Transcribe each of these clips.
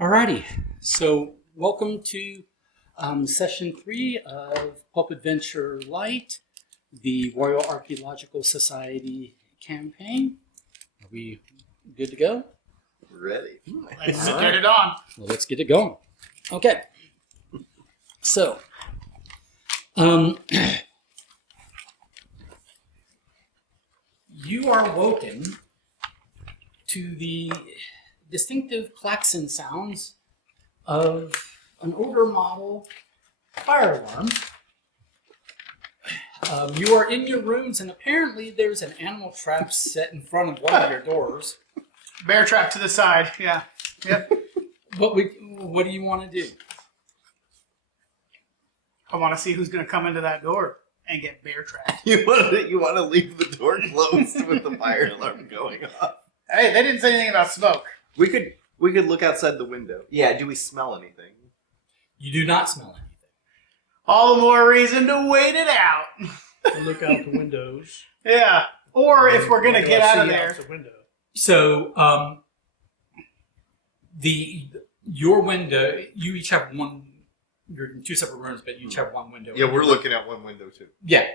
Alrighty, so welcome to session 3 of Pulp Adventure Lite, the Royal Archaeological Society campaign. Are we good to go? We're ready. Let's get it on. Well, let's get it going. Okay, so you are woken to the distinctive klaxon sounds of an older model fire alarm. You are in your rooms, and apparently there's an animal trap set in front of one of your doors. Bear trap to the side. Yeah. Yep. What do you want to do? I want to see who's going to come into that door and get bear trapped. You want to leave the door closed with the fire alarm going off. Hey, they didn't say anything about smoke. We could look outside the window. Yeah, do we smell anything? You do not smell anything. All the more reason to wait it out. Look out the windows. Yeah. Or if we're going to get out of there. The window. So, your window, you each have one. You're in two separate rooms, but you each have one window. Yeah, we're looking at one window too. Yeah.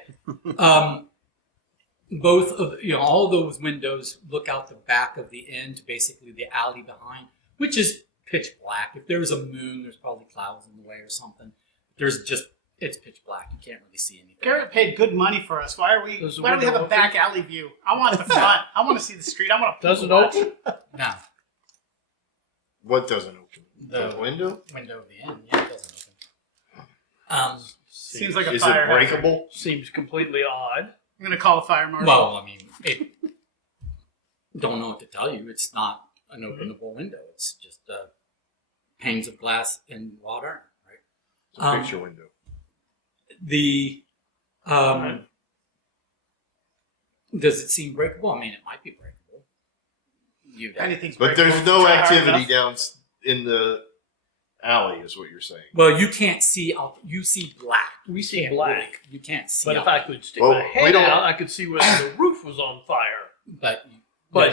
Both of all of those windows look out the back of the end, basically the alley behind, which is pitch black. If there was a moon, there's probably clouds in the way or something. It's pitch black. You can't really see anything. Garrett paid good money for us. Why do we have a back alley view? I want the front. I want to see the street. I want to. Does it open? No. What doesn't open? The window? Window of the end. Yeah, it doesn't open. Seems like a Is fire it breakable? Seems completely odd. I'm going to call the fire marshal. Well, I mean, don't know what to tell you. It's not an openable window. It's just panes of glass and water, right? It's a picture window. Does it seem breakable? I mean, it might be breakable. Anything's But breakable. there's no Try hard activity enough. down in the alley, is what you're saying. Well, you can't see out. You see black. We see Can't black. really- you can't see But out. if I could stick Well, my we head don't- out, I could see whether the roof was on fire. But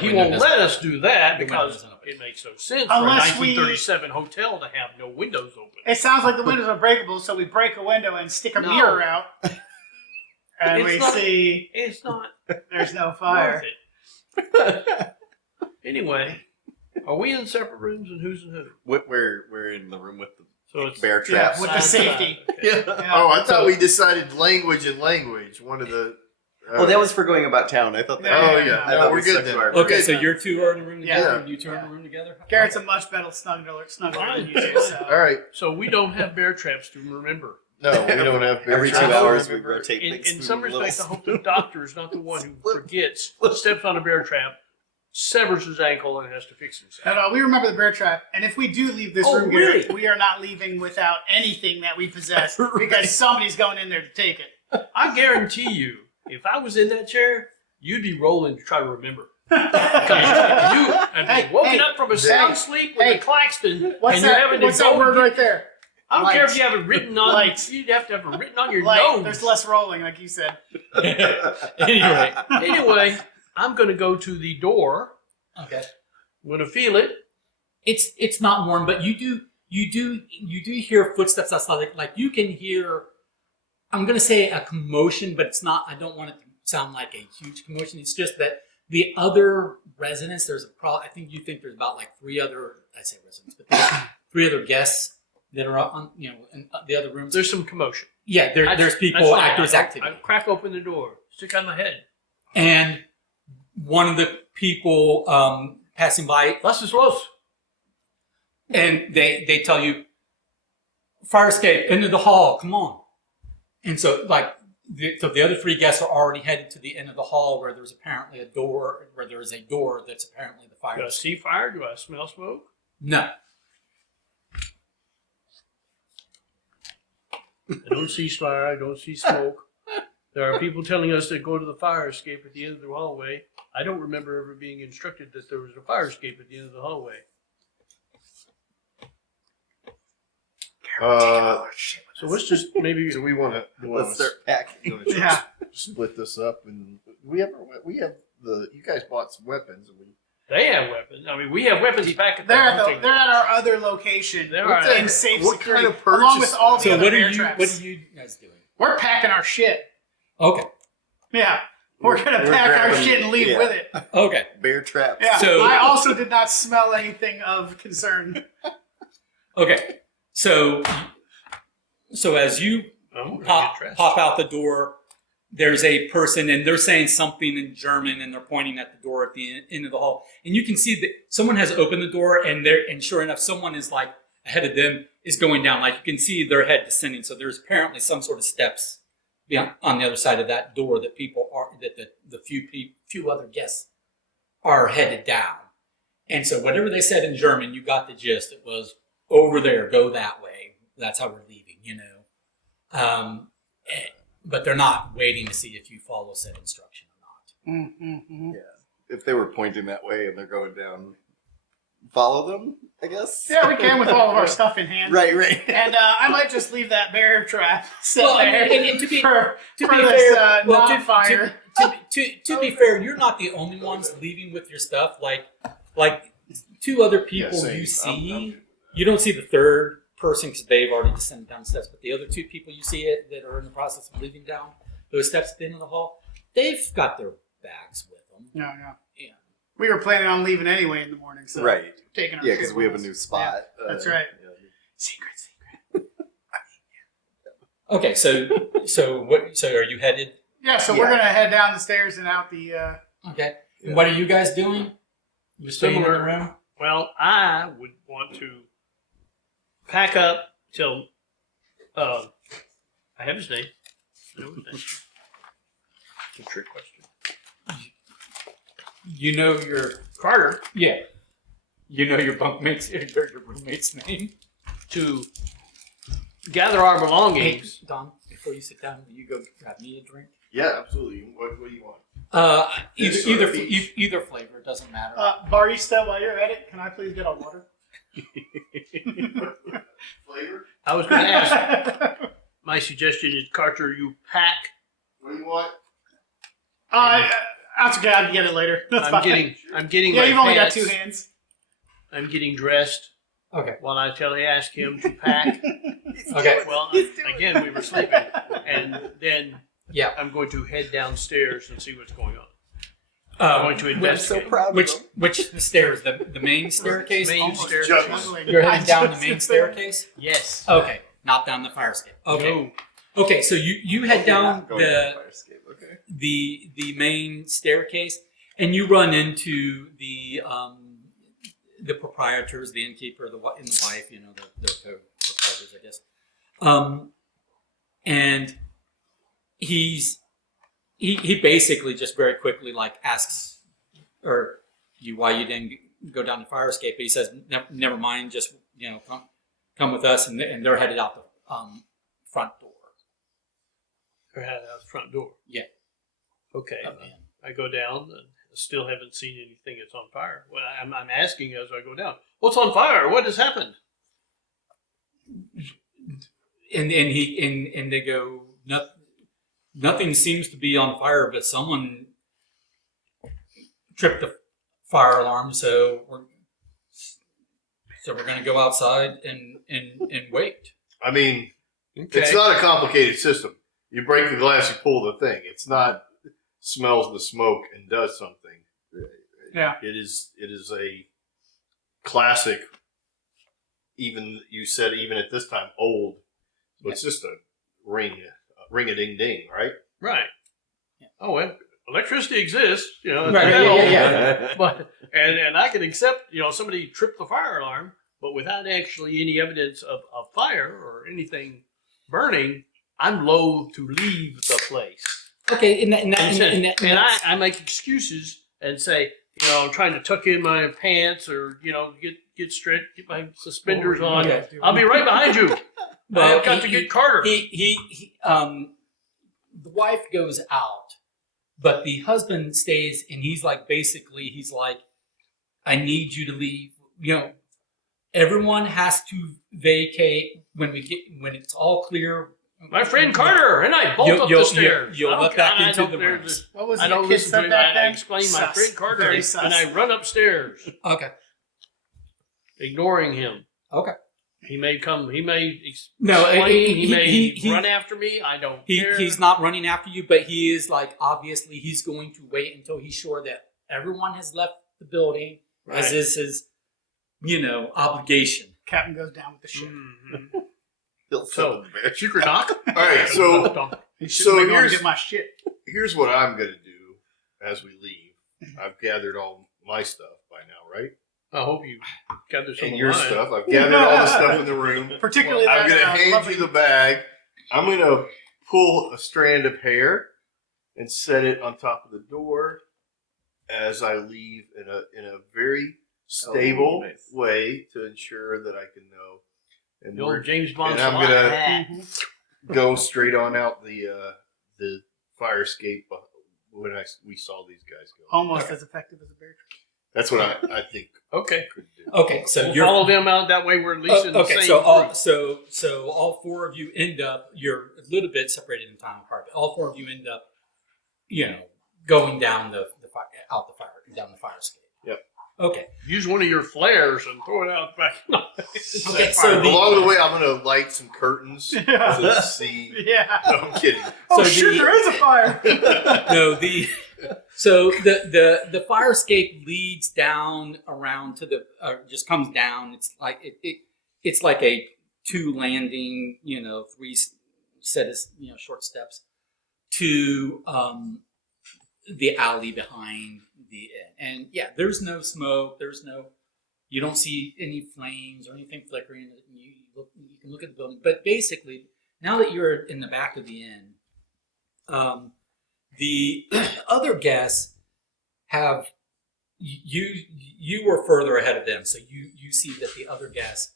He the won't window let doesn't us do that The window because doesn't open. it makes no sense Unless for a 1937 hotel to have no windows open. It sounds like the windows are breakable, so we break a window and stick a No. mirror out. And It's we not- see It's not there's no fire. worth it. Anyway, are we in separate rooms and who's and who? We're in the room with the So it's bear traps. with the safety. Yeah. Yeah. Oh, I thought we decided language and language. One of the. Oh, that was for going about town. I thought that. Oh, Yeah. yeah. I No, thought we're we good stuck then. to our- Okay, Good. so you two are in a room together, Yeah. and you two are in a room together. Garrett's a much better snuggler than you two. So. All right. So we don't have bear traps to remember. No, we don't have bear Every 2 traps. hours we rotate. In, big in some spoon, respects, I little hope the doctor is not the one who forgets, steps on a bear trap, severs his ankle, and has to fix himself. And we remember the bear trap, and if we do leave this Oh, room, really? Garrett, we are not leaving without anything that we possess because somebody's going in there to take it. I guarantee you, if I was in that chair, you'd be rolling to try to remember. Because you have been woken up from a sound sleep with a klaxon, What's and you're that? having to What's that go word get- right there? I don't care if Light. you have it written on. Light. You'd have to have it written on your Like, nose. there's less rolling, like you said. Anyway, Anyway, I'm going to go to the door. okay. I'm going to feel it. It's not warm, but you do hear footsteps outside. Like you can hear. I'm gonna say a commotion, but it's not. I don't want it to sound like a huge commotion. It's just that the other residents. There's I think there's about like three other. I say residents, but there's 3 other guests that are on. In the other rooms. There's some commotion. Yeah, there's That's people, fine. actors, activity. I crack open the door, stick out my head. And one of the people passing by, Las is los. and they tell you, fire escape, into the hall, come on. And so, the other 3 guests are already headed to the end of the hall where there's apparently a door, that's apparently the fire Do I escape. see fire? Do I smell smoke? No. I don't see fire. I don't see smoke. There are people telling us to go to the fire escape at the end of the hallway. I don't remember ever being instructed that there was a fire escape at the end of the hallway. So let's just maybe. Do we want to? Let's start packing. Yeah. Split this up, and we have you guys bought some weapons. And They have weapons. I mean, we have weapons back at the They're hunting. at our other location. They're What's all right. in safe What security, kind of along with purchase- all the So other what bear are you traps. guys doing? We're packing our shit. Okay. Yeah. We're gonna We're pack our grabbing- shit and leave yeah. with it. Okay. Bear traps. Yeah. So- I also did not smell anything of concern. Okay. So as you Oh, we're pop getting dressed. out the door, there's a person, and they're saying something in German, and they're pointing at the door at the end of the hall, and you can see that someone has opened the door, and sure enough, someone is like ahead of them is going down. Like you can see their head descending. So there's apparently some sort of steps on the other side of that door that the few other guests are headed down. And so whatever they said in German, you got the gist. It was over there, go that way. That's how we're leaving, you know. But they're not waiting to see if you follow said instruction or not. Mm-hmm. If they were pointing that way and they're going down, follow them, I guess. Yeah, we can with all of our stuff in hand. Right, right. And I might just leave that bear trap sit Well, there and to be for to for be this fair, well, non-fire. to be fair, you're not the only ones leaving with your stuff. Like two other people same. you see, I'm- you don't see the third person because they've already descended down the steps. But the other two people you see that are in the process of leaving down those steps at the end of the hall, they've got their bags with them. No. Yeah. We were planning on leaving anyway in the morning, so Right. taking our Yeah, because we have a shit with new us. spot. Yeah, that's right. yeah. Secret. Okay, so are you headed? Yeah, so Yeah. we're gonna head down the stairs and out the. Okay. And what are you guys doing? You're staying in the Similar. room? Well, I would want to pack up till I have his name. I know his name. It's a trick question. You know your Carter yeah. You know your bunkmate's your roommate's name. to gather our Hey, belongings. Don, before you sit down, will you go grab me a drink? Yeah, absolutely. What do you want? Either This or peach? either flavor, it doesn't matter. Barista, while you're at it, can I please get a water? Flavor? I was going to ask. My suggestion is, Carter, you pack. What do you want? That's okay. I can get it later. That's I'm fine. getting. Yeah, my you've only got pants. 2 hands. I'm getting dressed Okay. while I ask him to pack. Okay. Well, again, we were sleeping, and then Yeah. I'm going to head downstairs and see what's going on. I'm going to I'm so investigate. proud of Which them. stairs? The main staircase? Main Almost. staircase. Juggling. You're heading down the I main just- staircase? Yes. Okay. Not down the fire escape. Okay. No. Okay, so you head down Going down the fire escape, okay. the main staircase, and you run into the proprietors, the innkeeper, and the wife, you know, the co-proprietors, I guess. And he basically just very quickly like asks you why you didn't go down the fire escape. But he says, never mind, just come with us, and they're headed out the front door. Or head out the front door. Yeah. Okay. Up in. I go down and still haven't seen anything that's on fire. Well, I'm asking as I go down, what's on fire? What has happened? And they go, nothing seems to be on fire, but someone tripped the fire alarm, so we're going to go outside and wait. I mean, Okay. it's not a complicated system. You break the glass, you pull the thing. It's not smells the smoke and does something. Yeah. It is a classic. Even you said even at this time old, but it's just a ring a ding ding, right? Right. Yeah. Oh, well, electricity exists, you know. it's Right, metal, yeah. But and I can accept, somebody tripped the fire alarm, but without actually any evidence of fire or anything burning, I'm loath to leave the place. Okay, And I make excuses and say, I'm trying to tuck in my pants or get straight, get my suspenders on. Okay. I'll be right behind you. Well, I've got to get Carter. the wife goes out, but the husband stays, and he's like, I need you to leave. everyone has to vacate when it's all clear. My friend Carter and I bolt up the stairs. You'll I don't let back care. I into don't the care. rooms. What was I it don't the kid listen said to it. back I then? explain my Sus. friend Carter, Very and sus. I run upstairs, Okay. ignoring him. Okay. He may come. He may No, explain. he- He may he- run after me. I don't care. He's not running after you, but he is like obviously he's going to wait until he's sure that everyone has left the building, as Right. this is, obligation. Captain goes down with the ship. Mhm. He'll So, summon the bear. secret knock. All right, so He should So maybe want to here's- get my shit. here's what I'm gonna do as we leave. I've gathered all my stuff by now, right? I hope you gather some And of your mine. stuff. I've gathered all the stuff in the room. Particularly I'm that, gonna hand lovely- you the bag. I'm gonna pull a strand of hair and set it on top of the door as I leave in a very stable nice. way to ensure that I can know. And The we're old James Bond. and I'm slot. gonna- go straight on out the fire escape when we saw these guys go. Almost Okay. as effective as a bear trap. That's what I think Okay. could do. Okay, so We'll you're follow them out that way. We're at least in the okay. same So all group. so all four of you end up. You're a little bit separated in time apart, but all four of you end up, going down the fire down the fire escape. Yep. Okay. Use one of your flares and throw it out back. Okay, so Along the way, I'm gonna light some curtains Yeah. to see. Yeah. No, I'm kidding. Oh So shit! the- There is a fire. No, the fire escape leads down around to the just comes down. It's like it's like a two landing, three set of short steps to the alley behind the inn. And yeah, there's no smoke. You don't see any flames or anything flickering. You can look at the building, but basically, now that you're in the back of the inn, the other guests have you were further ahead of them, so you see that the other guests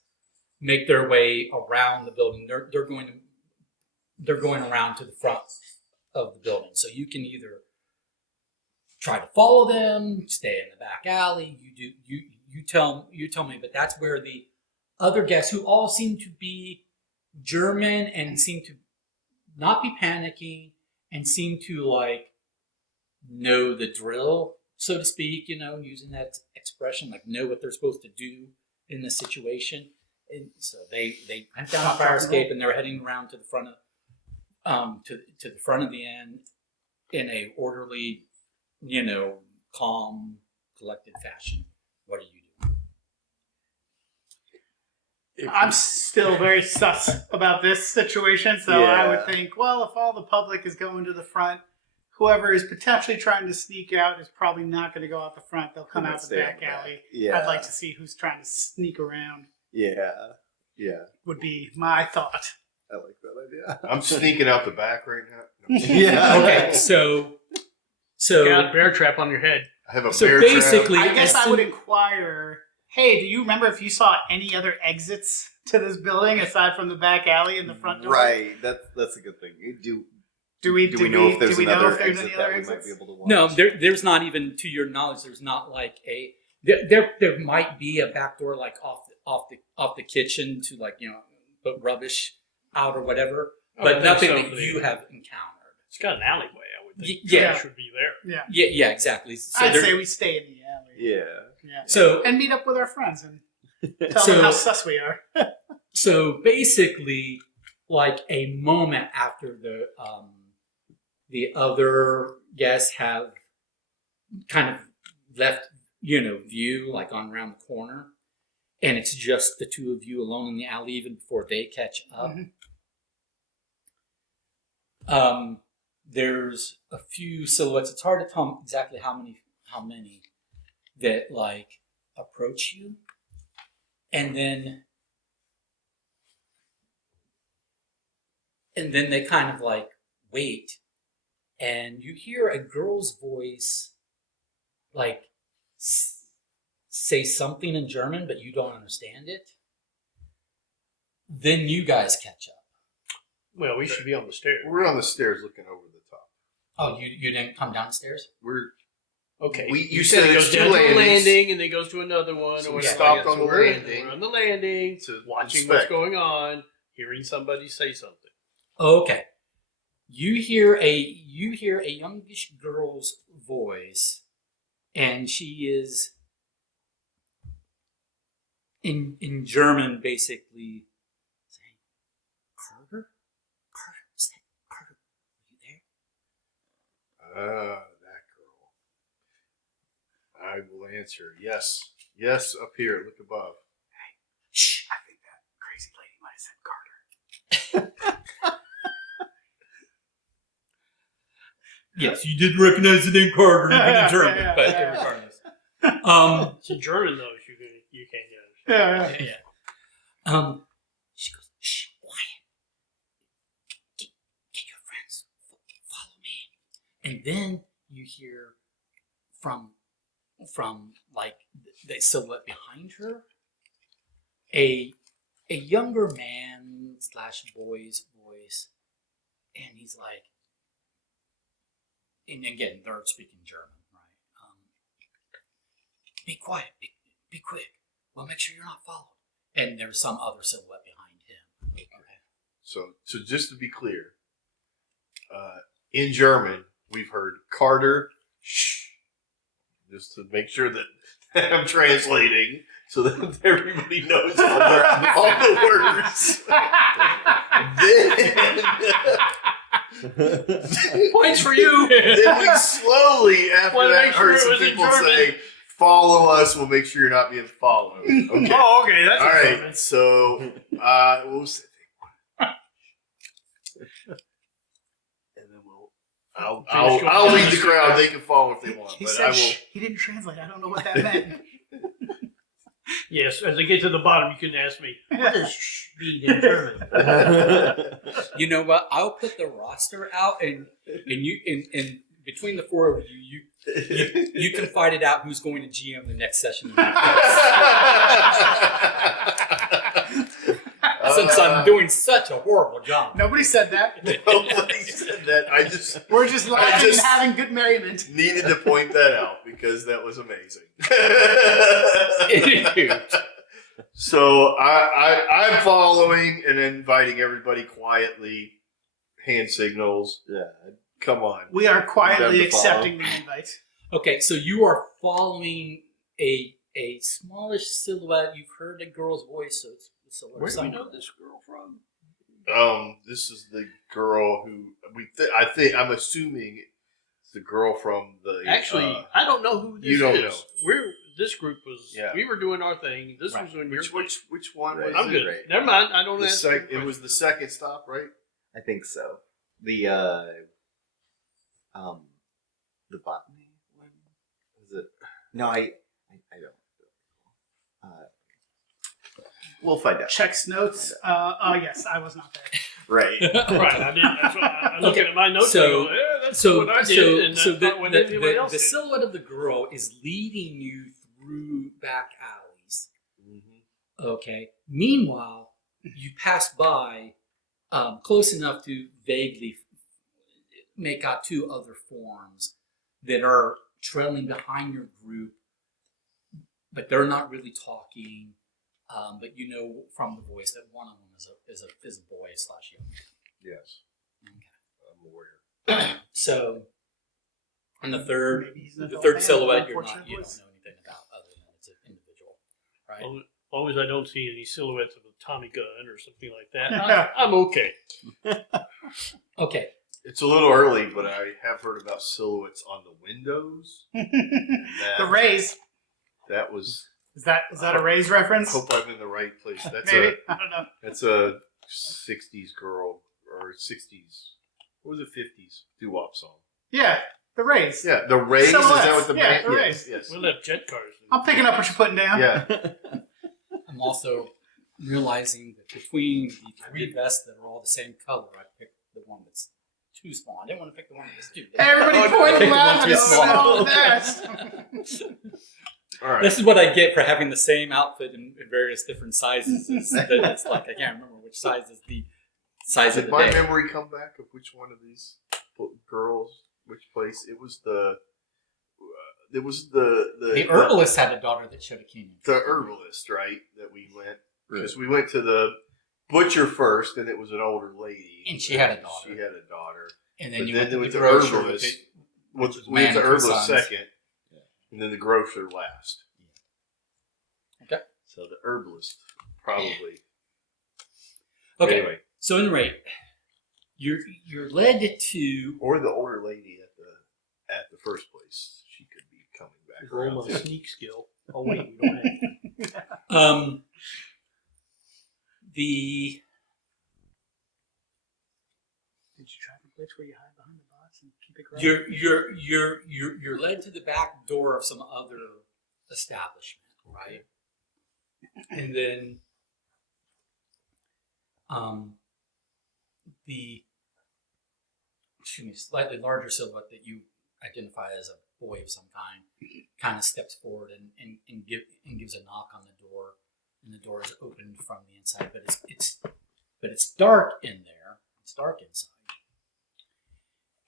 make their way around the building. They're going around to the front of the building, so you can either try to follow them, stay in the back alley. You tell me, but that's where the other guests, who all seem to be German and seem to not be panicking and seem to know the drill, so to speak, using that expression, know what they're supposed to do in this situation. And so they went down the fire escape and they're heading around to the front of to the front of the inn in a orderly, calm, collected fashion. What are you doing? I'm still very sus about this situation, so I would think, well, if all the public is going to the front, whoever is potentially trying to sneak out is probably not going to go out the front. They'll come out the back alley. Yeah. I'd like to see who's trying to sneak around. Yeah. Would be my thought. I like that idea. I'm sneaking out the back right now. No. Yeah. Okay, so Got a bear trap on your head. I have a So bear basically- trap. I guess as I would soon- inquire, hey, do you remember if you saw any other exits to this building aside from the back alley and the front door? Right. That's a good thing. Do we know if there's another there's exit any that other we might exits? be able to watch? no, there's not even, to your knowledge, there's not there might be a back door off the kitchen to put rubbish out or whatever, I but would nothing think so, that you have encountered. It's got an alleyway. I would think. Yeah. Trash would be there. Yeah. Yeah, exactly. So I'd there- say we stay in the alley. Yeah. Yeah. So And meet up with our friends and tell So- them how sus we are. So basically, a moment after the other guests have kind of left, view, on around the corner, and it's just the two of you alone in the alley, even before they catch up. Mhm. There's a few silhouettes. It's hard to tell exactly how many that approach you, and then they kind of wait, and you hear a girl's voice say something in German, but you don't understand it. Then you guys catch up. Well, we should be on the stairs. We're on the stairs looking over the top. Oh, you didn't come downstairs? We're Okay. You said said it goes it's down two to a landings. landing and then goes to another one. So or we whatever. stopped on the we're landing on the landing, to watching inspect. what's going on, hearing somebody say something. Okay. You hear a youngish girl's voice, and she is in German, basically saying, "Carter, Carter, is that Carter? Are you there?" That girl. I will answer. Yes. Yes, up here. Look above. Shh! I think that crazy lady might have said Carter. Yes, you did recognize the name Carter even in German, Yeah, but yeah. regardless. It's in German, though. You can't get it. Yeah. She goes, "Shh, quiet. Get your friends. Follow me." And then you hear from like the silhouette behind her, a younger man / boy's voice, and he's like, and again they're speaking German, right? Be quiet, be quick. Well, make sure you're not followed. And there's some other silhouette behind him. Okay. So just to be clear, in German, we've heard Carter, shh, just to make sure that I'm translating so that everybody knows all the words. Then, Points for you. then we slowly, after Wanna that, make sure heard it some was in people German. say, "Follow us. We'll make sure you're not being followed." Okay. Oh, okay. That's All a right. comment. So, we'll see. And then I'll lead the crowd. They can follow if they want, He but said I will. shh. He didn't translate. I don't know what that meant. Yes, as I get to the bottom, you can ask me, what does shh mean in German? You know what? I'll put the roster out, and you and between the four of you, you can fight it out who's going to GM the next session. Since I'm doing such a horrible job. Nobody said that. Nobody said that. We're just laughing just- and having good merriment. Needed to point that out because that was amazing. So I'm following and inviting everybody quietly. Hand signals. Yeah. Come on. We are Done quietly to follow. accepting the invite. Okay, so you are following a smallish silhouette. You've heard a girl's voice, so it's Where do we know this girl from? This is the girl who I'm assuming it's the girl from the. Actually, I don't know who this you don't is. know. This group was. Yeah. We were doing our thing. This Right. was when you're. which one Right. was I'm it? good. Right. Never mind. I don't The ask. it was the second stop, right? I think so. The botany one, is it? No, I don't. We'll find out. Checks notes. Yes, I was not there. Right. Right. I didn't. That's what I'm looking Okay, at my notes. so- and I go, that's So, what I did, and so that's not what anybody else the did. silhouette of the girl is leading you through back alleys. Okay. Meanwhile, you pass by close enough to vaguely make out two other forms that are trailing behind your group, but they're not really talking. But you know from the voice that one of them is a boy / young man. Yes. Okay. I'm aware. So, and the third Maybe he's an adult third man silhouette with you an don't unfortunate know anything about other than it's an individual, right? As long as I don't see any silhouettes of a Tommy gun or something like that, voice. I'm okay. Okay. It's a little early, but I have heard about silhouettes on the windows. The rays. That was. Is that a rays reference? Hope I'm in the right place. Maybe. I don't know. That's a '60s girl or '60s. What was it? '50s doo-wop song. Yeah, the rays. Yeah, the Rays. Is that Silhouettes. what the Yeah, band? the Yes, Rays. yes. We'll have jet cars. I'm picking up what you're putting down. Yeah. I'm also realizing that between the three vests that are all the same color, I picked the one that's too small. I didn't want to pick the one that's too big. Everybody I point picked and the one laugh at too the small. small vest. All right. This is what I get for having the same outfit in various different sizes. Is that it's like I can't remember which size is the size of Did the my day. memory come back of which one of these girls, which place? It was there was the The herbalist had a daughter that showed a canyon. the herbalist, right? That we went because we went to the butcher first, and it was an older lady, And she had a daughter. And then But you then went to with the the grocer herbalist, with it. we went man to the and two herbalist sons. second, and then the grocer last. Okay. So the herbalist probably. Okay. Anyway, So, in rate, you're led to. or the older lady at the first place. She could be coming back Roll around. my sneak skill. Oh wait, we don't have. The Did you try the glitch where you hide behind the box and keep it growing? you're led to the back door of some other establishment, right? And then the slightly larger silhouette that you identify as a boy of some kind of steps forward and gives a knock on the door, and the door is opened from the inside, but it's dark in there. It's dark inside,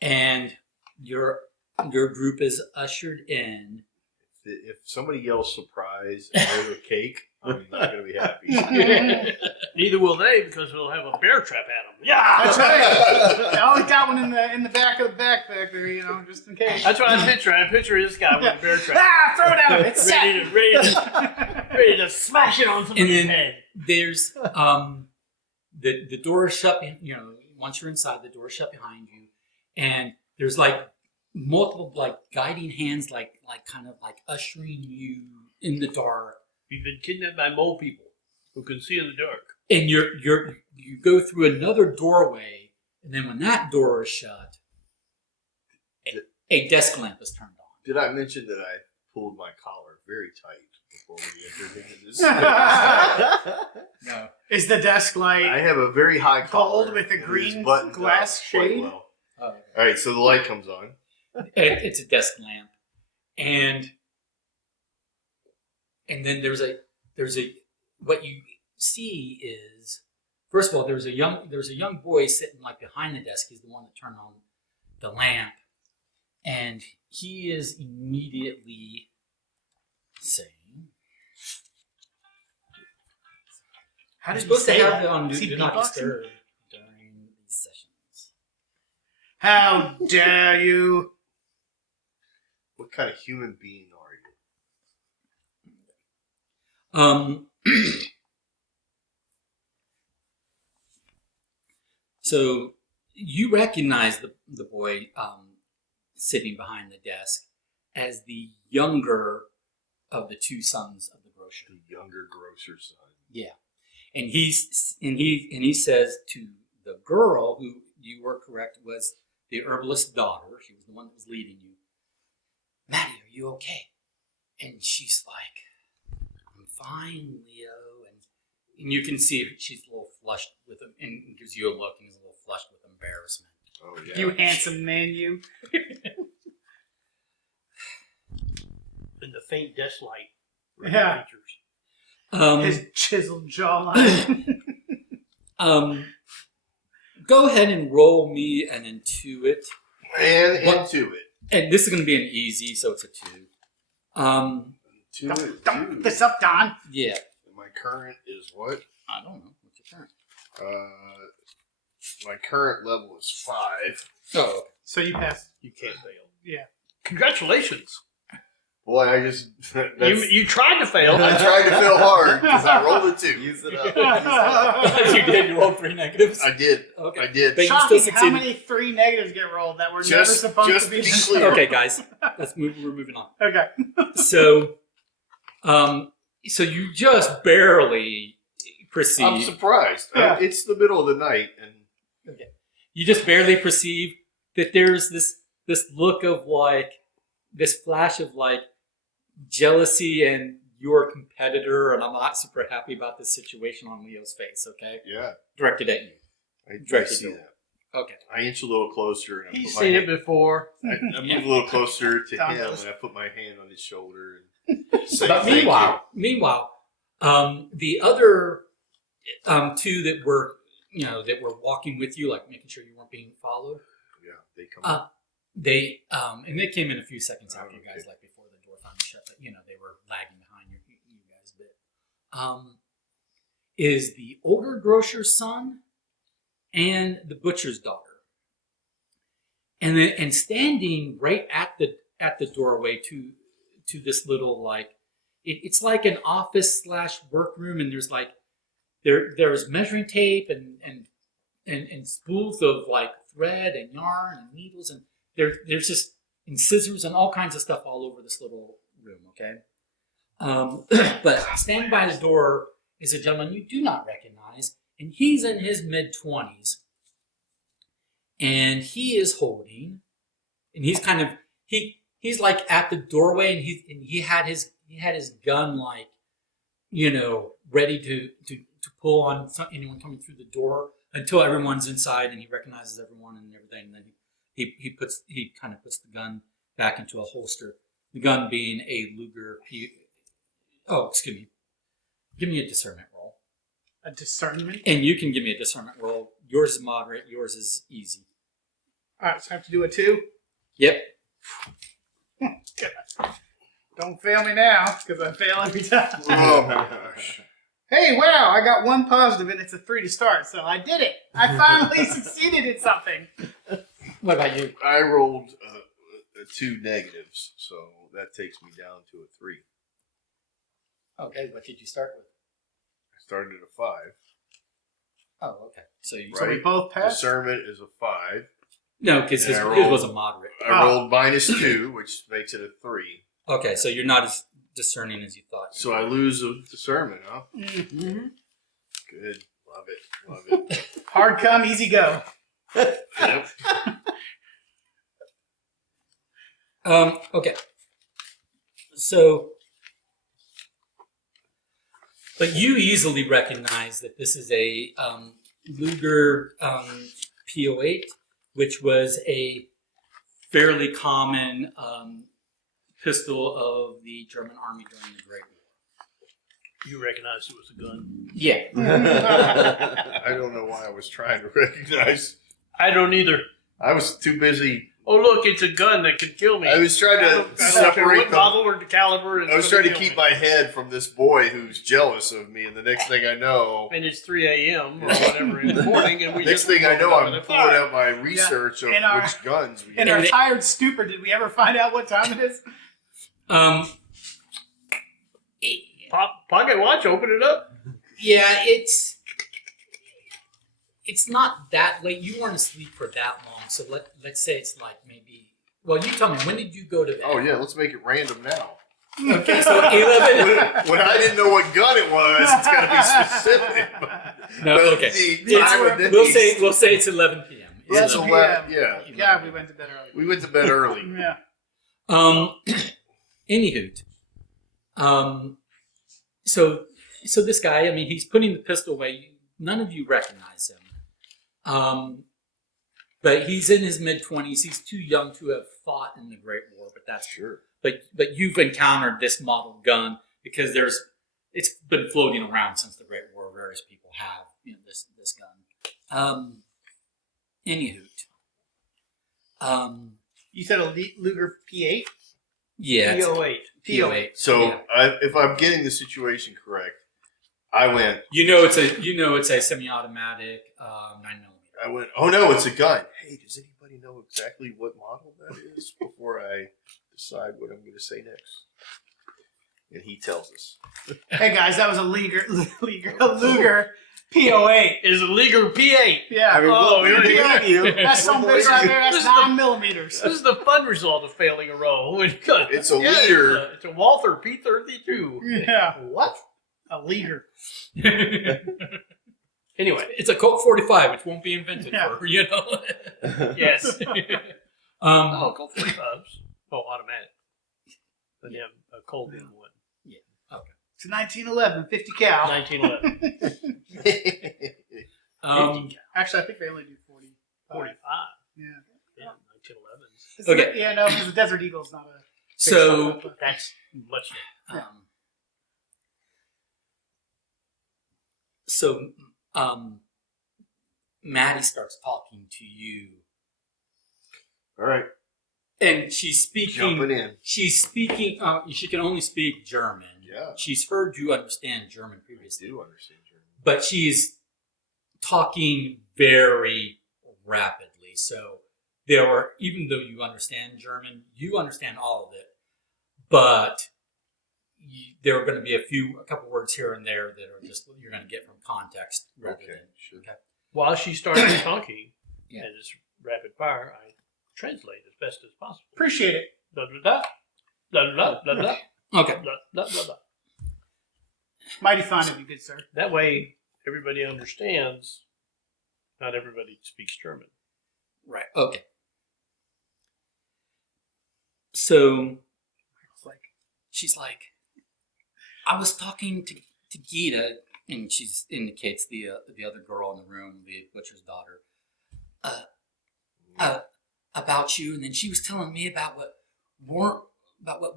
and your group is ushered in. If somebody yells surprise and there's a cake, I'm not going to be happy. Neither will they because we'll have a bear trap at them. Yeah, That's right. I always got one in the back of the back there, just in case. That's what I picture. I picture this guy with a bear trap. Ah, throw it out. It's ready set. ready to smash it on somebody's head. There's the door is shut. Once you're inside, the door is shut behind you, and there's like multiple guiding hands, like ushering you in the dark. We've been kidnapped by mole people who can see in the dark. And you go through another doorway, and then when that door is shut, a desk lamp is turned on. Did I mention that I pulled my collar very tight before we entered into this? No. Is the desk I have a very high collar. gold with a and it is green buttoned glass up quite shade? well. Oh, okay. All right, so the light comes on. It's a desk lamp, and then there's a what you see is, first of all, there's a young boy sitting behind the desk. He's the one that turned on the lamp, and he is immediately saying, How "You're did supposed to say have that? it on Is he do not beatboxing? disturb during these sessions." How dare you? What kind of human being are you? So you recognize the boy sitting behind the desk as the younger of the two sons of the grocer. The younger grocer's son. Yeah, and he says to the girl, who you were correct was the herbalist's daughter. She was the one that was leading you. "Maddie, are you okay?" And she's like, "I'm fine, Leo." And you can see she's a little flushed with him, and gives you a look, and he's a little flushed with embarrassment. Oh yeah. You handsome man, you. And the faint desk light. Yeah. Features. His chiseled jawline. Go ahead and roll me an intuit. And What- into it. And this is going to be an easy, so it's a 2. To it. Don't too. put this up, Don. Yeah. My current is what? I don't know. What's your current? My current level is 5. Oh, So you pass. You can't fail. Yeah. Congratulations. Boy, I just You tried to fail. I tried to feel hard because I rolled a 2. Use it up. you did. You rolled 3 negatives. I did. Okay. I did. But you Shocking still how succeeded. many 3 negatives get rolled that were never Just supposed to to be be clear. Okay, guys, let's move. We're moving on. Okay. So, so you just barely perceive. I'm surprised. Yeah. It's the middle of the night, and You just barely perceive that there's this look of this flash of jealousy and your competitor, and I'm not super happy about this situation on Leo's face. Okay, yeah, directed at you. I Directed see you. that. Okay. I inch a little closer, and He's I put my seen hand, it before. I move a little closer to Tom him, knows. and I put my hand on his shoulder and say, But "Thank meanwhile, the other 2 that were walking with you, making sure you weren't being followed. you." Yeah, they come. They and they came in a few seconds after you guys, Okay. before lagging behind you guys a bit. Is the older grocer's son and the butcher's daughter, and standing right at the doorway to this little like it's like an office / workroom, and there's like there's measuring tape and spools of like thread and yarn and needles, and there's just and scissors and all kinds of stuff all over this little room. Okay, but standing by the door is a gentleman you do not recognize, and he's in his mid-20s, and he is holding, and he's kind of he's like at the doorway, and he had his gun like, ready to pull on anyone coming through the door until everyone's inside and he recognizes everyone and everything, and then he kind of puts the gun back into a holster. The gun being a Luger. Excuse me. Give me a discernment roll. A discernment? And you can give me a discernment roll. Yours is moderate. Yours is easy. All right, so I have to do a 2? Yep. Don't fail me now, because I fail every time. Oh my gosh. Hey, wow, I got 1 positive and it's a 3 to start, so I did it. I finally succeeded at something. What about you? I rolled 2 negatives, so that takes me down to a 3. Okay, what did you start with? I started at a 5. Oh, okay. So you So we both passed? Discernment is a 5. No, because his And was a moderate. I rolled -2, which makes it a 3. Okay, so you're not as discerning as you thought. So I lose a discernment, huh? Mm-hmm. Good. Love it. Hard come, easy go. Yep. Okay. So, but you easily recognize that this is a Luger P08, which was a fairly common pistol of the German army during the Great War. You recognized it was a gun. Yeah. I don't know why I was trying to recognize. I don't either. I was too busy. Oh, look, it's a gun that can kill me. I was trying I to don't care separate what them. model or the caliber. I was trying to keep my head from this boy who's jealous of me, and the next thing I know, And it's 3 a.m. or whatever in the morning, and we next just thing I know, woke up I'm in a pulling fire. out my research of In our- which guns we In have. our tired stupor, did we ever find out what time it is? Pocket watch, open it up. Yeah, it's not that late. You weren't asleep for that long, so let's say it's like maybe. Well, you tell me, when did you go to bed? Oh yeah, let's make it random now. Okay, so 11. When I didn't know what gun it was, it's got to be specific. No, But okay. the time of day- We'll say it's 11 p.m. It's 11 11. p.m. Yeah, Yeah, we went to bed early. we went to bed early. Yeah. Anywho, so this guy, I mean, he's putting the pistol away. None of you recognize him. But he's in his mid-20s. He's too young to have fought in the Great War, but that's Sure. But you've encountered this model gun because it's been floating around since the Great War. Various people have this gun. Anywho, You said a Luger P8? yeah, it's P08. P08. So Yeah. if I'm getting the situation correct, I went. It's a semi-automatic 9mm. I went. Oh no, it's a gun. Hey, does anybody know exactly what model that is before I decide what I'm going to say next? And he tells us. Hey guys, that was a Luger P08. Is a Luger P8. Yeah. I mean, Oh, we'll really? believe you. That's We'll something believe right you. there. That's This is the- 9mm. This is the fun result of failing a roll. It's a leader. It's a Walther P32. Yeah. What? A Luger. Anyway, It's a Colt 45, which won't be invented Yeah. for yes. Um, Colt 45s. Oh, automatic. But yeah, a Colt in one. It's a 1911, 50 cal. 1911. Actually, I think they only do 40. 45. Yeah. Yeah, 1911s. It's Okay. Yeah, no, because the Desert Eagle's not a. so That's much. Maddie starts talking to you. All right. and she's speaking. Jumping in. She's speaking. She can only speak German. Yeah. She's heard you understand German I previously, do understand German. but she's talking very rapidly. So even though you understand German, you understand all of it, but there are going to be a couple words here and there that are just you're going to get from context rather than. Sure. Okay. While she started talking, Yeah. and it's rapid fire, I translate as best as possible. Appreciate it. Da da da da da da da Okay. da da da da. Mighty fond of you, good sir. That way, everybody understands. Not everybody speaks German. Right. Okay. So she's like, I was talking to Gita, and she indicates the other girl in the room, the butcher's daughter, about you, and then she was telling me about what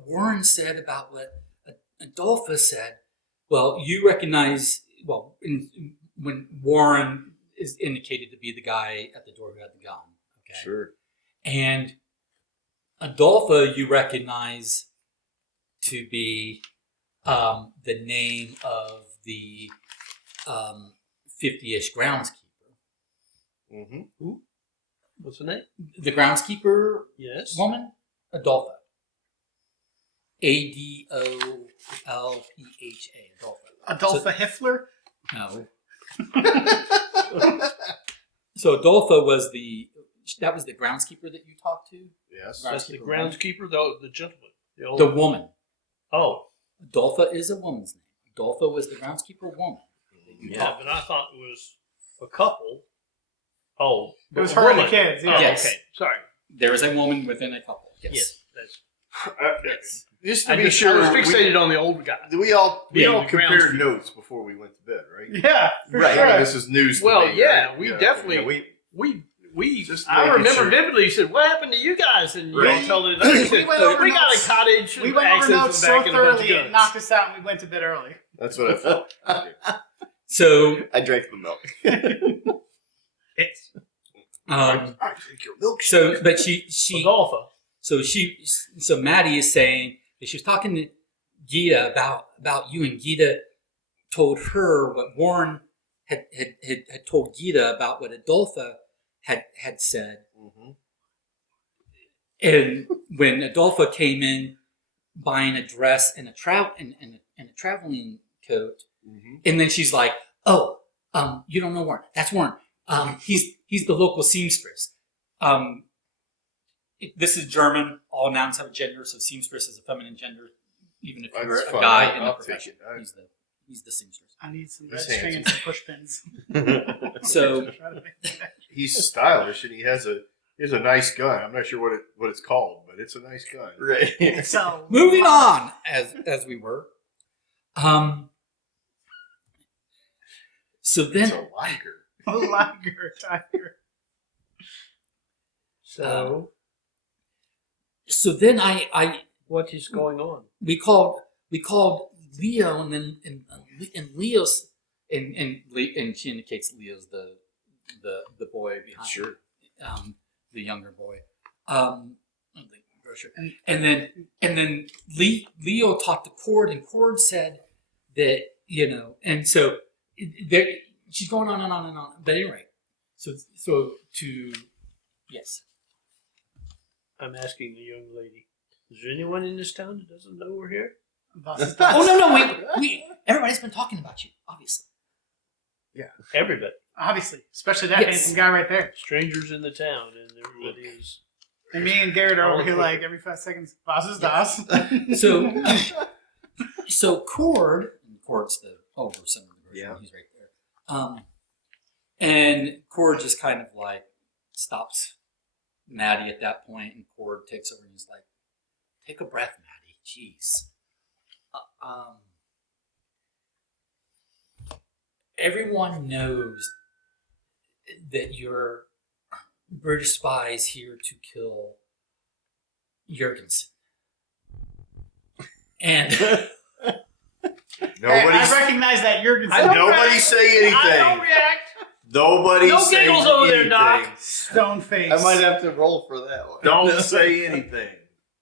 Warren said, about what Adolpha said. Well, you recognize when Warren is indicated to be the guy at the door who had the gun. Okay. Sure. And Adolpha, you recognize to be the name of the 50-ish groundskeeper. Mm-hmm. Who? What's the name? The groundskeeper Yes. woman, Adolpha. Adolpha. Adolpha. Adolpha Hiffler? No. So Adolpha was the groundskeeper that you talked to? Yes. That's the Groundskeeper groundskeeper, the gentleman. The woman. Oh, Adolpha is a woman's name. Adolpha was the groundskeeper woman. That you yeah, talked but I thought it was a couple. Oh, It was a her and the woman. kids, yeah. Oh, Yes. okay. Sorry. There is a woman within a couple. Yes. Yes. That's, Yes. Just to I be just sure, I was fixated on the old guy. we all Yeah, the compared groundskeeper. notes before we went to bed, right? Yeah, for Right. sure. This is news. To Well, me, yeah, right? we definitely- yeah, We Just I making remember sure. vividly. You said, "What happened to you guys?" And you Right. all told us, We went over "We got a notes- cottage, We went over access notes to the so back and a bunch of thoroughly it guns." knocked us out and we went to bed early. That's what I thought. So I drank the milk. It's um, I drink your milk. so but she Adolpha. so Maddie is saying that she was talking to Gita about you, and Gita told her what Warren had told Gita about what Adolpha had said. Mm-hmm. And when Adolpha came in buying a dress and a traveling coat, Mm-hmm. and then she's like, "Oh, you don't know Warren? That's Warren. He's the local seamstress. This is German. All nouns have a gender, so seamstress is a feminine gender, even if you're That's a fine. guy in I'll a take profession. it. He's the seamstress. I need some red He's string and handsome. some push pins. So Try to make that. He's stylish and he has a nice gun. I'm not sure what it's called, but it's a nice gun. Right. So moving on, as we were. So It's then a liger. Liger, tiger. So, I what is going on? we called Leo, and then and Leo's and she indicates Leo's the boy behind Sure. the younger boy, the grocer, and then Leo talked to Cord, and Cord said that and so there she's going on and on and on, but anyway, so to yes. I'm asking the young lady. Is there anyone in this town that doesn't know we're here? Buses. Oh no, we everybody's been talking about you, obviously. Everybody. Obviously, especially that Yes. handsome guy right there. Strangers in the town, and everybody is. And me and Garrett are over here like every 5 seconds. Bosses, das. So Cord's the older son of the grocery. Yeah. He's right there. And Cord just kind of like stops Maddie at that point, and Cord takes over and he's like, "Take a breath, Maddie. Jeez. Everyone knows that you're British spies here to kill Jurgensen. And Nobody, I recognize that Jurgensen. nobody say I don't anything. react. Nobody No say giggles over there, anything. Doc. Stone face. I might have to roll for that one. Don't say anything.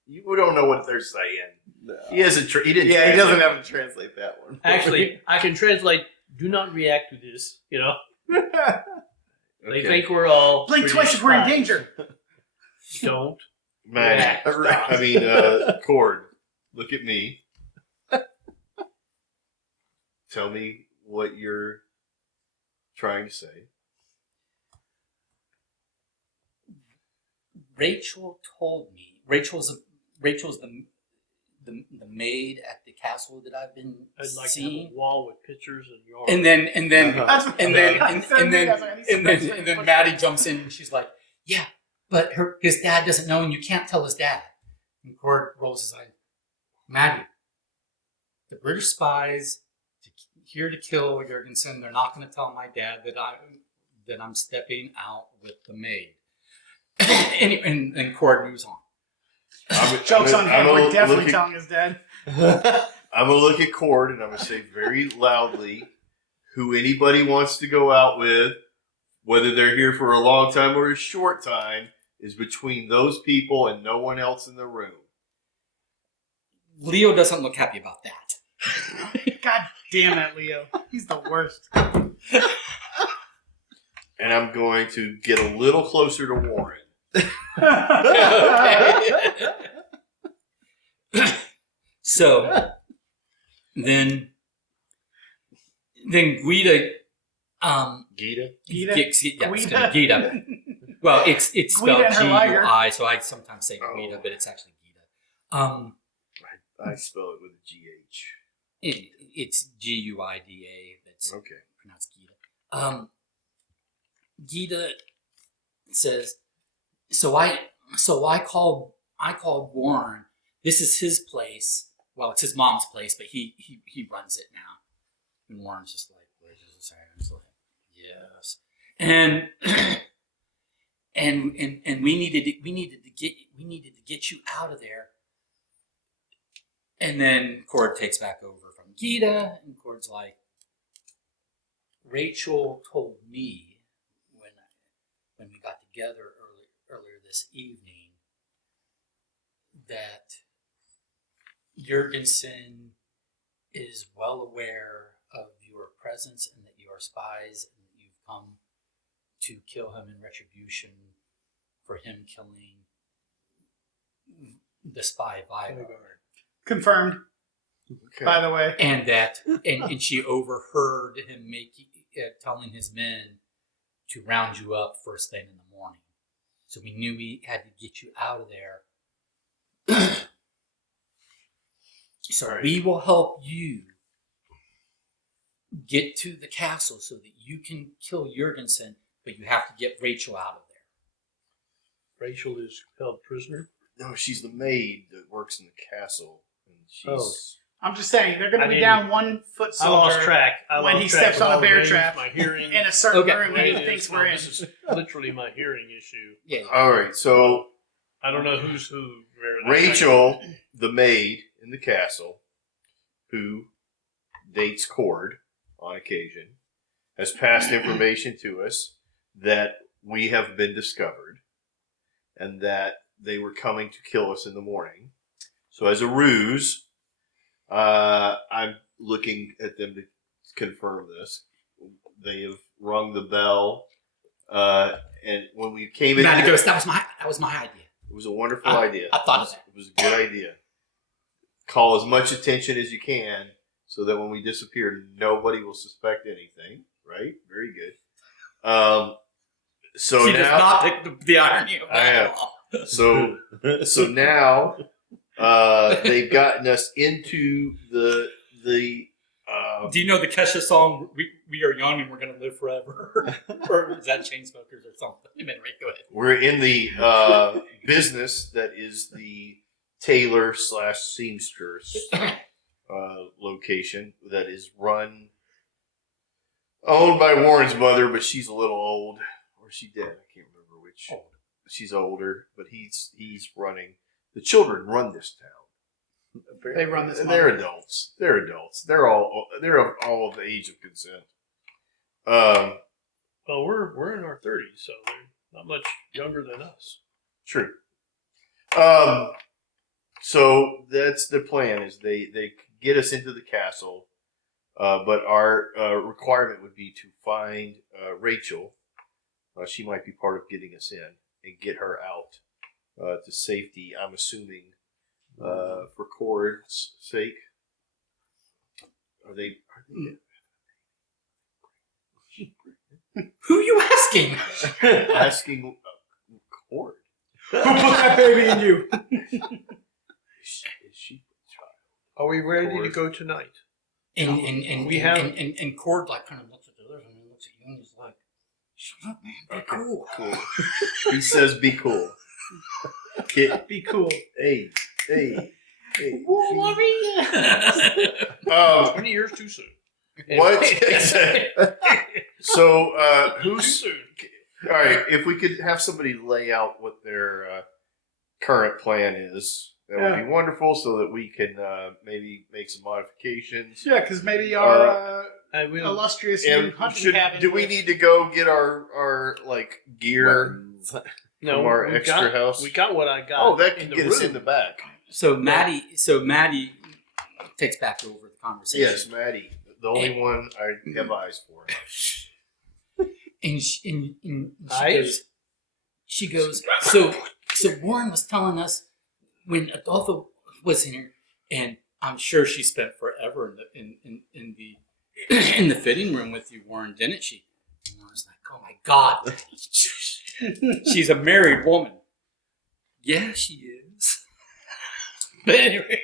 You don't know what they're saying. No. He hasn't. He didn't. Yeah, he doesn't translate. have to translate that one. Actually, I can translate. Do not react to this. You know, they Okay. think we're all Blink British twice if we're in spies. danger. Don't. Man, Yeah, stop. I mean, Cord, look at me. Tell me what you're trying to say. Rachel told me. Rachel's the maid at the castle that I've been I'd like to have seeing. a wall with pictures and yarn. And then That's what and then I said, and then I was like, I need and then some and then Maddie jumps in and she's like, "Yeah, but his dad doesn't know, and you can't tell his dad." And Cord rolls his eyes. Maddie, the British spies here to kill Jurgensen. They're not going to tell my dad that I'm stepping out with the maid. and Cord moves on. Joke's on him. I'm We're gonna definitely look telling his dad. I'm gonna look at Cord and I'm gonna say very loudly who anybody wants to go out with, whether they're here for a long time or a short time, is between those people and no one else in the room. Leo doesn't look happy about that. God damn it, Leo. He's the worst. And I'm going to get a little closer to Warren. So then Guida Gita? Gita? Gita. Gita. Well, it's Guida spelled and her liger. G-U-I, so I sometimes say Oh. Guida, but it's actually Gita. I spell it with a G-H. It's G-U-I-D-A. That's Okay. pronounced Gita. Gita says, so I called Warren. This is his place. Well, it's his mom's place, but he runs it now. And Warren's just like, where's this? He's like, yes. And we needed to get you out of there. And then Cord takes back over from Gita, and Cord's like, Rachel told me when we got together earlier this evening that Jurgensen is well aware of your presence and that you are spies and that you've come to kill him in retribution for him killing the spy Vivar. Confirmed, Okay. by the way. And that and she overheard him telling his men to round you up first thing in the morning. So we knew we had to get you out of there. So Right. we will help you get to the castle so that you can kill Jurgensen, but you have to get Rachel out of there. Rachel is held prisoner. No, she's the maid that works in the castle. And she's... Oh. I'm just saying, they're going I to be didn't- down one foot I lost soldier track. when he steps on a bear trap My hearing. in a certain Okay. room that he It is- thinks no, we're in. This is literally my hearing issue. Yeah. All right, so I don't know who's who. Rachel, the maid in the castle, who dates Cord on occasion, has passed information to us that we have been discovered and that they were coming to kill us in the morning. So as a ruse, I'm looking at them to confirm this. They have rung the bell, and when we came in, Maddie goes, that was my idea. it was a wonderful idea. I thought of that. It was a good idea. Call as much attention as you can so that when we disappear, nobody will suspect anything. Right? Very good. So She now, does not pick the irony of I that have. at all. so now they've gotten us into the. Do you know the Kesha song, we are young and we're going to live forever? Or is that Chainsmokers or something? Anyway, go ahead. We're in the business that is the tailor / seamstress location that is owned by Warren's mother, but she's a little old, or she dead. I can't remember which. Old. She's older, but he's running. The children run this town. They run this And they're money. adults. They're adults. They're all of the age of consent. Well, we're in our 30s, so they're not much younger than us. True. So that's the plan: is they get us into the castle, but our requirement would be to find Rachel. She might be part of getting us in and get her out to safety. I'm assuming for Cord's sake. Are they Who are you asking? asking Cord? Who put that baby in you? Is she a child? Are we ready to Cord. go tonight? And Cord like kind of looks at the others and looks at you and he's like, "Shut up, man. Be cool." Cool. He says, "Be cool." Kid. Be cool. Hey. 20 years too soon. What? So, Too who's soon. all right? If we could have somebody lay out what their current plan is, that would be wonderful, so that we can maybe make some modifications. Yeah, because maybe our I will. illustrious new And hunting cabin. do we need to go get our like gear No, from our we extra got, house? We got what I got. Oh, that in can the get us room. in the back. So Maddie takes back over the conversation. Yes, Maddie, the only one I have eyes for. And she Eyes? goes, so Warren was telling us when Adolfo was here, and I'm sure she spent forever in the fitting room with you, Warren, didn't she? And I was like, oh my God. She's a married woman. Yeah, she is. But anyway.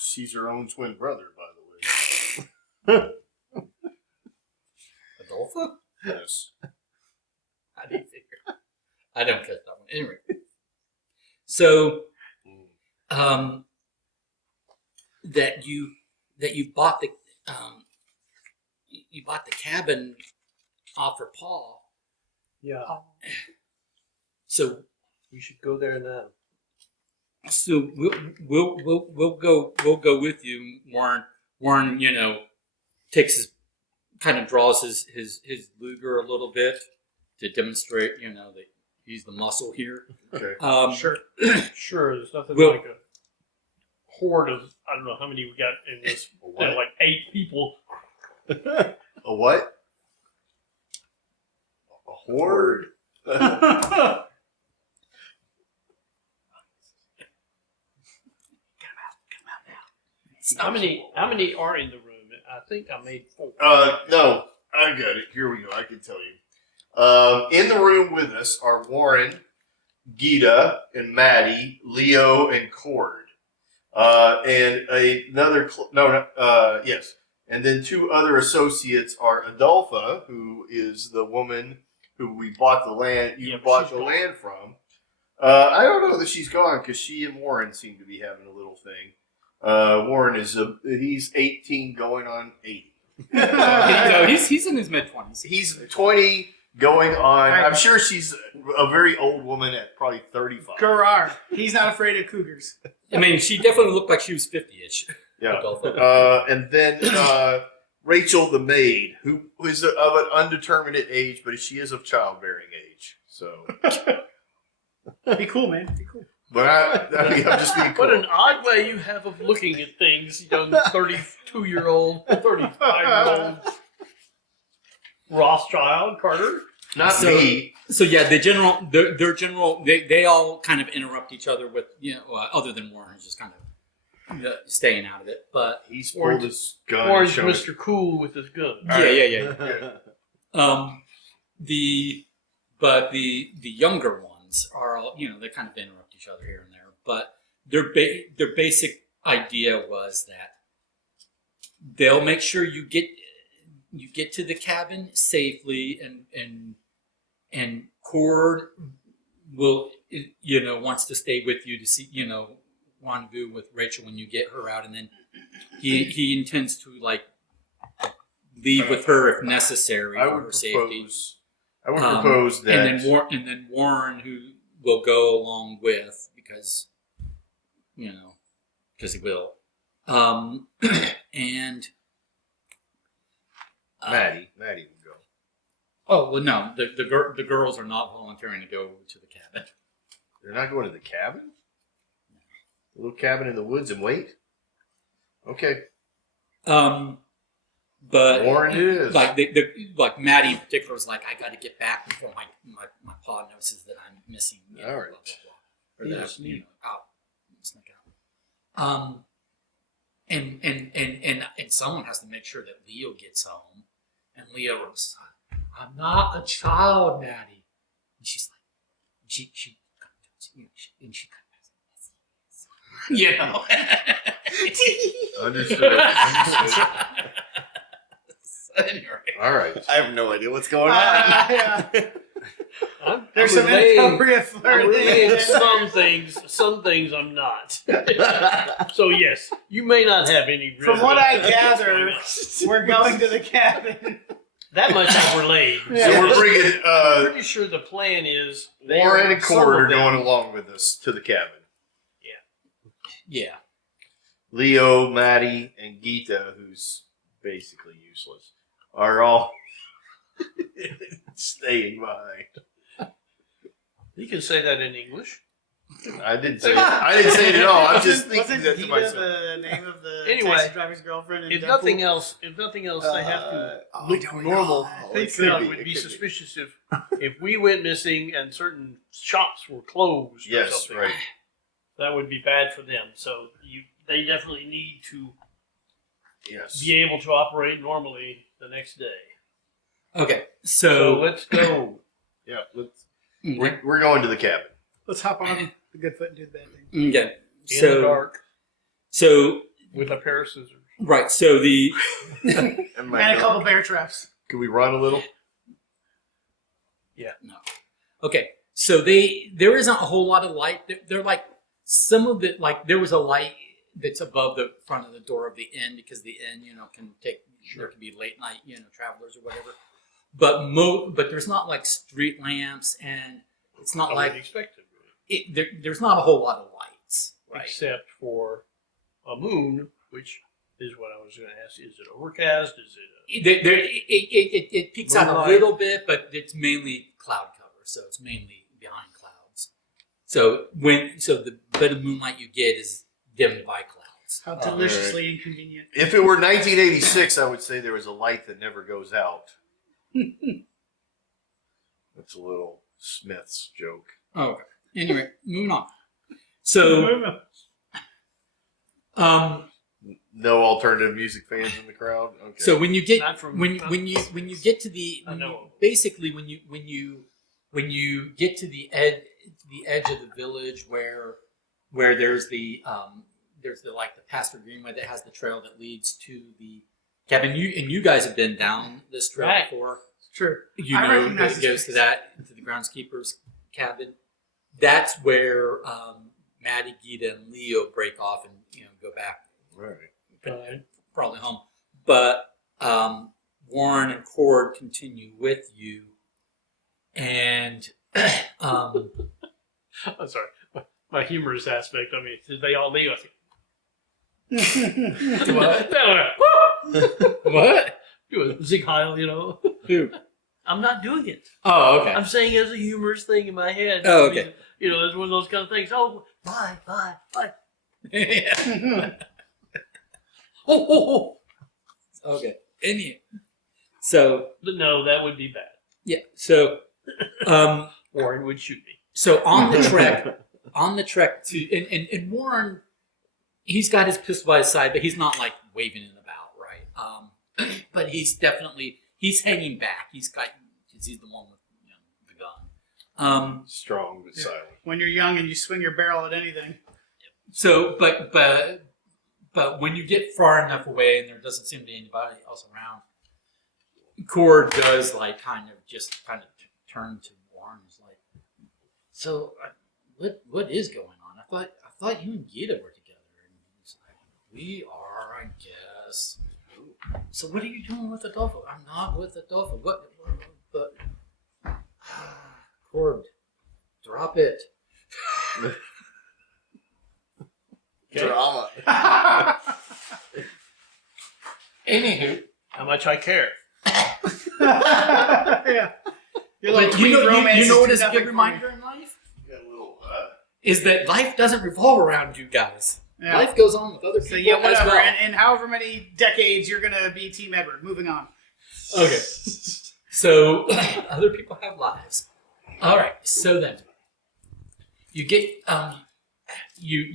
She's her own twin brother, by the way. Adolfo? Yes. How do you figure? I don't catch that one. Anyway. So that you bought the cabin off for Paul. Yeah. So We should go there now. So we'll go with you, Warren. Warren, takes draws his Luger a little bit to demonstrate, that he's the muscle here. Okay. Sure. Sure. There's nothing Well- like a horde of, I don't know how many we got in this. What? Like 8 people. A what? A horde? How many are in the room? I think I made 4. No, I got it. Here we go. I can tell you. In the room with us are Warren, Gita, and Maddie, Leo, and Cord. And another, yes. And then 2 other associates are Adolpha, who is the woman who we bought the land, bought the land from. I don't know that she's gone because she and Warren seem to be having a little thing. Warren he's 18 going on 80. No, he's in his mid-20s. He's 20 going on. I'm sure she's a very old woman at probably 35. Gerard. He's not afraid of cougars. I mean, she definitely looked like she was 50-ish. Yeah. Adolfo. And then Rachel, the maid, who is of an undeterminate age, but she is of childbearing age. So, Be cool, man. Be cool. but I'm just being cool. What an odd way you have of looking at things, young 32-year-old, 35-year-old Rothschild, Carter. Not So- me. So yeah, their general, they all kind of interrupt each other with, other than Warren, who's just kind of staying out of it. But He's pulled his gun. Or and is shown it. Mr. Cool with his gun. yeah. The younger ones are all, they kind of interrupt each other here and there. But their basic idea was that they'll make sure you get to the cabin safely, and Cord will, wants to stay with you to see, rendezvous with Rachel when you get her out, and then he intends to leave with her if necessary I for would her safety. propose that. And then Warren, who will go along with because he will, and Maddie would go. Oh well, no. The girls are not volunteering to go to the cabin. They're not going to the cabin? A little cabin in the woods and wait? Okay. But Warren it is. like like Maddie in particular is like, I got to get back before my paw notices that I'm missing. You know, All right. blah, blah, blah. Or Yes, that you know, out, sneak out. And someone has to make sure that Leo gets home. And Leo was like, I'm not a child, Maddie. And she's like, she and she you know. Understood. Understood. Anyway. All right. I have no idea what's going on. Yeah. There's I'm some relaying- inappropriate I'm flirting. relaying some things I'm not. So yes, you may not have any. From what I real- gather, we're going to the cabin. that much I've relayed. Yeah. So we're bringing I'm pretty sure the plan is Warren and some Cord of are them- going along with us to the cabin. Yeah. Leo, Maddie, and Gita, who's basically useless, are all staying behind. You can say that in English. I didn't say it. I didn't say it at all. I'm just thinking Wasn't that to Gita myself. the name of the Anyway, taxi driver's girlfriend? In If Deadpool? nothing else, they have to look normal. I think It would be It could suspicious if we went missing and certain shops were closed. or Yes, something. right. That would be bad for them. So they definitely need to Yes. be able to operate normally the next day. Okay. So So, let's go. Yeah. Let's, okay. we're going to the cabin. Let's hop on the good foot and do the bad thing. Okay. In the So, dark so with a pair of scissors. right. So the And And a couple bear traps. Can we run a little? okay. So there isn't a whole lot of light. They're like some of it. Like there was a light that's above the front of the door of the inn because the inn, can take. There can be late night, travelers or whatever. But there's not like street lamps, and it's not I like would expect it, there's not a whole lot of lights. Right. except for a moon, which is what I was going to ask. Is it overcast? Is it? It peeks out a Moonlight. little bit, but it's mainly cloud cover, so it's mainly behind clouds. So the bit of moonlight you get is dimmed by clouds. How deliciously inconvenient. If it were 1986, I would say there was a light that never goes out. That's a little Smith's joke. Oh, okay. Anyway, moving on. So, No alternative music fans in the crowd. Okay. so when you get Not from- when you get to the I know. basically when you get to the edge of the village where there's the like the pasture greenway that has the trail that leads to the cabin. You guys have been down this trail Right. before. True. You I know recognize that it this goes to place. the groundskeeper's cabin. That's where Maddie, Gita, and Leo break off and go back right. probably home. But Warren and Cord continue with you, and I'm sorry. My humorous aspect. I mean, did they all leave? I think. what? What? Do a Zig Heil, Who? I'm not doing it. Oh, okay. I'm saying it as a humorous thing in my head. Oh, okay. It's one of those kind of things. Oh, bye. Yeah. Oh. Okay. Anyway, so But no, that would be bad. yeah, so Warren would shoot me. so on the trek to and Warren, he's got his pistol by his side, but he's not like waving it about, right? But he's hanging back. He's the one with the gun. Strong but silent. When you're young and you swing your barrel at anything. So, but when you get far enough away and there doesn't seem to be anybody else around, Cord does kind of turn to Warren. He's like, "So, what is going on? I thought you and Gita were together." And he's like, "We are, I guess." So, what are you doing with Adolfo? I'm not with Adolfo. What? But Cord, drop it. Okay. Drama. Anywho, How much I care. Yeah. You're like, But you know romance what is is a nothing good for reminder in life? Got a little, Is that life doesn't revolve around you guys. me. Yeah. Life goes on with other people So yeah, as whatever. well. And however many decades you're gonna be Team Edward. Moving on. Okay. So other people have lives. All right. So then you get you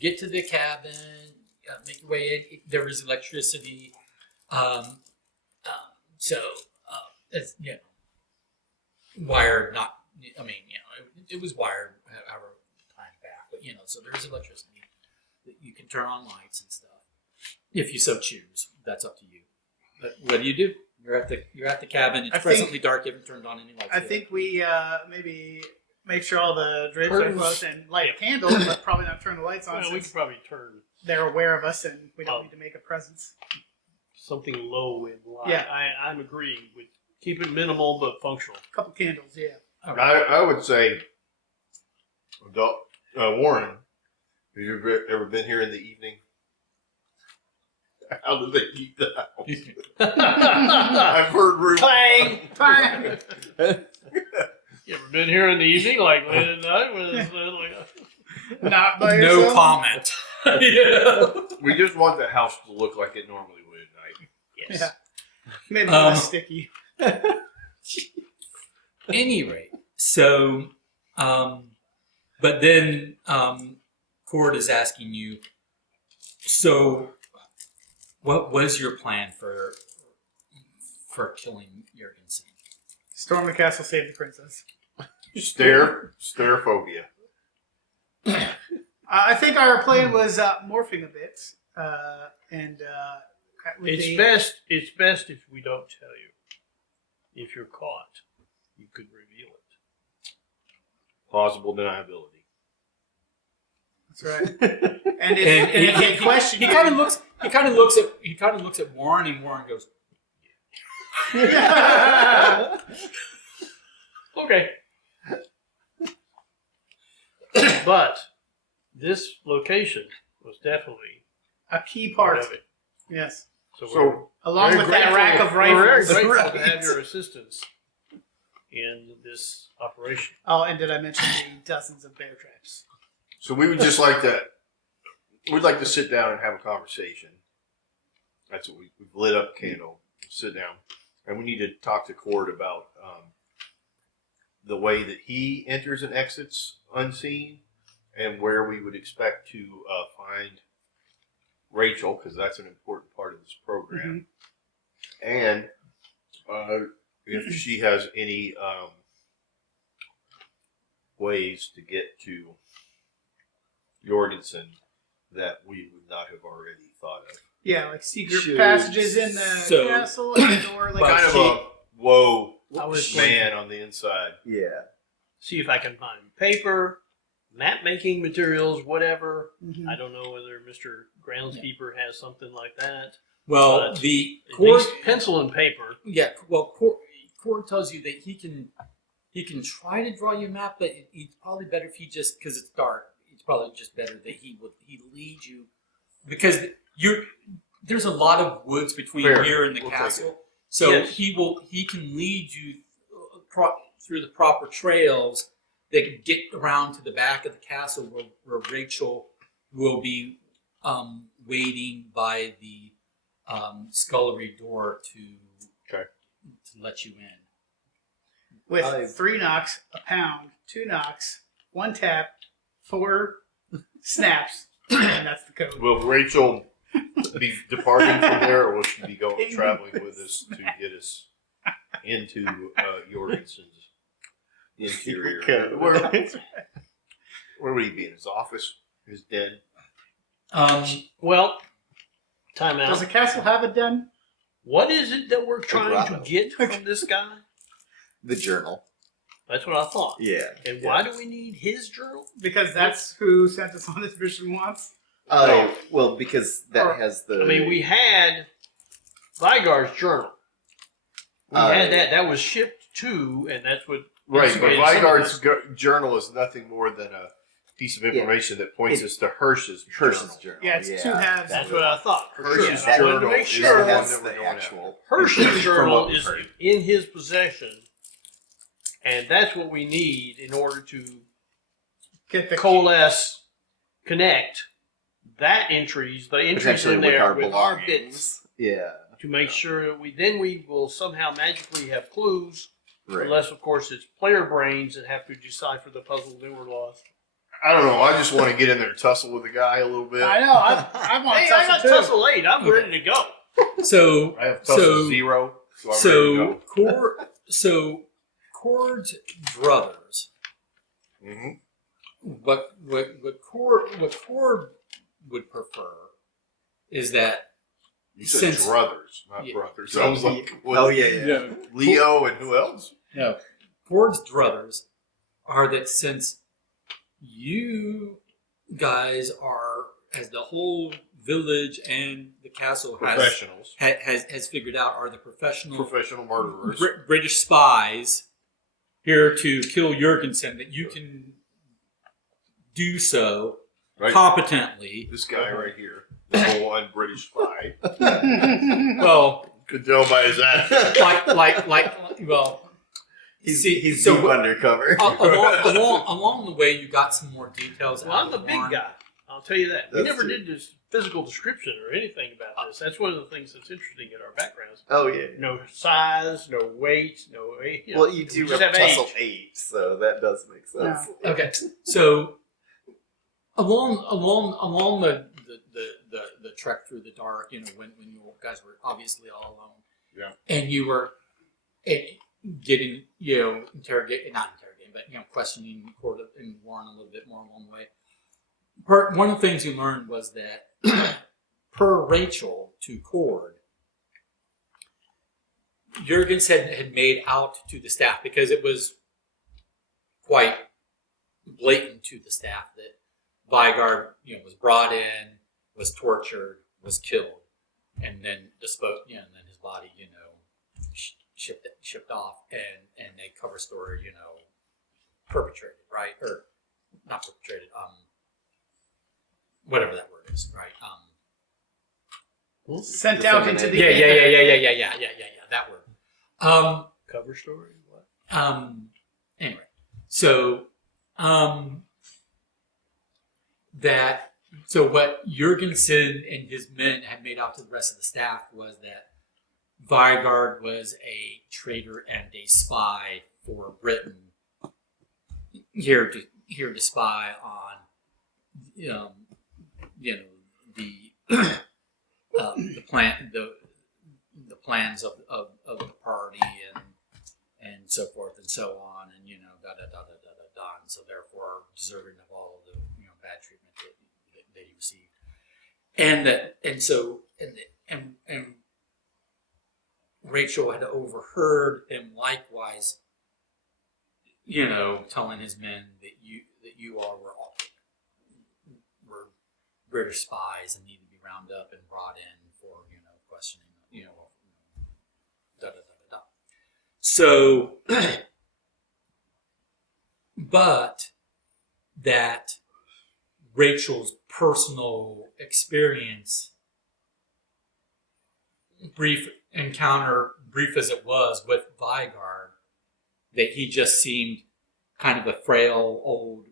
get to the cabin, make your way in. There is electricity. So it's wired. Not. I mean, it was wired however time back, but so there is electricity that you can turn on lights and stuff if you so choose. That's up to you. But what do? You're at the cabin. It's presently dark. You haven't turned on any lights. I yet. think we maybe make sure all the drapes are Curtains. closed and light candles, but probably not turn the lights on. Well, we Since could probably turn they're aware of us and we don't need to make a presence. something low in light. Yeah. I'm agreeing with keep it minimal but functional. A couple candles, yeah. I would say, Warren, have you ever been here in the evening? How do they keep the house? I've heard rumors. Clang! Clang! You ever been here in the evening, like late at night? When it's like, Not by No yourself. comment. Yeah. We just want the house to look like it normally would at night. yes. Yeah. Maybe less sticky. Any rate, so, but then Cord is asking you. So, what was your plan for killing Jurgensen? Storm the castle, save the princess. Starophobia. I think our plan was morphing a bit, and with It's the- best if we don't tell you. If you're caught, you could reveal it. Plausible deniability. That's right. And if they question He you- kind of looks at Warren, and Warren goes, Okay. But this location was definitely a key part. of it. Yes. So, Along Very with that grateful- rack of we're very rifles. grateful to Right. have your assistance in this operation. Oh, and did I mention the dozens of bear traps? so we would just like to, we'd like to sit down and have a conversation. That's what we've lit up a candle, sit down, and we need to talk to Cord about the way that he enters and exits unseen, and where we would expect to find Rachel, because that's an important part of this program, and if she has any ways to get to Jorgensen that we would not have already thought of. Yeah, like secret Should- passages in the so- castle and the door. Like Kind of a whoa I was man on the inside. Yeah. See if I can find paper, map making materials, whatever. Mhm. I don't know whether Mr. Groundskeeper has something like that. "Well, But the At Cord, least pencil and paper. yeah, well, Cord tells you that he can try to draw you a map, but it's probably better if he just because it's dark. It's probably just better that he leads you because there's a lot of woods between Fair. here and the We'll take castle, so Yes. he can lead you through the proper trails that can get around to the back of the castle where Rachel will be waiting by the scullery door to let you in. with 3 knocks, a pound, 2 knocks, 1 tap, 4 snaps, and that's the code. Will Rachel be departing from there, or will she be traveling with us to get us into Jorgensen's interior? Where would he be? In his office? His den? Well, time out. Does the castle have a den? What is it that we're trying to grotto. get from this guy? The journal. That's what I thought. Yeah. And why do we need his journal? Because that's who sent us on this mission once. Oh, well, because that Or- has the. I mean, we had Vigar's journal. We had that. That was shipped to, and that's what. Right, but instigated some of Vigard's journal is nothing more than a piece of information that points us to Hirsch's journal. Yeah, it's two halves. That's what I thought. For sure. Hirsch's I wanted to journal make is sure the one That's that we're the going actual. Hirsch's From journal what we've is heard. in his possession, and that's what we need in order to Get the coalesce, connect the entries Potentially in there with our bits belongings. Yeah. to make sure that we will somehow magically have clues, Right. unless of course it's player brains that have to decipher the puzzle. Then we're lost. I don't know. I just want to get in there and tussle with the guy a little bit. I know. I want Hey, I got tussle too. tussle 8. I'm ready to go. So I have tussle 0, so I'm ready to go. Cord's druthers. Mm-hmm. What Cord would prefer is that You said since druthers, not Yeah. brothers. I was like, what? Oh yeah. Leo and who else? No, Cord's druthers are that since you guys are, as the whole village and the castle Professionals. has figured out, are the Professional murderers. British spies here to kill Jurgensen, that you can do so Right. competently. This guy right here, the one British spy. Well, Could tell by his accent. well. He's See, deep undercover. along the way, you got some more details. Well, out I'm of the big Warren. guy. I'll tell you that. We That's never true. did this physical description or anything about this. That's one of the things that's interesting in our backgrounds. Oh yeah. No size, no weight, no age. You know, Well, you we do just have have tussle age. 8, so that does make sense. Okay, so along the trek through the dark, when you guys were obviously all alone, Yeah. and you were getting not interrogating, but questioning Cord and Warren a little bit more along the way. One of the things you learned was that per Rachel to Cord, Jurgensen had made out to the staff, because it was quite blatant to the staff that Vigard, was brought in, was tortured, was killed, and then disposed, and then his body, shipped off, and they cover story, perpetrated, right? Or not perpetrated, whatever that word is, right? Sent out into the Yeah, that word. Cover story? What? Anyway, so what Jurgensen and his men had made out to the rest of the staff was that Vigard was a traitor and a spy for Britain, here to spy on the plans of the party and so forth and so on, and and so therefore deserving of all the bad treatment that he received, and Rachel had overheard him likewise, telling his men that you all were British spies and need to be rounded up and brought in for questioning, So, but that Rachel's personal experience, brief as it was with Vigard, that he just seemed kind of a frail, old,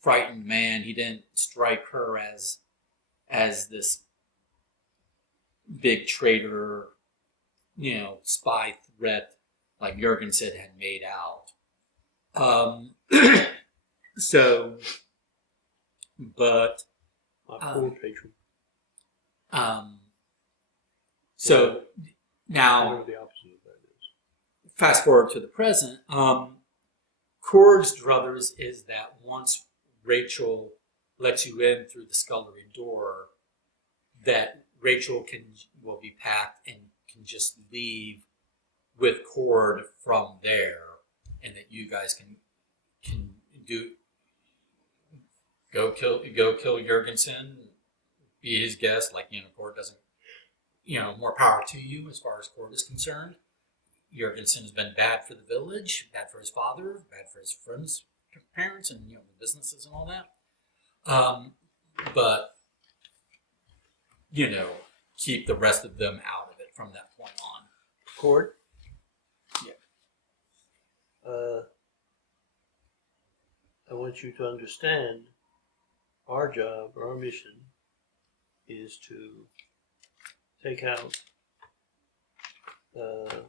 frightened man. He didn't strike her as this big traitor, spy threat like Jurgensen had made out. But My poor patron. So I now, know the opposite of that is. fast forward to the present. Cord's druthers is that once Rachel lets you in through the scullery door, that Rachel will be packed and can just leave with Cord from there, and that you guys can go kill Jurgensen, be his guest. Cord doesn't, more power to you as far as Cord is concerned. Jurgensen has been bad for the village, bad for his father, bad for his friends, parents and the businesses and all that. But keep the rest of them out of it from that point on. Cord? Yeah. I want you to understand our job, our mission, is to take out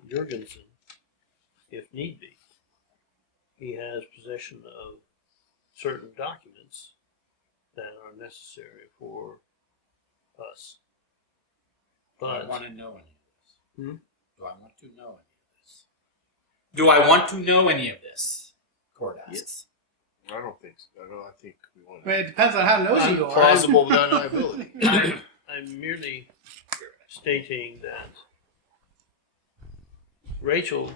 Jurgensen if need be. He has possession of certain documents that are necessary for us. Do I But want to know any of this? Hmm? Do I want to know any of this? Do I want to know any of this? Cord asks. I don't think so. I think we want I mean, it depends on how nosy you are. plausible deniability. I'm merely stating that Rachel,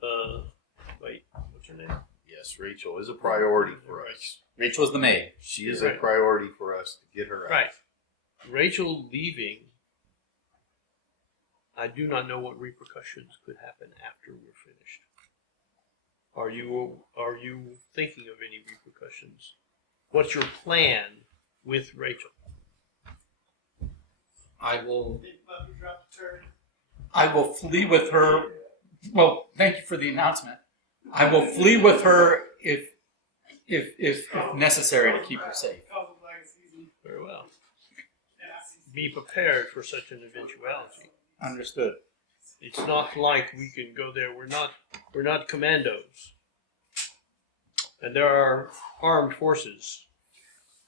what's her name? Yes, Rachel is a priority for us. Rachel's the maid. She is Right. a priority for us to get her out. Right. Rachel leaving, I do not know what repercussions could happen after we're finished. Are you thinking of any repercussions? What's your plan with Rachel? I will Big puppy dropped a turd. flee with her. Well, thank you for the announcement. I will flee with her if necessary to keep her safe. Very well. Be prepared for such an eventuality. Understood. It's not like we can go there. We're not commandos. And there are armed forces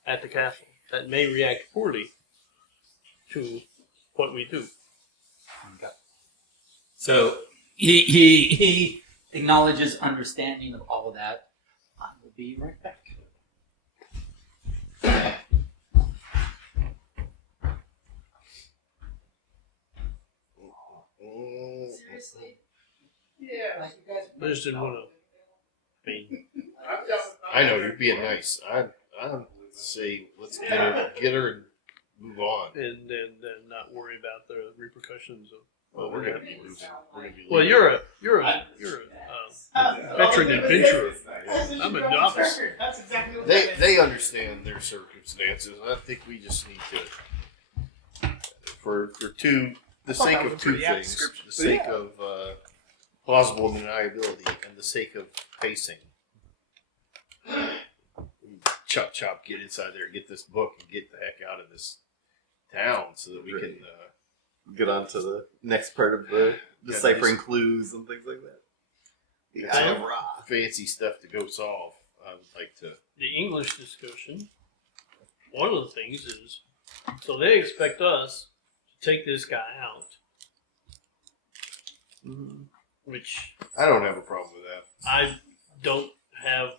at the castle that may react poorly to what we do. Okay. So he acknowledges understanding of all of that. I will be right back. Seriously? Yeah. Like you guys I just didn't want to. I mean, I know you're being nice. I say let's get her and move on. and not worry about the repercussions of. Well, we're gonna be losing. We're gonna be Well, losing. you're a veteran adventurer. I'm a novice. That's exactly what They understand their circumstances. I think we just need to, for the sake that was of a two pretty apt things, description. the sake of plausible deniability and the sake of pacing. Chop, chop, get inside there, get this book, and get the heck out of this town so that we can. Get on to the next part of the deciphering clues and things like that. Get some fancy stuff to go solve. I would like to. The English discussion. One of the things is, so they expect us to take this guy out, which I don't have a problem with that. I don't have.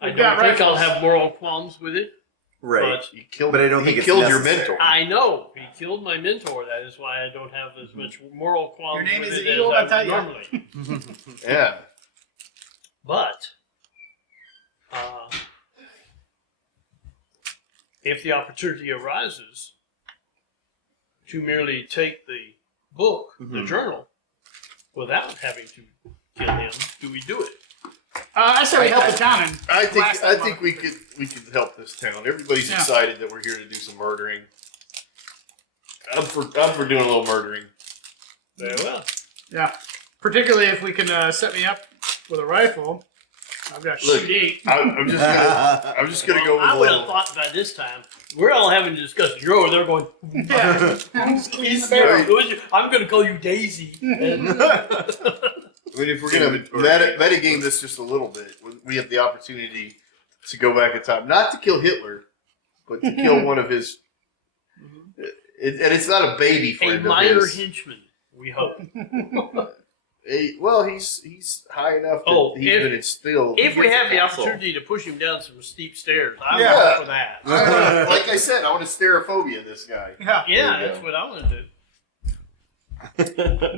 I We've don't got think I'll rifles. have moral qualms with it. Right. But You killed, But I don't he think it's killed your necessary. mentor. I know he killed my mentor. That is why I don't have as much moral qualms. Your name with is it Eagle, as I I tell would you. normally. Yeah. But if the opportunity arises to merely take the book, the journal, without having to kill him, do we do it? I say we help the town and I blast think that we could help this town. Everybody's Yeah. excited that we're here to do some murdering. I'm for doing a little murdering. Very well. Yeah, particularly if we can set me up with a rifle. I've got Look, shoot 8. I'm just gonna go with I a would have little. thought by this time we're all having a discussion. You're over there going, Yeah. I'm just cleaning the "Is there- barrel. I'm going to call you Daisy." And- I mean, if we're gonna metagame this just a little bit, we have the opportunity to go back in time, not to kill Hitler, but to kill one of his. And it's not a baby a friend minor of his. henchman, we hope. Well, he's high enough that Oh, he's if- been instilled. If we gets a have the castle. opportunity to push him down some steep stairs, I'm Yeah. all for that. Like I said, I want to stereophobia this guy. Yeah. Yeah, There you that's go. what I want to do.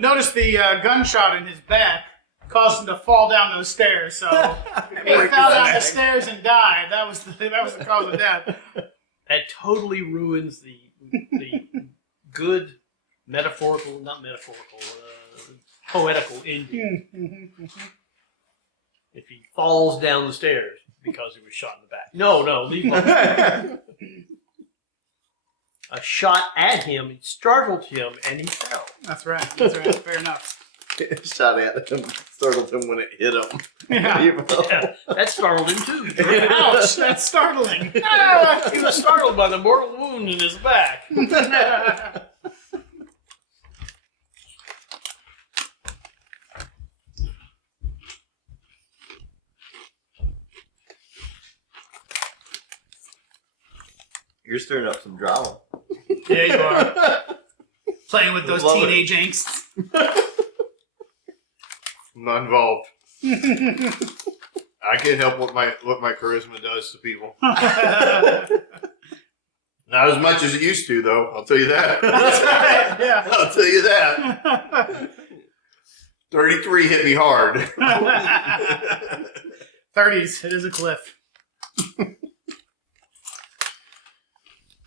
Notice the gunshot in his back caused him to fall down those stairs. So he fell down the stairs and died. That was the cause of death. That totally ruins the good poetical ending. if he falls down the stairs because he was shot in the back. No, leave him alone. A shot at him, it startled him, and he fell. That's right. Fair enough. Shot at him, startled him when it hit him. Yeah. You know? Yeah, that startled him too. Ouch! That's startling. He was startled by the mortal wound in his back. You're stirring up some drama. Yeah, you are. Playing with those Love it. teenage angsts. I'm not involved. I can't help what my charisma does to people. Not as much as it used to, though. I'll tell you that. That's right. Yeah. I'll tell you that. 33 hit me hard. 30s. It is a cliff.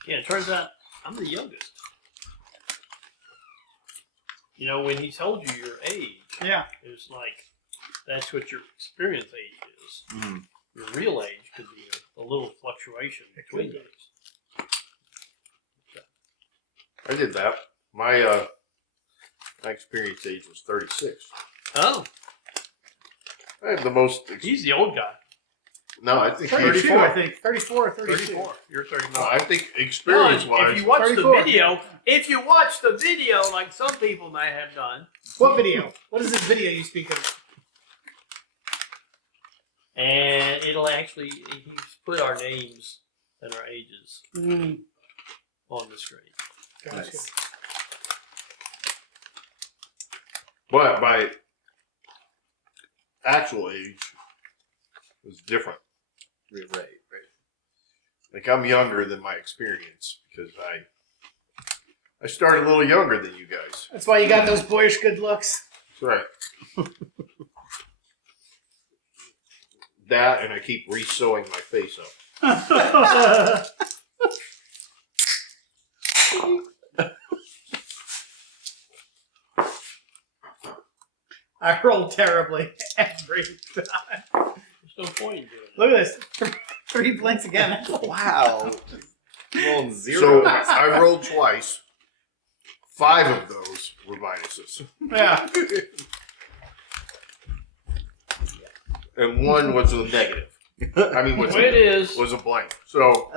Yeah, it turns out I'm the youngest. You know, when he told you your age, Yeah. it was like, that's what your experience age is. Mhm. Your real age could be a little fluctuation between those. I did that. My experience age was 36. Oh, I have the most. he's the old guy. No, I think 32, 34. I think. 34 or 32. 34. You're 34. No, I think No, experience-wise. if you watch 34. the video, like some people may have done, What video? What is this video you speak of? and it'll actually he's put our names and our ages on the screen. Gotcha. Nice. But my actual age was different. Right. Like I'm younger than my experience because I started a little younger than you guys. That's why you got those boyish good looks. That's right. That and I keep re-sewing my face up. I rolled terribly every time. There's no point in doing it. Look at this. 3 blinks again. Wow. Rolling So zero. I rolled twice. 5 of those were minuses. Yeah. And 1 was a negative. I mean, The way it is, was a blank. So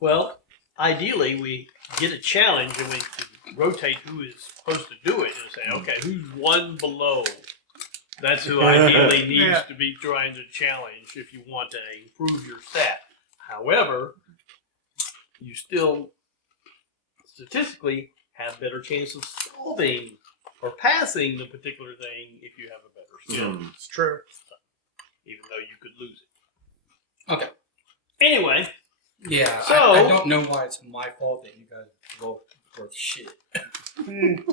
well, ideally we get a challenge and we can rotate who is supposed to do it and say, okay, who's 1 below? That's who ideally needs Yeah. to be trying to challenge if you want to improve your stat. However, you still statistically have better chance of solving or passing the particular thing if you have a better skill, It's true. even though you could lose it. Okay. Anyway, Yeah, So- I don't know why it's my fault that you guys roll worth shit.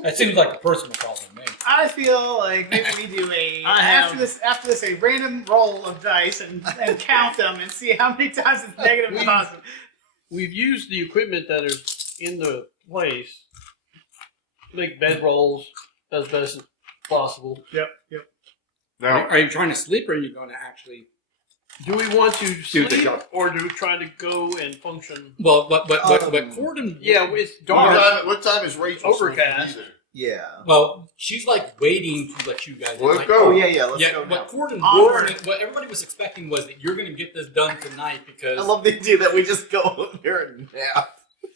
That seems like a personal problem to me. I feel like maybe we do after this a random roll of dice and count them and see how many times it's negative and positive. we've used the equipment that is in the place, make bed rolls as best as possible. Yep. now Are you trying to sleep or are you going to actually? Do we want to the sleep job. or do we try to go and function? Well, but Corden. Yeah, it's dark. what time is Rachel? Overcast. supposed to be Yeah. Well, she's like waiting to let you guys. Well, like, let's go. Oh, yeah. Let's Yeah, go now. what Corden Onward. what everybody was expecting was that you're going to get this done tonight because. I love the idea that we just go over there and nap.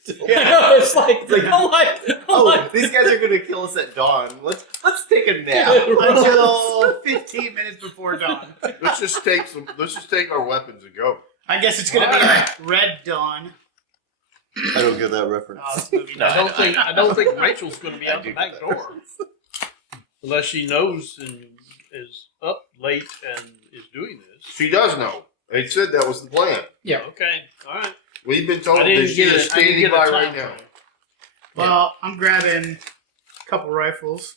Yeah, it's like Oh, these guys are gonna kill us at dawn. Let's take a nap. Until 15 minutes before dawn. Let's just take our weapons and go. I guess it's gonna be like Red Dawn. I don't get that reference. Oh, it's gonna be I don't think Rachel's going to be I out the do back get that door reference. unless she knows and is up late and is doing this. She does know. They said that was the plan. Yeah. Okay. All right. We've been told I that didn't she get is it. I didn't standing get a by time right now. frame. Well, I'm grabbing a couple rifles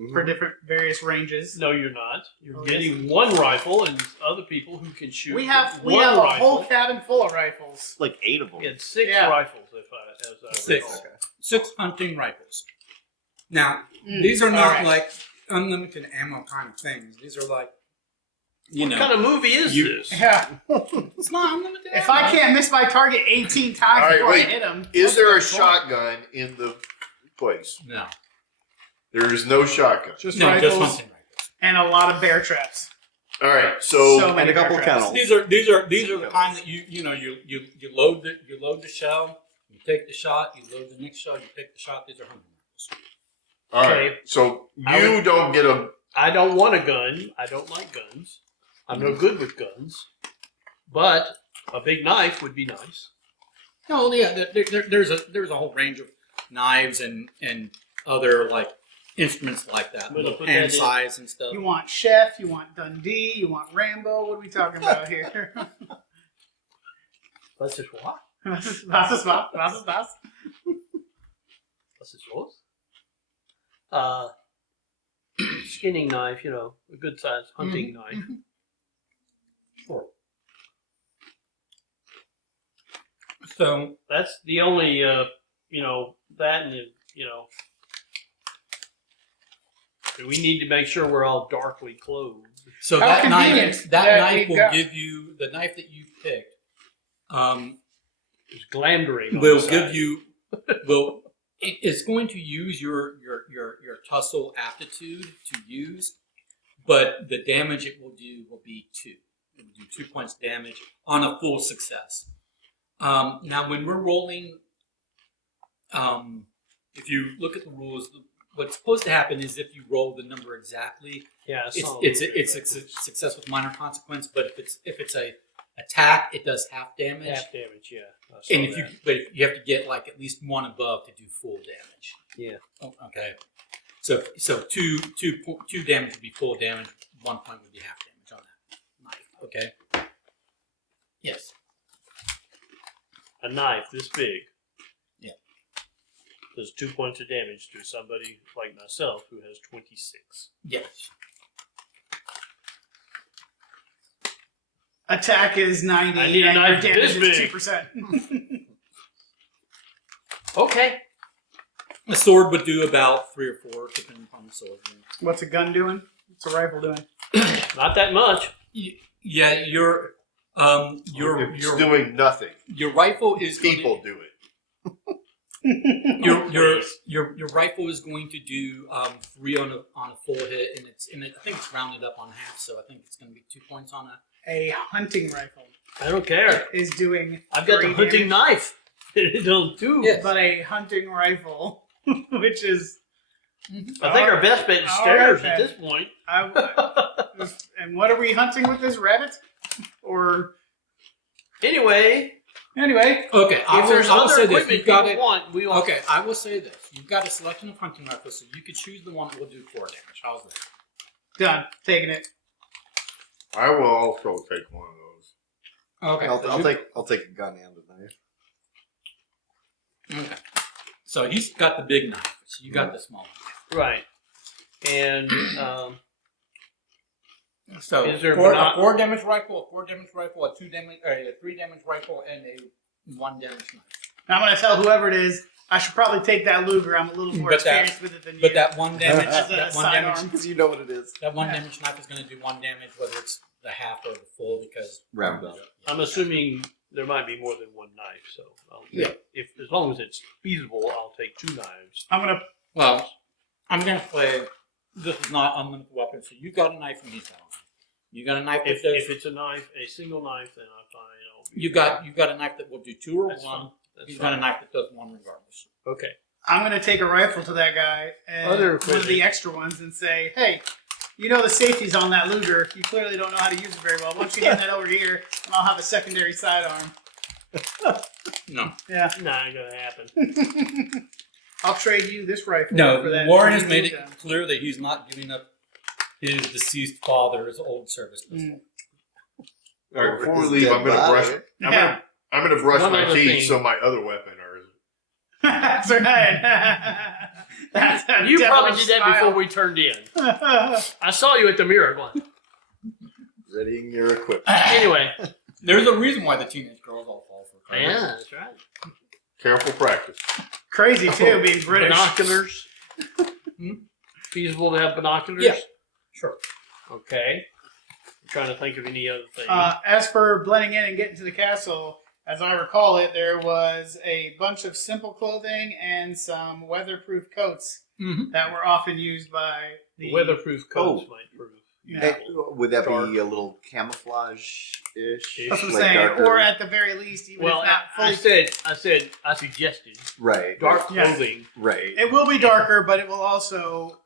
Mhm. for different various ranges. No, you're not. You're Oh, getting one rifle and other people who can shoot. We have one a rifle. whole cabin full of rifles. Like 8 of them. We had 6 Yeah. rifles, as I Six. recall. Okay. 6 hunting rifles. Now, these are not Alright. like unlimited ammo kind of things. These are like, What kind of movie is this? Yeah. it's not unlimited If ammo. I can't miss my target 18 times All right, before wait. I hit him, Is there a what's the point? shotgun in the place? No. There is no shotgun. Just No, rifles just hunting rifles. and a lot of bear traps. All right, so So many and a couple bear traps. kennels. These are the kind that you load the shell, you take the shot, you load the next shell, you take the shot. These are hunting rifles. all right, Okay. so I you would- don't get a. I don't want a gun. I don't like guns. I'm no good with guns. But a big knife would be nice. No, yeah, there's a whole range of knives and other like instruments like that, We'll little put hand that in. size and stuff. You want Chef, you want Dundee, you want Rambo. What are we talking about here? Was ist what? Was ist das? Was ist das? Was ist los? Skinning knife, a good sized hunting knife. Sure. So That's the only, that and, we need to make sure we're all darkly clothed. So How that convenient knife that knife we will got. give you the knife that you picked. There's glandering on Will the give side. you it's going to use your tussle aptitude to use, but the damage it will do will be 2. It will do 2 points damage on a full success. Now, when we're rolling, if you look at the rules, what's supposed to happen is if you roll the number exactly, Yeah, I saw it's a a success with minor consequence. But if it's a attack, it does half damage. half damage, yeah. I saw And if that. you have to get like at least 1 above to do full damage. Yeah. Oh, okay. So two damage would be full damage. 1 point would be half damage on that knife. Okay. Yes. A knife this big. Yeah. Does 2 points of damage to somebody like myself who has 26. Yes. Attack is 90. I need a and knife your damage this is big. 2%. Okay. A sword would do about 3 or 4, depending upon the sword. What's a gun doing? What's a rifle doing? Not that much. Yeah, your It's doing nothing. your rifle is People do it. your rifle is going to do 3 on a full hit, and I think it's rounded up on half, so I think it's going to be 2 points on a. A hunting rifle I don't care. is doing. I've got the 3 hunting damage, knife. It don't do. Yes. but a hunting rifle, which is. I think our best bet is All stairs right, at then. this point. And what are we hunting with this rabbit? Or Anyway, anyway, Okay, I if will there's say other this. equipment You've got people it. want, we want. Okay, I will say this. You've got a selection of hunting rifles, so you could choose the one that will do 4 damage. How's that? done. Taking it. I will also take one of those. Okay, I'll take a gun and a knife. Okay. So he's got the big knife. So you got the small one. Right. And So Is there a 4 damage rifle, a 4 damage rifle, a 2 damage, a 3 damage rifle, and a 1 damage knife. I'm going to tell whoever it is, I should probably take that Luger. I'm a little more But that- experienced with it than you. But that 1 damage, As a that 1 sidearm. damage, Because you know what it is. that 1 damage knife is going to do 1 damage, whether it's the half or the full, because Round up. I'm assuming there might be more than one knife. So if as long as it's feasible, I'll take 2 knives. I'm going to. Well, I'm going to play. This is not unlimited weapons, so you got a knife and he's got a knife. You got a knife that If does. it's a knife, a single knife, then I'm fine. You got a knife that will do 2 or That's 1. fine. That's He's fine. got a knife that does 1 regardless. Okay. I'm going to take a rifle to that guy and Other one of equipment. the extra ones and say, hey, you know the safety's on that Luger. You clearly don't know how to use it very well. Why don't you hand that over here and I'll have a secondary sidearm. No. Yeah. Not gonna happen. I'll trade you this rifle No, for that. Warren has made Luger. it clear that he's not giving up his deceased father's old service pistol. All right, before we His leave, dead I'm going to body. brush. Yeah. I'm going to brush One my other teeth thing. so my other weapon are. That's right. That's a You probably devilish did that before we turned in. I saw you at the mirror going. Readying your equipment. Anyway, There's a reason why the teenage girls all fall for cover. yeah, that's right. Careful practice. Crazy too, being British. Binoculars. feasible to have binoculars? Yeah. Sure. Okay. I'm trying to think of any other thing. As for blending in and getting to the castle, as I recall it, there was a bunch of simple clothing and some weatherproof coats Mm-hmm. that were often used by the Weatherproof coats might prove. Yeah. Hey, would that Dark. be a little camouflage-ish? That's what I'm Like saying. darker? Or at the very least, even Well, if not fully. I suggested Right. dark Yes. clothing. Right. It will be darker, but it will also,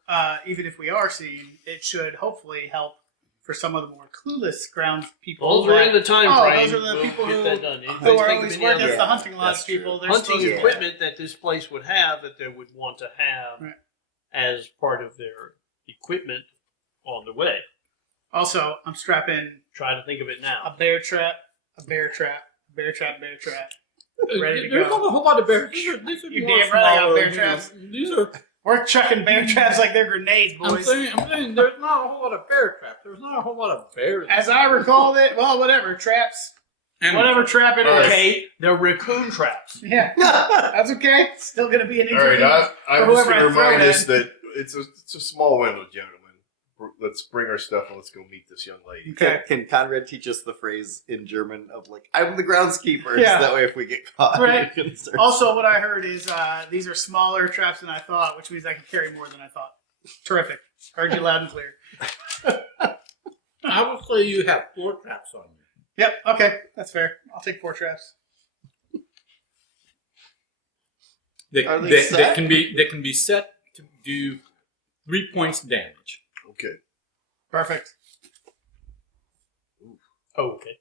even if we are seeing, it should hopefully help for some of the more clueless ground people. Those are in the time frame. Those are the We'll people get who that done. are Anything think of always any working other as the hunting lodge that's true. people. They're hunting supposed to- equipment that this place would have that they would want to have Right. as part of their equipment on the way. Also, I'm strapping Try to think of it a now. bear trap, a bear trap, a bear trap, bear trap. Ready to There's go. not a whole lot of bears. These are You more damn right I got smaller, bear you traps. know, These are. We're chucking bear traps like they're grenades, I'm boys. saying, there's not a whole lot of bear traps. There's not a whole lot of bears. As I recalled it, well, whatever, traps. And Whatever trap it is. Okay, they're raccoon traps. Yeah, that's okay. Still going to be an All right, inconvenience. I'm For just whoever going to I throw remind it us at. that it's a small window, gentlemen. Let's bring our stuff and let's go meet this young lady. Okay. Can Conrad teach us the phrase in German of like, I'm the groundskeeper? Yeah. So that way if we get caught, Right. we can start- Also, what I heard is these are smaller traps than I thought, which means I can carry more than I thought. Terrific. Heard you loud and clear. I would say you have 4 traps on you. Yep, okay. That's fair. I'll take 4 traps. Are they set? That can be set to do 3 points damage. Okay. Perfect. Oh, okay.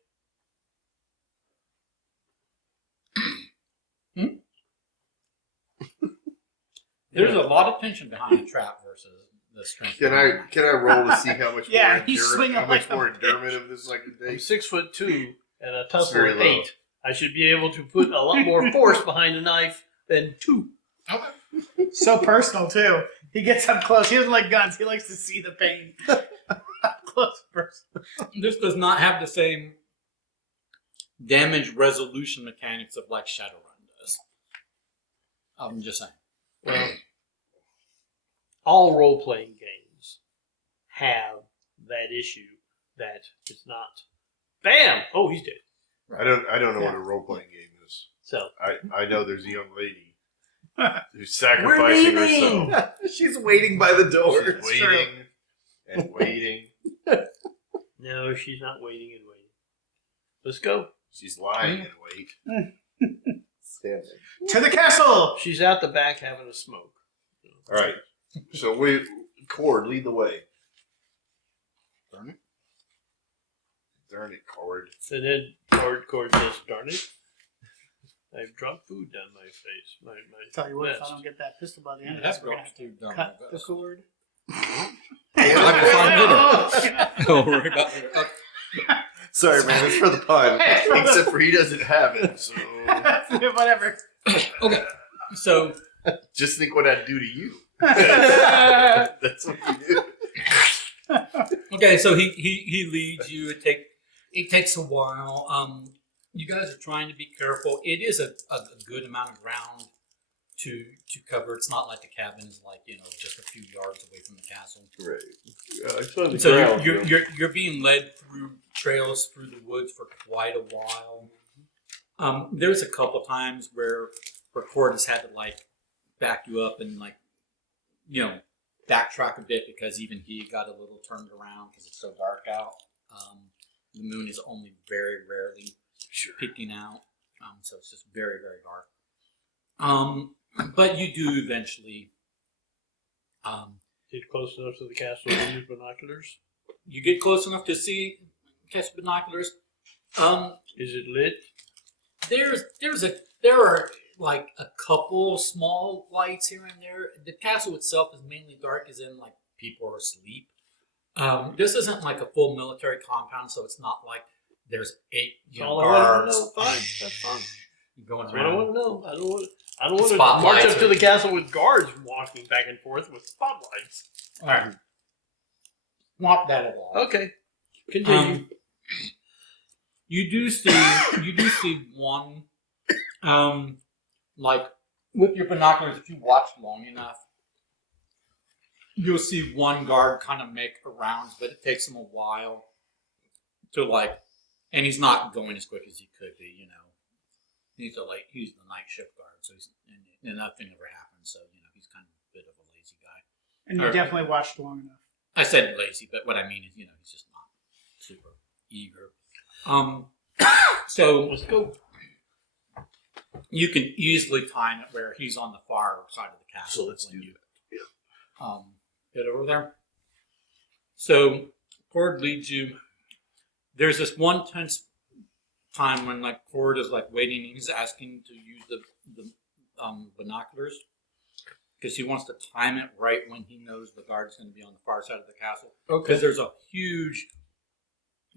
There's a lot of tension behind the trap versus the strength. Can I roll to see how much Yeah, more he's swinging how much like a more bitch. endurance of this I can I'm take? 6'2" and a tussle very of low. 8. I should be able to put a lot more force behind a knife than 2. So personal, too. He gets up close. He doesn't like guns. He likes to see the pain. Up close person. This does not have the same damage resolution mechanics of like Shadowrun does. I'm just saying. Well, all role-playing games have that issue that it's not. Bam! Oh, he's dead. I don't know Yeah. what a role playing game is. So I know there's a young lady who's sacrificing herself. She's waiting by the door. She's waiting and waiting. no, she's not waiting and waiting. Let's go. She's lying in wait. Standing. To the castle! She's out the back having a smoke. All right. So Cord, lead the way. Darn it. Darn it, Cord. And then Cord says, "Darn it! I've dropped food down my face. My Tell you what, if I vest." don't get that pistol by the end of That's this, we're drops going too dumb. to cut the cord. Don't worry about it. Sorry, man. It's for the pun. Except for he doesn't have it, so Whatever. Okay, so just think what I'd do to you. That's what you do. so he leads you. It takes a while. You guys are trying to be careful. It is a good amount of ground to cover. It's not like the cabin is like just a few yards away from the castle. Right. I saw the So ground, you're being led through trails through the woods for quite a while. There's a couple times where Cord has had to like back you up and like backtrack a bit because even he got a little turned around because it's so dark out. The moon is only very rarely peeking out, so it's just very very dark. But you do eventually. Get close enough to the castle to use binoculars. You get close enough to see catch binoculars. Is it lit? There are like a couple small lights here and there. The castle itself is mainly dark, as in like people are asleep. This isn't like a full military compound, so it's not like there's 8 All I want to guards know. Fine, that's fine. going I don't want around. to know. I don't want to Spotlights march up to are- the castle with guards walking back and forth with spotlights. All right, not that at all. Okay, continue. You do see one, like with your binoculars, if you watch long enough, you'll see one guard kind of make a rounds, but it takes him a while to and he's not going as quick as he could be. He's the night shift guard, so and nothing ever happens. So he's kind of a bit of a lazy guy. And you definitely watched long enough. I said lazy, but what I mean is he's just not super eager. So Let's go. you can easily time it where he's on the far side of the castle. So let's do that. Get over there. So Cord leads you. There's this one tense time when Cord is waiting. He's asking to use the binoculars because he wants to time it right when he knows the guard is going to be on the far side of the castle. Because there's a huge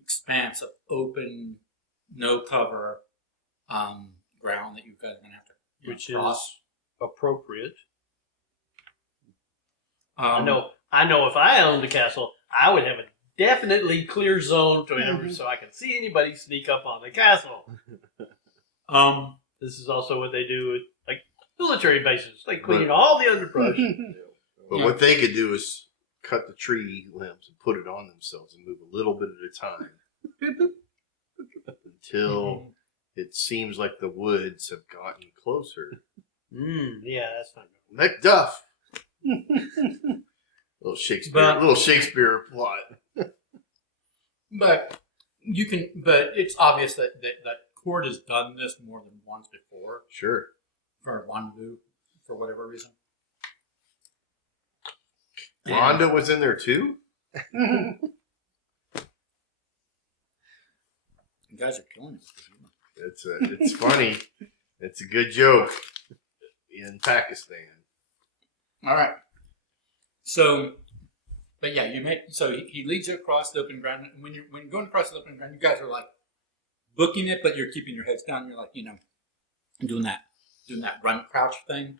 expanse of open, no cover ground that you guys are going to have to Which cross. is appropriate. Um, I know if I owned the castle, I would have a definitely clear zone so I can see anybody sneak up on the castle. This is also what they do with military bases. They clean all the underbrush. But what they could do is cut the tree limbs and put it on themselves and move a little bit at a time until it seems like the woods have gotten closer. Yeah, that's not good. Macduff. Little Shakespeare plot. But it's obvious that Cord has done this more than once before Sure. for Wandu for whatever reason. Rhonda was in there too? You guys are killing it. It's funny. It's a good joke in Pakistan. All right. So, but yeah, he leads you across the open ground. And when you're going across the open ground, you guys are booking it, but you're keeping your heads down. You're doing that run crouch thing.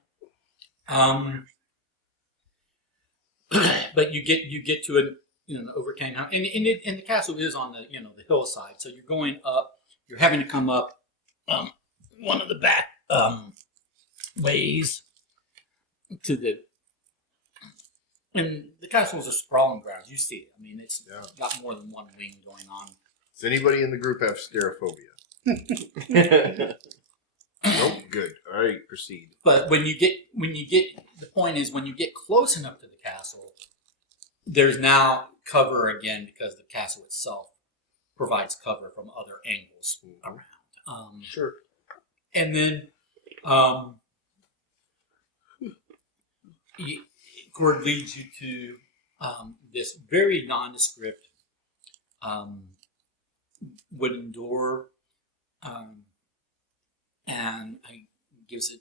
But you get to an overhang, and the castle is on the the hillside. So you're going up. You're having to come up one of the back ways to the. And the castle is a sprawling grounds. You see it. I mean, it's got more than one wing going on. Does anybody in the group have stereophobia? Nope. Good. All right. Proceed. But when you get the point is when you get close enough to the castle, there's now cover again because the castle itself provides cover from other angles around. Sure. And then Cord leads you to this very nondescript wooden door, and gives it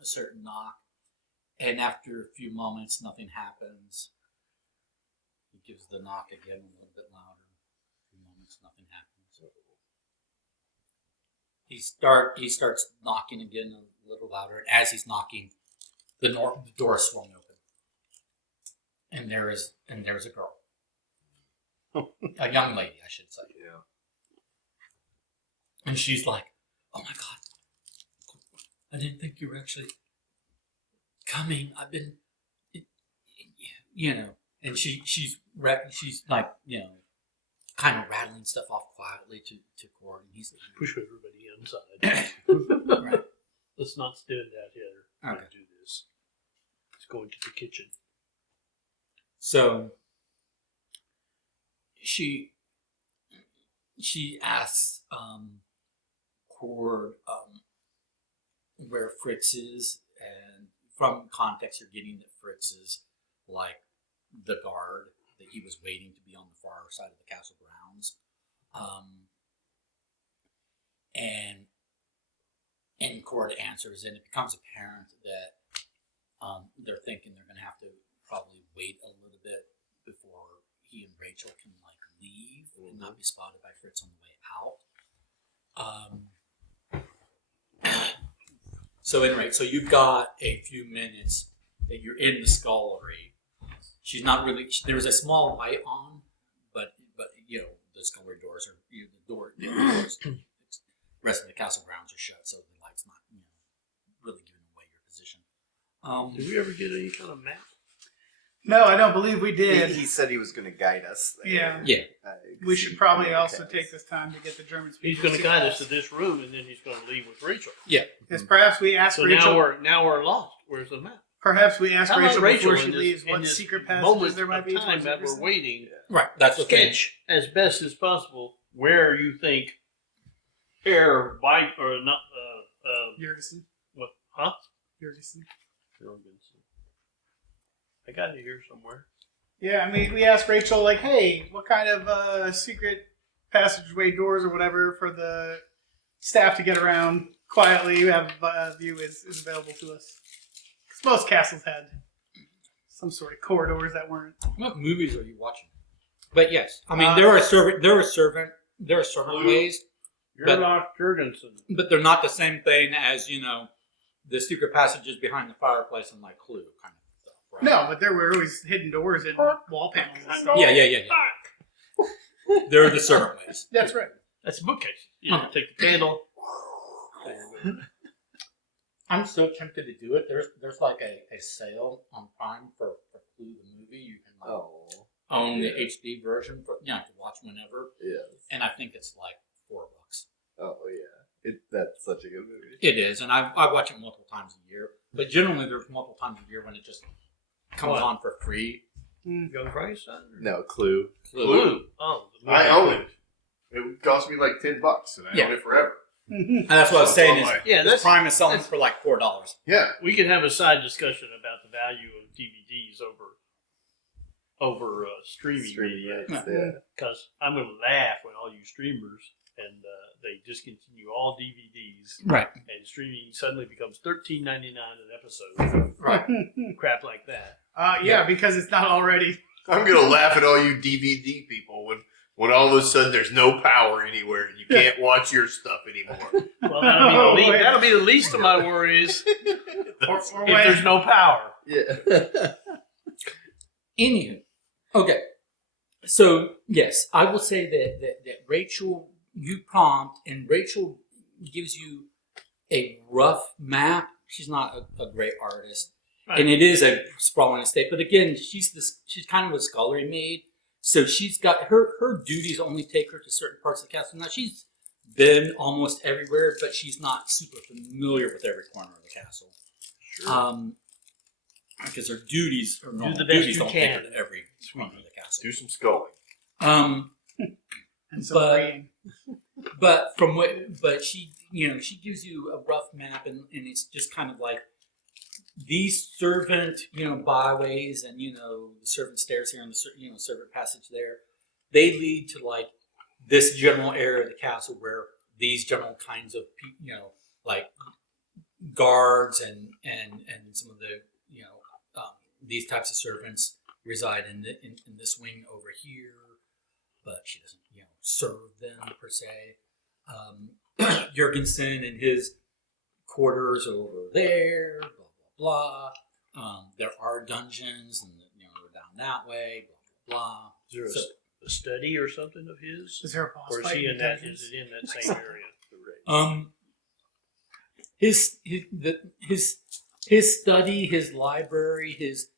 a certain knock. And after a few moments, nothing happens. He gives the knock again a little bit louder. A few moments, nothing happens. He starts knocking again a little louder, and as he's knocking, the door swung open. And there's a girl, a young lady, I should say. Yeah. And she's like, "Oh my God, I didn't think you were actually coming. I've been, And she's like, kind of rattling stuff off quietly to Cord, and he's like, Push everybody inside. right. Let's not stand out here and Okay. do this. Let's go into the kitchen. So she asks Cord where Fritz is, and from context you're getting that Fritz is like the guard that he was waiting to be on the far side of the castle grounds, and Cord answers, and it becomes apparent that they're thinking they're going to have to probably wait a little bit before he and Rachel can leave and not be spotted by Fritz on the way out. So anyway, so you've got a few minutes that you're in the scullery. She's not really. There's a small light on, but the scullery doors are the doors. The rest of the castle grounds are shut, so the light's not really giving away your position. Did we ever get any kind of map? No, I don't believe we did. He said he was going to guide us. There. Yeah. See, We should probably yeah, also okay. take this time to get the German He's speakers. going to guide us to this room, and then he's going to leave with Rachel. Yes, perhaps we ask So Rachel. now we're lost. Where's the map? Perhaps we ask How about Rachel before she in this- leaves in what this secret passages moment there might of be. time towards that we're Jefferson? waiting. Right. That's the thing. Sketch as best as possible where you think Herr White or not Jurgensen. what? Huh? Jurgensen. I got it here somewhere. Yeah, I mean, we asked Rachel, like, hey, what kind of secret passageway doors or whatever for the staff to get around quietly, have view is available to us. Because most castles had some sort of corridors that weren't. What movies are you watching? But yes, I mean there are servant ways, You're not Jurgensen. but they're not the same thing as the secret passages behind the fireplace and like Clue kind of stuff. Right? No, but there were always hidden doors and wall panels and stuff. Yeah. They're the servant ways. That's right. That's a bookcase. You take the candle. I'm so tempted to do it. There's like a sale on Prime for Clue the movie. You can own the HD version for to watch whenever. Yes. And I think it's like $4. Oh yeah. That's such a good movie. It is, and I watch it multiple times a year. But generally, there's multiple times a year when it just comes on for free. Young Frankenstein? No, Clue. Clue. Oh, the I movie. own it. It would cost me like $10, and I own it forever. And that's what I was saying is, Yeah, this Prime is selling for like $4. Yeah. We could have a side discussion about the value of DVDs over streaming media. Yeah. Because I'm going to laugh when all you streamers and they discontinue all DVDs Right. and streaming suddenly becomes $13.99 an episode. Right. Crap like that. Yeah, because it's not already. I'm gonna laugh at all you DVD people when all of a sudden there's no power anywhere and you can't watch your stuff anymore. Well, Oh, that'll be the least of my worries Or if when, there's no power. Yeah. Anywho, okay. So yes, I will say that Rachel, you prompt, and Rachel gives you a rough map. She's not a great artist, Right. and it is a sprawling estate. But again, she's kind of a scullery maid, so she's got her duties only take her to certain parts of the castle. Now she's been almost everywhere, but she's not super familiar with every corner of the castle. Sure. Because her duties, her normal the best duties you don't take can. her to every corner of the castle. Do some sculling. and some but- reading. But she she gives you a rough map, and it's just kind of like these servant byways and the servant stairs here and the servant passage there. They lead to like this general area of the castle where these general kinds of like guards and some of the these types of servants reside in this wing over here, but she doesn't serve them per se. Jurgensen and his quarters over there, blah blah blah. There are dungeons, and we're down that way, blah blah blah. Is there a study or something of his? Is there a boss Or is fight he in in that? Dungeons? Is it in that same area? His study, his library, his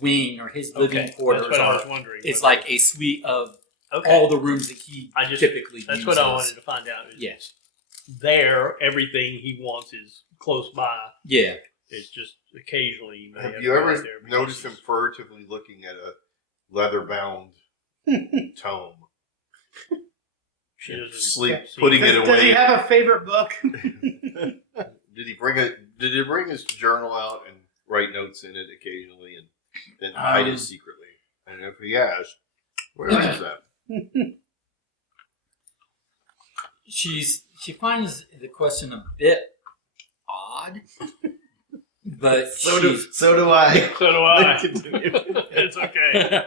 wing or his living quarters That's what I was are. wondering. It's like a suite of okay. all the rooms that he typically That's uses. what I wanted to find out. Is Yes. There, everything he wants is close by. Yeah. It's just occasionally you may Have you to ever go there because noticed him it's- furtively looking at a leather-bound tome? She doesn't Sleep, see- putting it Does he away. have a favorite book? Did he bring his journal out and write notes in it occasionally and then hide it secretly? And if he has, where is that? She finds the question a bit odd, but So do I. So do I. Continue. It's okay.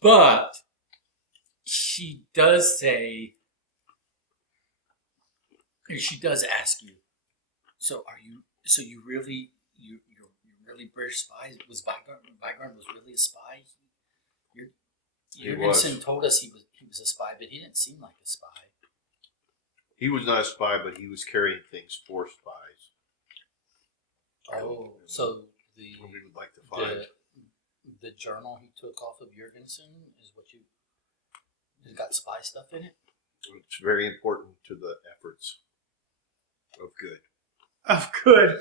but she does say, or she does ask you. So are you? So you really you're really British spies? Was Vigard was really a spy? Jurgensen told us he was a spy, but he didn't seem like a spy. He was not a spy, but he was carrying things for spies. Oh, so the we would like to find. the journal he took off of Jurgensen is what you. It's got spy stuff in it. It's very important to the efforts of good. Of good.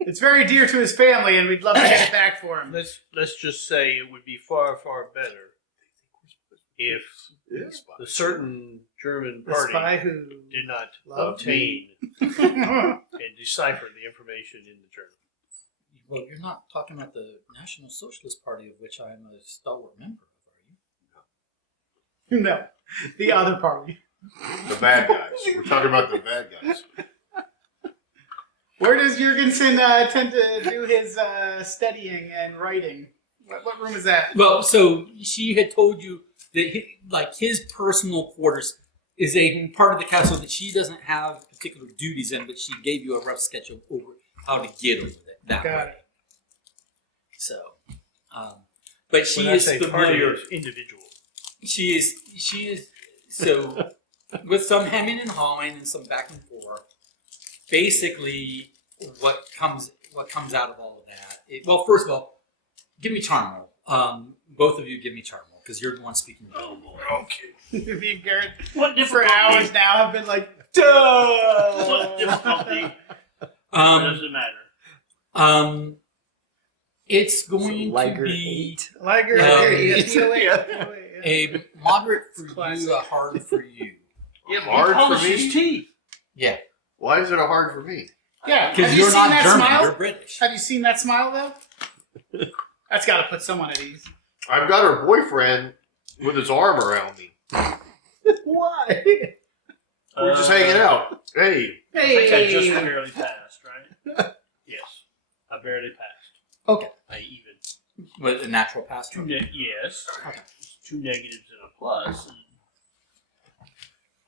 It's very dear to his family, and we'd love to get it back for him. Let's just say it would be far better if the certain German The party spy who did not loved obtain and decipher the information in the journal. Well, you're not talking about the National Socialist Party, of which I am a stalwart member of, are you? No, the other party. The bad guys. We're talking about the bad guys. Where does Jurgensen tend to do his studying and writing? What room is that? Well, so she had told you that his personal quarters is a part of the castle that she doesn't have particular duties in, but she gave you a rough sketch of over how to get over that Got way. it. So, but she When I is say party, familiar. it's individual. She is so with some hemming and hawing and some back and forth. Basically, what comes out of all of that? Well, first of all, give me charm roll. Both of you give me charm roll because you're the one speaking. Oh boy. Okay. Me and Garrett What for difficulty? hours now have been like, duh! What difficulty? Doesn't matter. It's going to Liger be Liger, it's a a moderate for Classic. you, a hard for you. Yeah, but Hard he for polishes me? teeth. Yeah, Why is it a hard for me? Yeah, because have you you're seen not that German, smile? you're British. Have you seen that smile though? That's got to put someone at ease. I've got her boyfriend with his arm around me. Why? We're just hanging out. Hey. I think I just barely passed, right? Yes, I barely passed. Okay, I even with a natural pass. yes, Okay. two negatives and a plus, and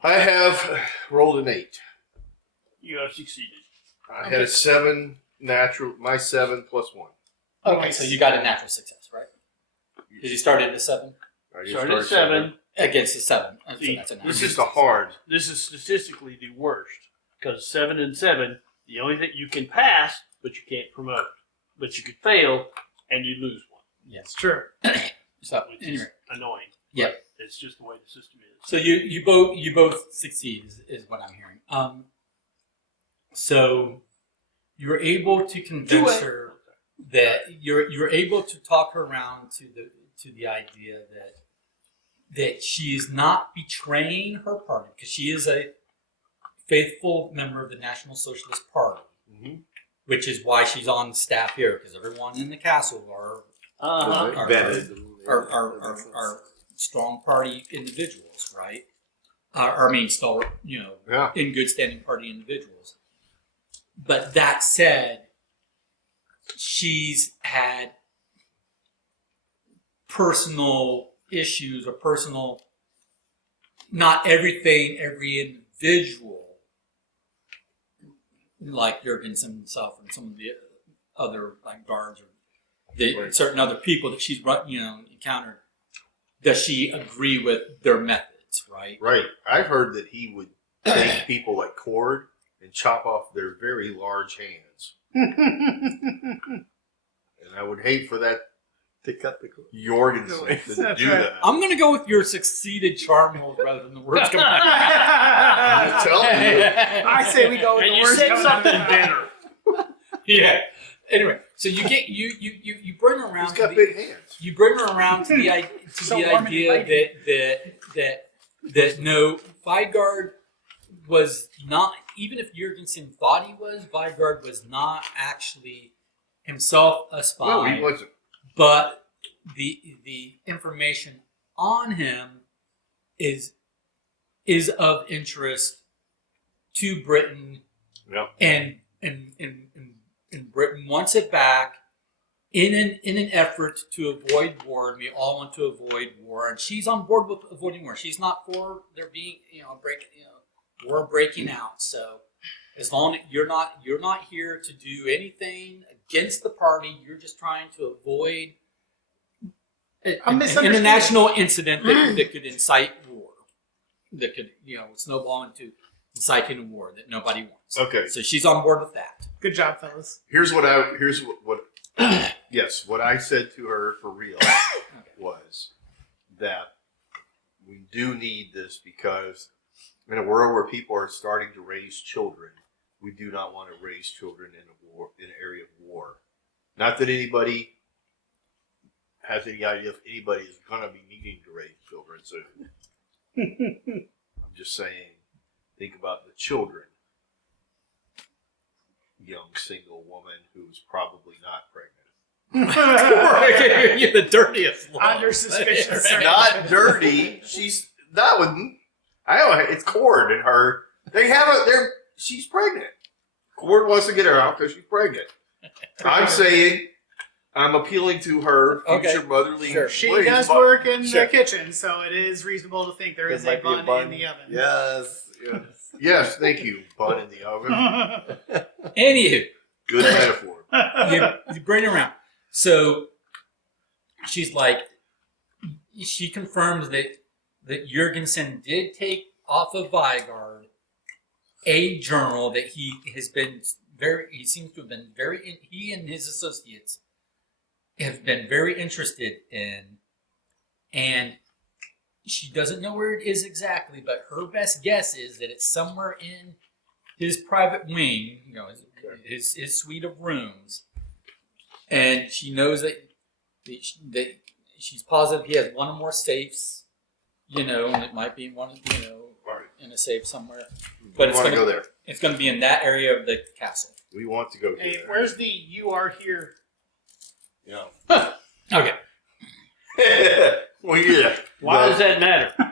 I have rolled an 8. you have succeeded. I had a 7 natural. My 7 plus 1. Okay, so you got a natural success, right? Because you started at a 7 I just Started at started 7. against a 7. So See, that's a This natural is the hard. This is statistically the worst because 7 and 7. The only thing you can pass, but you can't promote. But you could fail and you lose one, Yes. It's true. So which anyway, is annoying. Yep. But it's just the way the system is. so you both succeed is what I'm hearing. So you're able to convince her that you're able to talk her around to the idea that she is not betraying her party because she is a faithful member of the National Socialist Party, which is why she's on staff here because everyone in the castle are are strong party individuals, right? Still, Yeah. in good standing party individuals. But that said, she's had personal issues or personal, not everything, every individual, like Jurgensen himself and some of the other like guards or certain other people that she's encountered, does she agree with their methods, right? Right. I've heard that he would take people like cord and chop off their very large hands. And I would hate for that To cut the cord. Jorgensen to That's do right. that. I'm going to go with your succeeded charm rolls rather than the words coming out. I'm telling you. I say we go with And the you worst said coming out of something the mouth. better. Yeah. Anyway, so you get you bring her around. He's got to big hands. You bring her around to the So warm and idea inviting. that no, Vigard was not, even if Jurgensen thought he was, Vigard was not actually himself a spy. No, he wasn't. But the information on him is of interest to Britain, Yep. and Britain wants it back in an effort to avoid war, and we all want to avoid war. And she's on board with avoiding war. She's not for there being war breaking out. So as long as you're not here to do anything against the party, you're just trying to avoid an international incident that could incite war, that could snowball into inciting a war that nobody wants. Okay. So she's on board with that. Good job, fellas. Here's what yes, what I said to her for real was that we do need this because in a world where people are starting to raise children, we do not want to raise children in an area of war. Not that anybody has any idea if anybody is going to be needing to raise children. So I'm just saying, think about the children. Young single woman who's probably not pregnant. You're the dirtiest one. Under suspicion. Not dirty. She's not with. I don't know. It's Cord and her. They have a. They're. She's pregnant. Cord wants to get her out because she's pregnant. I'm saying, I'm appealing to her future motherly. Sure. She ways, does but- work in Sure. the kitchen, so it is reasonable to think there is a bun in the oven. Yes. Yes. Yes, thank you. Bun in the oven. Anywho, Good metaphor. you bring it around. So she's like, she confirms that Jurgensen did take off of Vigard a journal that he seems to have been he and his associates have been very interested in, and she doesn't know where it is exactly, but her best guess is that it's somewhere in his private wing, his suite of rooms, and she knows that she's positive he has one or more safes, and it might be one, in a safe somewhere. But We want to go there. It's going to be in that area of the castle. We want to go Hey, there. where's the "you are here"? Yeah. Okay. Well, yeah. Why does that matter? We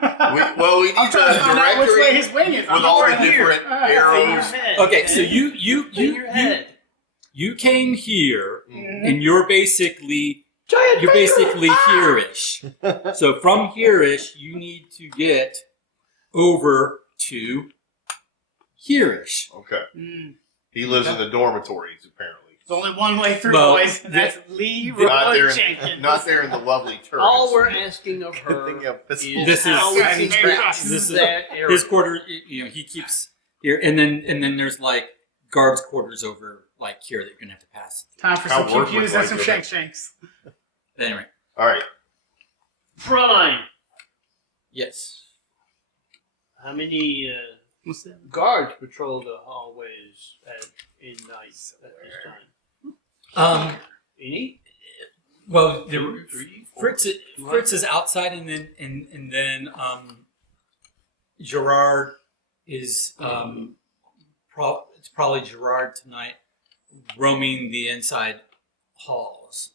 need I'm trying to find out which way directory his wing is. with all the right here. different In your arrows. head. Okay, so In your head. you came here, Mhm. and you're basically Giant here-ish. So from here-ish, you need to get over to here-ish. Okay. Mm. He lives in the dormitories, apparently. There's only one way through, Well, boys. And that's Lee Not there, Jenkins. not there in the lovely turrets. All we're asking of her Thinking of is This is- how we can This get is- to that area. His quarter, he keeps here, and then there's like guards' quarters over like here that you're gonna have to pass. Time for How some work QQs was and like some with shank it. shanks. Anyway, All right. Fraulein, yes. how many What's that? guards patrol the hallways in night at this time? Any? Well, Two, three, four, Fritz is outside, and then Gerard is it's probably Gerard tonight roaming the inside halls.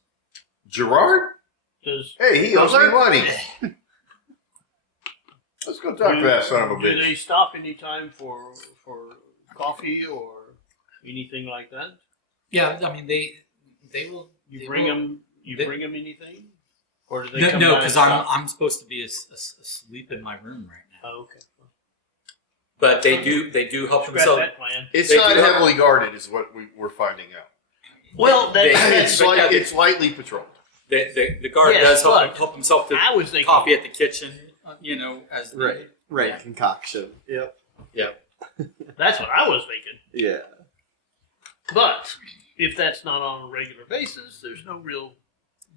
Gerard? Does Hey, he owes me money. Let's go talk to that son of a do bitch. they stop any time for coffee or anything like that? Yeah, I mean they will. You they bring will- them. You they- bring them anything, or do they come No, by because and stop? I'm supposed to be asleep in my room right now. Oh, okay. But they do help Scrap themselves. that plan. It's They not do- heavily guarded, is what we're finding out. Well, It's, but yeah, it's lightly patrolled. The guard Yes, does but help himself to I was thinking coffee at the kitchen. As Right. Right. Concoction. Yep. that's what I was thinking. Yeah. But if that's not on a regular basis, there's no real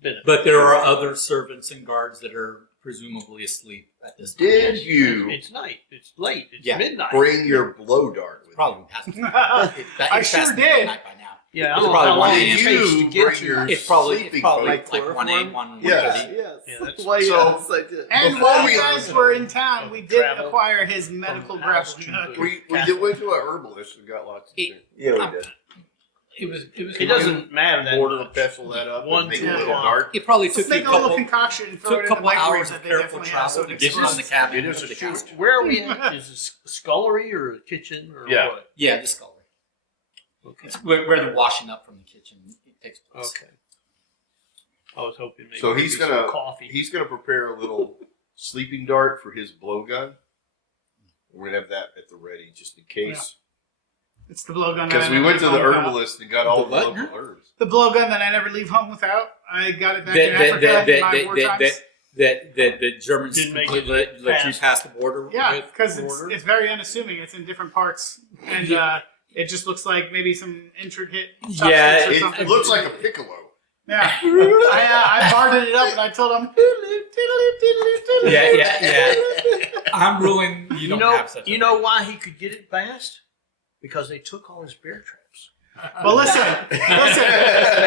benefit. But there are other servants and guards that are presumably asleep at this time. Did you It's night. It's late. It's Yeah. midnight. bring your blow dart with Probably past. I It's sure past did. midnight by now. Yeah, I It's don't know probably how one long a.m. it Did takes to you get bring to your It's probably sleeping like bag? 1 a.m. Yes. Yes. Yeah, that's- Why, So- yes, I did. And Before while we- you guys were in town, we did Travel acquire his medical from grapple house to hook. the- We went to a herbalist and got lots of things. Yeah, we did. It was. It doesn't matter that Mortar much. pestle that up One, and make two a little o'clock. dart. It probably Let's took you make a a little couple. concoction and throw Took it a in couple the microwave hours that of they careful definitely have, so travel it to get from the explodes. cabin It is to a the shoot. castle. Where are we at? Is this a scullery or a kitchen or Yeah. what? Yeah, the scullery. Okay. It's where the washing up from the kitchen takes place. Okay. I was hoping maybe So he's maybe gonna- some coffee. He's going to prepare a little sleeping dart for his blowgun. We're going to have that at the ready just in case. It's the blowgun. Because that I we never went to leave the home without. herbalist and got all The the what? local herbs. The blowgun that I never leave home without. I got it back That- in that- Africa that- in my that- war that- times. that the Germans Didn't make completely it let you past. pass the border. Yeah, with because border. it's very unassuming. It's in different parts, and it just looks like maybe some intricate. Yeah, chopsticks or It something. looks like a piccolo. Yeah, I barded it up and I told him. Yeah. I'm ruling you don't have such. You know why he could get it fast? Because they took all his bear traps. Well, listen.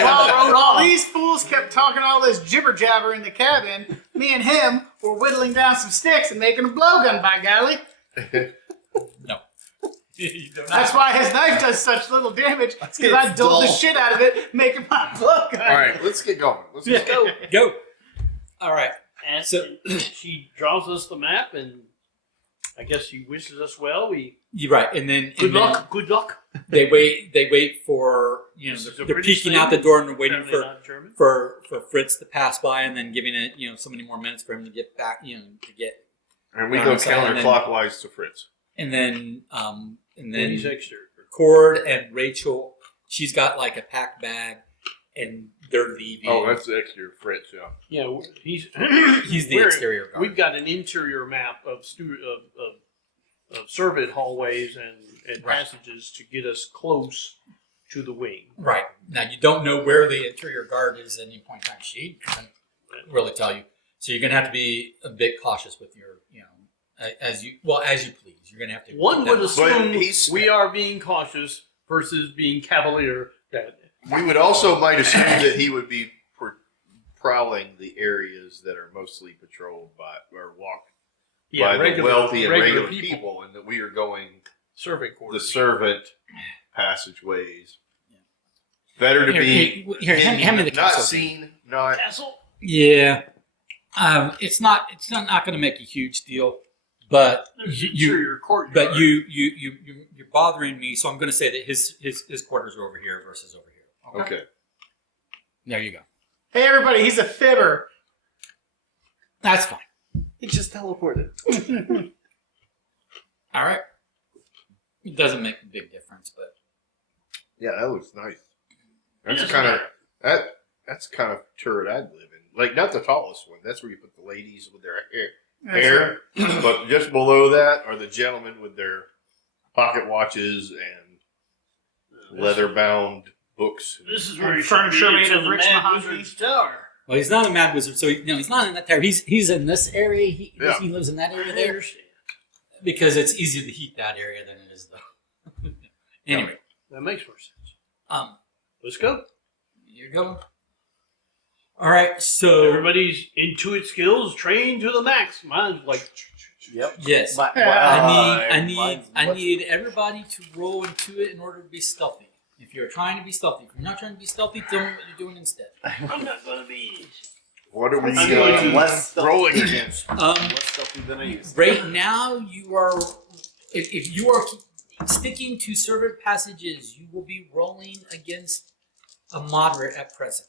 While these fools kept talking all this jibber jabber in the cabin, me and him were whittling down some sticks and making a blowgun. By golly, No. You do not. that's why his knife does such little damage. Because It's I dulled the dull. shit out of it making my blowgun. All right, let's get going. Let's just go. Go. All right. And So- she draws us the map, and I guess she wishes us well. You're right, and then Good luck. They wait for This is a they're British peeking thing. out the door and they're waiting Apparently for not German. for Fritz to pass by, and then giving it so many more minutes for him to get back, to get, And we Yeah, go so- and then- counterclockwise to Fritz. and then He's exterior. Cord and Rachel, she's got like a packed bag, and they're leaving. Oh, that's the exterior Fritz, yeah. Yeah, he's he's the we're- exterior guard. We've got an interior map of servant hallways and Right. passages to get us close to the wing. Right. Now, you don't know where the interior guard is at any point in time. She doesn't really tell you. So you're going to have to be a bit cautious with your, as you please. You're going to have to. One would But assume he's- we are being cautious versus being cavalier. That We would also might assume that he would be prowling the areas that are mostly patrolled by or walked by the wealthy and regular people, and that we are going servant the quarters. servant passageways. Better to be hand me the not castle. seen, not. Castle. Yeah. It's not going to make a huge deal, but Interior courtyard. but you're bothering me, so I'm going to say that his quarters are over here versus over here. Okay. There you go. Hey, everybody, he's a fibber. That's fine. He just teleported. All right. It doesn't make a big difference, but Yeah, that looks nice. That's Yes, kind of that's kind of turret I'd live in. Like not the tallest one. That's where you put the ladies with their hair. But just below that are the gentlemen with their pocket watches and leather-bound books. This is where he Furniture should be made to of the rich Mad mahogany. Wizard's Tower. well, he's not a mad wizard, so he's not in that tower. He's in this area. He lives in that area I there understand. because it's easier to heat that area than it is though. Anyway, That makes more sense. Let's go. here you go. All right, so Everybody's intuit skills trained to the max. Mine's like Yep. yes. I need everybody to roll into it in order to be stealthy. If you're trying to be stealthy, if you're not trying to be stealthy, tell me what you're doing instead. I'm not gonna be. What are we I'm going to less rolling against? less stealthy than I used to. Right now, you are. If you are sticking to servant passages, you will be rolling against a moderate at present.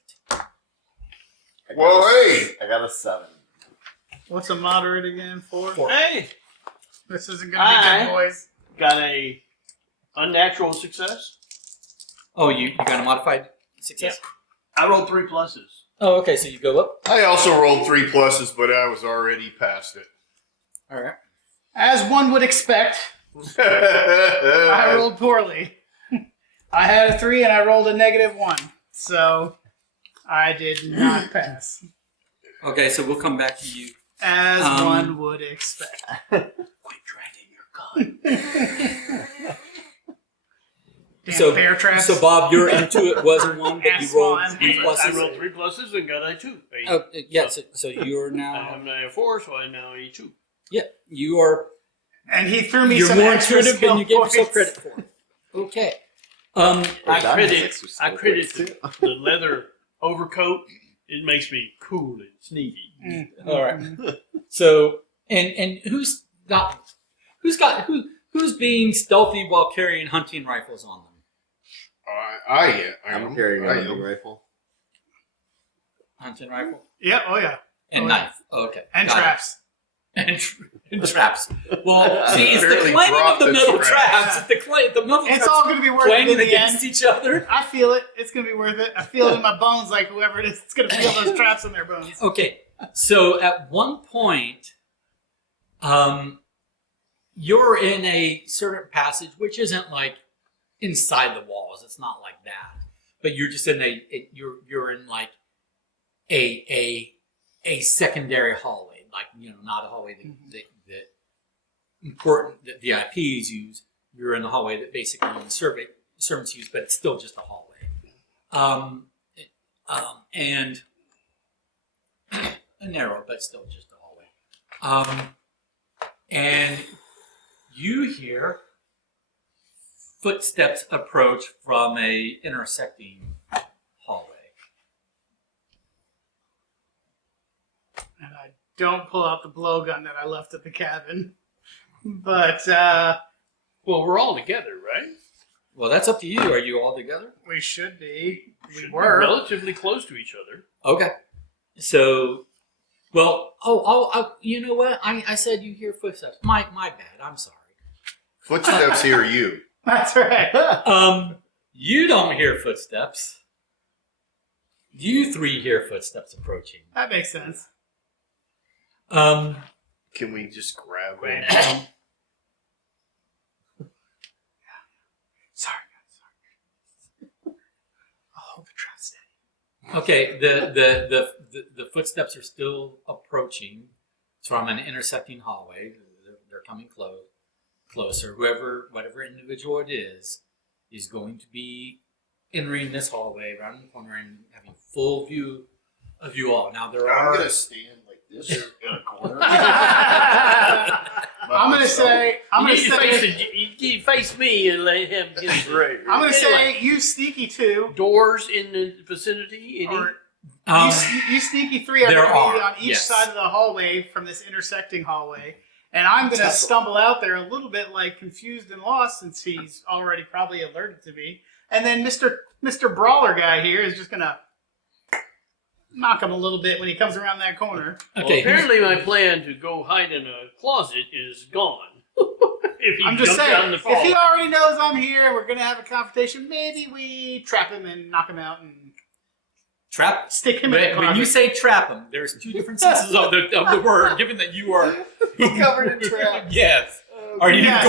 Whoa, hey! I got a 7. What's a moderate again for? Hey, This isn't going to be good, boys. got a unnatural success. Oh, you got a modified success? I rolled 3 pluses. Oh, okay, so you go up. I also rolled 3 pluses, but I was already past it. All right. As one would expect, I rolled poorly. I had a 3 and I rolled a -1. So I did not pass. Okay, so we'll come back to you. As one would expect. Quit dragging your gun. Damn bear traps. So Bob, your intuit was a 1, but you Ass rolled one. 3 pluses. I rolled 3 pluses and got a 2. Oh, yeah. So you're I now. have now a 4, so I'm now a 2. Yeah, you are. And he threw me You're some more extra intuitive than skill you gave points. yourself credit for. Okay. I credit the leather overcoat. It makes me cool and sneaky. All right. So and who's being stealthy while carrying hunting rifles on them? I am. I'm carrying I a big am. rifle. Hunting rifle Yeah, oh yeah. and Oh, knife. Okay. And Got it. traps. And traps. Well, see, it's the Barely clanging of dropped the the metal traps. traps. It's the metal It's traps all going to be worth it clanging in the against end. each other. I feel it. It's going to be worth it. I feel it in my bones like whoever it is. It's going to feel those traps in their bones. Okay. So at one point, you're in a certain passage, which isn't like inside the walls. It's not like that, but you're just in you're in like a secondary hallway, like not a hallway that important that VIPs use. You're in the hallway that basically the servants use, but it's still just a hallway, and narrow, but still just a hallway. And you hear footsteps approach from a intersecting hallway. And I don't pull out the blowgun that I left at the cabin. But Well, we're all together, right? Well, that's up to you. Are you all together? we should be. We Should be were. relatively close to each other. Okay. So, well, you know what? I said you hear footsteps. My bad. I'm sorry. Footsteps hear you. That's right. You don't hear footsteps. You three hear footsteps approaching. That makes sense. Can we just grab him? Sorry. I'll hold the trap steady. Okay, the footsteps are still approaching. It's from an intersecting hallway. They're coming closer. Whatever individual it is going to be entering this hallway, around the corner, and having full view of you all. Now there I'm are. gonna stand like this in a corner. I'm gonna say. You face me and let him get Right. I'm gonna say Anyway. you sneaky two. doors in the vicinity. Any? Or Um, you sneaky three are there going to be are, on each yes. side of the hallway from this intersecting hallway. And I'm going to stumble out there a little bit like confused and lost since he's already probably alerted to me. And then Mr. Brawler guy here is just going to knock him a little bit when he comes around that corner. Well, okay, apparently, my plan to go hide in a closet is gone. If he I'm just jumps out in saying, the if fall. he already knows I'm here and we're going to have a confrontation, maybe we trap him and knock him out and trap. stick him in the closet. When you say trap them, there's two different senses of the word. Given that you are Covered in traps. Yes. Are you Yes.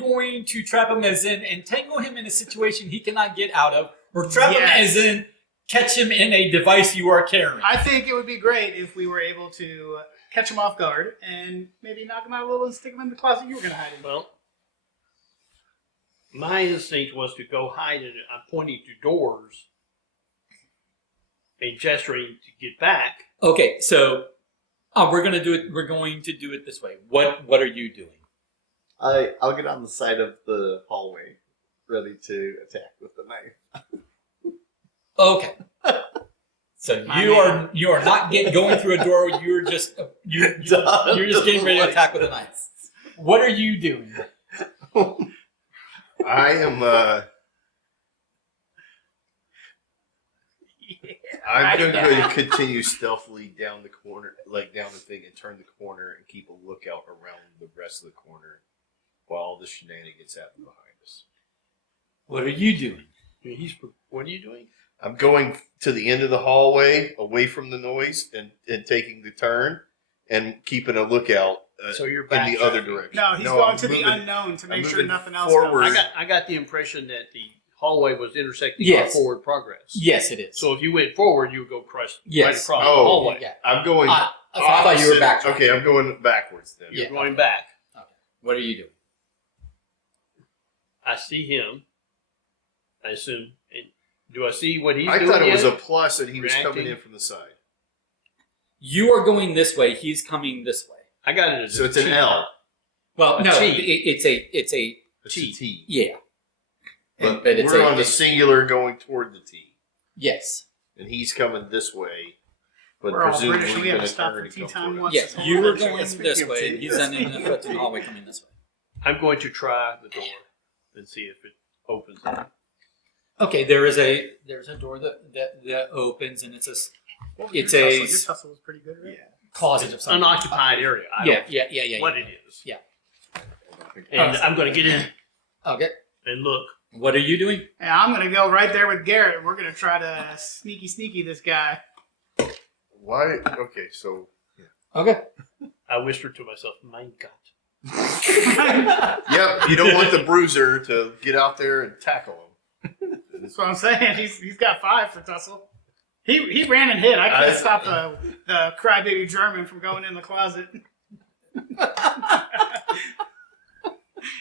going to trap him as in entangle him in a situation he cannot get out of, or trap him Yes. as in catch him in a device you are carrying? I think it would be great if we were able to catch him off guard and maybe knock him out a little and stick him in the closet you were going to hide in. Well, my instinct was to go hide in it. I'm pointing to doors and gesturing to get back. Okay, so we're going to do it. We're going to do it this way. What are you doing? I'll get on the side of the hallway, ready to attack with the knife. Okay. So you are not going through a door. You're just you're just getting ready to attack with a knife. What are you doing? I am. I'm going to continue stealthily down the corner, like down the thing, and turn the corner and keep a lookout around the rest of the corner while the shenanigans happen behind us. What are you doing? What are you doing? I'm going to the end of the hallway, away from the noise, and taking the turn and keeping a lookout So you're in back. the other direction. No, he's I'm going to the moving- unknown to I'm make sure moving nothing else forward. comes. I got the impression that the hallway was intersecting Yes. our forward progress. Yes, it is. So if you went forward, you would go right Yes. across the Oh, hallway. Yeah. I'm going. I thought you were opposite- backtracking. Okay, I'm going backwards then. You're Yeah. going back. What are you doing? I see him. I assume. Do I see what he's I doing? thought it was a yet? plus and he was coming Reacting. in from the side. You are going this way. He's coming this way. I got it as So a it's an T. L. Well, A no, T. it's a It's T. a T. yeah. But, But it's we're a- on the it's- singular going toward the T. Yes. And he's coming this way. But We're all presumably British. We have gonna to stop turn for and tea come time toward once. us. Yes. this whole You were adventure. going Speaking this of way. tea. He's ending the foot in the hallway coming this way. I'm going to try the door and see if it opens up. Okay, there's a door that opens, and it's a It's your a- tussle. Your tussle was pretty good, right? closet of some Unoccupied area. I Yeah, don't yeah, know what it is. Yeah. And I'm going to get in Okay. and look. What are you doing? And I'm going to go right there with Garrett. We're going to try to sneaky this guy. Why? Okay, so Okay. I whispered to myself, "Mein Gott." yep, you don't want the bruiser to get out there and tackle him. That's what I'm saying. He's got 5 for Tussle. He ran and hid. I can't stop the crybaby German from going in the closet.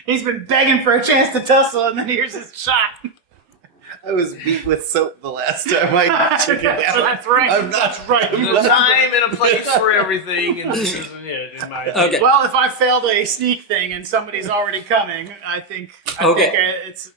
He's been begging for a chance to tussle, and then here's his shot. I was beat with soap the last time I took it down. That's right. That's right. There's a time and a place for everything, and this is in my opinion. Okay. Well, if I failed a sneak thing and somebody's already coming, I think it's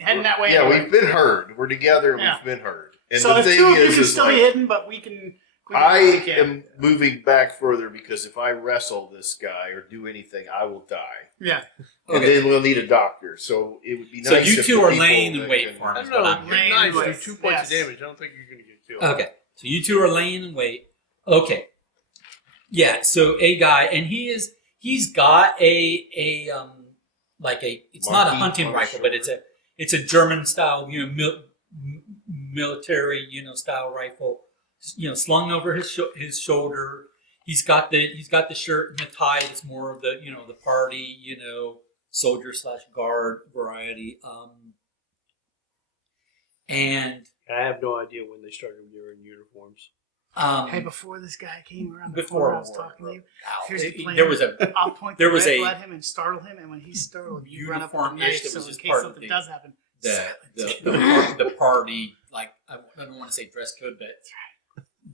heading that way. Yeah, anyway. we've been heard. We're together. Yeah. We've been heard. And So the if thing 2 of you is can still like, be hidden, but we can. I we can. am moving back further because if I wrestle this guy or do anything, I will die. Yeah. And Okay. then we'll need a doctor. So it would be nice. So you if two the are people laying in that wait can- for him. I is don't what know. I'm Your Laying knives in do wait. 2 points Yes. of damage. I don't think you're going to get killed. Okay. So you two are laying in wait. Okay. Yeah. So a guy, and he's got a it's not a Monkey hunting on rifle, his but it's a German style, military, style rifle, slung over his shoulder. He's got the shirt and the tie. It's more of the the party, soldier / guard variety. And I have no idea when they started wearing uniforms. Hey, before this guy came around the before corner, I was war talking to you. Ow. Here's the plan. There was a I'll point There the was rifle a at him and startle him, and when he's startled, you run up with a uniform-ish knife, that so was in just case part of something the- does happen. the party, like I don't want to say dress code, but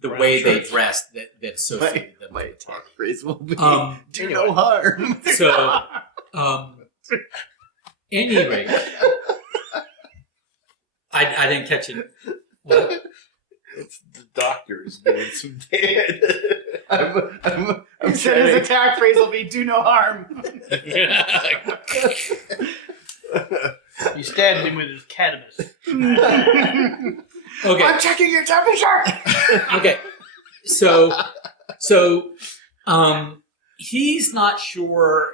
the Brown way they shirts. dressed that associated them. My attack phrase will be do anyway. no harm. So, any rate, I didn't catch it. What? It's the doctor is doing some damage. I'm He said his trying attack phrase will be "Do no harm." He stabbed him with his cannabis. Okay. I'm checking your temperature. Okay. So, he's not sure.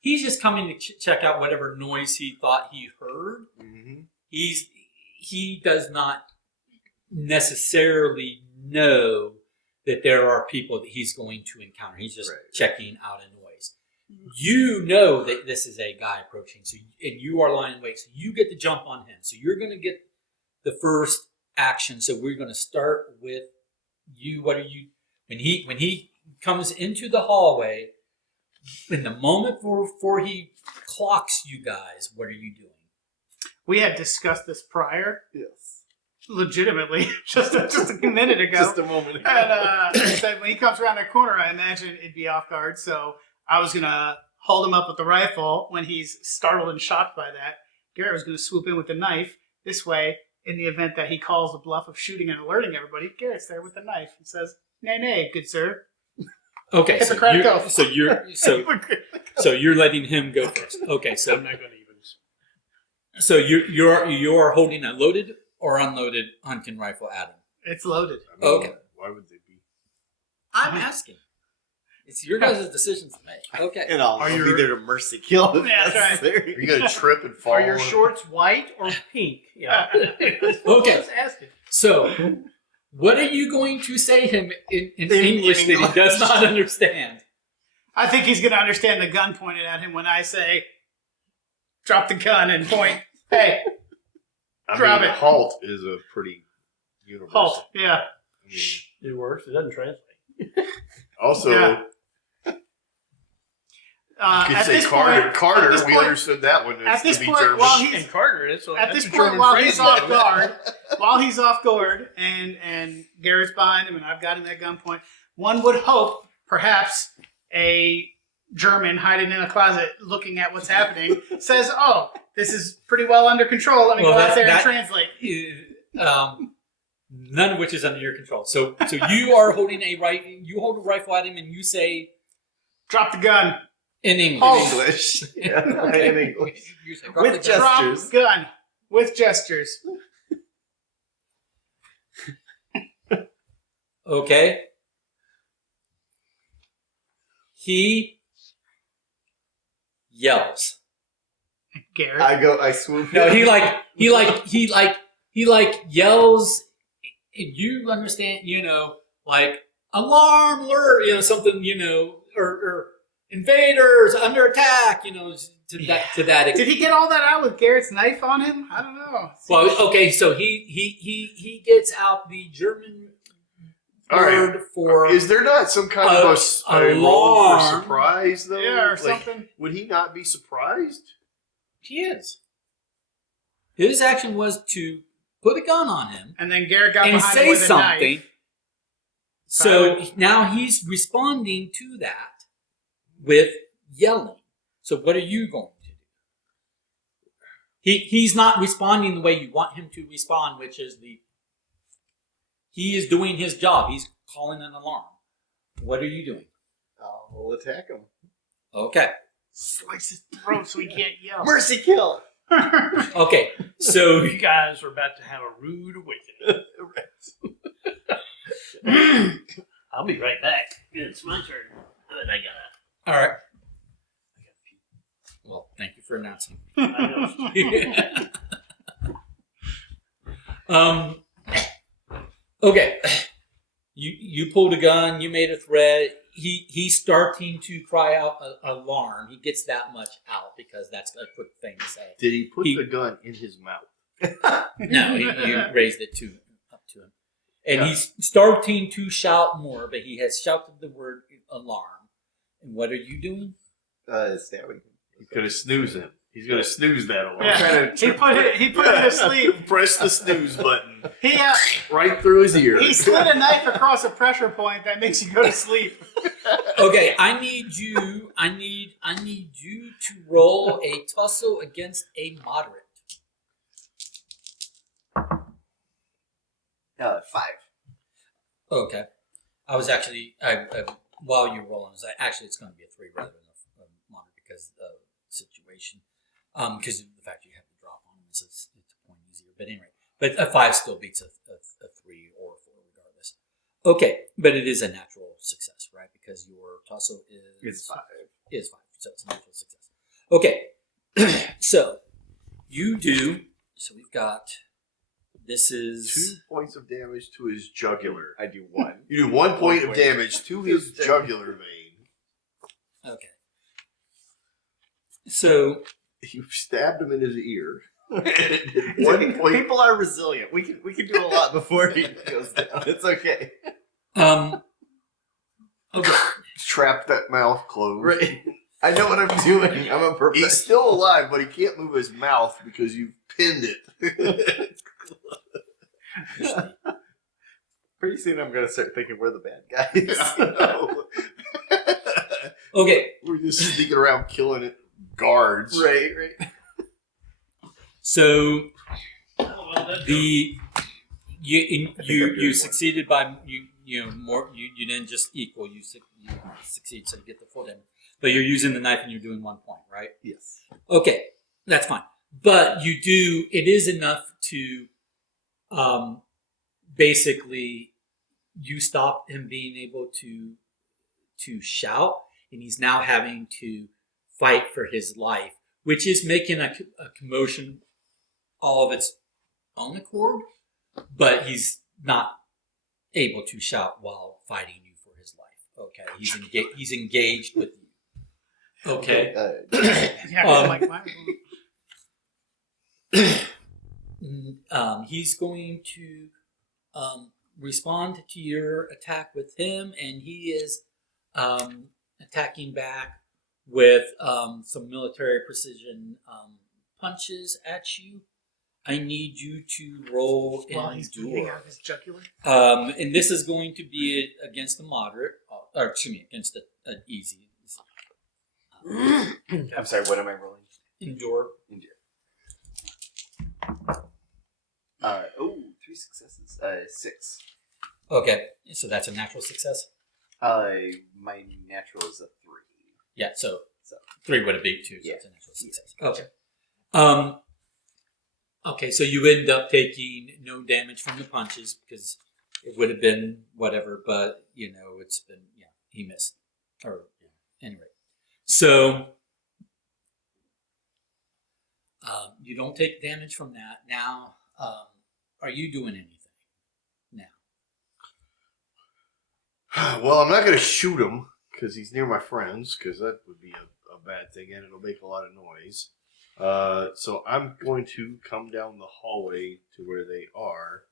He's just coming to check out whatever noise he thought he heard. Mhm. He does not necessarily know that there are people that he's going to encounter. He's just Right. checking out a noise. You know that this is a guy approaching, and you are lying in wait, so you get to jump on him. So you're going to get the first action. So we're going to start with you. What are you when he comes into the hallway? In the moment before he clocks you guys, what are you doing? We had discussed this prior, Yes. legitimately, just a minute ago. Just a moment ago. And I said when he comes around the corner, I imagine it'd be off guard. So I was gonna hold him up with the rifle when he's startled and shocked by that. Garrett was gonna swoop in with the knife. This way, in the event that he calls the bluff of shooting and alerting everybody, Garrett's there with the knife and says, "Nay, nay, good sir." Okay, Hippocratic oath. so you're letting him go first. Okay, so I'm not going to even. so you're holding a loaded or unloaded hunting rifle at him. It's loaded. I mean, Okay. Why would they be? I'm asking. It's your guys' decisions to make. Okay. And I'll be there to mercy kill if Yeah, that's right. necessary. Are you gonna trip and fall? Are your shorts white or pink? Yeah. Okay. Just asking. So, what are you going to say to him in English that he does not understand? I think he's gonna understand the gun pointed at him when I say, "Drop the gun and point." Hey, I Drop mean, it. halt is a pretty universal. halt. Yeah. I mean, It works. It doesn't translate. also, Yeah. you could At say this Carter. point, Carter, at this we point- understood that one. at this to be point, German. while he- And Carter, that's At this a point, German while phrase. he's off guard, and Garrett's behind him, and I've got him at gunpoint, one would hope perhaps a German hiding in a closet looking at what's happening says, "Oh, this is pretty well under control. Let me Well, go out that- there and that- translate." None of which is under your control. So you are holding you hold a rifle at him and you say Drop the gun. in English. Oh. English. Yeah, Okay. in English. You say, With "Drop the gun." Drop Gestures. the gun with gestures. Okay. He yells. Garrett. I swoop. No, in. he yells. And you understand, like alarm alert, something, or invaders under attack, to that extent. Did he get all that out with Garrett's knife on him? I don't know. Well, okay, so he gets out the German word for. Is there not some kind of a roll for surprise though? Yeah, or something. Would he not be surprised? He is. His action was to put a gun on him And then Garrett got and behind him say with a something. knife. So now he's responding to that with yelling. So what are you going to do? He's not responding the way you want him to respond, which is he is doing his job. He's calling an alarm. What are you doing? I'll attack him. Okay. Slice his throat so he can't yell. Mercy kill. Okay. So You guys are about to have a rude awakening. I'll be right back. It's my turn. But I gotta. all right. Well, thank you for announcing. I know. Okay. You pulled a gun. You made a threat. He's starting to cry out alarm. He gets that much out because that's a quick thing to say. Did he put the gun in his mouth? No, he raised it up to him, and he's starting to shout more. But he has shouted the word alarm. And what are you doing? Stabbing him. He's gonna snooze him. He's gonna snooze that alarm. Yeah. He put it to sleep. Press the snooze button He right through his ear. he slid a knife across a pressure point that makes you go to sleep. Okay, I need you to roll a tussle against a moderate. 5. Okay, I was actually while you're rolling, it's going to be a 3 rather than a moderate because of the situation, because of the fact you have to drop on them, so it's a point easier. But anyway, but a 5 still beats a 3 or a 4 regardless. Okay, but it is a natural success, right? Because your tussle It's 5. Is 5, so it's a natural success. Okay, so you do. So we've got. This is 2 points of damage to his jugular. I do 1. You do 1 point of damage to his jugular vein. okay. So You stabbed him in his ear. And it did It's 1 okay. point. People are resilient. We can do a lot before he goes down. It's okay. okay. Trapped that mouth closed. Right. I know what I'm doing. I'm a professional. He's still alive, but he can't move his mouth because you pinned it. Pretty soon I'm going to start thinking we're the bad guys. Okay. We're just sneaking around killing it. Guards. Right. So Oh, well, that's you succeeded by more you didn't just equal you succeed, so you get the full damage. But you're using the knife and you're doing 1 point, right? Yes. Okay, that's fine. But it is enough to basically you stop him being able to shout, and he's now having to fight for his life, which is making a commotion all of its own accord, but he's not able to shout while fighting you for his life. Okay, he's engaged with you. Okay. He's going to respond to your attack with him, and he is attacking back with some military precision punches at you. I need you to roll While he's bleeding endure. out of his jugular. And this is going to be against a moderate, or excuse me, against an easy. I'm sorry, what am I rolling? Endure. 3 successes. 6. Okay, so that's a natural success. My natural is a 3. Yeah, so 3 would have been 2, so Yeah. it's a natural success. Okay. Okay, so you end up taking no damage from the punches because it would have been whatever, but it's been he missed. Or anyway, so you don't take damage from that. Now, are you doing anything now? Well, I'm not going to shoot him because he's near my friends, because that would be a bad thing, and it'll make a lot of noise. So I'm going to come down the hallway to where they are.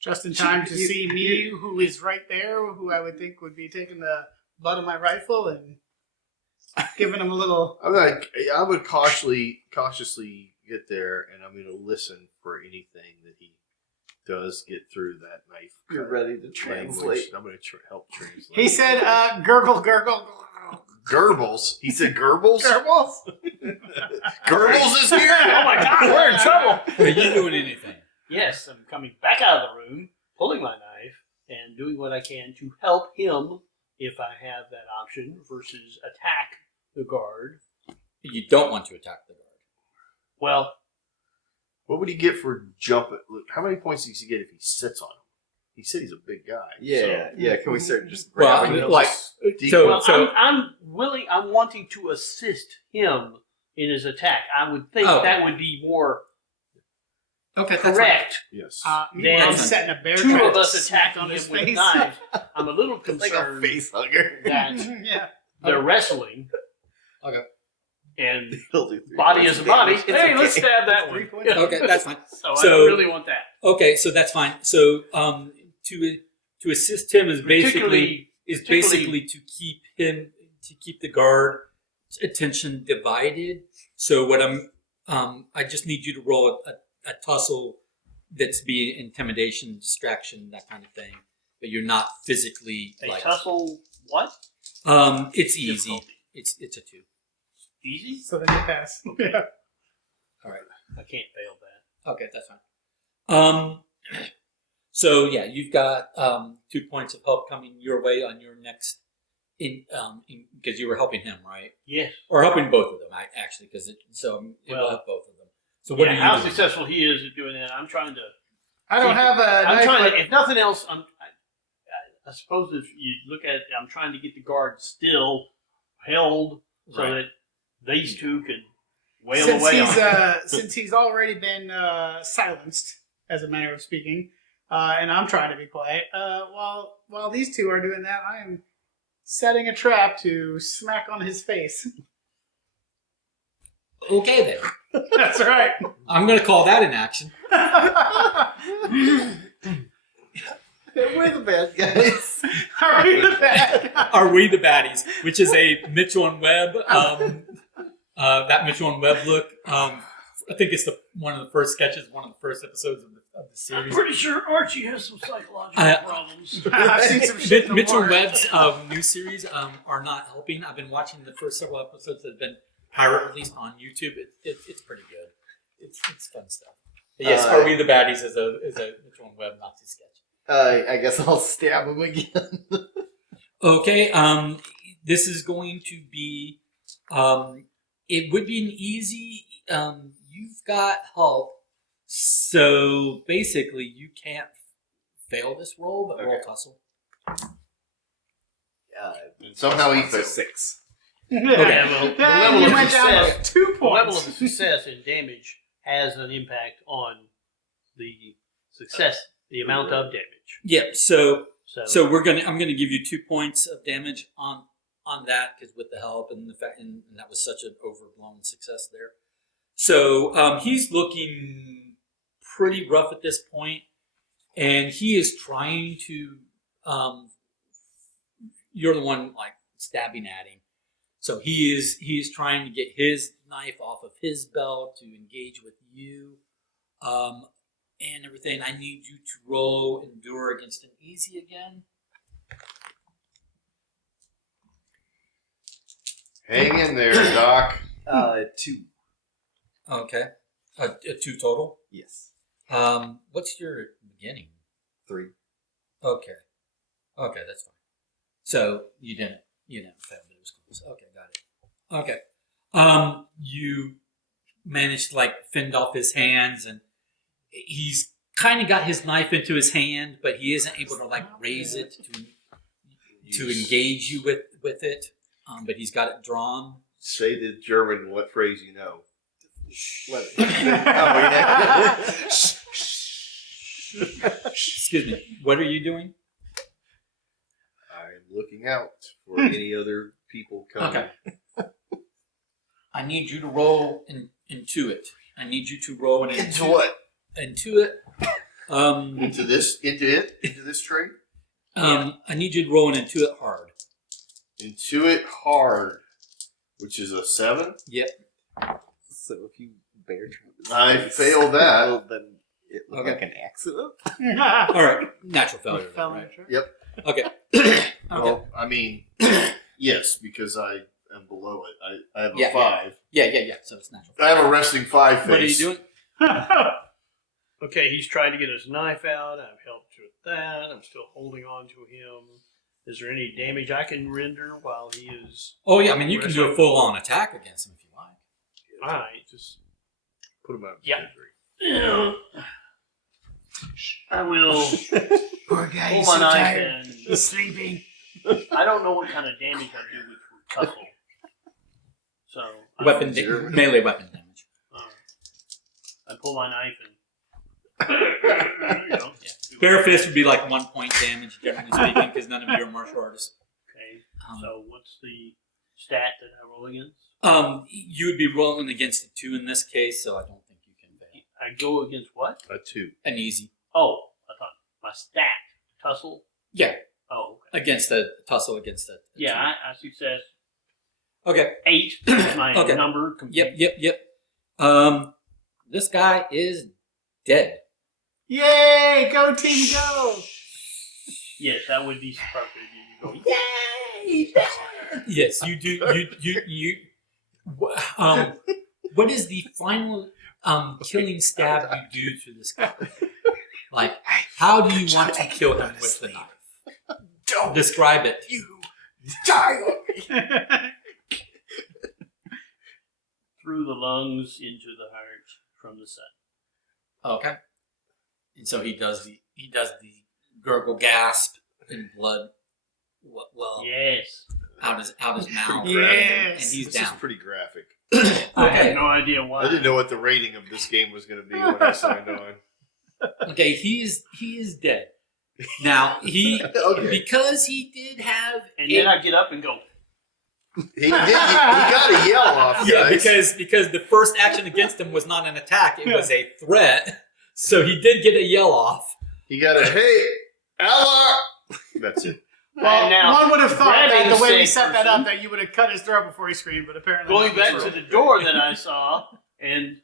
Just in time to see me, who is right there, who I would think would be taking the butt of my rifle and giving him a little. I would cautiously get there, and I'm going to listen for anything that he does get through that knife. You're ready to translate. I'm going to help translate. He said, "Gurgle, gurgle." Gerbles. He said Gerbles? Gurbles. Gerbles is here? Oh my God, we're in trouble. Are you doing anything? Yes, I'm coming back out of the room, pulling my knife, and doing what I can to help him if I have that option versus attack the guard. You don't want to attack the guard. Well, What would he get for jumping? How many points does he get if he sits on him? He said he's a big guy. Yeah, yeah. Can we start just Well, grabbing him? like, Well, I'm willing. I'm wanting to assist him in his attack. I would think Oh. that would be more Okay, that's fine. correct. Yes. Meanwhile, Then I'm setting a bear Two trap of to us smack attacking on his him with face. knives. I'm a little Like a concerned face hugger. that Yeah. they're wrestling. Okay. And He'll do 3 body points is a of body. damage. Hey, It's let's okay. stab that 3 one. points. Okay, that's fine. So I So- don't really want that. Okay, so that's fine. So to assist him is basically Particularly- to keep the guard attention divided. So what I just need you to roll a tussle that's be intimidation, distraction, that kind of thing. But you're not physically A like tussle. What? it's easy. Difficulty. It's a 2. Easy. So then you pass. Yeah. All right. I can't fail that. Okay, that's fine. So yeah, you've got 2 points of help coming your way on your next because you were helping him, right? Yes. Or helping both of them, actually, because it will Well, help both of them. So what Yeah, are you how doing? successful he is at doing that? I'm trying to. I don't have a I'm knife, trying but to. If nothing else, I suppose if you look at it, I'm trying to get the guard still held so Right. that these two could wail since away he's on it. since he's already been silenced, as a manner of speaking, and I'm trying to be quiet. While these two are doing that, I am setting a trap to smack on his face. Okay then, That's right. I'm going to call that in action. We're the bad guys. Are we the bad guys? Are we the baddies? Which is a Mitchell and Webb. That Mitchell and Webb look. I think it's one of the first sketches, one of the first episodes of the I'm series. pretty sure Archie has some psychological problems. I've seen some shit in the Mitchell and water. Webb's new series are not helping. I've been watching the first several episodes that have been pirate released on YouTube. It's pretty good. It's fun stuff. But yes, Are We the Baddies is a Mitchell and Webb Nazi sketch. I guess I'll stab him again. Okay, this is going to be, it would be an easy, you've got help, so basically you can't fail this roll, but roll Okay. tussle. Somehow he So failed. 6. Yeah, well, the Yeah, level you of went down success. 2 The level of points. success and damage has an impact on the success, the amount of damage. Yeah, so So, I'm gonna give you 2 points of damage on that, because with the help and the fact, and that was such an overblown success there. So he's looking pretty rough at this point, and he is trying to. You're the one like stabbing at him, so he is trying to get his knife off of his belt to engage with you. And everything. I need you to roll endure against an easy again. Hang in there, Doc. 2. Okay. A 2 total. Yes. What's your beginning? 3. Okay. Okay, that's fine. So you didn't fail, but it was close. Okay, got it. Okay. You managed to like fend off his hands, and he's kind of got his knife into his hand, but he isn't able to like raise it to engage you with it. But he's got it drawn. Say the German what phrase you know. Let it. Oh, yeah. Excuse me. What are you doing? I'm looking out for any other people coming. Okay. I need you to roll into it. I need you to roll an Into what? Into it. Into this tree? I need you to roll an into it hard. Into it hard, which is a 7. Yep. So if you bear trap, I failed that. well, then it looked Okay. like an accident. All right. Natural failure. then, Fell right? into it. Yep. Okay. Okay. Well, I mean, yes, because I am below it. I have a Yeah, 5. Yeah. So it's natural. I have a resting 5 face. What are you doing? Okay, he's trying to get his knife out. I've helped with that. I'm still holding on to him. Is there any damage I can render while he is? Oh yeah. I mean, you can do a full-on attack against him if you like. All right, just Put him out. Of Yeah. misery. I will Poor guy, pull he's my so knife tired. and He's sleeping. I don't know what kind of damage I do with tussle. So Weapon melee weapon damage. I pull my knife and Bare fist would be like 1 point damage, generally speaking, because none of you are martial artists. Okay. So what's the stat that I roll against? You would be rolling against a 2 in this case, so I don't think you can fail. I go against what? A 2. An easy. Oh, I thought my stat tussle. Yeah, Oh, okay. against a tussle against a Yeah, two. I success. Okay. 8 is my Okay. number. Complete. Yep. This guy is dead. Yay! Go team, go! Yes, that would be appropriate. You go, yay! Yes, you do. You. What is the final killing stab you do to this guy? Like, how do you want to kill him with the knife? Don't Describe it. you die on me. Through the lungs into the heart from the sun. Okay. And so he does the gurgle gasp and blood. Well, Yes. out his mouth. Yes. And he's This down. is pretty graphic. I had Okay. no idea why. I didn't know what the rating of this game was going to be when I signed on. Okay, he is dead. Now Okay. because he did have And then I get up and go, He got a yell off, yeah, guys. because the first action against him was not an attack, it was a threat. So he did get a yell off. He got a, hey, Ella! That's it. Well, And now, one would have thought that grabbing the way we said set that up, person- that you would have cut his throat before he screamed, but apparently going that's back true. to the door that I saw and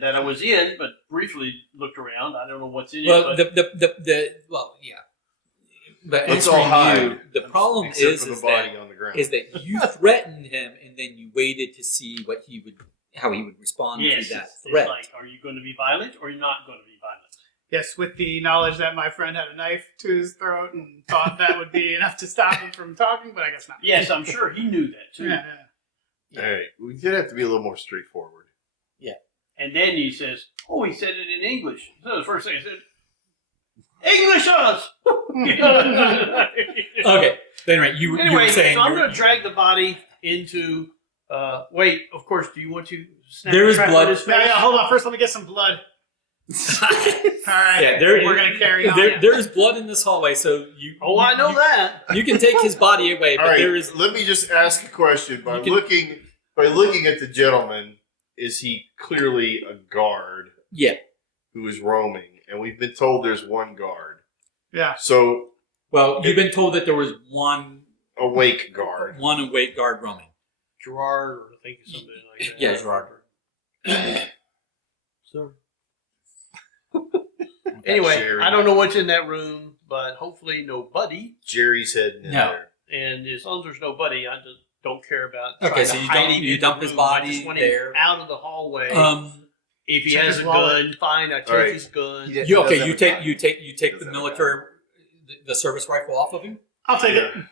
that I was in, but briefly looked around. I don't know what's in Well, it. But yeah. But Let's all answering hide. you, the problem Except is for the is body that on the ground. is that you threatened him and then you waited to see how he would respond yes, to that it's threat. like, are you going to be violent or are you not going to be violent? Yes, with the knowledge that my friend had a knife to his throat and thought that would be enough to stop him from talking, but I guess not. Yes, I'm sure he knew that too. Yeah. All right, we did have to be a little more straightforward. And then he says, "Oh, he said it in English." So the first thing I said, "English us." Okay, then right, you Anyway, were saying so I'm you're- going to drag the body into. Wait, of course. Do you want to? Snap There a is trap blood. on his face? Yeah, hold on. First, let me get some blood. All right. Yeah, we're going to carry on. there is blood in this hallway, so you. Oh, I know you, that. You can take his body away, All but right, there is. let me just ask a question. By You can- looking at the gentleman, is he clearly a guard Yeah. who is roaming? And we've been told there's one guard. Yeah. So, Well, you've been told that there was one awake guard. awake guard roaming. Gerard, or I think something like that. Yeah, Gerard. So. Anyway, Jerry. I don't know what's in that room, but hopefully nobody. Jerry's heading in No. there. And as long as there's nobody, I just don't care about. Okay, trying so to you hide dump- him you in dump the his room. I body just want there. him out of the hallway. If he Check has his a wallet. gun, fine. I take All right. his gun. Yeah. You He does you have a take gun. you take He the does have a military, the service rifle off of him. I'll take Yeah. it.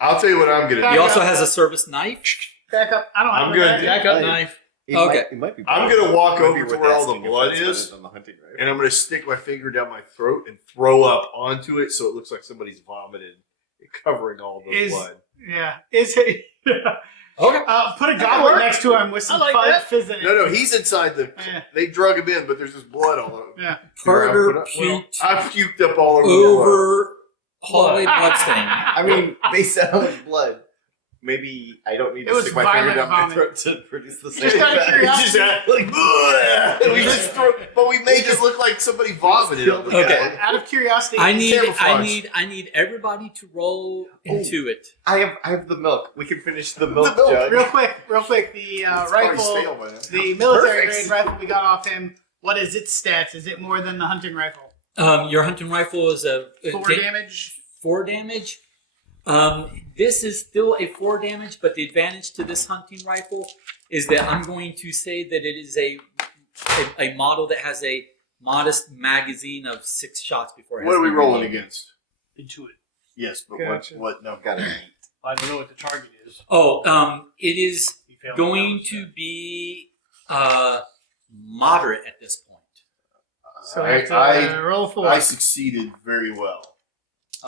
I'll tell you what I'm going to Back He do. also up. has a service knife. Back up. I don't have I'm a good. knife. Jack up Hey. knife. Okay. It might be I'm going to walk It might over be to worth where all the asking if blood that's is, on the hunting knife. and I'm going to stick my finger down my throat and throw up onto it so it looks like somebody's vomited, covering all the Is- blood. Yeah. Is it? Yeah. Okay. Put a goblet next to him with some I like that. fizz in it. No, he's inside the. Yeah. They drug him in, but there's just blood all over. Yeah. Carter Well, puked I puked up all over. over hallway bloodstain. I mean, based on how much blood, maybe I don't need It to was stick my finger violent down my vomit. throat to produce the same Just out of effect. curiosity. like, we just throw, but we made it look like somebody vomited on the Okay. guy. Out of curiosity, I need camouflage. everybody to roll into it. I have the milk. We can finish the milk, milk. jug. real quick, the It's probably rifle, stale by now. the military Perfect. grade rifle we got off him. What is its stats? Is it more than the hunting rifle? Your hunting rifle is a 4 damage. 4 damage. This is still a 4 damage, but the advantage to this hunting rifle is that I'm going to say that it is a model that has a modest magazine of 6 shots before it has What are we to be rolling reloaded. against? Into it. Yes, but Gotcha. what? No, Got it. I don't know what the target is. Oh, it is He failed going the to be moderate at this point. So we have to roll 4. I succeeded very well,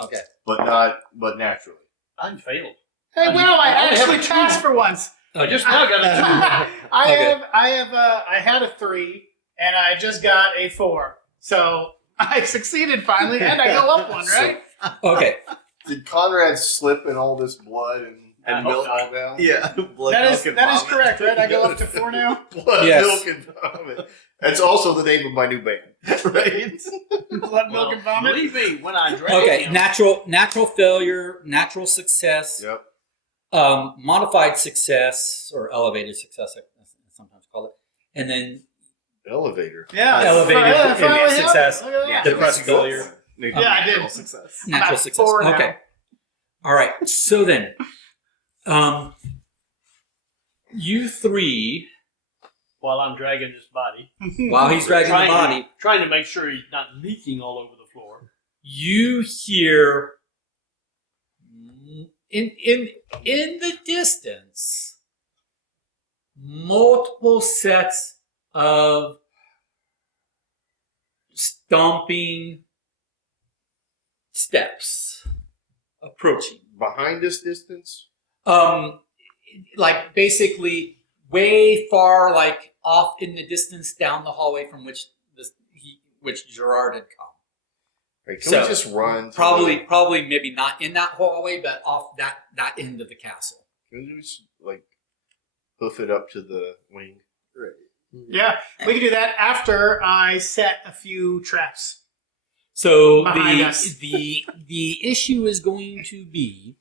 Okay. but naturally. I failed. Hey, wow! I only have actually a 2. passed for once. I just now got a I had a 3, and I just got a 4. So I succeeded finally, and I go up 1, right? Okay. Did Conrad slip in all this blood I and hope milk not. now? Yeah, blood, That milk, is and that is vomit. correct, right? I go up to 4 now. Blood, Yes. milk, and vomit. That's also the name of my new band, right? Blood, milk, and vomit. Believe me, when I drank Okay. him, Natural failure, natural success, Yep. modified success, or elevated success, I sometimes call it, and then Elevator. Yeah, Elevated finally success. Look at that. Depressed failure. Yeah, I did. Success. natural About success. 4 now. Okay. All right. So then, you 3, while I'm dragging this body, while he's dragging the body, trying to make sure he's not leaking all over the floor. you hear in the distance multiple sets of stomping steps approaching. Behind this distance? Like basically way far, like off in the distance down the hallway from which Gerard had come. Right, can So, we just run? To Probably maybe not in that hallway, but off that end of the castle. Can we just, like, hoof it up to the wing? Right. Yeah, we can do that after I set a few traps. So Behind us. the issue is going to be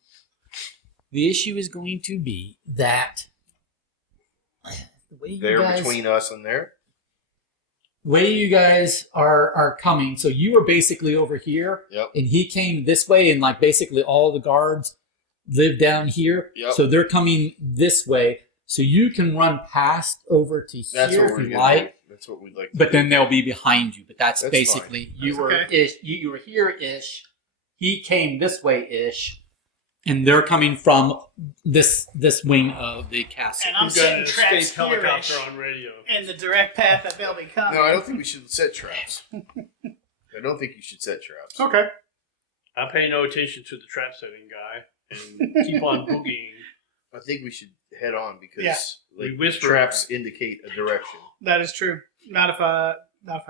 that the way you They're guys, between us and there? way you guys are coming. So you were basically over here, Yep. and he came this way, and like basically all the guards live down here. Yep. So they're coming this way. So you can run past over to That's here what if we're you gonna like. do. That's what we'd like to But do. then they'll be behind you. But that's That's basically fine. you That's were okay. ish. You were here ish. He came this way ish, and they're coming from this wing of the castle. And I'm We've got an setting traps escape helicopter here-ish on radio. in the direct path that they'll be coming. No, I don't think we should set traps. I don't think you should set traps. Okay. I pay no attention to the trap setting guy and keep on boogieing. I think we should head on because Yeah. like, We whisper. traps indicate a direction. That is true. Not if I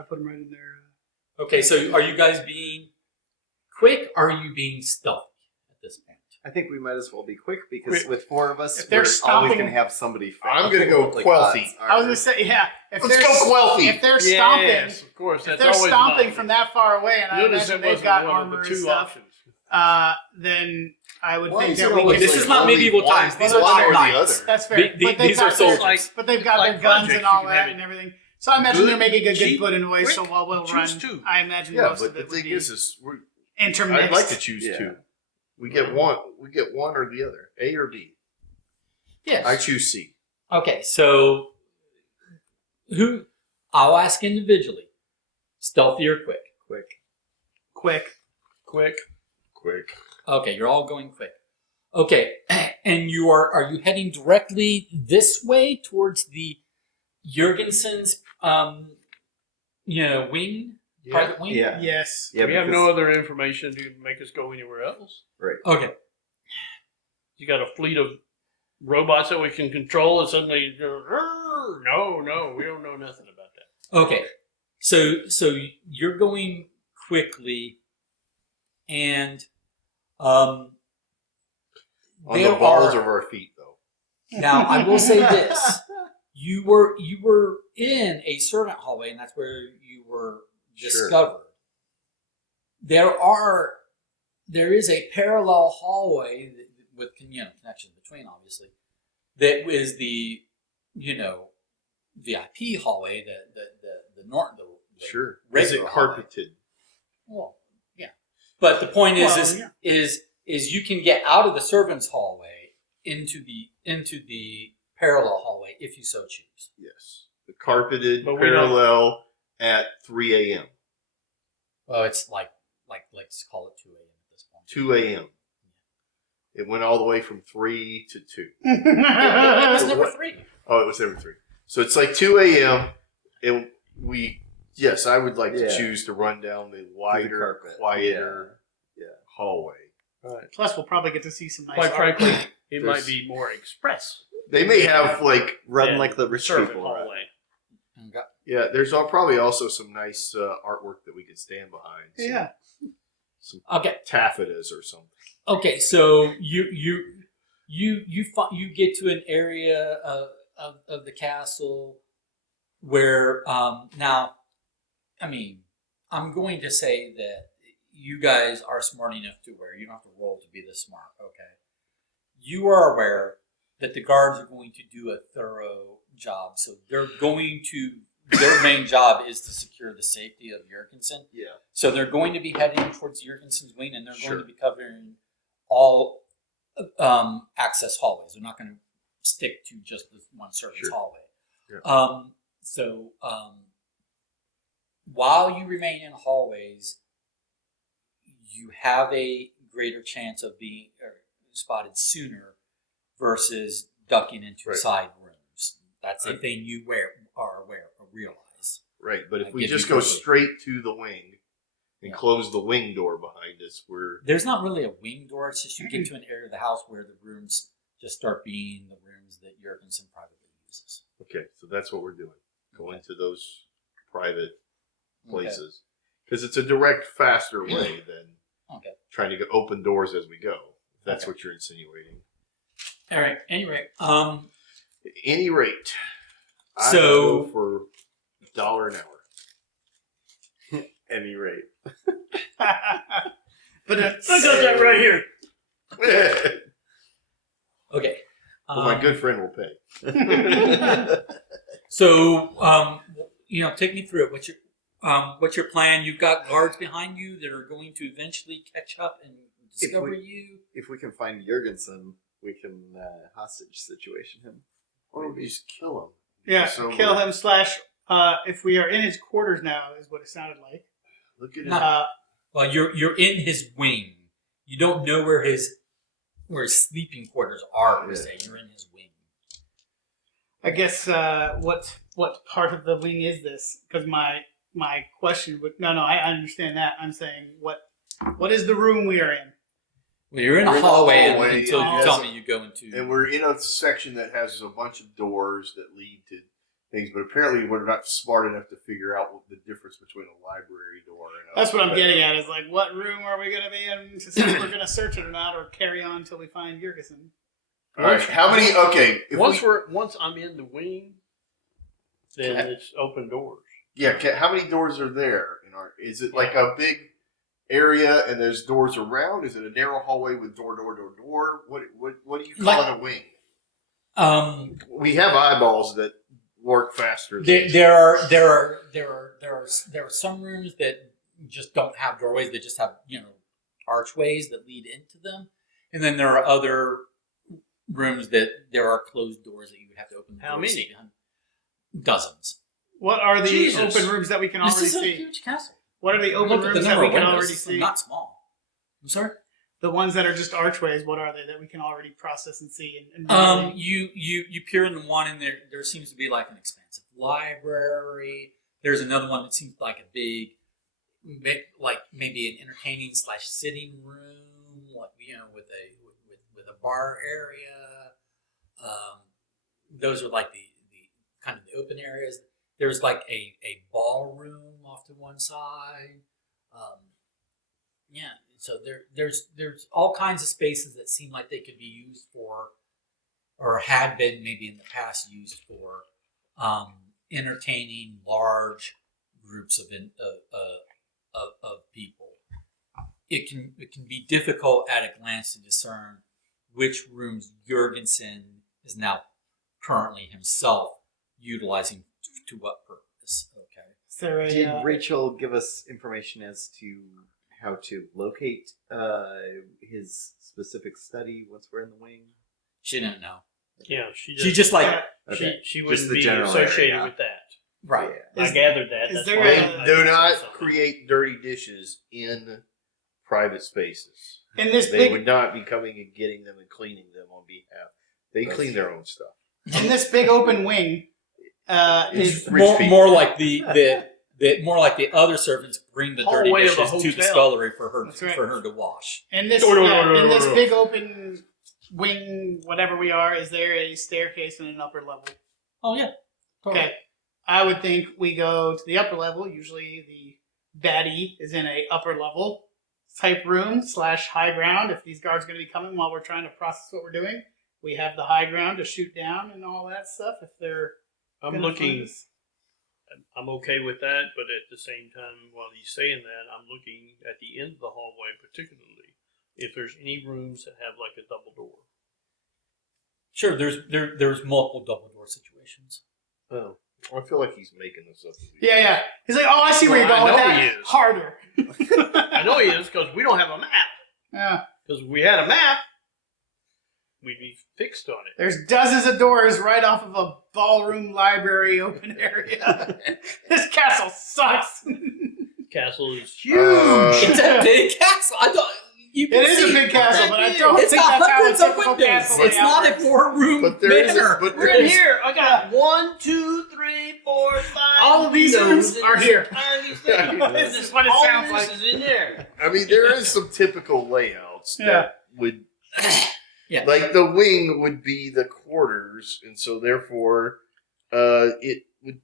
put them right in there. Okay, so are you guys being quick? Or are you being stealthy at this point? I think we might as well be quick because Quick. with 4 of us, If they're we're always stopping- going to have somebody. I'm gonna go like Quelthy. odds I was are- going to say, yeah. If Let's they're, go Quelthy. If they're stomping, Yes, of course. if That's they're always stomping an from that far away, and I Notice imagine it they've wasn't got one of armor the and two stuff, options. then I would Why think is that it we always This can. is like not only medieval one- times. These one are or the knights. That's fair. The- But they've these got are their- soldiers. But they've got Like their guns projects, and all you can that have it and everything. So I imagine good, they're making a good cheap, good noise. quick. So while we'll Choose run, two. I imagine Yeah, most but of the it would thing be is intermixed. I'd like to choose Yeah. two. We get one. We get one or the other, A or B. Yes. I choose C. Okay, so who? I'll ask individually. Stealthy or quick? quick. Quick. Quick. Okay, you're all going quick. Okay, and are you heading directly this way towards the Jurgensen's wing? Yeah. Private wing? Yeah. Yes. Yeah. We have because- no other information to make us go anywhere else. Right. Okay. You got a fleet of robots that we can control, and suddenly, no, we don't know nothing about that. Okay, so you're going quickly, and On the there balls are of our feet, though. now. I will say this: you were in a servant hallway, and that's where you were discovered. There is a parallel hallway with connection between, obviously, that is the VIP hallway, the Sure. Is regular it hallway. carpeted? Well, yeah. But the point Well, is you can get out of the servants' hallway into the parallel hallway if you so choose. Yes. The carpeted But we parallel at 3 a.m. Well, it's like let's call it 2 a.m. at this point. 2 a.m. It went all the way from 3 to 2. It was never 3. Oh, it was every 3. So it's like 2 a.m. And I would like to Yeah. choose to run down the wider, carpet. quieter Yeah. hallway. Plus, we'll probably get to see some nice Quite art. frankly, it There's- might be more express. They may have like, Run than like the rich servant people. hallway. Okay. yeah, there's probably also some nice artwork that we could stand behind. Yeah. Some Okay. taffetas or something. Okay. So you get to an area of the castle where now, I mean, I'm going to say that you guys are smart enough to where you don't have to roll to be this smart. Okay. You are aware that the guards are going to do a thorough job, so their main job is to secure the safety of Jurgensen. Yeah. So they're going to be heading towards Jurgensen's wing, and they're Sure. going to be covering all access hallways. They're not going to stick to just this one servant's Sure. hallway. Yeah. So while you remain in hallways, you have a greater chance of being spotted sooner versus ducking into Right. side rooms. That's a thing you are aware or realize. Right, but I if we get just you go quickly. straight to the wing and Yeah. close the wing door behind us, There's not really a wing door. It's just you get to an area of the house where the rooms just start being the rooms that Jurgensen privately uses. okay. So that's what we're doing. Go into those private Okay. places because it's a direct, faster way than Okay. trying to open doors as we go. If that's Okay. what you're insinuating. All right. Anyway, At any rate, I So- go for $1 an hour. Any rate. But it's, I got that right here. okay. Well, my good friend will pay. So, take me through it. What's your plan? You've got guards behind you that are going to eventually catch up and discover you. If we can find Jurgensen, we can hostage situation him. Or we just kill him. yeah, So kill we're- him / if we are in his quarters now, is what it sounded like. Look at his No. Well, you're in his wing. You don't know where his sleeping quarters are per se. You're in his wing. I guess what part of the wing is this? Because my question would I understand that. I'm saying what is the room we are in? Well, you're in You're a in the hallway hallway, until you yes. tell me you go into. And we're in a section that has a bunch of doors that lead to things, but apparently we're not smart enough to figure out what the difference between a library door and a... That's what I'm getting at. Is like, what room are we going to be in? Since we're going to search it or not, or carry on until we find Jurgensen. All right, how many... Okay, if Once I'm in the wing, then it's open doors. how many doors are there? Is it like a big area and there's doors around? Is it a narrow hallway with door? What do you call it a wing? We have eyeballs that work faster. There are some rooms that just don't have doorways. They just have archways that lead into them, and then there are other rooms that there are closed doors that you would have to open. How doors many? to. Dozens. What are the Jesus. open rooms that we can already This is a see? huge castle. What are the open Look at the rooms that number we of can windows. already It's see? not small. I'm sorry. The ones that are just archways, what are they that we can already process and see? And You peer into one, and there seems to be like an expansive library. There's another one that seems like a big, like maybe an entertaining / sitting room, like with the bar area. Those are like the kind of the open areas. There's like a ballroom off to one side. Yeah, so there's all kinds of spaces that seem like they could be used for, or had been maybe in the past used for, entertaining large groups of people. It can be difficult at a glance to discern which rooms Jurgensen is now currently himself utilizing to what purpose. Okay. So Did Rachel give us information as to how to locate his specific study once we're in the wing? She didn't know. Yeah, She just like Okay. she Just wouldn't the be general associated area. with that. right. Yeah. I gathered that. is That's there why a- I- Do not something. create dirty dishes in private spaces. in this They big would not be coming and getting them and cleaning them on behalf. They That's clean their own stuff. in this big open wing is Rich people. More like the more like the other servants bring the dirty Hallway of a dishes to the hotel. scullery for her That's right. for her to wash. in this in this big open wing, whatever we are. Is there a staircase and an upper level? Oh yeah. Totally. Okay, I would think we go to the upper level. Usually, the baddie is in a upper level type room / high ground. If these guards are going to be coming while we're trying to process what we're doing, we have the high ground to shoot down and all that stuff. If they're I'm gonna find looking. us. I'm okay with that, but at the same time, while he's saying that, I'm looking at the end of the hallway, particularly if there's any rooms that have like a double door. Sure. There's multiple double door situations. Oh, I feel like he's making this up. Yeah. He's like, oh, I see where you're Well, going with I know that. he is. Harder. I know he is because we don't have a map. Yeah. Because if we had a map, we'd be fixed on it. There's dozens of doors right off of a ballroom library open area. This castle sucks. Castle is Huge. It's a big castle. I don't. You can It is a see. big castle, but I don't It's think got that's how a hundreds of typical windows. castle It's not a works. 4-room But there is manor. but We're in here. I got 1, 2, 3, 4, 5. All of these rooms windows are in here. tiny thing. This is what it All sounds this like. is in there. I mean, there is some typical layouts Yeah. that would, Yeah. like the wing would be the quarters, and so therefore, it would.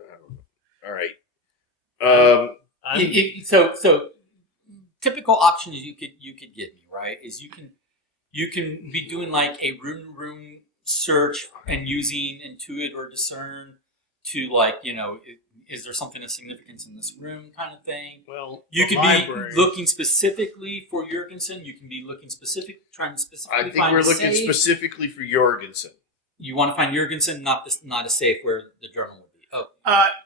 I don't know. All right. So typical options you could give me, right, is you can be doing like a room search and using intuit or discern to, like, is there something of significance in this room kind of thing. Well, You the could library. be looking specifically for Jurgensen. You can be looking trying to specifically I think find we're a looking safe. specifically for Jorgensen. You want to find Jurgensen, not a safe where the journal would be. Oh,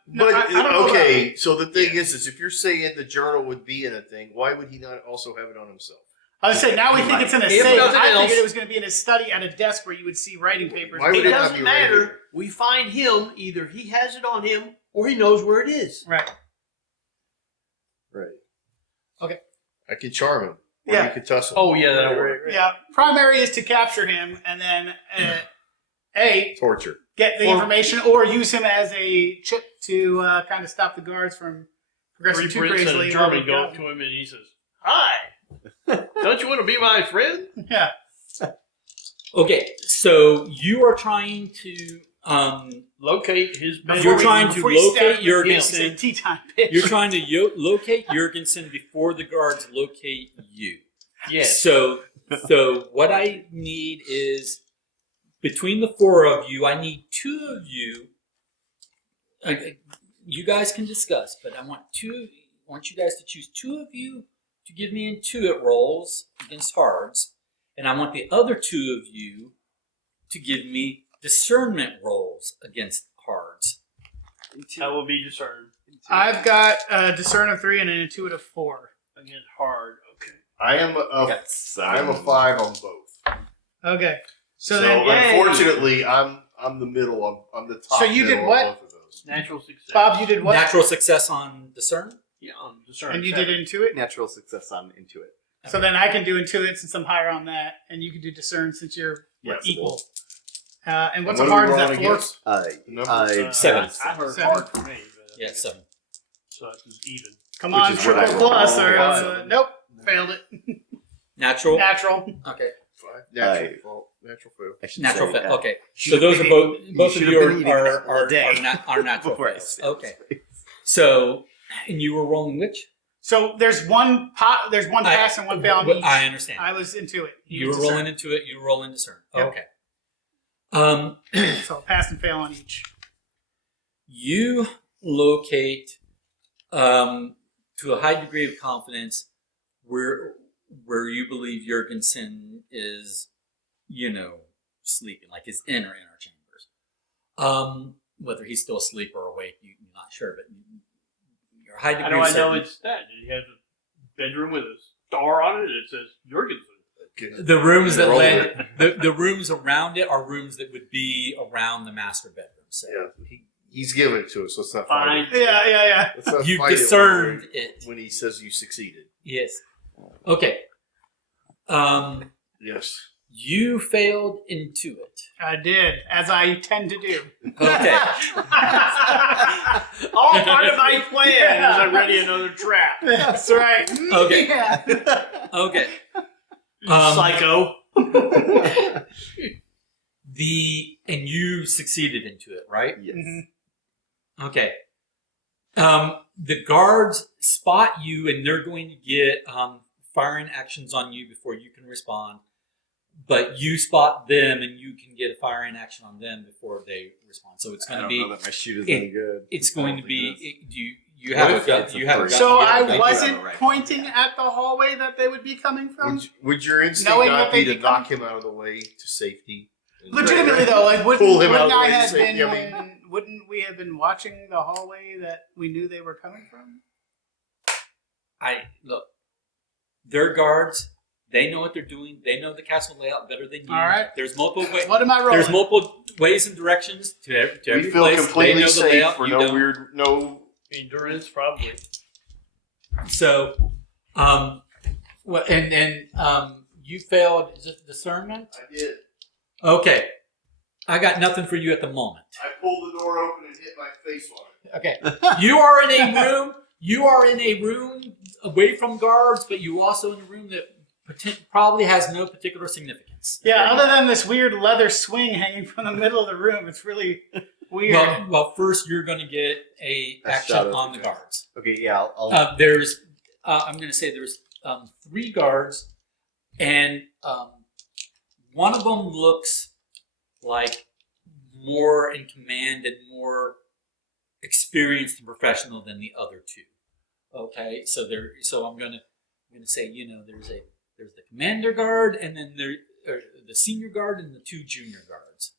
No, But I don't know okay, so the thing is if you're saying the journal would be in a thing, why would he not also have it on himself? I was saying, now we think it's in a If safe. nothing I else- figured it was going to be in a study at a desk where you would see writing papers. Why would It it not doesn't be right matter. here? We find him. Either he has it on him or he knows where it is. Right. Right. Okay. I can charm him. Or Yeah. you can tussle. Oh yeah, that'll work. Yeah. Primary is to capture him and then Torture. get the information or use him as a chip to kind of stop the guards from progressing too Brits and crazily. a German go up to him and he says, "Hi, don't you want to be my friend?" Yeah. okay. So you are trying to Locate his. You're trying to Before you stab locate him, Jurgensen. it's a tea time, bitch. You're trying to locate Jurgensen before the guards locate you. Yes. So what I need is, between the 4 of you, I need 2 of you. You guys can discuss, but I want you guys to choose 2 of you to give me intuit rolls against hards, and I want the other 2 of you to give me discernment rolls against hards. I will be discerned. I've got a discern of 3 and an intuit of 4. Again, hard. Okay. I am I'm a 5 on both. Okay. So, So then, unfortunately, I'm the middle. I'm the top. So you did middle what? on both of those. Natural success. Bob, you did what? Natural success on discern. Yeah, discern. And you did intuit? Natural success on Intuit. So then I can do intuit since I'm higher on that, and you can do discern since you're Yes. equal. And what's What a are hard? we Is that rolling 4? against? Number 7. I heard 7. hard for me. But Yeah, 7. So it's even. Come Which on, is what I triple rolled. plus. Or, Yeah. nope, failed it. Natural. Natural. Okay. Natural fault. Natural fail. I should Natural say, fit. Okay. So those are both of should've you been eating are all day natural before I fails. said Okay. So, and you were rolling which? So there's one pass and one fail on each. I understand. I was into it. You were rolling into it. You were rolling discern. Yep. Okay. So pass and fail on each. You locate to a high degree of confidence where you believe Jurgensen is, sleeping, like his inner chambers. Whether he's still asleep or awake, you're not sure, but you're a high degree How do of I know certainty. it's that? Did he have a bedroom with a star on it? It says Jurgensen. The rooms that Roll land, the rooms around it are rooms that would be around the master bedroom. So Yeah, he's giving it to us. Let's not Fine. fight it. Yeah. Let's not you've fight it discerned it. when he says you succeeded. Yes. Okay. Yes. You failed into it. I did, as I tend to do. Okay. All part of my plan as I ready another trap. That's right. Okay. Yeah. Okay. Psycho. And you succeeded into it, right? Yes. Mhm. Okay. The guards spot you, and they're going to get firing actions on you before you can respond. But you spot them, and you can get a firing action on them before they respond. So it's I going to don't be. know that my shoot is any good. It's I going don't to think be. it is. You have What a if gun. it's a You have a three? gun. So you have I a gun. wasn't right. pointing at the hallway that they would be coming from. Would your instinct Knowing not that be they to become- knock him out of the way to safety? Legitimately though, like Pull him out of wouldn't the I way to have safety, been? Wouldn't we have been watching the hallway that we knew they were coming from? Look. Their guards. They know what they're doing. They know the castle layout better than you. All right. There's multiple ways. What am I rolling? There's multiple ways and directions to every We feel place. They completely know the safe layout. for You no don't. weird, no. Endurance, probably. So, you failed discernment. I did. Okay, I got nothing for you at the moment. I pulled the door open and hit my face on it. Okay, you are in a room. You are in a room away from guards, but you also in a room that probably has no particular significance. Yeah, other than this weird leather swing hanging from the middle of the room, it's really weird. Well, first you're going to get a action shot at on the the guards. Okay, yeah, I'll There's, I'm going to say there's 3 guards, and one of them looks like more in command and more experienced and professional than the other 2. Okay, so I'm going to say there's the commander guard, and then the senior guard and the 2 junior guards.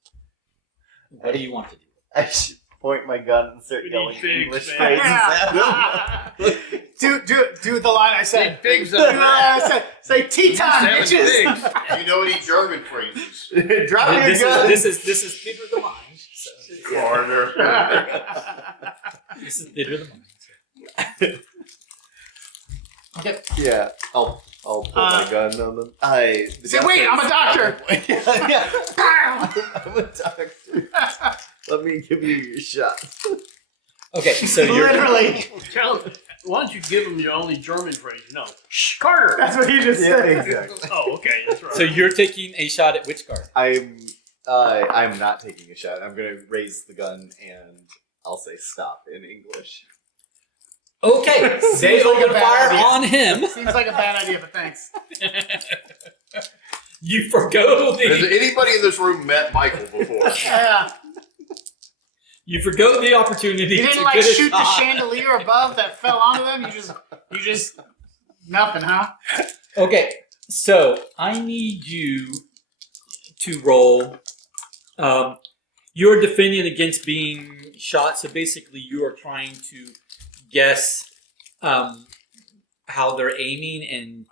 What do you want to do? I should point my gun and start We yelling need pigs, English man. phrases at them. do the line I said. Pigs Do the line I said. Say Teton, bitches. Do you know any German phrases? Drop your This gun. is theater of the mind. So. Corner. This is theater of the mind. Okay. Yeah, I'll pull my gun on them. Say, wait, I'm a doctor. Yeah. I'm a doctor. Let me give you your shot. Okay, so you're Literally. Why don't you give him your only German phrase? No. Shh, Carter! That's what he just said. exactly. Oh, okay, that's right. so you're taking a shot at which guard? I'm not taking a shot. I'm gonna raise the gun and I'll say stop in English. Okay, they Seems like a open bad fire idea. on him. Seems like a bad idea, but thanks. You forgo Has the anybody in this room met Michael before? Yeah. opportunity You to didn't like get a shoot the shot. chandelier above that fell onto them. You just nothing, huh? Okay, so I need you to roll. You're defending against being shot, so basically you are trying to guess how they're aiming and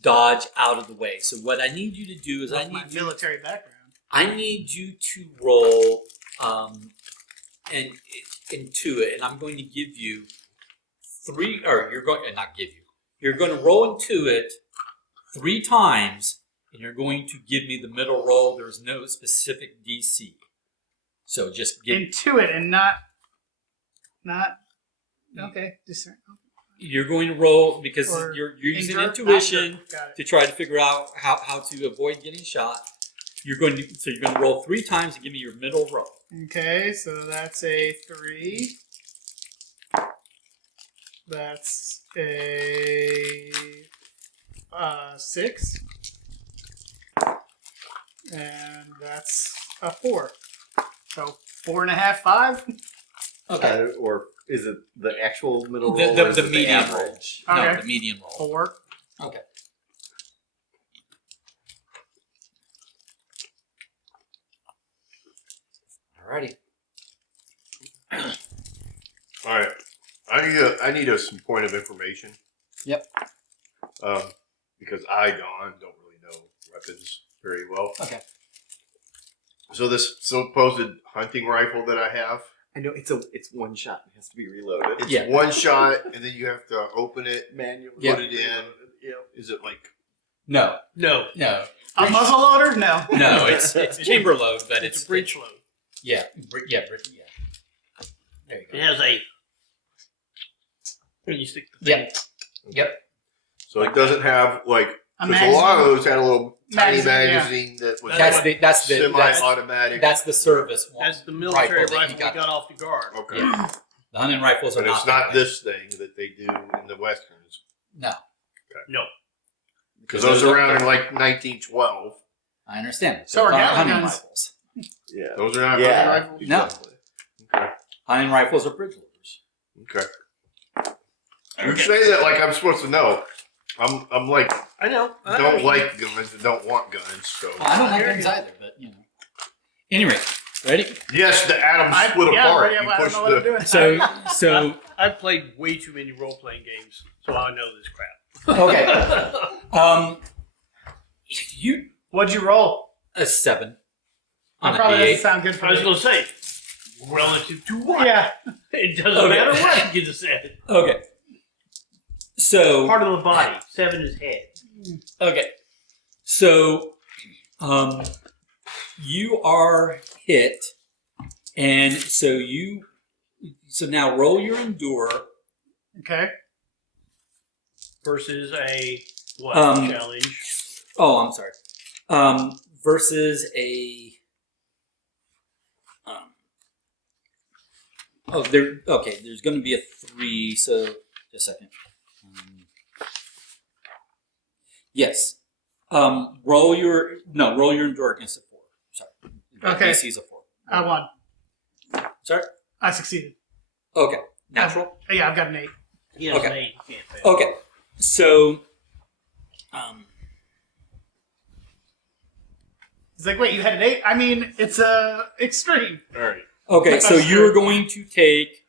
dodge out of the way. So what I need you to do is With my military background. I need you to roll and into it, and I'm going to give you 3, or you're going to not give you. You're going to roll into it 3 times, and you're going to give me the middle roll. There's no specific DC, so just give. Into it and not. Okay. You're going to roll because Or you're using Endure? intuition Got it. to try to figure out how to avoid getting shot. You're going to roll 3 times and give me your middle roll. Okay, so that's a 3. That's a 6. And that's a 4. So 4.5, 5. Okay. Or is it the actual middle The- roll? the- or is the it median average? No, Okay. the median roll. 4. Okay. Alrighty. All right. I need some point of information. Yep. Because I, Don, don't really know weapons very well. Okay. So this supposed hunting rifle that I have, I know it's one shot. It has to be reloaded. it's Yeah. one shot, and then you have to open it, Manual. Yeah. put it in. Yeah. Is it like No. No, A muzzle loader? No. No, it's chamber load, but it's it's a breech load. Yeah. Yeah. There you It go. has a. When you stick the thing. Yep. Yep. so? It doesn't have like A because a lot of magazine? those had a little tiny Magazine, yeah. magazine that was That's the semi-automatic. that's the service one. That's the military Rifle that rifle you we got. got off the guard. Okay, Yeah. The hunting rifles are but not. it's that not big. this thing that they do in the westerns No, No. because those are around in like 1912. I understand. So are Those aren't Gatling hunting guns. rifles. Yeah. Those are not Yeah. hunting rifles. No. Exactly. Okay. Hunting rifles are bridge loaders. Okay. You say that like I'm supposed to know. I'm like I know. don't like guns and don't want guns. So Well, I don't like guns either, but you know. Anyway, ready? yes, the atoms split apart. Yeah, You I don't push know what I'm the. doing. So I've played way too many role playing games, so I know this crap. okay. You What'd you roll? a 7 on That a probably doesn't D8. sound good for I was me. going to say, relative to what? Yeah. It doesn't Okay. matter what you just said. Okay. So Part of the body. 7 is head. okay. So you are hit, and so now roll your endure. Okay. Versus a what challenge? Oh, I'm sorry. Versus a. There's going to be a 3. So just a second. Yes. Roll your endure against a 4. Sorry. Okay. DC's a 4. I won. Sorry. I succeeded. Okay. Natural. Yeah, I've got an 8. He has Okay. an 8. You can't fail. Okay. So. It's like, wait, you had an 8? I mean, it's extreme. All right. Okay, so That's you're good. going to take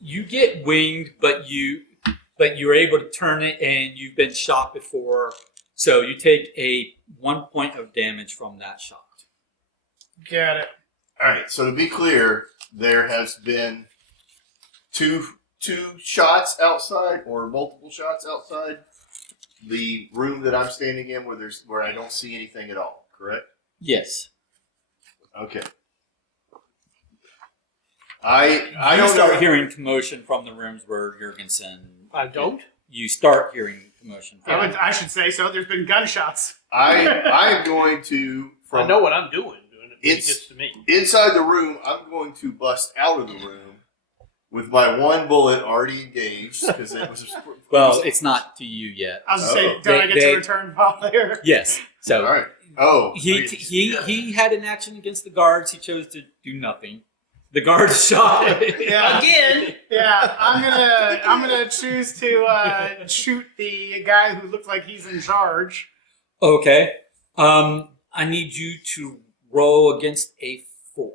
you get winged, but you're able to turn it, and you've been shot before, so you take a 1 point of damage from that shot. Got it. All right. So to be clear, there has been two shots outside or multiple shots outside the room that I'm standing in, where I don't see anything at all. Correct. Yes. Okay. I You don't start know. hearing commotion from the rooms where Jurgensen. I don't. You start hearing commotion. From I should say so. There's been gunshots. I am going to I know what I'm doing when it It's- gets to me. inside the room. I'm going to bust out of the room with my one bullet already engaged because it was. Well, it's not to you yet. I was going to say, Oh. don't I get They- to return fire? Yes. So all right. Oh, he had an action against the guards. He chose to do nothing. The guards shot. Yeah. Again. Yeah, I'm gonna choose to shoot the guy who looks like he's in charge. Okay. I need you to roll against a 4.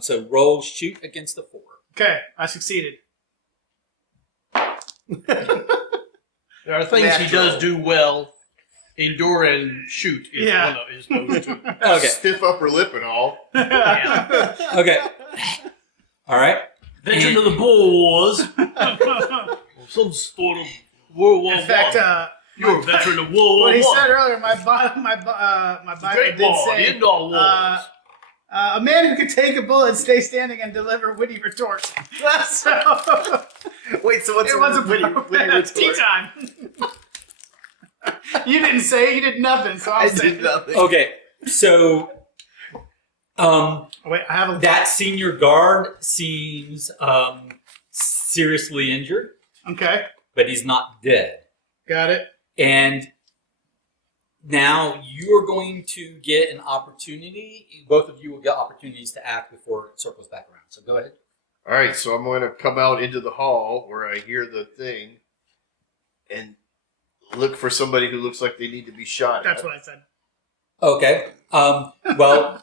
So roll shoot against a 4. Okay, I succeeded. There are things he does do well. Endure and shoot is Yeah. one of is those two. Okay. stiff upper lip and all. Yeah. Okay. All right. Veteran of the Boer Wars. Or some sort of World War In fact, One. You're a veteran of World War what he One. my Bible Great did War, the say, end all wars. A man who could take a bullet, stay standing, and deliver witty retort. So Wait, so what's it was a witty tea retort? time. You didn't say it, you did nothing, so I I'm saying did nothing. Okay, so Wait, I have a that senior guard seems seriously injured, Okay, but he's not dead. got it. And now you are going to get an opportunity. Both of you will get opportunities to act before it circles back around. So go ahead. All right, so I'm going to come out into the hall where I hear the thing and look for somebody who looks like they need to be shot That's at. what I said. Okay. Well,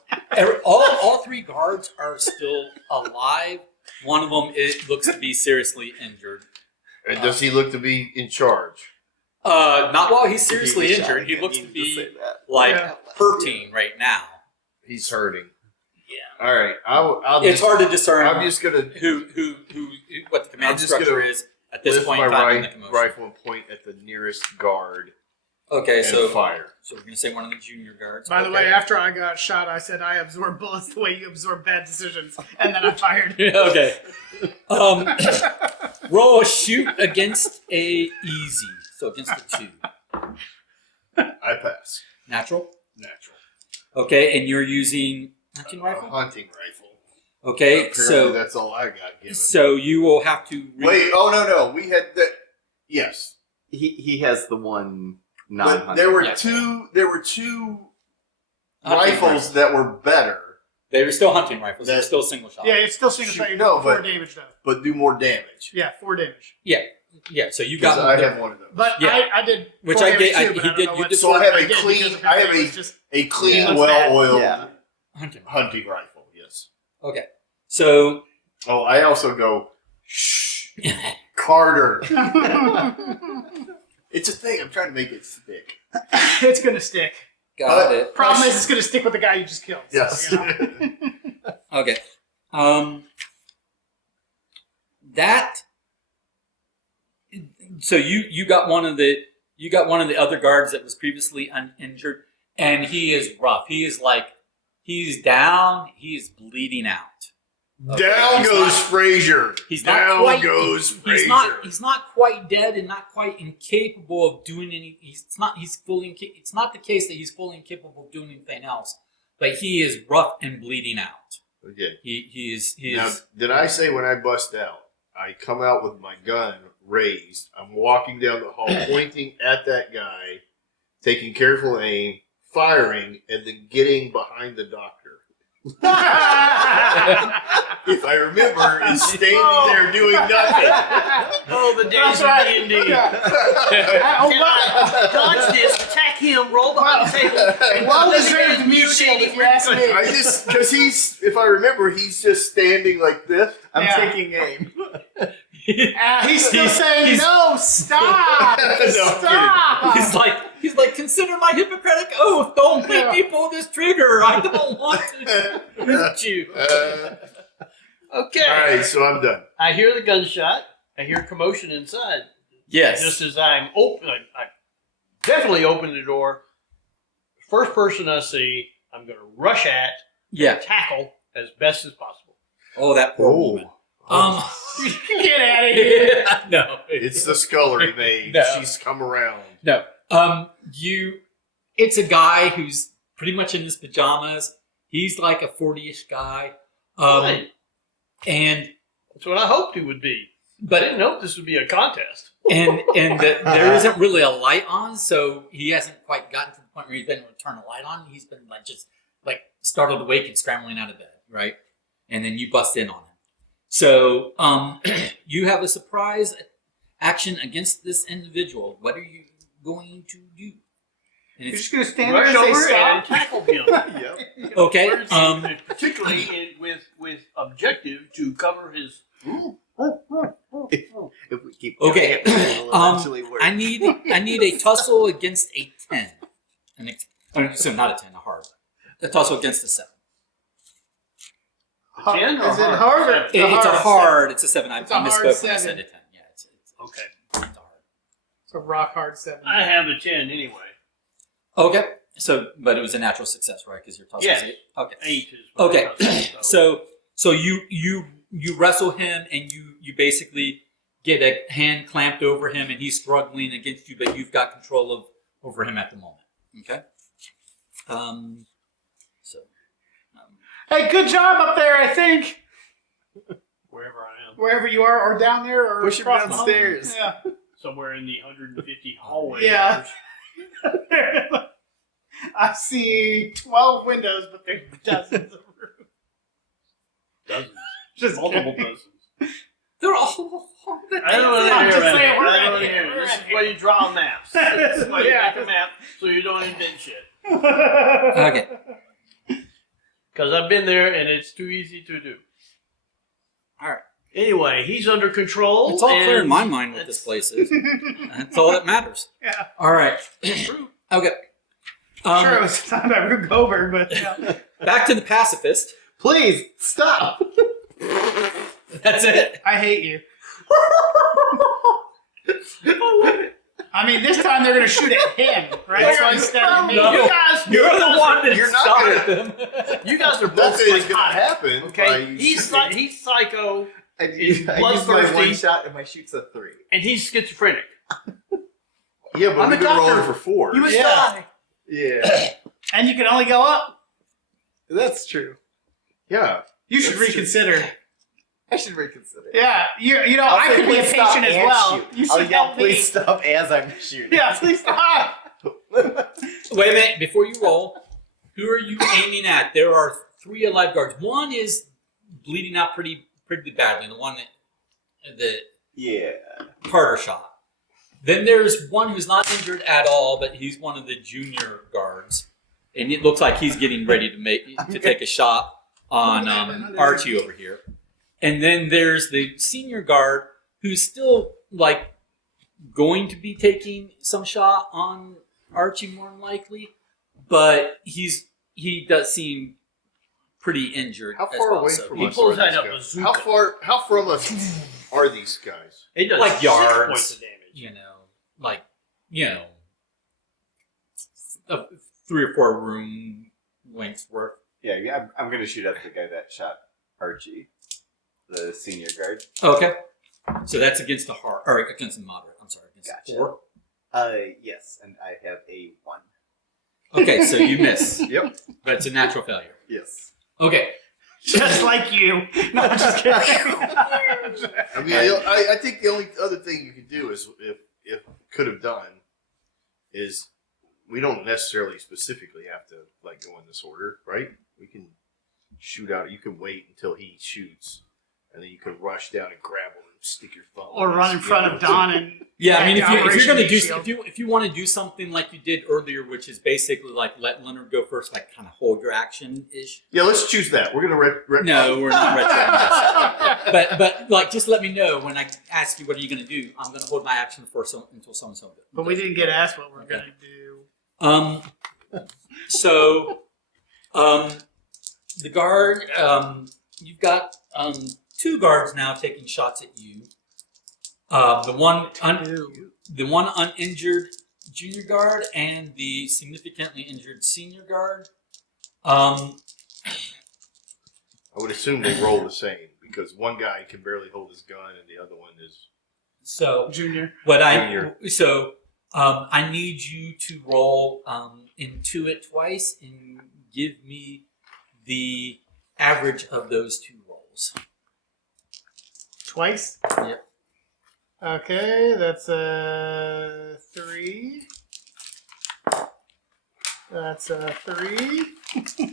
all three guards are still alive. One of them looks to be seriously injured. And does he look to be in charge? Not while he's He seriously was shot. injured. He I looks needed to be say that. like Yeah. hurting right now. He's hurting. Yeah. All right, I'll It's just, hard to discern I'm just going to who what the command I'm just structure gonna is at this lift point my in time in the commotion. rifle and point at the nearest guard Okay, and so fire. we're gonna say one of the junior guards. By the Okay. way, after I got shot, I said I absorb bullets the way you absorb bad decisions, and then I fired. Okay. Roll a shoot against a easy, so against a 2. I pass. Natural. Natural. Okay, and you're using hunting rifle. Hunting rifle. Okay, Apparently that's all I got given. so you will have to. Wait, oh no, we had that. Yes, He has the one but non-hunting. there were Yeah. two. There were two Hunting rifles rifles. that were better, They were still hunting rifles. They're That- still single shot. Yeah, it's still single shot. You No, do 4 but- damage though. but do more damage. Yeah, 4 damage. Yeah. So you Because got. I have one of those. But Yeah. I did. Which 4 I damage did- I- too, but he I don't did- know you what did So I have I a did clean. because I have apparently it was a just a clean, Yeah. well-oiled Yeah. hunting. hunting rifle. Yes. Okay. So. Oh, I also go. Shh, Carter. It's a thing. I'm trying to make it stick. it's gonna stick. Got it. Problem is, it's gonna stick with the guy you just killed. so, Yes. you know. Okay. That. So you got one of the other guards that was previously uninjured, and he is rough. He is like he's down. He is bleeding out. Okay, Down he's goes not- Frazier. He's not Down quite. goes Frazier. He's not quite dead and not quite incapable of doing any. It's not the case that he's fully incapable of doing anything else. But he is rough and bleeding out. Okay. He is. Now, did I say when I bust out, I come out with my gun raised. I'm walking down the hall, pointing at that guy, taking careful aim, firing, and then getting behind the doctor. If I remember, is standing there doing nothing. Oh, the days That's of right. D&D. Oh, Can I dodge this, attack him, roll behind the table, and well let me deserved get mute shield, if you ask me. I just because if I remember, he's just standing like this. I'm Yeah. taking aim. He's still saying he's- no. Stop. No, Stop. He's like, consider my Hippocratic oath. Don't make me pull this trigger. I don't want to hurt you. Okay. All right, so I'm done. I hear the gunshot. I hear commotion inside. Yes. Just as I'm open, I definitely open the door. First person I see, I'm going to rush at, Yeah. tackle as best as possible. Oh, that poor woman. Get out of here. No. It's the scullery maid. No. She's come around. No. It's a guy who's pretty much in his pajamas. He's like a 40-ish guy. Right. And That's what I hoped it would be. But I didn't hope this would be a contest. there isn't really a light on, so he hasn't quite gotten to the point where he's been able to turn a light on. He's been just startled awake and scrambling out of bed, right? And then you bust in on him. So you have a surprise action against this individual. What are you going to do? And You're it's just gonna stand there Rush and say over and stop. tackle him. Yep. okay. Particularly with objective to cover his. If we keep Okay. doing it, it'll eventually work. I need a tussle against a 10. So not a 10, a hard. A tussle against a 7. 10 or Is it hard? hard? Seven. It's a hard. It's a 7. I It's a hard misspoke when I 7. said a 10. Yeah, it's Okay. a hard. It's a rock hard 7. I have a 10 anyway. Okay. but it was a natural success, right? Because you're tossing. Yes. Okay. 8 is what Okay. it comes, so. So you wrestle him, and you basically get a hand clamped over him, and he's struggling against you, but you've got control over him at the moment. Okay. Hey, good job up there, I think. Wherever I am. Wherever you are, or down there, or Push him across the hall. downstairs. Yeah. Somewhere in the 150 hallway. Yeah. I see 12 windows, but there's dozens of rooms. Dozens. Just Multiple kidding. dozens. They're all. I don't want to I'm hear just about saying, it. we're I right don't want to here, hear it. we're This right is here. where you draw maps. This is where you Yeah. make a map so you don't invent shit. Okay. Because I've been there and it's too easy to do. All right. Anyway, he's under control. It's all clear in and my mind what this place is. That's all that matters. Yeah. All right. Okay. Sure, it was time I would go over, but yeah. Back to the pacifist. Please stop. That's it. I hate you. I mean, this time they're going to shoot at him, right? So instead of me. No. You guys, You're the one that You're not shot gonna- at them. you guys are both Nothing is psychotic. gonna happen. by Okay, you he's shooting. he's psycho I he's use my bloodthirsty. one shot and my shoot's a 3. and he's schizophrenic. Yeah, but I'm we've a been rolling doctor. for 4. You would Yeah. die. Yeah, And you can only go up. that's true. Yeah. You should That's true. reconsider. I should reconsider. Yeah, you know, I'll I say, could be a "Please stop patient as and well. shoot." You I'll should yell, help me. please stop as I'm shooting. Yeah, please stop. Wait a minute. Before you roll, who are you aiming at? There are 3 alive guards. One is bleeding out pretty badly. The one that Yeah. Carter shot. Then there's one who's not injured at all, but he's one of the junior guards, and it looks like he's getting ready to take a shot on Archie over here. And then there's the senior guard who's still like going to be taking some shot on Archie more than likely, but he does seem pretty injured. How as far well, away so from He us pulls are out these a guys? bazooka. How from us are these guys? It does Like 6 yards. points of damage. A 3 or 4 room lengths worth. Yeah, I'm going to shoot at the guy that shot Archie, the senior guard. Okay, so that's against the hard or against the moderate. I'm sorry, against Gotcha. the 4. Yes, and I have a 1. Okay, so you miss, Yep. but it's a natural failure. Yes. Okay, Just like you. No, I'm just kidding. I mean, I think the only other thing you could do is if could have done is we don't necessarily specifically have to like go in this order, right? We can shoot out. You can wait until he shoots, and then you can rush down and grab him and stick your thumb. Or run in front of Don and yeah. I mean, if you're Operation going to do Shield. if you want to do something like you did earlier, which is basically like let Leonard go first, like kind of hold your action ish. Yeah, let's choose that. We're gonna No, we're not retro. But like, just let me know when I ask you what are you going to do. I'm going to hold my action for until someone's home. But we didn't get asked what we're going to do. So, the guard, you've got 2 guards now taking shots at you. The one uninjured junior guard and the significantly injured senior guard. I would assume they roll the same because one guy can barely hold his gun and the other one is. So Junior. I need you to roll Intuit twice and give me the average of those 2 rolls. Twice? Yep. Okay, that's a 3. That's a 3.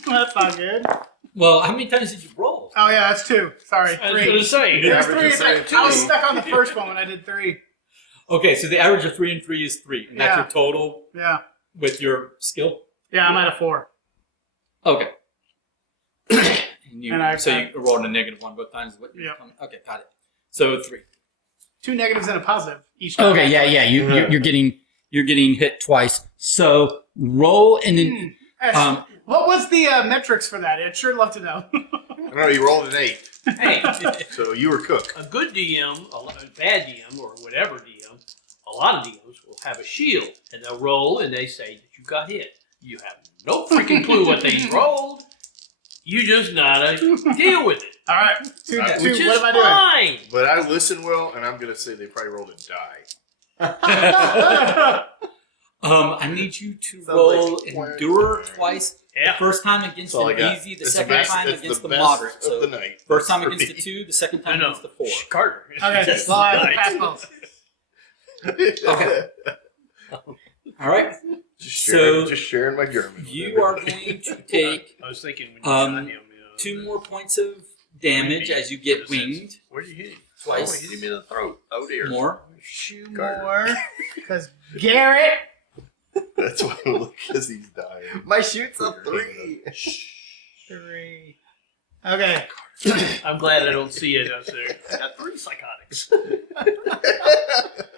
That's not good. Well, how many times did you roll? Oh yeah, that's 2. Sorry, I was 3. going to say. There's average 3. is like I was 2. stuck on the first one when I did 3. Okay, so the average of 3 and 3 is 3, and that's Yeah. your total Yeah. with your skill. Yeah, I'm at a 4. Okay. And I- so you rolled a -1 both times. Yep. Okay, got it. So 3. 2 negatives and a positive each time. Okay, yeah. You're getting hit twice. So roll and then. What was the metrics for that? I'd sure love to know. I don't know. You rolled an 8, Hey, so you were cooked. a good DM, a bad DM, or whatever DM, a lot of DMs will have a shield, and they'll roll and they say that you got hit. You have no freaking clue what they rolled. You just gotta deal with it. All right. Which is What am I doing? fine. But I listen well, and I'm going to say they probably rolled a die. I need you to Sounds roll like endure twice. Yeah. The first time against That's all I an got. easy, the It's second best- time it's against the best moderate. of So the night. first time For against me. the 2, the second I time know. against the 4. Shh, Carter. Okay. Just Well, I have to nice. pass both. Okay. All right. Just sharing my German. You are going to take I was thinking when you shot him, 2 more points of damage as you get winged. Where'd you hit him? Twice. Oh, he hit him in the throat. Oh dear. More. Two Carter. more. Because Garrett. That's why I look as he's dying. My shoot's a 3. 3. Okay. I'm glad I don't see it. I was there. I got 3 psychotics.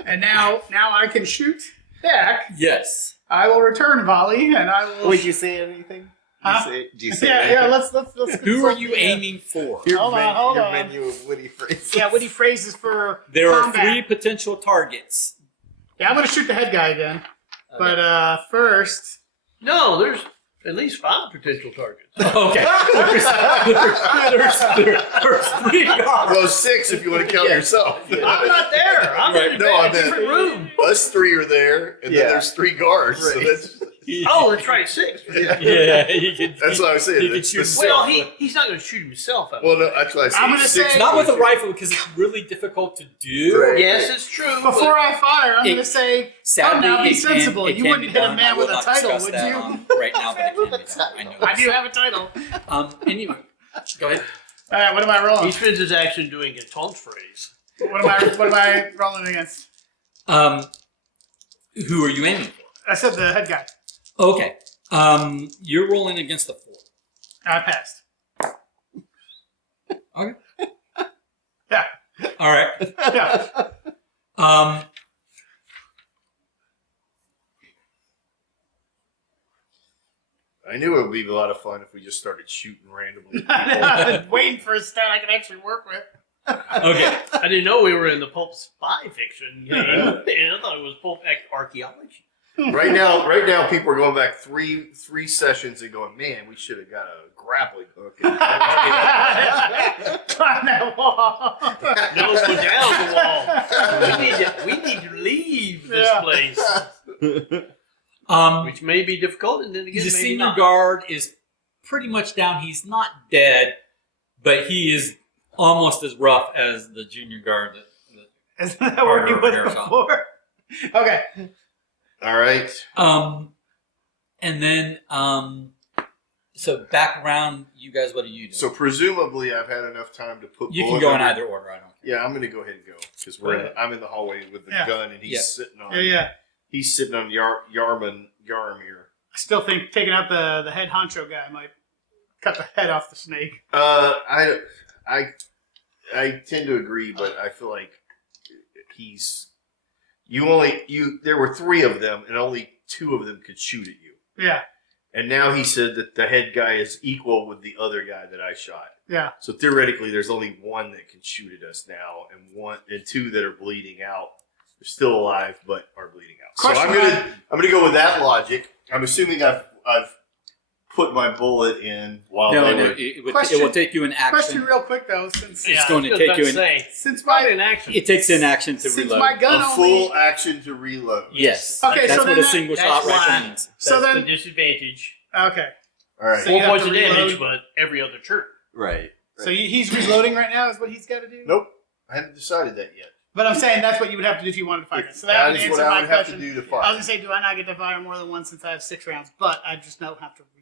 And now I can shoot back. Yes. I will return volley, and I will. Would you say anything? Huh? Do you say Yeah, anything? let's. Who are you aiming for? Your Hold on, hold your on. menu of witty phrases. Yeah, witty phrases for There are combat. 3 potential targets. Yeah, I'm gonna shoot the head guy again. Okay. But first, No, there's at least 5 potential targets. Okay. There's 3 guards. Well, 6 if you want to count Yeah. yourself. I'm not there. I'm Right. in No, I a meant- different room. Us 3 are there, and Yeah. then there's 3 guards. So Right. Oh, that's right, 6. Yeah, he could. that's what I was saying. He could That's shoot the himself. Well, six. he's not going to shoot himself. Well, no, that's what I said. I'm gonna 6 say- Not with a rifle because it's really difficult to do. Right. Yes, it's true. before I fire, I'm It- gonna say, Sadly, now be it can- sensible. it You can wouldn't be hit a done. man I will with a not title, discuss would that you? right now, but it can be done. I know. I do have a title. Anyway, go ahead. All right, what am I he rolling? spends his action doing a taunt phrase. What am I rolling against? Who are you aiming for? I said the head guy. Okay. You're rolling against the 4. I passed. Okay. Yeah. All right. Yeah. I knew it would be a lot of fun if we just started shooting randomly. Waiting for a stat I can actually work with. Okay. I didn't know we were in the Pulp spy fiction game. I thought it was Pulp Archaeology. Right now, people are going back three sessions and going, "Man, we should have got a grappling hook." Climb that wall. No, go down the wall. We need to leave this Yeah. place, which may be difficult, and then again, The maybe senior not. guard is pretty much down. He's not dead, but he is almost as rough as the junior guard. Isn't that where he was Airsoft. before? Okay. All right. And then, so back around, you guys, what are you doing? So presumably, I've had enough time to put. You can bullet go in under- either order. I don't care. Yeah, I'm going to go ahead and go because I'm in the hallway with the Yeah. gun, and he's Yeah. sitting on. Yeah. He's sitting on Yarm here. I still think taking out the head honcho guy might cut the head off the snake. I tend to agree, but I feel like there were 3 of them, and only 2 of them could shoot at you. Yeah. And now he said that the head guy is equal with the other guy that I shot. Yeah. So theoretically, there's only 1 that can shoot at us now, and 2 that are bleeding out. They're still alive, but are bleeding out. So Question I'm gonna go with that logic. I'm assuming I've put my bullet in while No, they no, were. it will Question- take you an action. Question real quick though, since It's going to take you in. since Right my in action. It takes an action to since reload. my gun A only full action to reload. Yes. Okay, that's so what then a that- single that's shot why- rifle means. So That's then- the disadvantage. okay. All right. So you 4 have points to of damage, reload. but every other turn. Right. So he's reloading right now is what he's got to do. Nope. I haven't decided that yet. But I'm saying that's what you would have to do if you wanted to fire it. So that That would is what answer I my would have to question. do to I was fire. gonna say, do I not get to fire more than once since I have 6 rounds? But I just don't have to reload.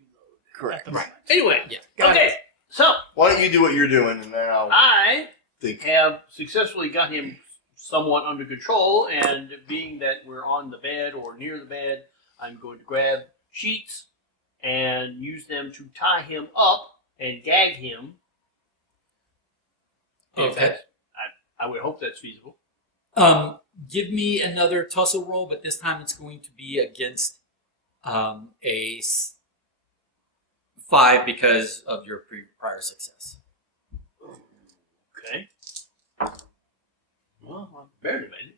Correct. At the moment. Anyway, Yeah. Got okay. So Why don't you do what you're doing, and then I'll I think. have successfully got him somewhat under control, and being that we're on the bed or near the bed, I'm going to grab sheets and use them to tie him up and gag him. If Okay. that's- I would hope that's feasible. Give me another tussle roll, but this time it's going to be against a 5 because of your prior success. Okay. Well, I'm barely made it.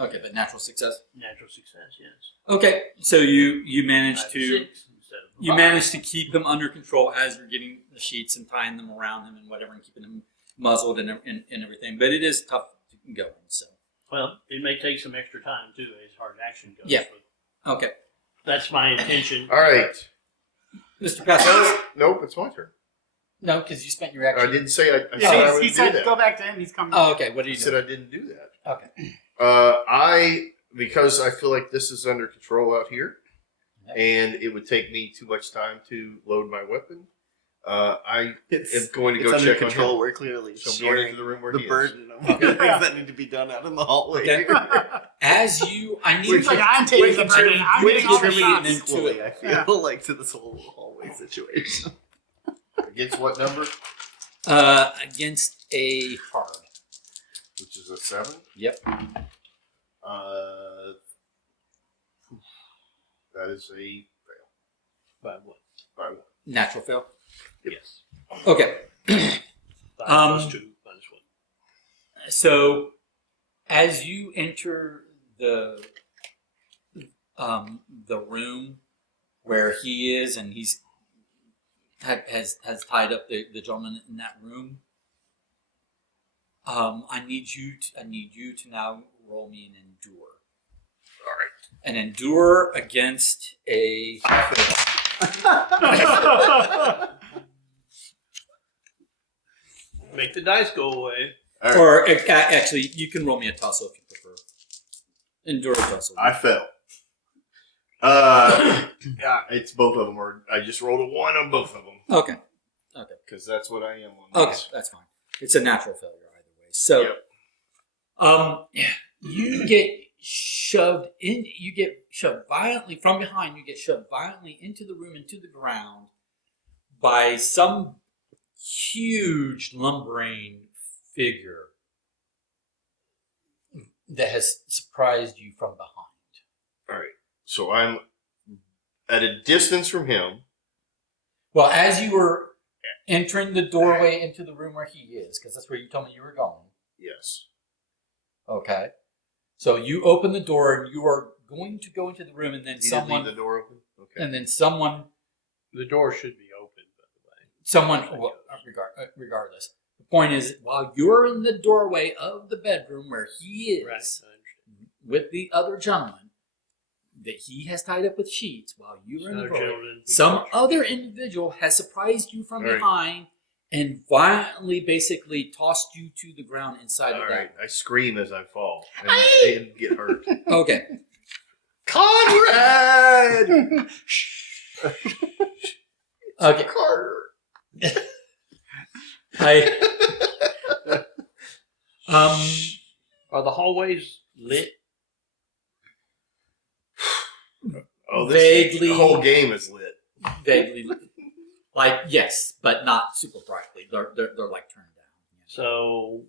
Okay, but natural success. Natural success, yes. Okay, so you managed I have to 6 instead of you 5. managed to keep him under control as you're getting the sheets and tying them around him and whatever, and keeping him muzzled and everything. But it is tough to go. So Well, it may take some extra time too, as hard action goes. Yeah. But okay, that's my intention. All right. Mr. Pascal. Nope, it's my turn. No, because you spent your I action. didn't say I said I Yeah, would he do said that. go back to him. He's coming. Oh, okay. What do He you said do? I didn't do that. Okay. Because I feel like this is under control out here, Okay. and it would take me too much time to load my weapon. I am It's going to it's go under check control. on him. We're clearly So I'm going sharing into the room where the he is. burden of Okay. things that need to be done out in the hallway. Okay. here. As you, I need Seems you. like I'm taking the I burden. need I'm you getting to all the give me shots. an Equally, I intuitive. feel like to this whole hallway situation. Against what number? Against a hard. Which is a 7. Yep. That is a fail. By what? By 1. Natural fail. Yes. Okay. 5 plus 2 minus 1. So, as you enter the room where he is, and he's has tied up the gentleman in that room, I need you to now roll me an endure. All right. An endure against a. Make the dice go away. All right. Or actually, you can roll me a tussle if you prefer. Endure a tussle. I fell. Yeah, it's both of them. Or I just rolled a 1 on both of them Okay. because that's what I am on Okay, this. that's fine. It's a natural failure either way. So, Yep. you get shoved in. You get shoved violently from behind. You get shoved violently into the room, into the ground, by some huge lumbering figure that has surprised you from behind. All right. So I'm at a distance from him. Well, as you were entering the doorway into the room where he is, because that's where you told me you were going. Yes. Okay. So you open the door and you are going to go into the room, and then You did someone, leave the door open. Okay. and then someone, The door should be open, by the way. someone. Well, regardless, the point is, while you're in the doorway of the bedroom where he is Right. I understand. with the other gentleman that he has tied up with sheets, while you are in the Another doorway, gentleman. some other individual has surprised you from All right. behind and violently, basically, tossed you to the ground inside All of right. that. I scream as I fall and get hurt. Okay. Conrad! Okay. Carter! Are the hallways lit? Oh, Vaguely. The whole game is lit. vaguely like yes, but not super brightly. They're like turned down. So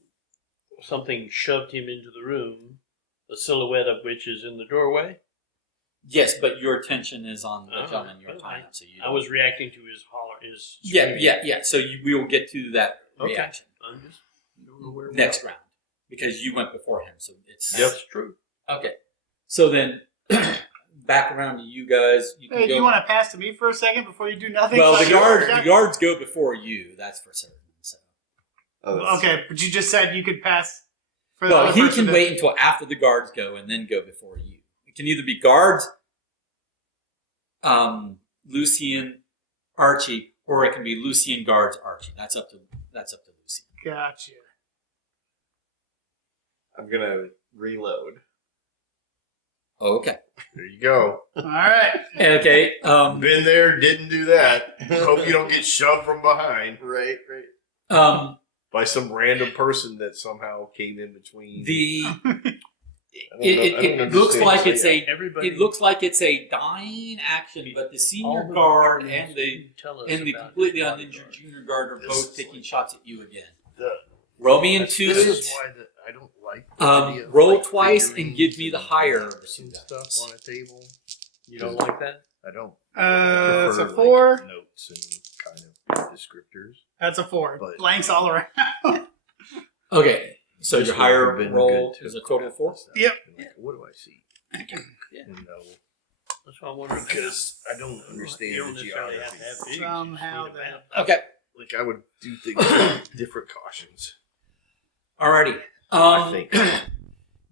something shoved him into the room, the silhouette of which is in the doorway. Yes, but your attention is on the Oh, gentleman you're okay. tying up. So you. I was reacting to his holler. His Yeah. screaming. So we will get to that Okay. reaction I'm just don't know where next round because you went before him. So it's That's true. Okay. So then, back around to you guys. You can Hey, do go. you want to pass to me for a second before you do nothing? Well, So the you're- guards go before you. That's for certain. So. Oh, that's- Okay, but you just said you could pass. For the Well, other he person can to- wait until after the guards go and then go before you. It can either be guards, Lucian, Archie, or it can be Lucian guards Archie. That's up to Lucian. Gotcha. I'm gonna reload. Oh, okay. There you go. All right. Okay. Been there, didn't do that. Hope you don't get shoved from behind Right, right. by some random person that somehow came in between. The I don't know- I it don't looks understand. like it's a Everybody. it looks like it's a dying action, but the all senior the guard veterans and the can tell us and the about completely his uninjured bodyguard. junior guard are This both is taking like- shots at you again. The- Roll me This into is it. why I don't like the idea of, Roll like, twice and give figurines me the and higher of the maps two and dice. stuff on a table. You don't like that? I don't. That's a prefer, 4. Like, notes and kind of descriptors. That's a 4. But- Blanks all around. Okay, So This your would have higher been roll good to is a total of 4? craft this out. Yep. Like, what do I see? Yeah. No. That's what I wonder. Because I don't understand You don't the necessarily have geography. to have pigs. Somehow You just need a map. Okay. Like I would do things with different cautions. Alrighty. I think.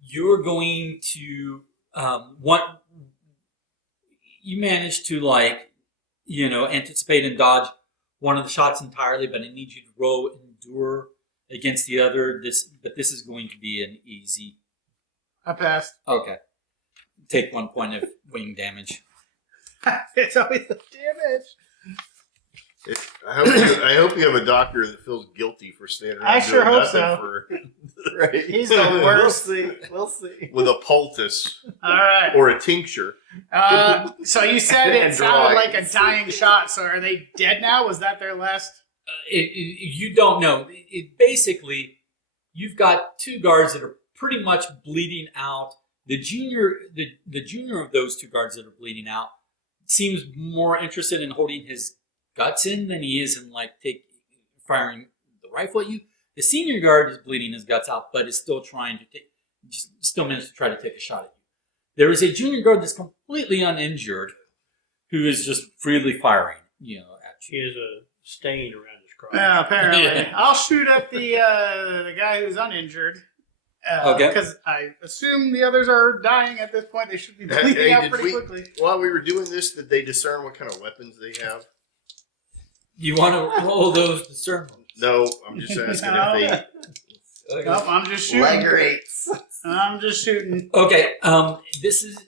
You're going to what you managed to anticipate and dodge one of the shots entirely, but I need you to roll endure against the other. This is going to be an easy. I passed. Okay. Take 1 point of wing damage. It's always the damage. I hope you have a doctor that feels guilty for standing around I sure doing hope nothing so. for Right. He's the worst. We'll see. with a poultice All right. or a tincture. So you said it And sounded like a drawings. dying shot. So are they dead now? Was that their last? You don't know. Basically, you've got 2 guards that are pretty much bleeding out. The junior of those 2 guards that are bleeding out seems more interested in holding his guts in than he is in firing the rifle at you. The senior guard is bleeding his guts out, but is still still managed to try to take a shot at you. There is a junior guard that's completely uninjured, who is just freely firing, at He you. has a stain around his crotch. Yeah, apparently. Yeah. I'll shoot at the guy who's uninjured. Okay. Because I assume the others are dying at this point. They should be Hey, bleeding out did pretty quickly. While we were doing this, did they discern what kind of weapons they have? You want to roll those discernment? No, I'm just asking if they. Nope, I'm just shooting. Leg rates. I'm just shooting. Okay. This is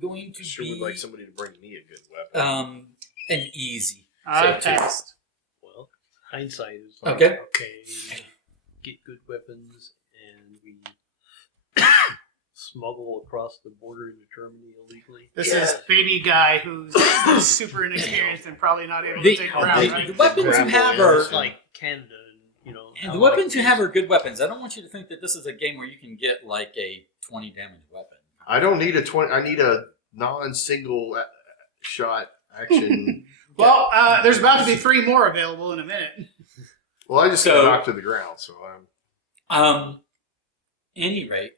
going to Sure be would like somebody to bring me a good weapon. an easy. I So, passed. Well, hindsight is like, Okay. Get good weapons, and we smuggle across the border into Germany illegally. This Yeah. is baby guy who's super inexperienced and probably not able The- to take the- ground. the Right? weapons you have are It's like Canada, and And the weapons you have are good weapons. I don't want you to think that this is a game where you can get like a 20 damage weapon. I don't need a 20. I need a non-single shot action. Well, there's about to be 3 more available in a minute. Well, I just So- got knocked to the ground, so I'm. Any rate,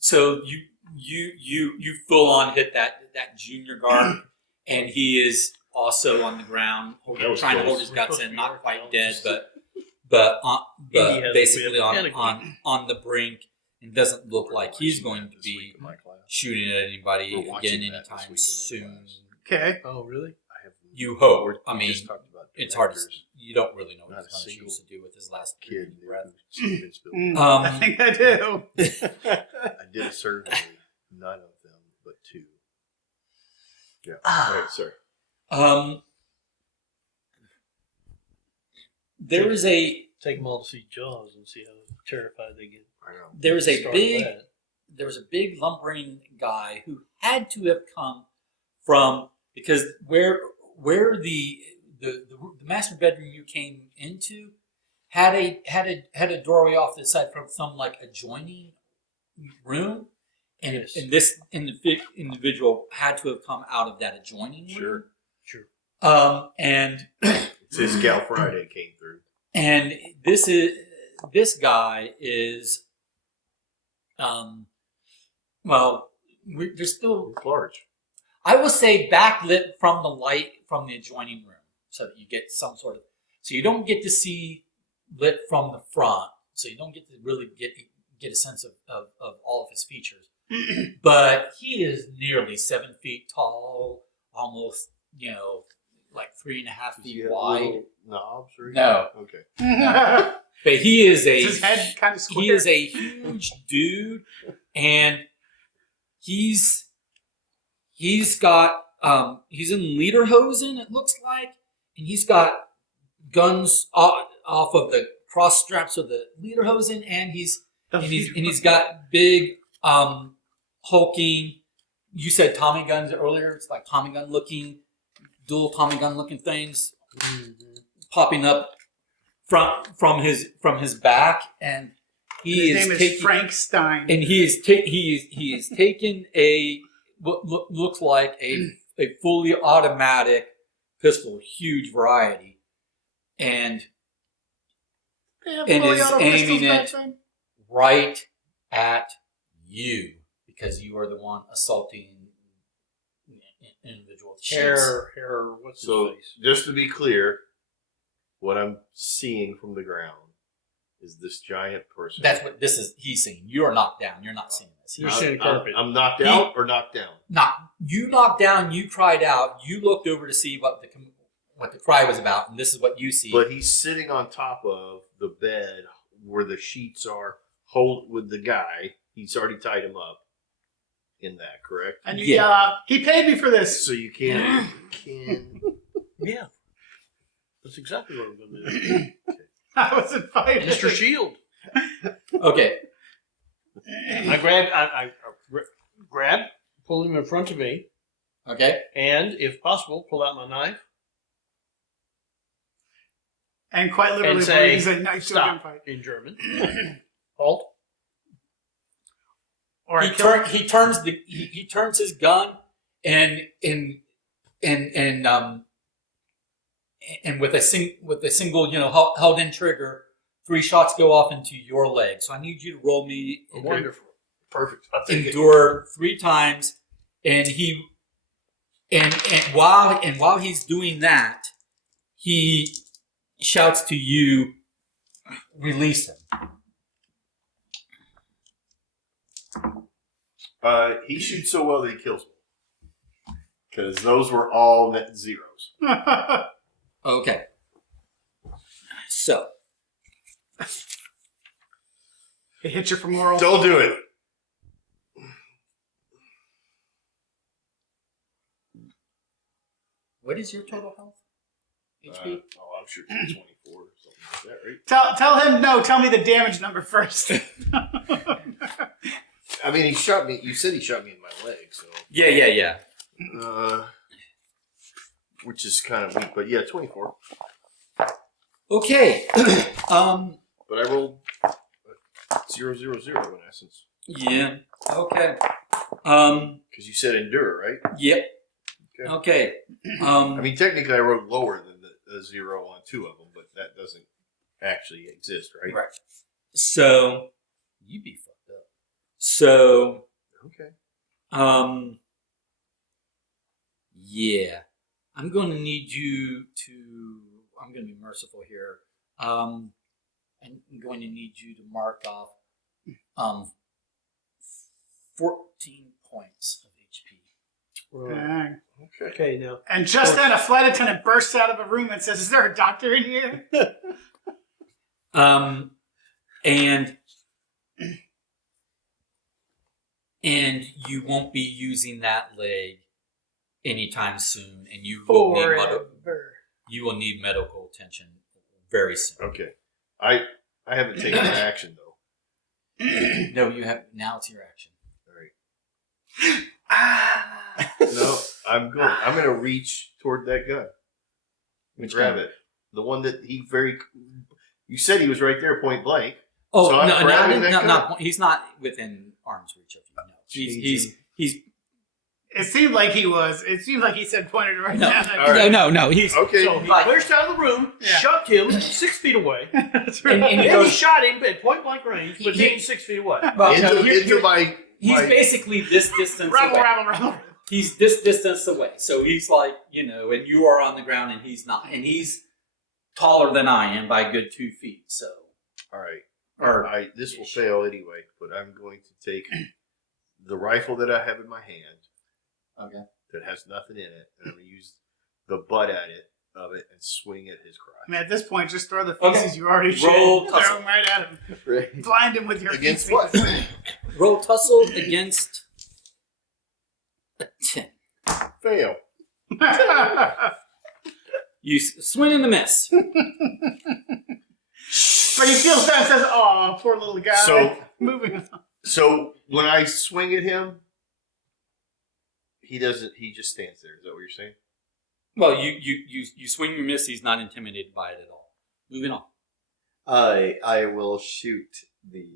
so you full on hit that junior guard, and he is also on the ground, That was trying to close. hold his We're guts supposed in, to be not quite working dead, on but has basically a whip and on the brink, and doesn't look We're like he's watching going that to this week be in my class. shooting at anybody We're watching again that this anytime week in my soon. class. Okay. Oh, really? I have. You hope. we I mean, just talked about it's hard to. directors. You don't really know what Not he's a going to single choose to do with his last Kid breath. Steven Spielberg. I think I do. I did a survey. None of them, but 2. Yeah. All right. Sorry. There is a Take them all to see Jaws and see how terrified they get. I know. there is a Start big that. there was a big lumbering guy who had to have come from, because where the master bedroom you came into had a doorway off the side from some like adjoining room, and Yes. and this individual had to have come out of that adjoining room. Sure. And It's his Gal Friday came through. and this guy is there's still, It's large. I will say, backlit from the light from the adjoining room, so that you get some sort of, so you don't get to see lit from the front, so you don't get to really get a sense of all of his features. But he is nearly 7 feet tall, almost like 3.5 Does he feet have wide. little knobs or No. Okay. But he is Is his head kind of square? he is a huge dude, and he's got he's in lederhosen, it looks like, and he's got guns off of the cross straps of the lederhosen, and he's got big hulking. You said Tommy guns earlier. It's like Tommy gun looking, dual Tommy gun looking things popping up from his back, and His name is Frank Stein. and he is taken a what looks like a fully automatic pistol, huge variety, and They have and fully is auto aiming pistols back it. then? right at you because you are the one assaulting an individual. Hair, what's his So face? just to be clear, what I'm seeing from the ground is this giant person. That's what this is. He's seeing. You are knocked down. You're not seeing this. You're He's seeing carpet. I'm knocked out or knocked down. you knocked down. You cried out. You looked over to see what the cry was about, and this is what you see. But he's sitting on top of the bed where the sheets are, hold with the guy. He's already tied him up in that, correct? And you Yeah. yell out, "He paid me for this." So you can't. Yeah. That's exactly what I'm going to do. I was invited. Mr. Shield. Okay. I grab, pull him in front of me, Okay. and if possible, pull out my knife And quite literally, and say, he's a knife to a stop, gunfight. in German. Halt. Or He turns his gun and with a single held in trigger, 3 shots go off into your leg. So I need you to roll me Wonderful. Perfect. I'll take it. endure 3 times, and while he's doing that, he shouts to you, "Release him." He shoots so well that he kills me. Because those were all net zeros. Okay. So He hits you for moral. Don't do it. what is your total health? HP? I'm sure it's 24 or something like that, right? Tell him no. Tell me the damage number first. I mean, he shot me. You said he shot me in my leg, so. Yeah. Which is kind of weak, but yeah, 24. Okay. But I rolled 0, 0, 0 in essence. Yeah. Okay. Because you said endure, right? Yep. Okay. Okay. I mean, technically, I wrote lower than the 0 on 2 of them, but that doesn't actually exist, right? Right. So you be fucked up. So Okay. yeah. I'm going to need you to. I'm going to be merciful here. I'm going to need you to mark off 14 points of HP. Dang. Okay, now. And just then, a flight attendant bursts out of a room and says, "Is there a doctor in here?" And you won't be using that leg anytime soon, and you will need medical attention very soon. Okay. I haven't taken an action, though. No, you have. Now it's your action. All right. No, I'm going to reach toward that gun. Which grab gun? it. The one that you said he was right there, point blank. Oh, So I'm grabbing that gun. not. He's not within arm's reach of you. No, he's. It seemed like he was. It seemed like he said pointed right No, down. All right. no. He's Okay. So he Like- burst out of the room, Yeah. shoved him 6 feet away, That's And right. he and he goes- shot him at point blank range, but He- he's 6 feet away. well, into no, into my. he's basically this distance away. Rabble. He's this distance away, so he's like, and you are on the ground, and he's not, and he's taller than I am by a good 2 feet. So, All right. or This will fail anyway, but I'm going to take the rifle that I have in my hand okay. that has nothing in it, and I'm going to use the butt of it and swing at his crotch. I mean, at this point, just throw the feces Okay. you already Roll shit. Throw tussle. them right at him. Right. Blind him with your Against feces. what? Roll tussle against a 10. Fail. You swing and a miss. But he feels that and says, "Oh, poor little guy." So- moving on. So when I swing at him, he doesn't. He just stands there. Is that what you're saying? Well, you swing and miss. He's not intimidated by it at all. Moving on. I will shoot the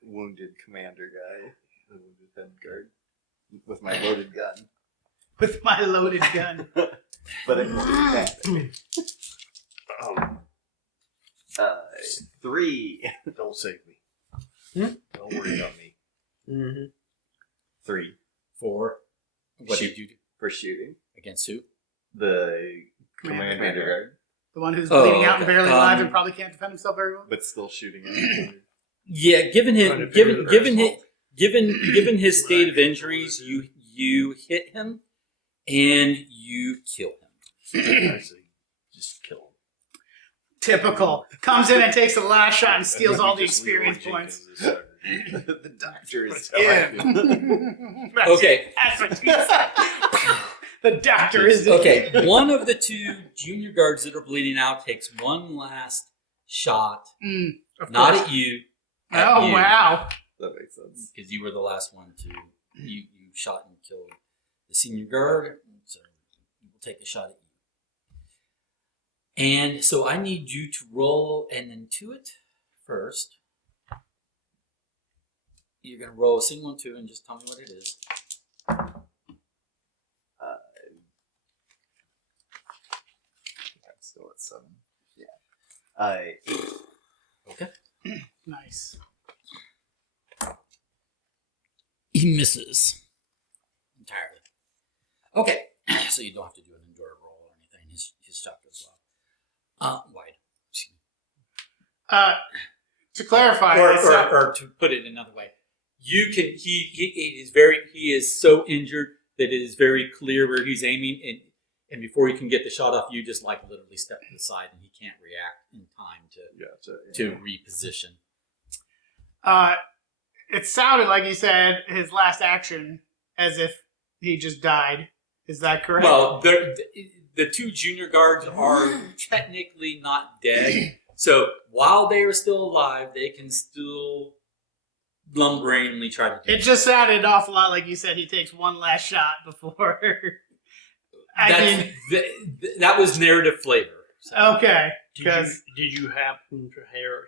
wounded commander guy, the wounded head guard, with my loaded gun. With my loaded gun. But it won't attack. 3. Don't save me. Don't worry about me. Mm-hmm. 3 4. What Shoot. did you do for shooting. against who? The Commander. commander guard, The one who's Oh, bleeding out and okay. barely alive and probably can't defend himself very well. but still shooting at Yeah, given his state of injuries, you hit him and you kill him. I say, just kill him. Typical. Comes in and takes the last shot and steals all the experience points. the doctor is in. Okay. That's what he said. The doctor is in. Okay, one of the 2 junior guards that are bleeding out takes one last shot, Of not course. at you. Oh, wow. That makes sense. Because you were the last one to you shot and killed the senior guard, so we'll take a shot at you. And so I need you to roll an intuit first. You're gonna roll a single intuit and just tell me what it is. I'm still at 7. Yeah. Okay. Nice. He misses entirely. Okay, so you don't have to do an endure roll or anything. His shot goes well. Wide. Excuse me. To clarify, Or to put it another way, you can. He is so injured that it is very clear where he's aiming, and before he can get the shot off, you just like literally step to the side, and he can't react in time to reposition. it sounded like he said his last action as if he just died. Is that correct? Well, the 2 junior guards are technically not dead. So while they are still alive, they can still lumberingly try to do it just sounded an awful lot like you said he takes one last shot before. That was narrative flavor. So. Okay. Did you happen to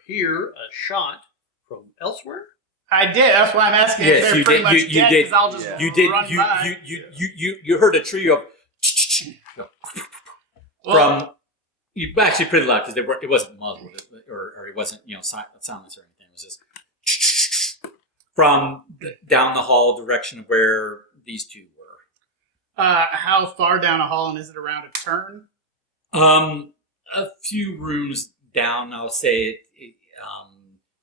hear a shot from elsewhere? I did. That's why I'm asking Yes, if they're you pretty did. much You dead, did. 'cause I'll just Yeah. You did. run by. You heard a trio of from. You actually pretty loud because it wasn't muzzled or it wasn't soundless or anything. It was just from down the hall direction of where these 2 were. How far down a hall and is it around a turn? A few rooms down. I'll say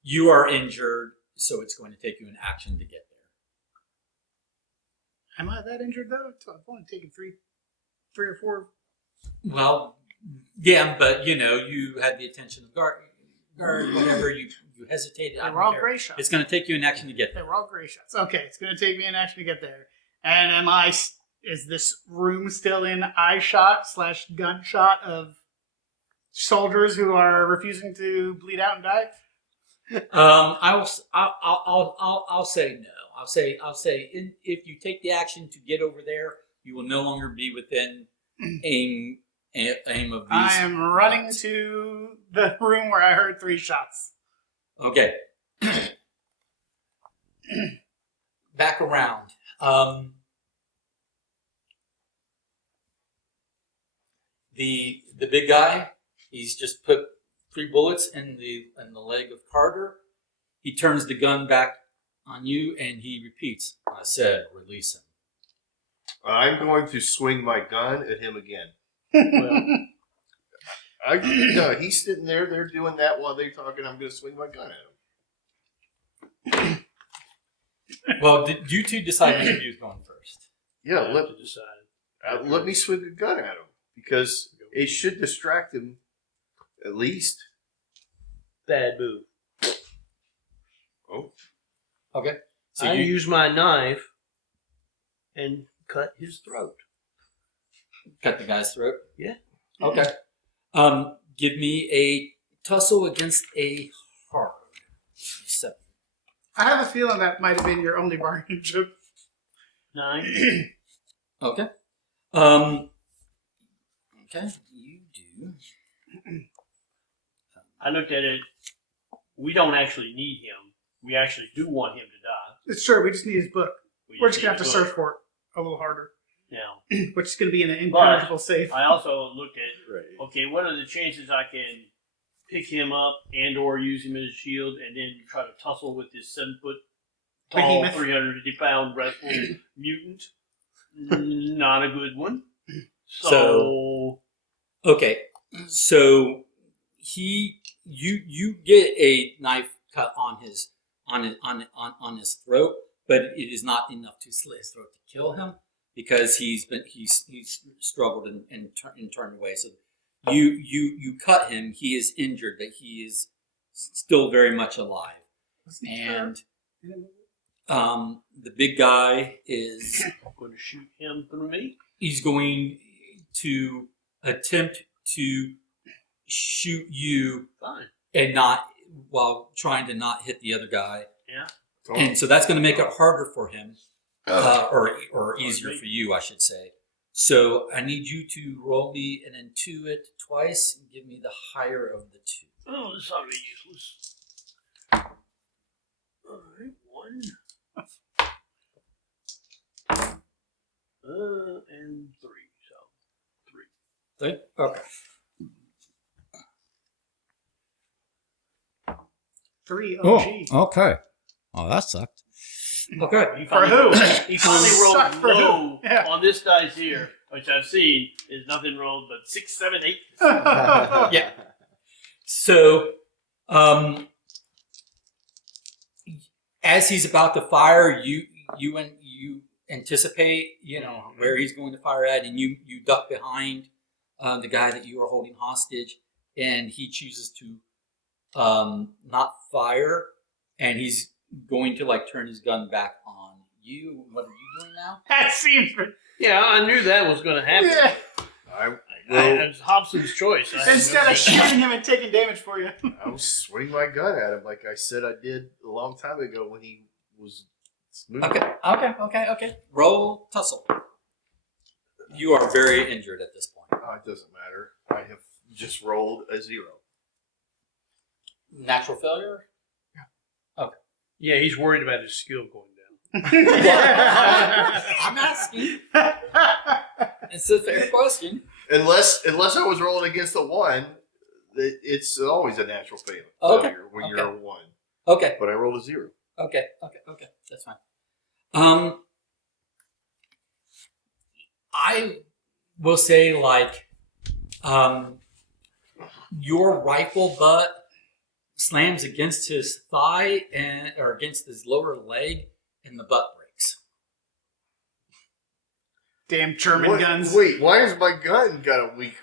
you are injured, so it's going to take you an action to get there. Am I that injured though? I've only taken three or four. Well, yeah, but you had the attention of guard, whatever. You hesitated. They were all gray shots. It's going to take you an action to get They there. were all gray shots. Okay, it's going to take me an action to get there. And is this room still in eye shot / gunshot of soldiers who are refusing to bleed out and die? I'll say no. I'll say if you take the action to get over there, you will no longer be within aim of these. I am running to the room where I heard 3 shots. Okay. Back around. The big guy, he's just put 3 bullets in the leg of Carter. He turns the gun back on you and he repeats, "I said, release him." I'm going to swing my gun at him again. No, he's sitting there. They're doing that while they're talking. I'm going to swing my gun at him. Well, you 2 decide which of you is going first. Yeah, I have to decide. let me swing a gun at him because it should distract him at least. Bad move. Oh, Okay. So I you use my knife and cut his throat. cut the guy's throat? Yeah. Okay. Give me a tussle against a hard. 7. I have a feeling that might have been your only bargaining chip. 9. Okay. Okay. You do. I looked at it. We don't actually need him. We actually do want him to die. It's true, we just need his book. We're just going to have to need search his book. for it a little harder. Now, Which is going to be in an impenetrable safe. I also looked at, Right. okay, what are the chances I can pick him up and or use him as a shield, and then try to tussle with this 7-foot tall, Behemoth. 350-pound wrestle mutant. Not a good one. Okay, so you get a knife cut on his throat, but it is not enough to slit his throat to kill him because he's struggled and turned away. So you cut him. He is injured, but he is still very much alive. And the big guy is going to shoot him through me. He's going to attempt to shoot you, Fine. and not while trying to not hit the other guy. Yeah. And so that's going to make it harder for him, or easier for you, I should say. So I need you to roll me an intuit twice and give me the higher of the two. Oh, this is already useless. All right, 1. And 3. So 3. Okay. 3 OG. Okay. Oh, that sucked. Okay. He For finally- who? He finally Sucked for rolled who? low Yeah. on this dice here, which I've seen is nothing rolled but 6, 7, 8. Yeah. So, as he's about to fire, you anticipate, where he's going to fire at, and you duck behind the guy that you are holding hostage, and he chooses to not fire, and he's going to turn his gun back on you. What are you doing now? That seems. Yeah, I knew that was going to happen. Yeah. It's Hobson's choice. Instead of shooting him and taking damage for you. I was swinging my gun at him like I said I did a long time ago when he was smooth. Okay. Roll tussle. You are very injured at this point. It doesn't matter. I have just rolled a 0. Natural failure? Yeah, he's worried about his skill going down. I'm asking. It's a fair question. Unless I was rolling against a 1, it's always a natural failure when you're a 1. Okay. But I rolled a 0. Okay. That's fine. I will say, your rifle butt slams against his thigh or against his lower leg, and the butt breaks. Damn German guns. Wait, why has my gun got a weak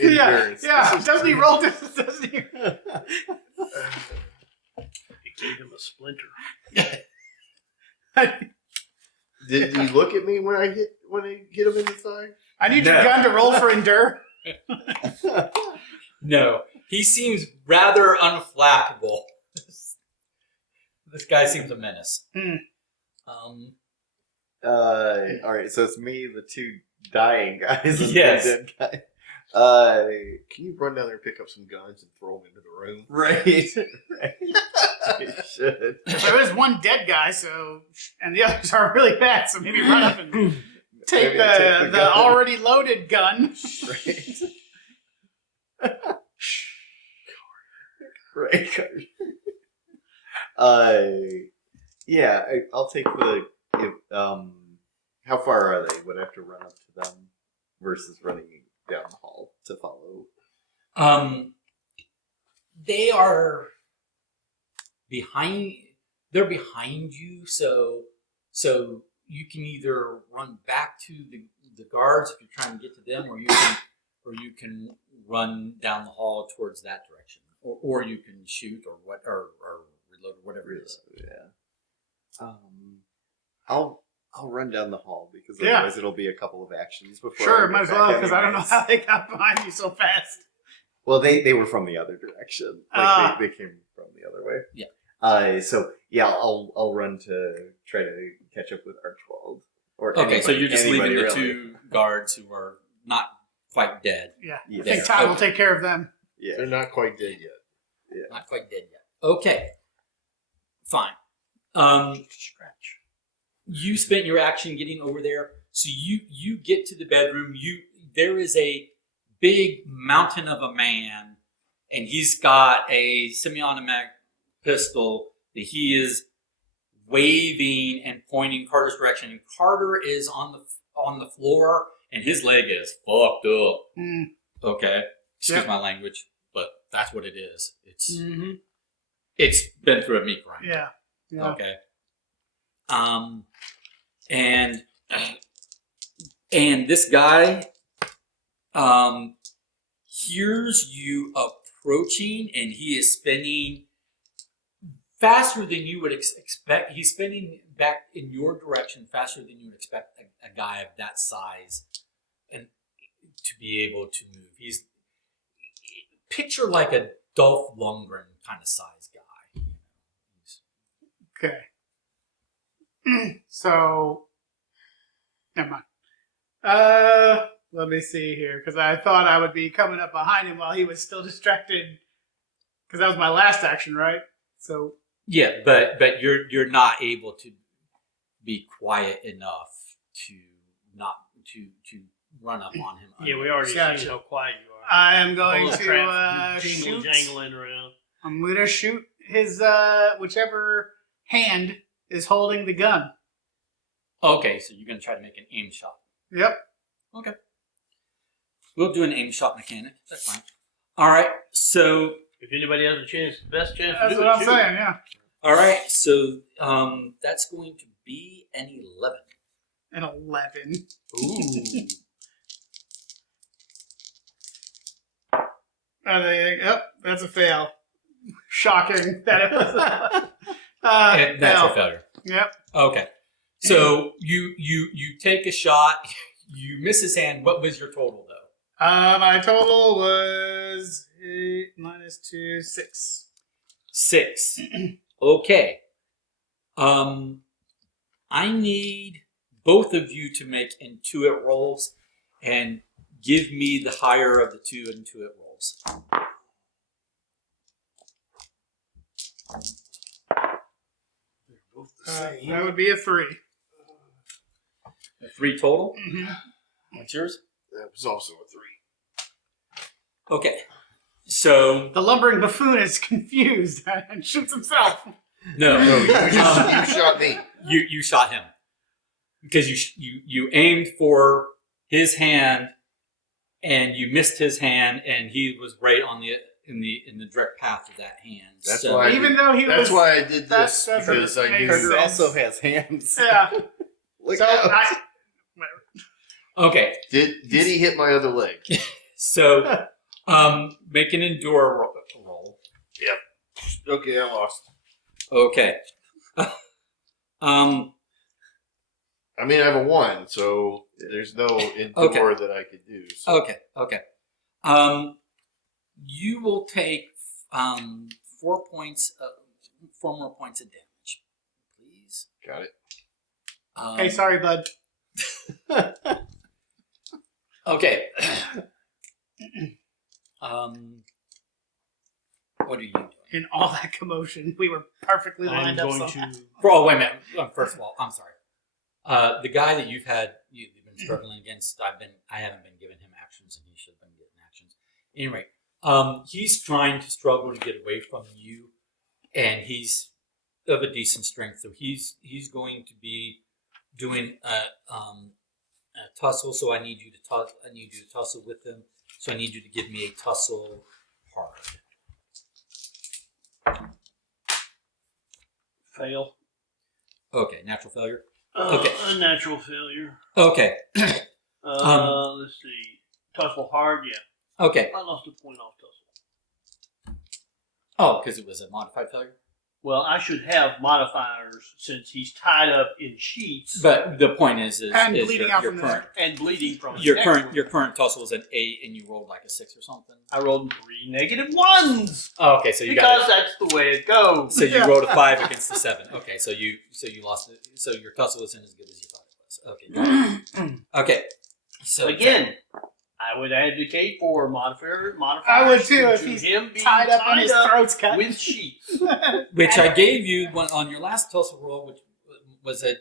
endurance? Yeah. Doesn't he roll this? Doesn't he? It gave him a splinter. Did he look at me when I hit him in the thigh? I need your gun to roll for endure. No, he seems rather unflappable. This guy seems a menace. All right, so it's me, the 2 dying guys, and Yes. the dead guy. Can you run down there and pick up some guns and throw them into the room? Right. I should. There is one dead guy, and the others are really bad. So maybe run up and take Maybe I take the the gun. already loaded gun. Right. Yeah, I'll take the. How far are they? Would I have to run up to them versus running down the hall to follow? They are behind. They're behind you, so you can either run back to the guards if you're trying to get to them, or you can run down the hall towards that direction, or you can shoot or reload or whatever it is. Yeah. I'll run down the hall because otherwise it'll be a couple of actions before. Sure, I might get as well, back because I don't know anyways. how they got behind you so fast. Well, they were from the other direction. They came from the other way. Yeah. So yeah, I'll run to try to catch up with Archibald. Or Okay, so you're just leaving the really. 2 guards who are not quite dead. Yeah. Yeah. I think Ty will take care of them. They're Yeah. not quite dead yet. Not quite dead yet. Okay. Fine. Scratch. You spent your action getting over there. So you get to the bedroom. There is a big mountain of a man and he's got a semi-automatic pistol that he is waving and pointing Carter's direction. And Carter is on the floor, and his leg is fucked up. Okay, excuse my language, but that's what it is. It's it's been through a meat grind. Yeah. Okay. And this guy hears you approaching, and he is spinning faster than you would expect. He's spinning back in your direction faster than you would expect a guy of that size and to be able to move. He's picture like a Dolph Lundgren kind of size guy. Okay. So, never mind. Let me see here, because I thought I would be coming up behind him while he was still distracted, because that was my last action, right? So yeah, but you're not able to be quiet enough to not to run up on him. Yeah, we already Gotcha. seen how quiet you are. I am going All the to traffic shoot. jangling around. I'm going to shoot his whichever hand is holding the gun. Okay, so you're going to try to make an aim shot. Yep. Okay. We'll do an aim shot mechanic. That's fine. All right, so... If anybody has a chance, the best chance to That's do what it, I'm shoot. saying, yeah. All right, so that's going to be an 11. An 11. Ooh. Yep, that's a fail. Shocking that it was Natural fail. failure. Yep. Okay. So you take a shot, you miss his hand. What was your total, though? My total was 8 minus 2, 6. 6. Okay. I need both of you to make intuit rolls and give me the higher of the two intuit rolls. Both the same. That would be a 3. A 3 total? Mm-hmm. What's yours? That was also a 3. Okay. So, The lumbering buffoon is confused and shoots himself. no. You shot me. You shot him. Because you aimed for his hand and you missed his hand, and he was right on in the direct path of that hand. That's So- why. Even though he That's was... why I did That's- this, that's because what I makes knew. sense. Carter also has hands. Yeah. Look So out. Okay. Did he hit my other leg? So, make an endure roll. Okay, I lost. Okay. I mean, I have a 1, so there's no endure that I could do. So. Okay. You will take 4 points, 4 more points of damage, please. Got it. Hey, sorry, bud. Okay. What are you doing? In all that commotion, we were perfectly I'm lined up going somehow. to. Oh, wait a minute. First of all, I'm sorry. The guy that you've been struggling against, I haven't been giving him actions, and he should have been getting actions. Anyway, he's trying to struggle to get away from you, and he's of a decent strength, so he's going to be doing a tussle. So I need you to tussle with him. So I need you to give me a tussle hard. Fail. Okay, natural failure. Okay. A natural failure. Okay. Let's see. Tussle hard, yeah. Okay. I lost a point off tussle. Oh, because it was a modified failure. Well, I should have modifiers since he's tied up in sheets But the point is And bleeding your, out your from current and bleeding from his your neck current wound. your current tussle was an 8, and you rolled like a 6 or something. I rolled 3 negative ones Oh, okay, so you because got that's the way it goes. so you rolled a 5 against the 7. Okay, so you lost it. So your tussle wasn't as good as you thought it was. Okay, got it. Okay, so Again, I would advocate for modifiers. I would too, if to he's him being tied up and his throat's cut. with sheets. which I gave you on your last tussle roll, which was a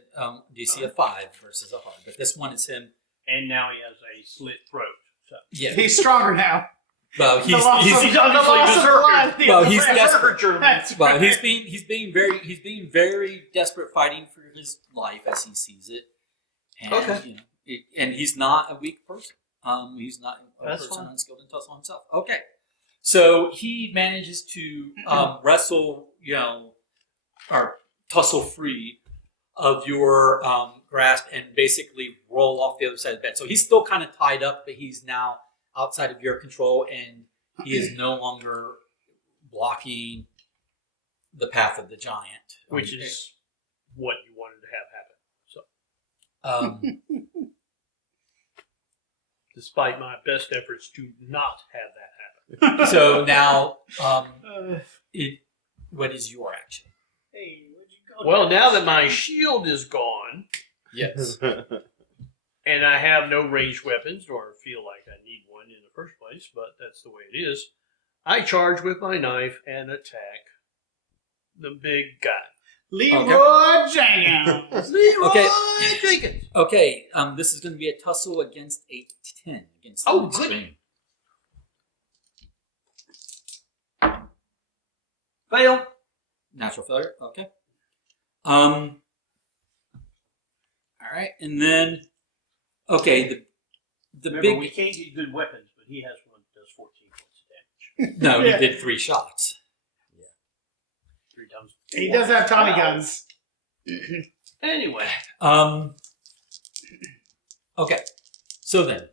DC of 5 versus a hard, but this one is him. And now he has a slit throat. So Yeah, He's stronger now. Well, The loss of- he's the obviously loss of berserker. blood. Well, he's Berserker desperate. German. That's Well, right. he's being very desperate, fighting for his life as he sees it. And, Okay. You know, and he's not a weak person. He's not a That's person fine. unskilled in tussle himself. Okay, so he manages to wrestle, or tussle free of your grasp and basically roll off the other side of the bed. So he's still kind of tied up, but he's now outside of your control, and he is no longer blocking the path of the giant, Which is what you wanted to have happen. So, despite my best efforts to not have that happen. so now, what is your action? Hey, where'd you go? Well, now that my shield is gone, Yes. and I have no ranged weapons, or feel like I need one in the first place, but that's the way it is, I charge with my knife and attack the big guy. Leroy Jenkins. Leroy Okay. Jenkins. Okay. This is going to be a tussle against a 10 against. Oh, the good. extreme. Fail. Natural failure. Okay. All right, and then the Remember, big we can't get good weapons, but he has one that does 14 points of damage. no, Yeah. he did 3 shots. 3 times. He does have Tommy guns. Anyway. Okay, so then,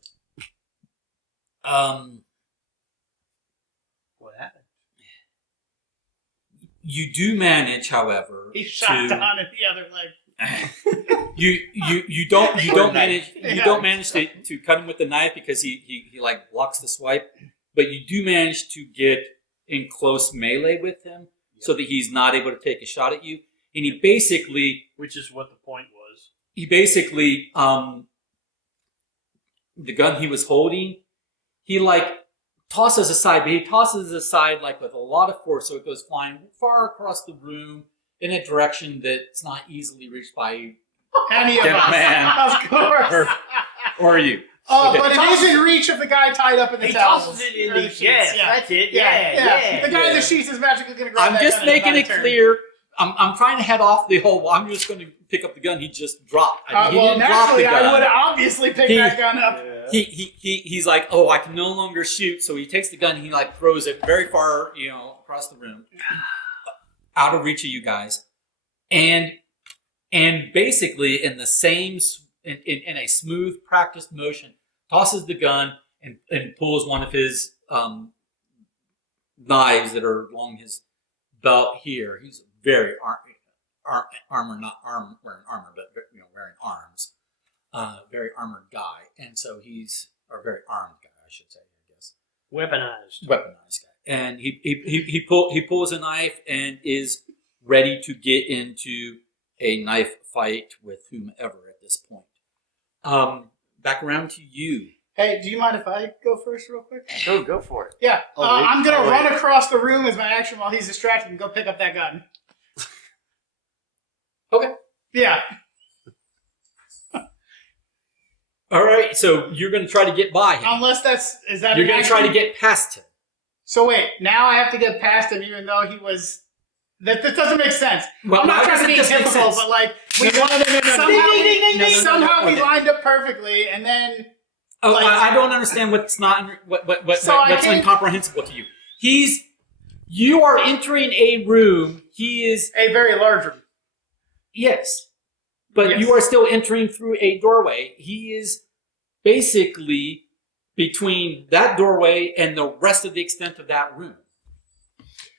What happened? you do manage, however, He shot to down in the other leg. you don't manage Yeah. to cut him with the knife because he like blocks the swipe, but you do manage to get in close melee with him so that he's not able to take a shot at you, and he basically Which is what the point was. the gun he was holding, he like tosses aside, but he tosses it aside like with a lot of force, so it goes flying far across the room in a direction that's not easily reached by Any of Dead us. man. Of course. or you. Oh, Okay. but it is in reach of the guy tied up in the He towels. tosses it in Or the sheets. yes, that's it. Yeah. The guy in Yeah. the sheets is magically going to grab I'm that just gun in making about a it turn. clear. I'm trying to head off the whole. I'm just going to pick up the gun he just dropped. He Well, didn't drop the naturally, I would gun. obviously pick He- that gun up. He's like, oh, I can no longer shoot. So he takes the gun. And he like throws it very far, across the room, out of reach of you guys, and basically in the same in a smooth, practiced motion, tosses the gun and pulls one of his knives that are along his belt here. He's very wearing armor, but wearing arms. Very armored guy, and so he's a very armed guy, I should say, I guess. Weaponized. Weaponized guy, and he pulls a knife and is ready to get into a knife fight with whomever at this point. Back around to you. Hey, do you mind if I go first real quick? Go for it. Yeah. Oh, wait. I'm going to Oh, run wait. across the room as my action while he's distracted and go pick up that gun. Okay. Yeah. All right, so you're going to try to get by him. Unless is that You're an going to try to action? get past him. So wait, now I have to get past him even though he was... That doesn't make sense. Well, I'm not why trying to doesn't be this make difficult, sense? but like... We No. somehow we Okay. lined up perfectly and then... Oh, Like- I don't understand what's not what's So I think- incomprehensible to you. You are entering a room. He is A very large room. yes, but Yes. you are still entering through a doorway. He is basically between that doorway and the rest of the extent of that room.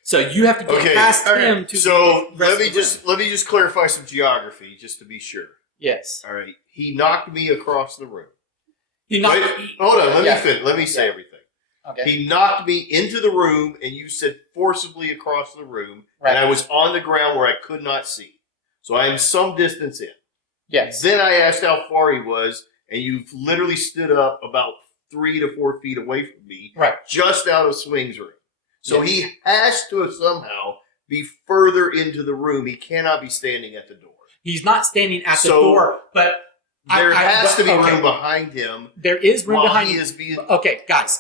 So you have to get Okay, past okay. him to So the rest let me of the just room. let me just clarify some geography, just to be sure. Yes. All right, he knocked me across the room. You not Wait, hold on, let yeah. me finish. Let me say everything. Okay. He knocked me into the room, and you said forcibly across the room, Right. and I was on the ground where I could not see. So I am some distance in. Yes. Then I asked how far he was, and you've literally stood up about 3 to 4 feet away from me, Right. just out of swing's room. So Yes. he has to somehow be further into the room. He cannot be standing at the door. He's not standing at the So- door, but There has to be okay. room behind him There is room while behind he you. is being. Okay, guys.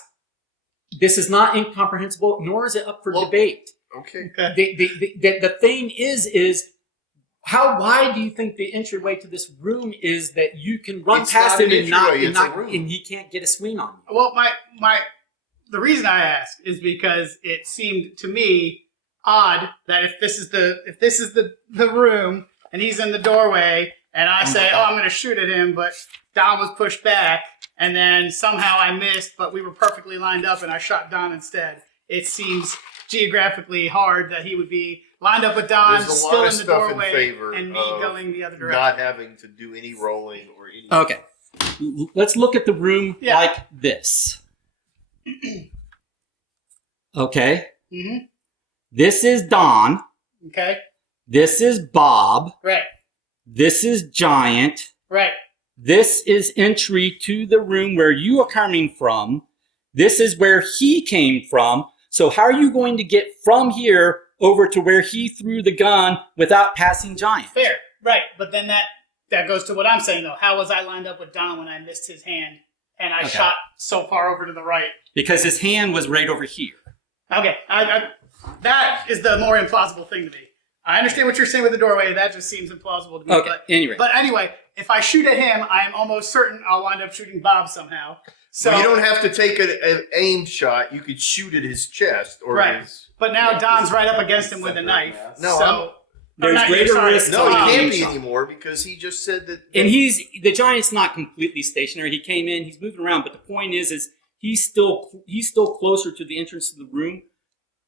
This is not incomprehensible, nor is it up for Well- debate. Okay. The thing is how wide do you think the entryway to this room is that you can run It's past not him an and not, entryway, and, it's a not room. and he can't get a swing on you? Well, the reason I ask is because it seemed to me odd that if this is the room and he's in the doorway and I say, "Oh, I'm going to shoot at him," but Don was pushed back and then somehow I missed, but we were perfectly lined up and I shot Don instead. It seems geographically hard that he would be lined up with Don, There's a still lot in of the stuff in doorway, favor and me of going the other direction. not having to do any rolling or any. Okay. Let's look at the room Yeah. like this. Okay. Mm-hmm. This is Don. Okay. This is Bob. Right. This is Giant. Right. This is entry to the room where you are coming from. This is where he came from. So how are you going to get from here over to where he threw the gun without passing Giant? Fair. Right. But then that goes to what I'm saying though. How was I lined up with Don when I missed his hand and I Okay. shot so far over to the right? Because his hand was right over here. Okay. That is the more implausible thing to me. I understand what you're saying with the doorway. That just seems implausible to me. Okay, anyway. But anyway, if I shoot at him, I'm almost certain I'll wind up shooting Bob somehow. So Well, you don't have to take an aim shot. You could shoot at his chest or Right. his. But now Yeah, Don's just right up against him with a separate knife. mass. No, so, There's not you, greater sorry. risk No, to he an can't aim be shot. anymore because he just said that. And the Giant's not completely stationary. He came in, he's moving around, but the point is he's still closer to the entrance to the room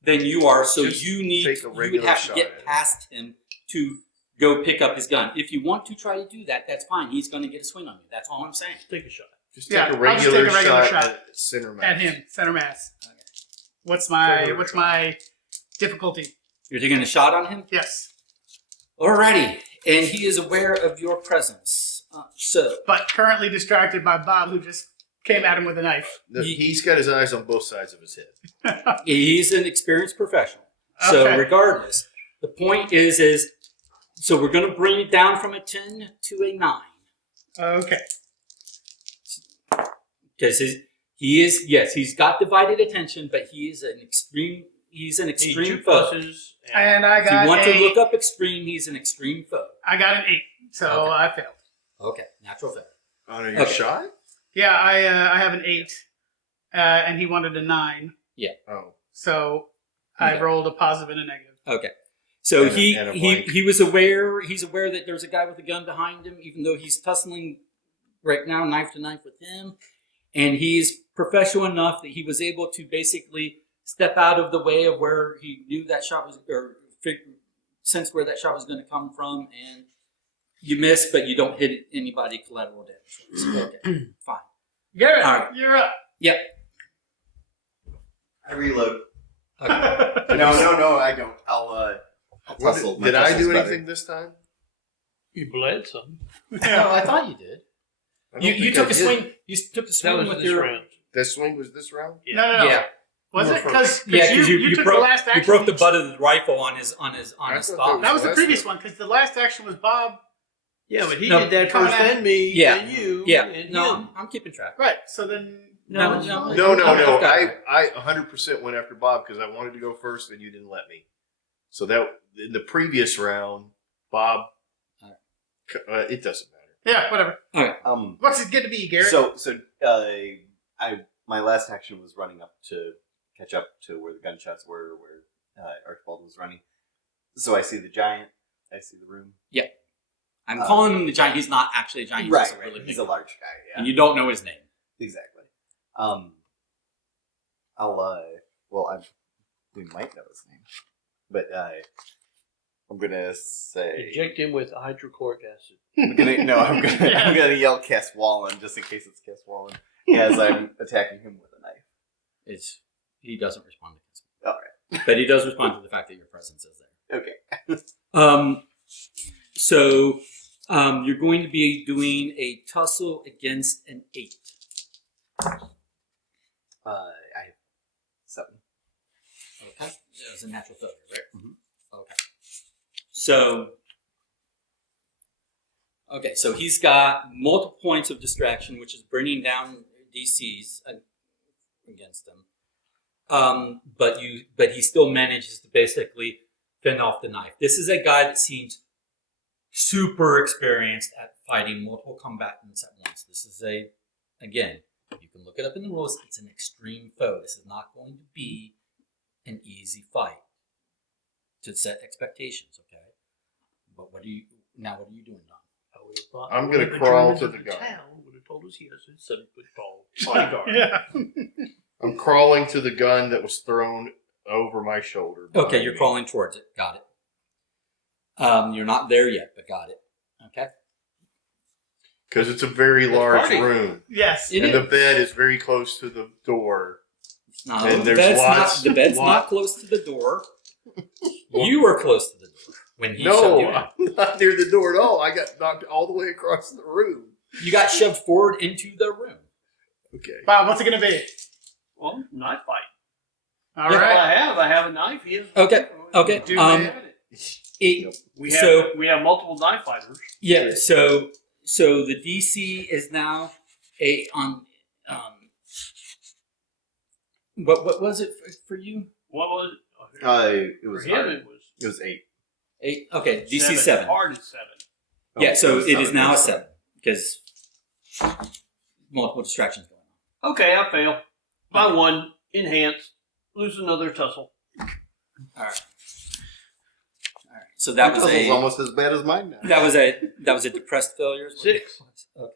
than you are. So Just you take a would regular have to shot get at him. past him to go pick up his gun. If you want to try to do that, that's fine. He's going to get a swing on you. That's all I'm saying. Take a shot. Just Yeah, take a I'll just regular, take a regular shot, shot at center mass. at him, center mass. Okay. What's Regular my difficulty? You're taking a shot on him. Yes, Alrighty, and he is aware of your presence. but currently distracted by Bob, who just came at him with a knife. He's got his eyes on both sides of his head. He's an experienced professional. So Okay. regardless, the point is so we're going to bring it down from a 10 to a 9. Okay. Because he's got divided attention, but he's an extreme Two foe. pluses. And I If you got want to look up extreme, he's an extreme foe. I got an 8, so Okay. I failed. Okay, natural failure. On your Okay. shot? Yeah, I have an 8, and he wanted a 9, Oh. so I Okay. rolled a positive and a negative. Okay. So And a blank. he was aware. He's aware that there's a guy with a gun behind him, even though he's tussling right now, knife to knife with him, and he's professional enough that he was able to basically step out of the way of where he knew that shot was, or sense where that shot was going to come from, and you miss, but you don't hit anybody collateral damage. Okay, fine. Garrett, All right. you're up. Yep. I reload. Okay. No, I don't. I'll tussle. Did I do anything this time? You bled some. No, I thought you did. I don't You think took I a did. swing. You took the That swing was with this your. round. That swing was this round? No. Yeah. Was You it? were Because You took broke the last action. you broke the butt of the rifle on his I thought thigh. That was the Last previous one. one, because the last action was Bob. Yeah, but he No, did that coming first, at- then me, Yeah. then you, Yeah. and No, him. I'm keeping track. Right, so then... No, it's no. fine. No. I've got it. I 100% went after Bob because I wanted to go first and you didn't let me. So that in the previous round, Bob, it doesn't matter. Yeah, whatever. What's it good to be, Garrett? My last action was running up to catch up to where the gunshots were, where Archibald was running. So I see the giant. I see the room. I'm calling him the giant. He's not actually a giant. He's Right, just a really he's big a large guy. Yeah, and you don't know his name. exactly. We might know his name, but I'm gonna say Inject him with hydrochloric acid. I'm gonna yell Cass Wallen just in case it's Cass Wallen as I'm attacking him with a knife. He doesn't respond to this, All right. but he does respond to the fact that your presence is there. Okay. So you're going to be doing a tussle against an 8. I have 7. Okay, that was a natural failure, right? Mhm. Okay. So he's got multiple points of distraction, which is bringing down DCs against him. but he still manages to basically fend off the knife. This is a guy that seems super experienced at fighting multiple combatants at once. This is again, you can look it up in the rules. It's an extreme foe. This is not going to be an easy fight. To set expectations, okay? But what are you doing, Don? I'm going to crawl to the gun. Would have told us he has a 7-foot tall bodyguard. Yeah. I'm crawling to the gun that was thrown over my shoulder. Okay, you're crawling towards it. Got it. You're not there yet, but got it. Okay. Because it's a very large party. room. Yes. It And the is. bed is very close to the door. No, And there's the bed's lots- not close to the door. You were close to the door when he shoved No, you in. I'm not near the door at all. I got knocked all the way across the room. You got shoved forward into the room. Okay. Bob, what's it going to be? Well, knife fight. All Yeah. right. I have a knife. He has Okay, okay. Do We have multiple knife fighters. Yeah. So the DC is now what was it for you? What was it? It For was him, hard. it was It was 8. 8. Okay, DC 7. Hard is 7. Yeah, so was it is 7. now a 7 because multiple distractions going on. Okay, I fail. By 1, enhance, lose another tussle. All right. So that was Tussle's almost as bad as mine now. that was a depressed failure. 6. Okay.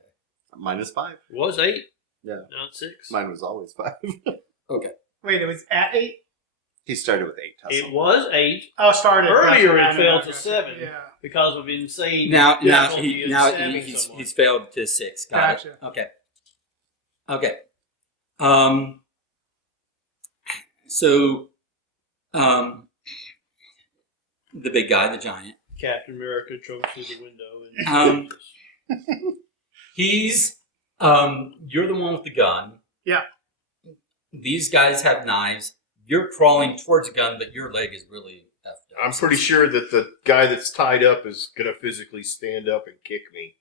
Mine is 5. It was 8. Yeah. Now it's 6. Mine was always 5. Okay. Wait, it was at 8? He started with 8 tussle. It was 8 Oh, started. Earlier Gotcha. it fell to Gotcha. 7. Yeah. because of insane. Now difficulty in stabbing he's someone. he's failed to 6. Got Gotcha. it. Okay. So the big guy, the giant. Captain America jumps through the window Um, and He's you're the one with the gun. Yeah. These guys have knives. You're crawling towards a gun, but your leg is really effed up. I'm pretty sure that the guy that's tied up is going to physically stand up and kick me.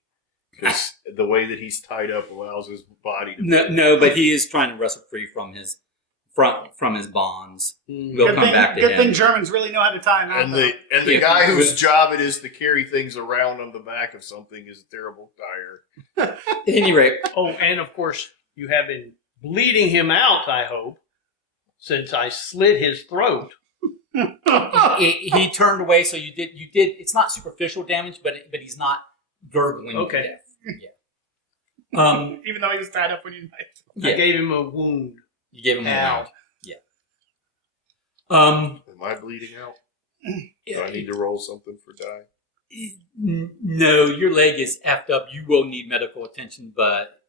Because the way that he's tied up allows his body to No, but he is trying to wrestle free from his bonds. We'll come back to Good him. thing Germans really know how to tie them out. And the Yeah, guy whose we'll- job it is to carry things around on the back of something is a terrible tire. At any rate, Oh, and of course, you have been bleeding him out, I hope, since I slit his throat. he turned away, so you did. It's not superficial damage, but he's not gurgling Okay. to death. Yeah. Even though he was tied up when you knifed. Yeah. I gave him a wound. You gave him a Ow. round. Yeah. Am I bleeding out? Do I need to roll something for die? No, your leg is effed up. You will need medical attention, but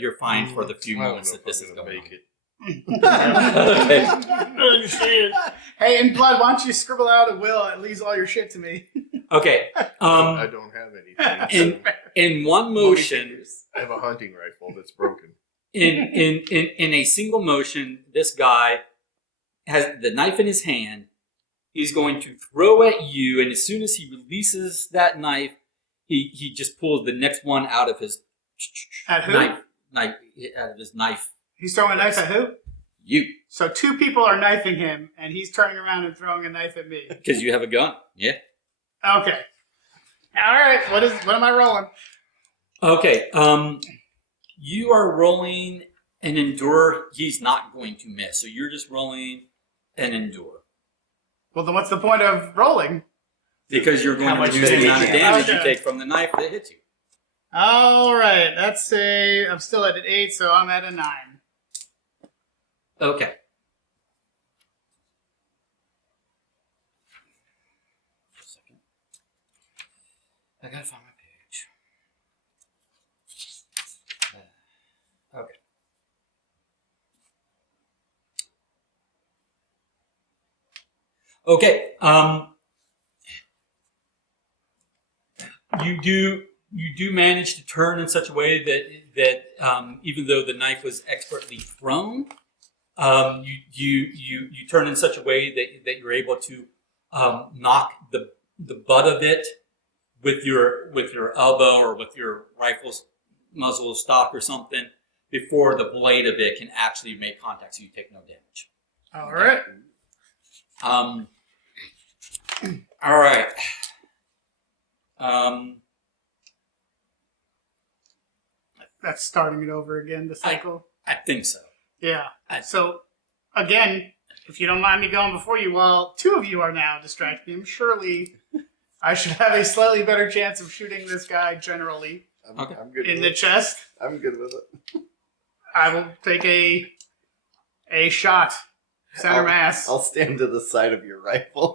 you're fine for the few I don't moments know that if this I'm is gonna going make on. it. Okay. I understand. Hey, in blood, why don't you scribble out a will that leaves all your shit to me? Okay. I don't have anything. In one motion, I have a hunting rifle that's broken. in a single motion, this guy has the knife in his hand. He's going to throw at you, and as soon as he releases that knife, he just pulls the next one out of his At who? knife out of his knife. He's throwing a knife at who? You, So 2 people are knifing him, and he's turning around and throwing a knife at me. because you have a gun. Yeah. Okay. All right. What am I rolling? Okay. You are rolling an endure. He's not going to miss, so you're just rolling an endure Well, then what's the point of rolling? because you're going How to much reduce the amount of damage? damage you Okay. take from the knife that hits you. All right. Let's say I'm still at an 8, so I'm at a 9. Okay. Second. I gotta find my page. Okay. Okay. You do manage to turn in such a way that even though the knife was expertly thrown, you turn in such a way that you're able to knock the butt of it with your elbow or with your rifle's muzzle stock or something before the blade of it can actually make contact, so you take no damage. All right. All right. That's starting it over again, the cycle. I think so. Yeah. So, again, if you don't mind me going before you, well, two of you are now distracting him. Surely I should have a slightly better chance of shooting this guy generally I'm good in with the it. chest. I'm good with it. I will take a shot. Center mass. I'll stand to the side of your rifle.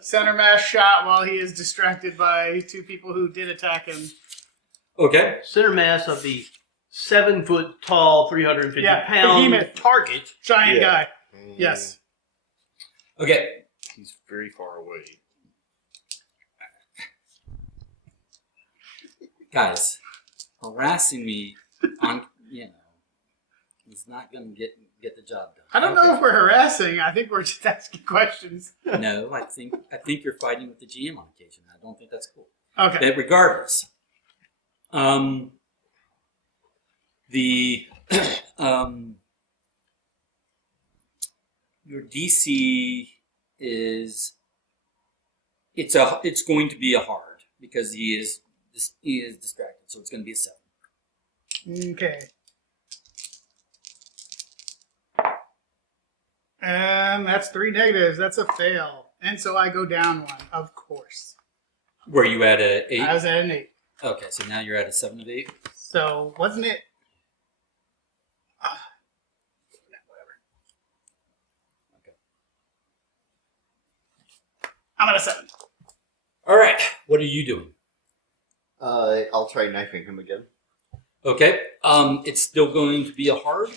Center mass shot while he is distracted by two people who did attack him. Okay. Center mass of the 7 foot tall, 350 pound behemoth. target. Giant Yeah. guy. Yes. Okay. He's very far away. Guys, harassing me on, he's not going to get the job done. I don't know if we're harassing. I think we're just asking questions. No, I think you're fighting with the GM on occasion. I don't think that's cool. Okay. But regardless, your DC is it's going to be a hard because he is distracted, so it's going to be a 7. Okay. And that's 3 negatives. That's a fail. And so I go down 1, of course. Were you at a 8? I was at an 8. Okay, so now you're at a 7 of 8. So wasn't it? Whatever. Okay. I'm at a 7. All right. What are you doing? I'll try knifing him again. Okay. It's still going to be a hard.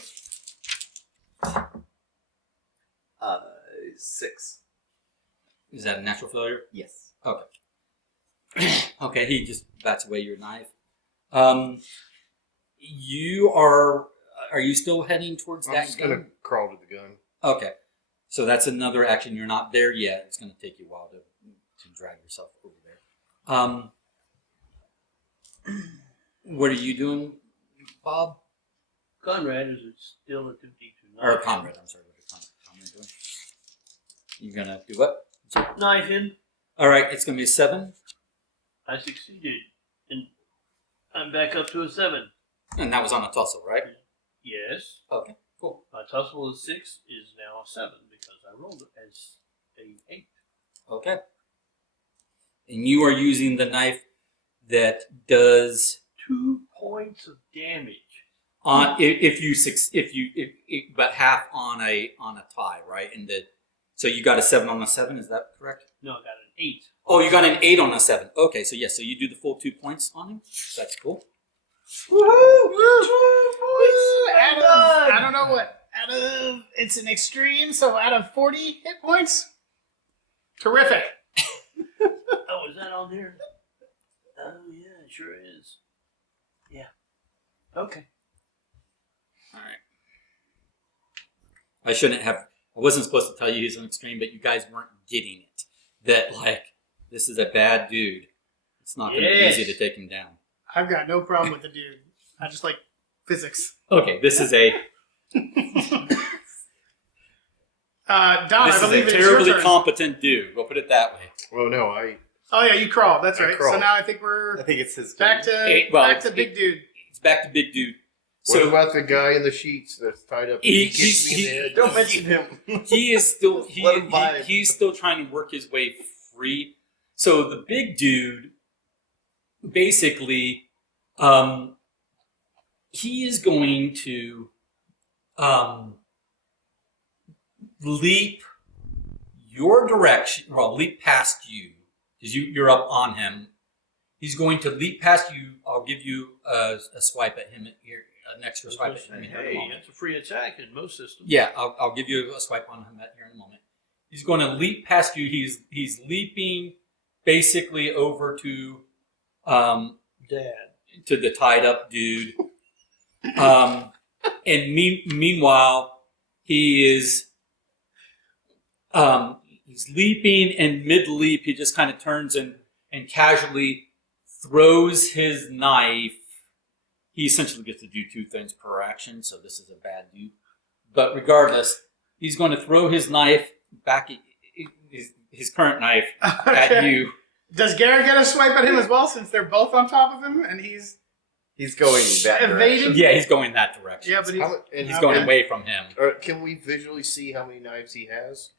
6. Is that a natural failure? Yes. Okay. Okay, he just bats away your knife. You are you still heading towards I'm that just gun? gonna crawl to the gun. Okay. So that's another action. You're not there yet. It's going to take you a while to drag yourself over there. What are you doing, Bob? Conrad is still attempting to Or knife Conrad, I'm sorry. What is Conrad doing? You're going to do what? Knife him. All right, it's going to be a 7. I succeeded, and I'm back up to a 7. And that was on a tussle, right? Yes. Okay, cool. My tussle is 6 is now a 7 because I rolled it as a 8. Okay. And you are using the knife that does 2 points of damage. on but half on a tie, right? So you got a 7 on a 7. Is that correct? No, I got an 8. Oh, you got an 8 on a 7. Okay, so yes, so you do the full 2 points on him. That's cool. I don't know what. It's an extreme, so out of 40 hit points? Terrific. Oh, is that on there? Oh, yeah, it sure is. Yeah. Okay. All right. I wasn't supposed to tell you he's an extreme, but you guys weren't getting it. That, this is a bad dude. It's not going to be easy to take him down. I've got no problem with the dude. I just like physics. Okay, this is a Don, this I is believe a it's terribly your turn. competent dude. We'll put it that way. Well, no, Oh yeah, you crawled. That's I right. So crawled. now I think we're I think it's his back turn. to big dude. It's back to big dude. What about the guy in the sheets that's tied up? He- kicks me in the head? Don't mention him. He is still Let him vibe. he's still trying to work his way free. So the big dude, basically, he is going to leap your direction. Well, leap past you because you're up on him. He's going to leap past you. I'll give you a swipe at him here, an extra swipe at him. Here in a Hey, moment. that's a free attack in most systems. Yeah, I'll give you a swipe on him here in a moment. He's going to leap past you. He's leaping basically over to Dad. to the tied up dude. And meanwhile, he is he's leaping, and mid leap he just kind of turns and casually throws his knife. He essentially gets to do 2 things per action, so this is a bad dude. But regardless, He's going to throw his knife back, his current knife, at Okay. you. Does Garrett get a swipe at him as well, since they're both on top of him and he's going that evading? direction. Yeah, he's going that direction. Yeah, but he's And he's going okay. away from him. Can we visually see how many knives he has?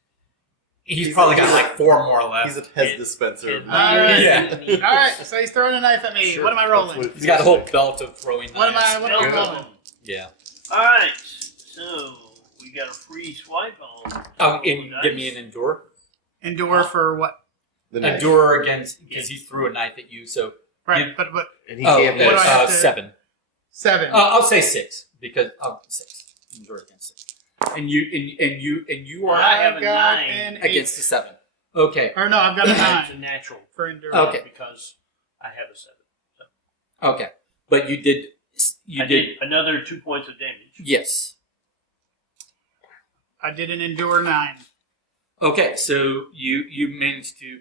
He's probably got like 4 more left. He's a Pez dispenser. All right. Yeah. All right, so he's throwing a knife at me. Sure. What am I rolling? He's got a whole belt of throwing What am knives. I? What am I No. rolling? Yeah. All right. So we got a free swipe on. Oh, and give me an endure. Endure for what? The knife. Endure against, because he threw a knife at you, so. Right, You- but And he Oh, can't What do I have to- 7. 7. I'll say 6 because 6. Endure against 6, and you are I have I've a got 9 an 8. against the 7. Okay. Or no, I've got a It's a 9 natural for endure. Okay. because I have a 7. Okay, but you did. I did another 2 points of damage. Yes. I did an endure 9. Okay, so you managed to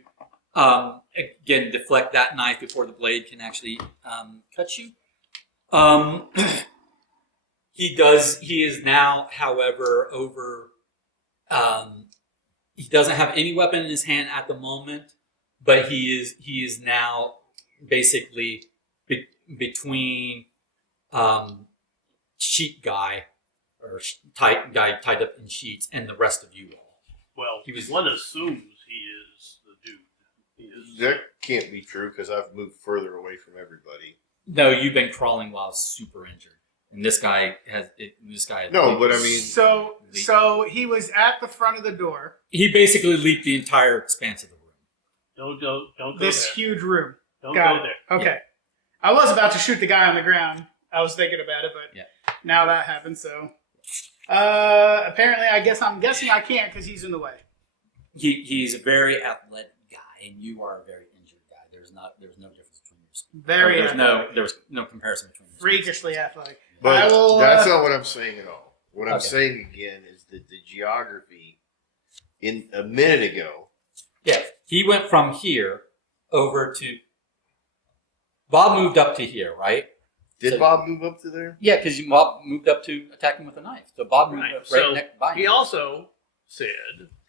again deflect that knife before the blade can actually cut you. He does. He is now, however, over. He doesn't have any weapon in his hand at the moment, but he is now basically between sheet guy or guy tied up in sheets and the rest of you all. Well, He was- one assumes he is the dude. He is. That can't be true because I've moved further away from everybody. No, you've been crawling while super injured, and this guy has. No, but I mean, So he was at the front of the door. he basically leaped the entire expanse of the room. Don't go This there. huge room. Don't Got go it. there. Okay. I was about to shoot the guy on the ground. I was thinking about it, but Yeah. now that happened. So apparently, I'm guessing I can't because he's in the way. He's a very athletic guy, and you are a very injured guy. There's no difference between your speed. Very There's no comparison between your speed. freakishly athletic. but I will, that's not what I'm saying at all. What I'm Okay. saying again is that the geography in a minute ago. Yeah, he went from here over to. Bob moved up to here, right? Did So- Bob move up to there? Yeah, because Bob moved up to attack him with a knife. So Bob moved Right. up right So next by he him. also said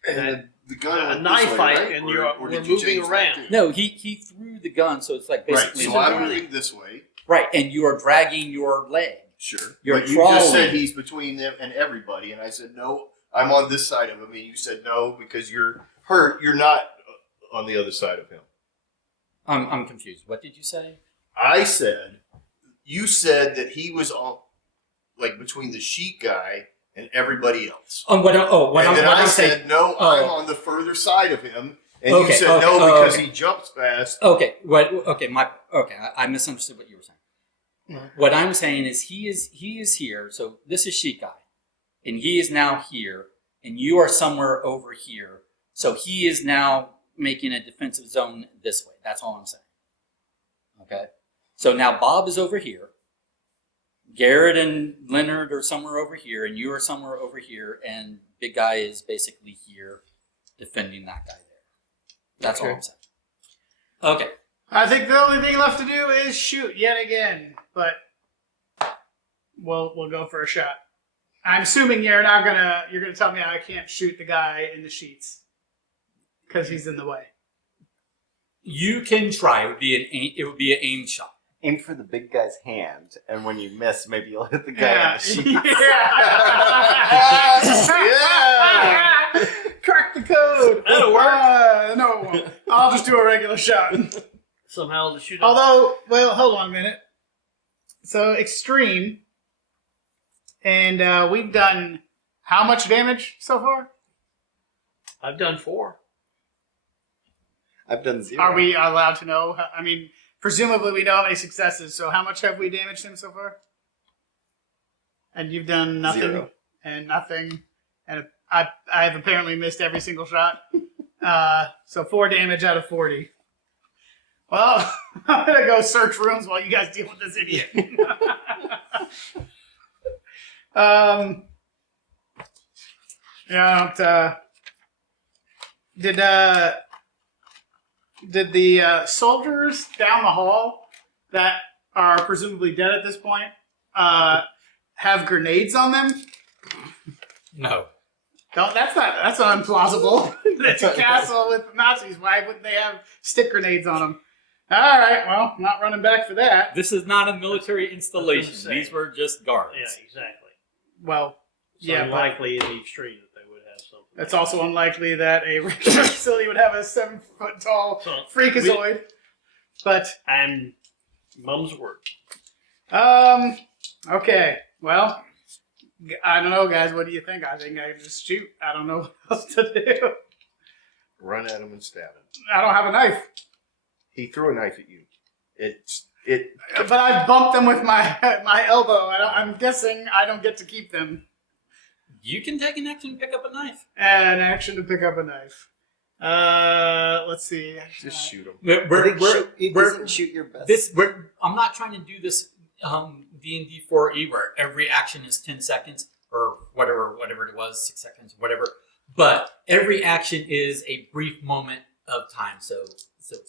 And the gun a went knife this way, fight, right? and Or we're did you moving change that around. too? No, he threw the gun, so it's like Right, basically so I'm Right. moving this way. right, and you are dragging your leg. Sure. You're but you just said crawling. he's between them and everybody, and I said no. I'm on this side of him, and you said no because you're hurt. You're not on the other side of him. I'm confused. What did you say? I said, you said that he was on, like between the sheet guy and everybody else. And then I I'm said saying. no. Oh. I'm on the further side of him, and you Okay, said okay, no oh, because okay. he jumps fast. Okay, I misunderstood what you were saying. What I'm saying is he is here. So this is sheet guy, and he is now here, and you are somewhere over here. So he is now making a defensive zone this way. That's all I'm saying. Okay. So now Bob is over here. Garrett and Leonard are somewhere over here, and you are somewhere over here, and big guy is basically here defending that guy there. That's all Okay. I'm saying. Okay. I think the only thing left to do is shoot yet again, but we'll go for a shot. I'm assuming you're gonna tell me I can't shoot the guy in the sheets because he's in the way. You can try. It would be an aim shot. Aim for the big guy's hand, and when you miss, maybe you'll hit the guy in the sheet. Yeah. Crack the code. That'll work. No, it won't. I'll just do a regular shot. somehow to shoot. Although, well, hold on a minute. So extreme, and we've done how much damage so far? I've done 4. I've done 0. Are we allowed to know? I mean, presumably we know how many successes. So how much have we damaged him so far? And you've done nothing 0. and nothing, and I have apparently missed every single shot. So 4 damage out of 40. Well, I'm gonna go search rooms while you guys deal with this idiot. Yeah. Did the soldiers down the hall that are presumably dead at this point have grenades on them? No. That's not implausible. It's a castle with Nazis. Why wouldn't they have stick grenades on them? All right, well, not running back for that. This is not a military installation. say. These were just guards. Yeah, exactly. Well, It's yeah, but unlikely in the extreme that they would have something. it's also unlikely that a regular facility would have a 7-foot-tall So, freakazoid. But and mum's word. okay, well, I don't know, guys. What do you think? I think I just shoot. I don't know what else to do. Run at him and stab him. I don't have a knife, He threw a knife at you. It. but I bumped them with my elbow. I'm guessing I don't get to keep them. You can take an action and pick up a knife. And an action to pick up a knife. Let's see. Just shoot him. It doesn't shoot your best. I'm not trying to do this D&D 4E where every action is 10 seconds or whatever it was, 6 seconds, whatever. But every action is a brief moment of time. So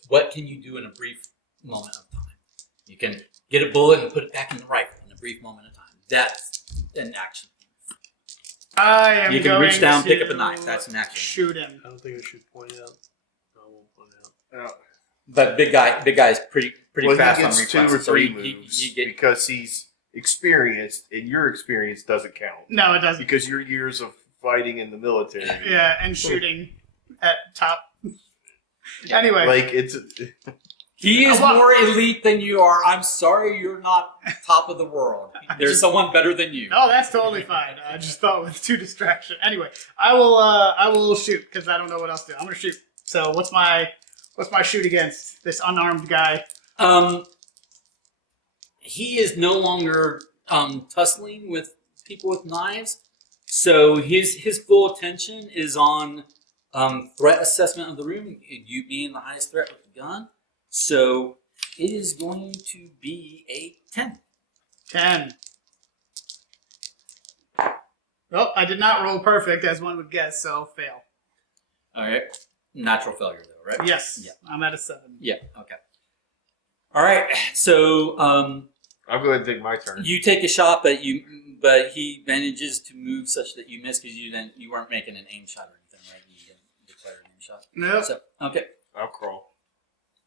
what can you do in a brief moment of time? You can get a bullet and put it back in the rifle in a brief moment of time. That's an action. I am You can going reach down, to pick up a knife. That's an action. shoot him. I don't think I should point out. I won't point out. But big guy is pretty Well, fast he on gets 2 reflexes. or So 3 he moves get, because he's experienced, and your experience doesn't count No, it doesn't. because your years of fighting in the military. Yeah, and shooting at top. Anyway, Like it's. he is Well- more elite than you are. I'm sorry you're not top of the world. There's someone better than you. no, that's totally fine. I just thought it was too distraction. Anyway, I will shoot because I don't know what else to do. I'm gonna shoot. So what's my shoot against this unarmed guy? He is no longer tussling with people with knives, so his full attention is on threat assessment of the room. You being the highest threat with the gun, so it is going to be a 10. 10. Oh, I did not roll perfect, as one would guess, so fail. All right, natural failure though, right? Yes, Yeah. I'm at a 7. Yeah. Okay. All right. So I'll go ahead and take my turn. you take a shot, but he manages to move such that you miss because you weren't making an aim shot or anything, right? You didn't declare an aim shot. Nope. So okay. I'll crawl.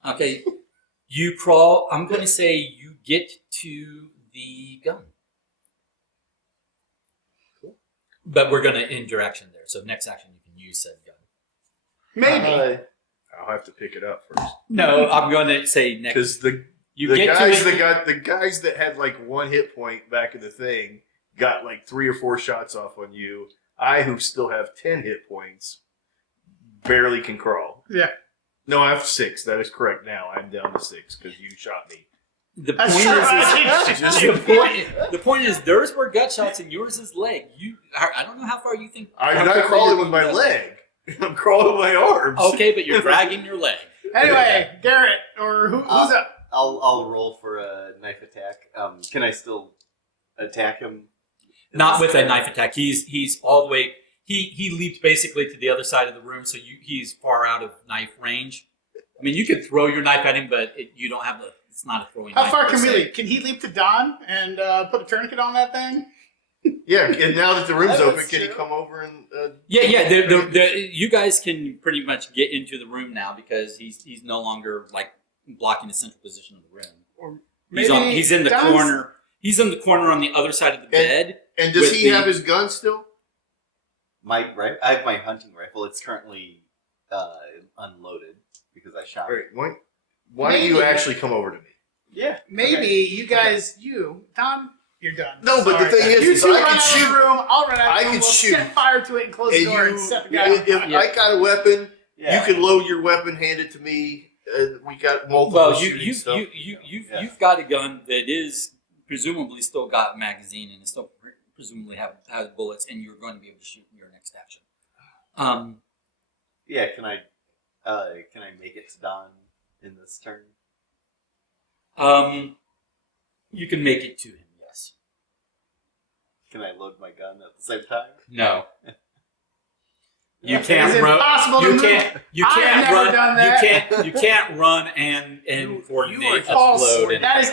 Okay. You crawl. I'm going to say you get to the gun. Cool. But we're going to end your action there. So next action you can use said gun. Maybe. I'll have to pick it up first No, I'm going to say next. because the You guys that had like 1 hit point back in the thing got like 3 or 4 shots off on you. I, who still have 10 hit points, barely can crawl. Yeah. No, I have 6. That is correct. Now I'm down to 6 because you shot me. The That's point true. is, the point is, theirs were gut shots and yours is leg. I don't know how far you think. I'm not crawling with my leg. I'm crawling with my arms. Okay, but you're dragging your leg. Anyway, Garrett, or who's up? I'll roll for a knife attack. Can I still attack him? Not with a knife attack. He's all the way. He leaped basically to the other side of the room, so he's far out of knife range. I mean, you could throw your knife at him, but you don't have the. It's not a throwing. How knife far per can we se. leap? Can he leap to Don and put a tourniquet on that thing? Yeah, and now that the room's That's open, can he true. come over and? Yeah. You guys can pretty much get into the room now because he's no longer like blocking the central position of the room. Or He's in the Don's- corner. He's in the corner on the other side of the bed. And does With he the- have his gun still? I have my hunting rifle. It's currently unloaded because I shot All it. right, why don't you Maybe. actually come over to me? Yeah. Maybe you guys, Don, you're done. No, but the Sorry. thing is, you is two I run can out of shoot. the room. I'll run out of I the room. can We'll shoot. set fire to it and close the And door you, and set the guy on if fire. I got a weapon, Yeah. you can load your weapon, hand it to me. We got multiple Well, shooting stuff. you've got a gun that is presumably still got magazine and it still presumably has bullets, and you're going to be able to shoot in your next action. Yeah. Can I make it to Don in this turn? You can make it to him. Yes. Can I load my gun at the same time? No. You Is can't it run. possible to You move? can't. You I've can't never run. done that. You can't run and You coordinate are false. upload. That is,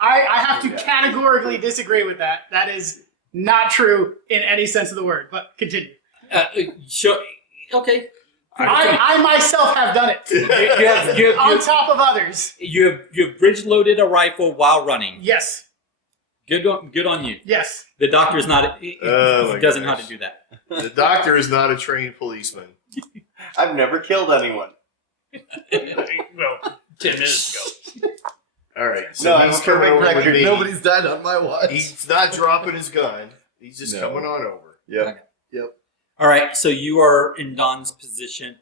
I have to categorically disagree with that. That is not true in any sense of the word. But continue. Sure. Okay. I myself have done it You on top of others. have bridge loaded a rifle while running. Yes. Good on you. Yes. The doctor is not. He Oh my doesn't know how gosh. to do that. The doctor is not a trained policeman. I've never killed anyone. Well, 10 minutes ago. All right. So No, I'm he's a coming perfect over with record. me. Nobody's died on my watch. He's not dropping his gun. He's just No. coming on over. Yep. Okay. Yep. All right. So you are in Don's position.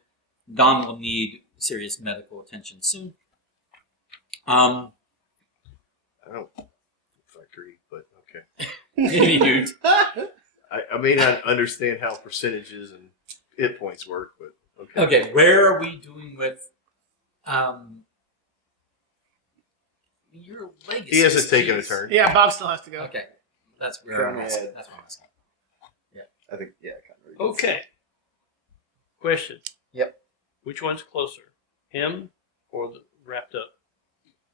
Don will need serious medical attention soon. I don't agree, but okay. Anywho, I may not understand how percentages and hit points work, but okay. okay. Where are we doing with? Your leg is. He hasn't taken a turn. Yeah, Bob still has to go. Okay, that's where I'm Come asking. ahead. That's what I'm asking. I think, yeah, kind of. Okay. Question. Yep. Which one's closer, him or the wrapped up?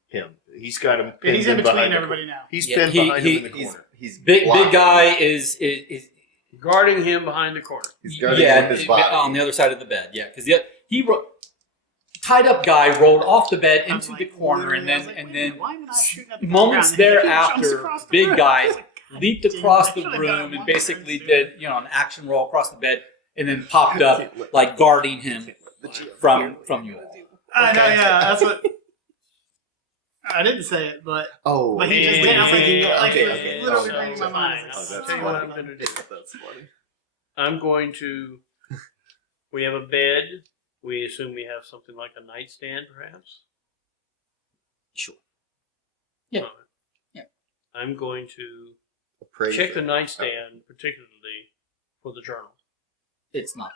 Him. He's got him Yeah, pinned he's in between behind everybody now. He's Yeah, pinned behind him in the corner. He's Big blocking. guy is Guarding him behind the corner. He's guarding yeah with his body. on the other side of the bed. Yeah, because tied up guy rolled off the bed I'm into like, the corner, and literally, I was then like, and wait a minute, then why am I not shooting at the moments ground? And he jumps thereafter, across the big room. guy I was like, God leaped damn it, across I the should've done room it and one basically turn did an action roll across the bed, and then popped up like guarding him from you. I know, yeah, that's what. I didn't say it, but Oh, But he just did. I was like, he was okay. literally So, reading my mind. fine. I was Oh, like, that's Tell you what funny. I'm going to do. That's funny. I'm going to. We have a bed. We assume we have something like a nightstand, perhaps. Sure. Yeah. Alright. Yeah. I'm going to Praise check the it. nightstand, particularly for the journal. It's not.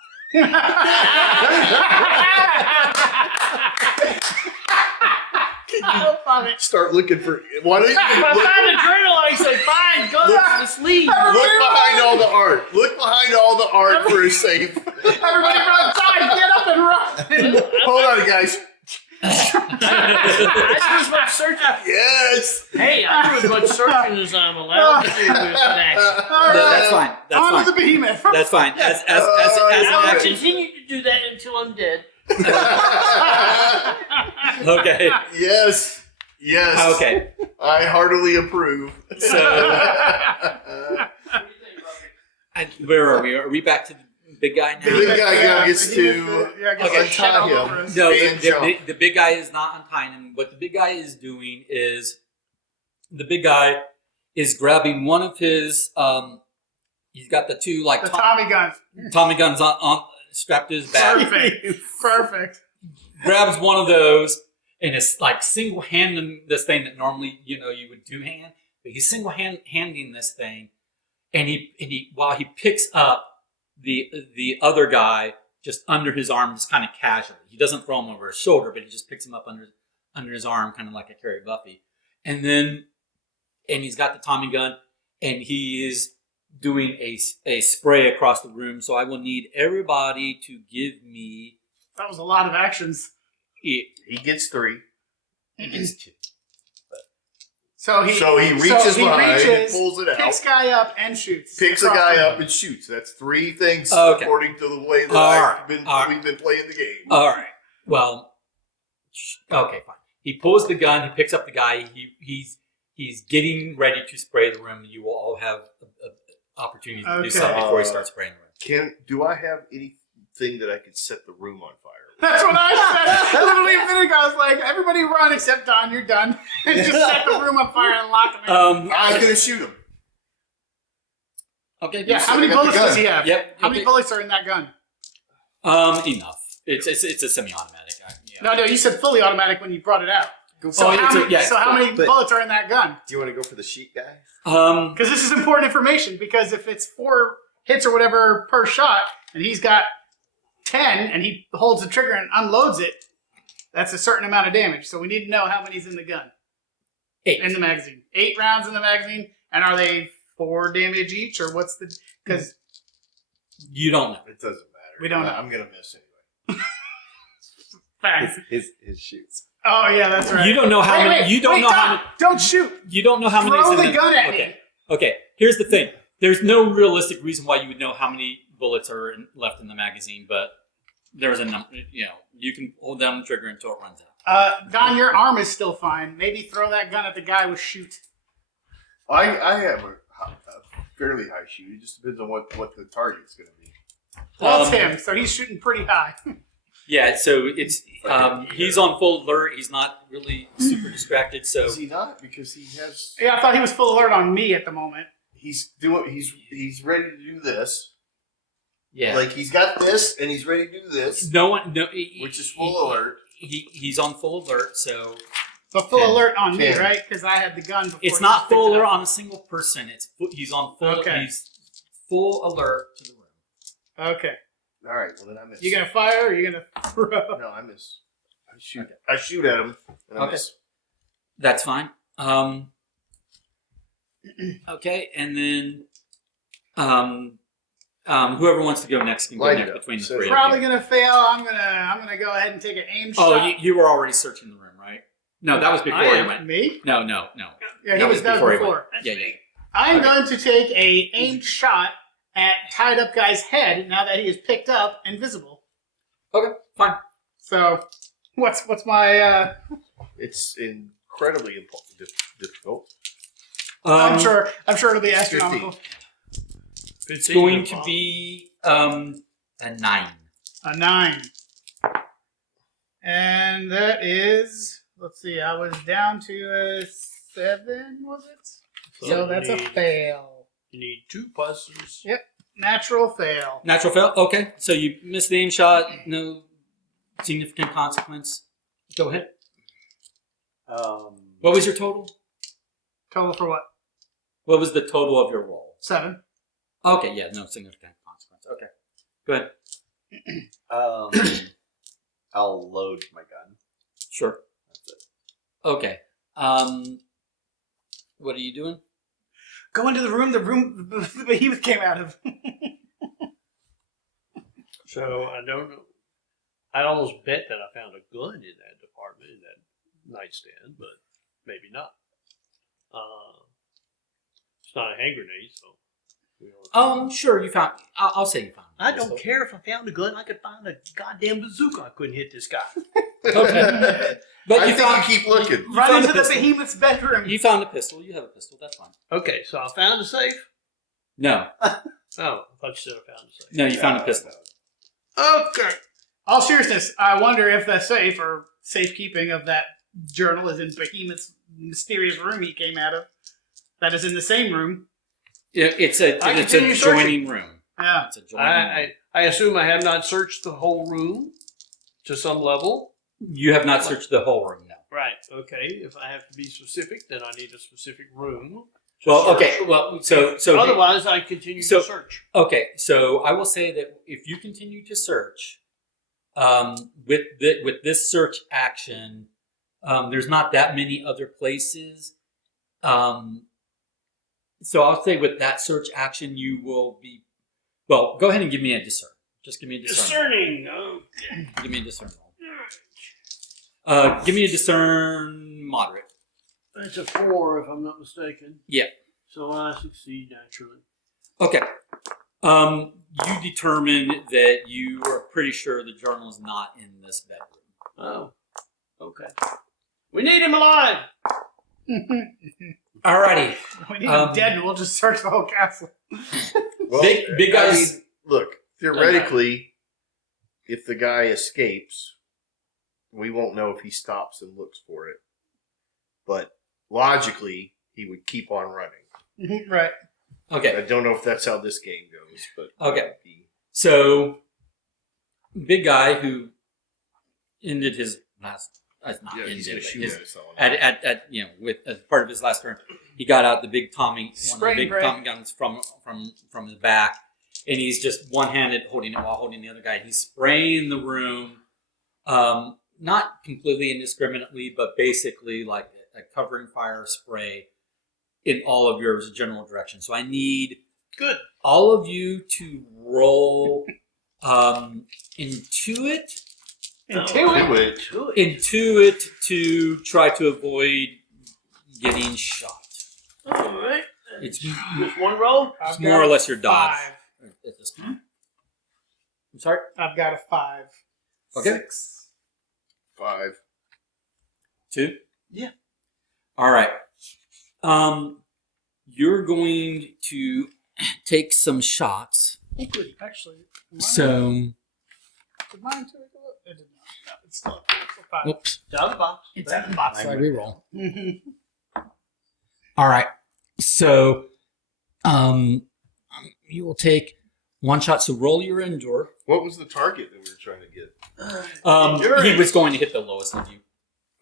I love it. Start looking for. Why don't you If I look, find a journal, I say, fine, go Look- let's leave. look behind all the art? Look behind all the art for a safe. Everybody run outside, get up and run. Hold on, guys. I do as much search. Yes. Hey, I do as much searching as I'm allowed to do with that. That's fine. That's On fine. to the behemoth. That's fine. As I an will action. continue to do that until I'm dead. Okay. Yes. Yes. Okay. I heartily approve. So, where are we? Are we back to the big guy now? The big guy now gets to untie him. No, and jump. the big guy is not untying him. What the big guy is doing is the big guy is grabbing one of his. He's got the two like The Tommy guns. Tommy guns on strapped to his back. Perfect. Grabs one of those and is like single handing this thing that normally you would two hand, but he's single handing this thing, and he while he picks up the other guy just under his arm, just kind of casually. He doesn't throw him over his shoulder, but he just picks him up under his arm, kind of like a Carrie Buffy, and he's got the Tommy gun, and he is doing a spray across the room. So I will need everybody to give me. That was a lot of actions. He gets 3. He gets 2. So he reaches behind and reaches, pulls it out. picks guy up and shoots. Picks a Across guy the up and shoots. That's 3 things Okay. according to the way that All we've right. been playing the game. All right. Well, okay, fine. He pulls the gun. He picks up the guy. He's getting ready to spray the room. You will all have a opportunity to do Okay. something before he starts spraying the room. Do I have anything that I could set the room on fire? That's what I said. Literally a minute ago, I was like, everybody run except Don, you're done. And just set the room on fire and lock him in. I'm gonna shoot him. Okay. Yeah, how I many got the bullets does gun. he have? Yep. How many bullets are in that gun? Enough. It's a semi-automatic. No, you said fully automatic when you brought it out. So, Oh, how, it's a- how many but- bullets are in that gun? Do you want to go for the sheet guy? Because this is important information, because if it's 4 hits or whatever per shot, and he's got 10, and he holds the trigger and unloads it, that's a certain amount of damage. So we need to know how many's in the gun. 8. In the magazine. 8 rounds in the magazine, and are they 4 damage each, or what's the... Because You don't know. It doesn't matter. We don't know. I'm gonna miss anyway. facts. His shoots. Oh, yeah, that's right. You don't know how Wait, many. wait, You don't wait, know how Don, many. Don't shoot. You don't know how many. Throw is in the gun at okay. me. Okay. Here's the thing. There's no realistic reason why you would know how many bullets are left in the magazine, but there's a number. You can hold down the trigger until it runs out. Don, your arm is still fine. Maybe throw that gun at the guy with shoot. I have a fairly high shoot. It just depends on what the target's going to be. Well, it's him, so he's shooting pretty high. Yeah, so it's he's on full alert. He's not really super distracted. So Is he not? Because he has. Yeah, I thought he was full alert on me at the moment. He's ready to do this. yeah, Like he's got this and he's ready to do this, which is full alert. He's on full alert. So But full alert on me, 10. right? Because I had the gun before. it's he not picked full it alert up. on a single person. He's on full. Okay. He's full alert to the room. Okay. All right. Well, then I miss. You gonna fire or you gonna throw? No, I miss. I shoot. I shoot at him and I Okay. miss. That's fine. Okay, and then whoever wants to go next can go Line next it up. between the So three. of Probably you. gonna fail. I'm gonna go ahead and take an aim Oh, shot. you were already searching the room, right? No, that was before I he am. went. Me? No. Yeah, he That was was done before he before. Yeah. I'm Okay. going to take a aimed shot at tied up guy's head now that he is picked up and visible. Okay, fine. So, what's my? It's incredibly difficult. I'm sure it'll be 50. astronomical. It's going to be a 9. A 9, and that is. Let's see. I was down to a 7. Was it? So that's a fail. You need 2 pluses. Natural fail. Natural fail. Okay, so you missed the aim shot. No significant consequence. Go ahead. What was your total? Total for what? What was the total of your roll? 7. Okay, yeah, no significant consequence. Okay, go ahead. I'll load my gun. Sure. Okay. What are you doing? Go into the room the behemoth came out of. So I don't know. I almost bet that I found a gun in that department, in that nightstand, but maybe not. It's not a hand grenade, so. Sure. You found. I'll say you found. I don't care if I found a gun. I could find a goddamn bazooka. I couldn't hit this guy. Okay. But I you think found. you keep looking. Run found into a the pistol. behemoth's bedroom. You found a pistol. You have a pistol. That's fine. Okay, so I found a safe. No. Oh, I thought you said I found a safe. No. You found a pistol. Okay. All seriousness, I wonder if the safe or safekeeping of that journal is in Behemoth's mysterious room he came out of. That is in the same room. It's a I it's continue a searching. joining room. Yeah. It's a joining room. I assume I have not searched the whole room to some level. You have not searched the whole room. No. Right. Okay. If I have to be specific, then I need a specific room. to Well, search. okay. Well, so Otherwise, I continue so- to search. okay. So I will say that if you continue to search, with this search action, there's not that many other places. So I'll say with that search action, you will be. Well, go ahead and give me a discern. Just give me a discern. Discerning. Okay. Give me a discern roll. Give me a discern moderate. That's a 4, if I'm not mistaken. Yeah. So I succeed naturally. Okay. You determine that you are pretty sure the journal is not in this bedroom. Oh. Okay. We need him alive. Alrighty. We need him dead and we'll just search the whole castle. Well, Big I guys- mean, look, theoretically, if the guy escapes, we won't know if he stops and looks for it. But logically, he would keep on running. Right. Okay. I don't know if that's how this game goes, but Okay. So, big guy who ended his last. Not yeah, he's ended, gonna but shoot his- at us all. at with as part of his last turn, he got out the big Tommy, one of Spray the big and pray. Tommy guns from the back, and he's just one-handed holding it while holding the other guy. He's spraying the room, not completely indiscriminately, but basically like a covering fire spray in all of your general direction. So I need Good. all of you to roll Intuit to try to avoid getting shot. All right. It's Just one roll. It's more or less your dodge. 5. At this point. I'm sorry. I've got a 5. Okay. 6. 5. 2. Yeah. All right. You're going to take some shots. Oh, good. Actually, So, did mine too? It did not. No, it's still 5. oops, Down the box. It's out of the box. so I reroll. Mhm. All right. So, you will take one shot. So roll your endure. What was the target that we were trying to get? He was going to hit the lowest of you.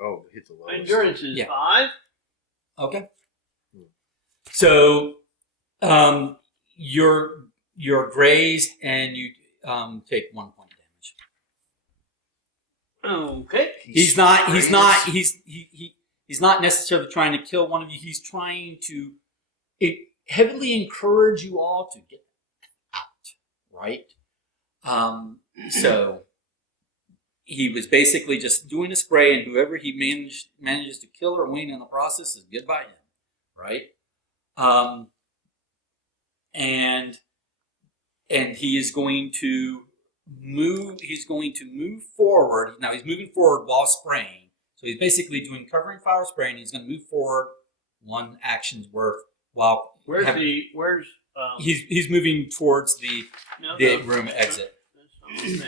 Oh, hit the lowest. Endurance is Yeah. 5. Okay. So, you're grazed and you take 1 point damage. Okay. He's not necessarily trying to kill one of you. He's trying to heavily encourage you all to get out, right? So he was basically just doing a spray, and whoever he manages to kill or win in the process is good by him, right? And he is going to move. He's going to move forward. Now he's moving forward while spraying. So he's basically doing covering fire spray, and he's going to move forward 1 action's worth while he's moving towards the room exit.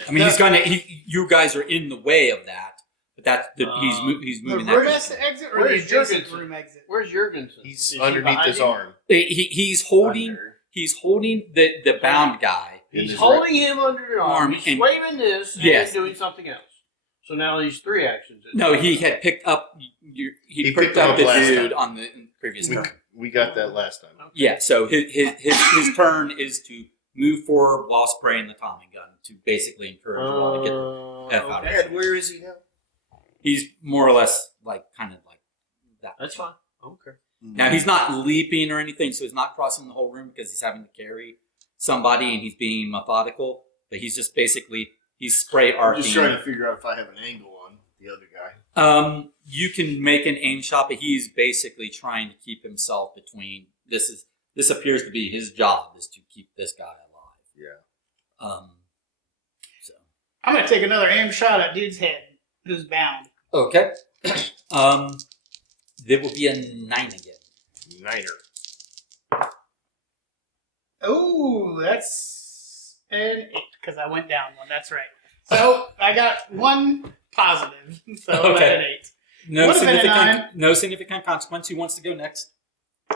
I mean, you guys are in the way of that, but he's The moving room that. exit or the Where's adjacent Jurgensen? room exit? Where's Jurgensen? He's Is he underneath behind his him? arm. He's holding. Under. He's holding the bound guy. He's his holding him under the arm. arm He's and- waving this and Yes. then doing something else. So now he's 3 actions. No, he had picked up. He He picked picked up up the last dude time. on the previous turn. We got that last time. Yeah, so his turn is to move forward while spraying the Tommy gun to basically encourage you all to get the F out of okay. And where is he now? He's more or less kind of like that. That's fine. Okay. Now he's not leaping or anything, so he's not crossing the whole room because he's having to carry somebody and he's being methodical. But he's just basically he's spray I'm arcing. just trying to figure out if I have an angle on the other guy. You can make an aim shot, but he's basically trying to keep himself between. This appears to be his job is to keep this guy alive. Yeah. So I'm gonna take another aim shot at dude's head, who's bound. okay. There will be a 9 again. Niner. Oh, that's an 8 because I went down 1. That's right. So I got 1 positive. So Okay. an 8. No Would've been a significant consequence. Who wants to go next?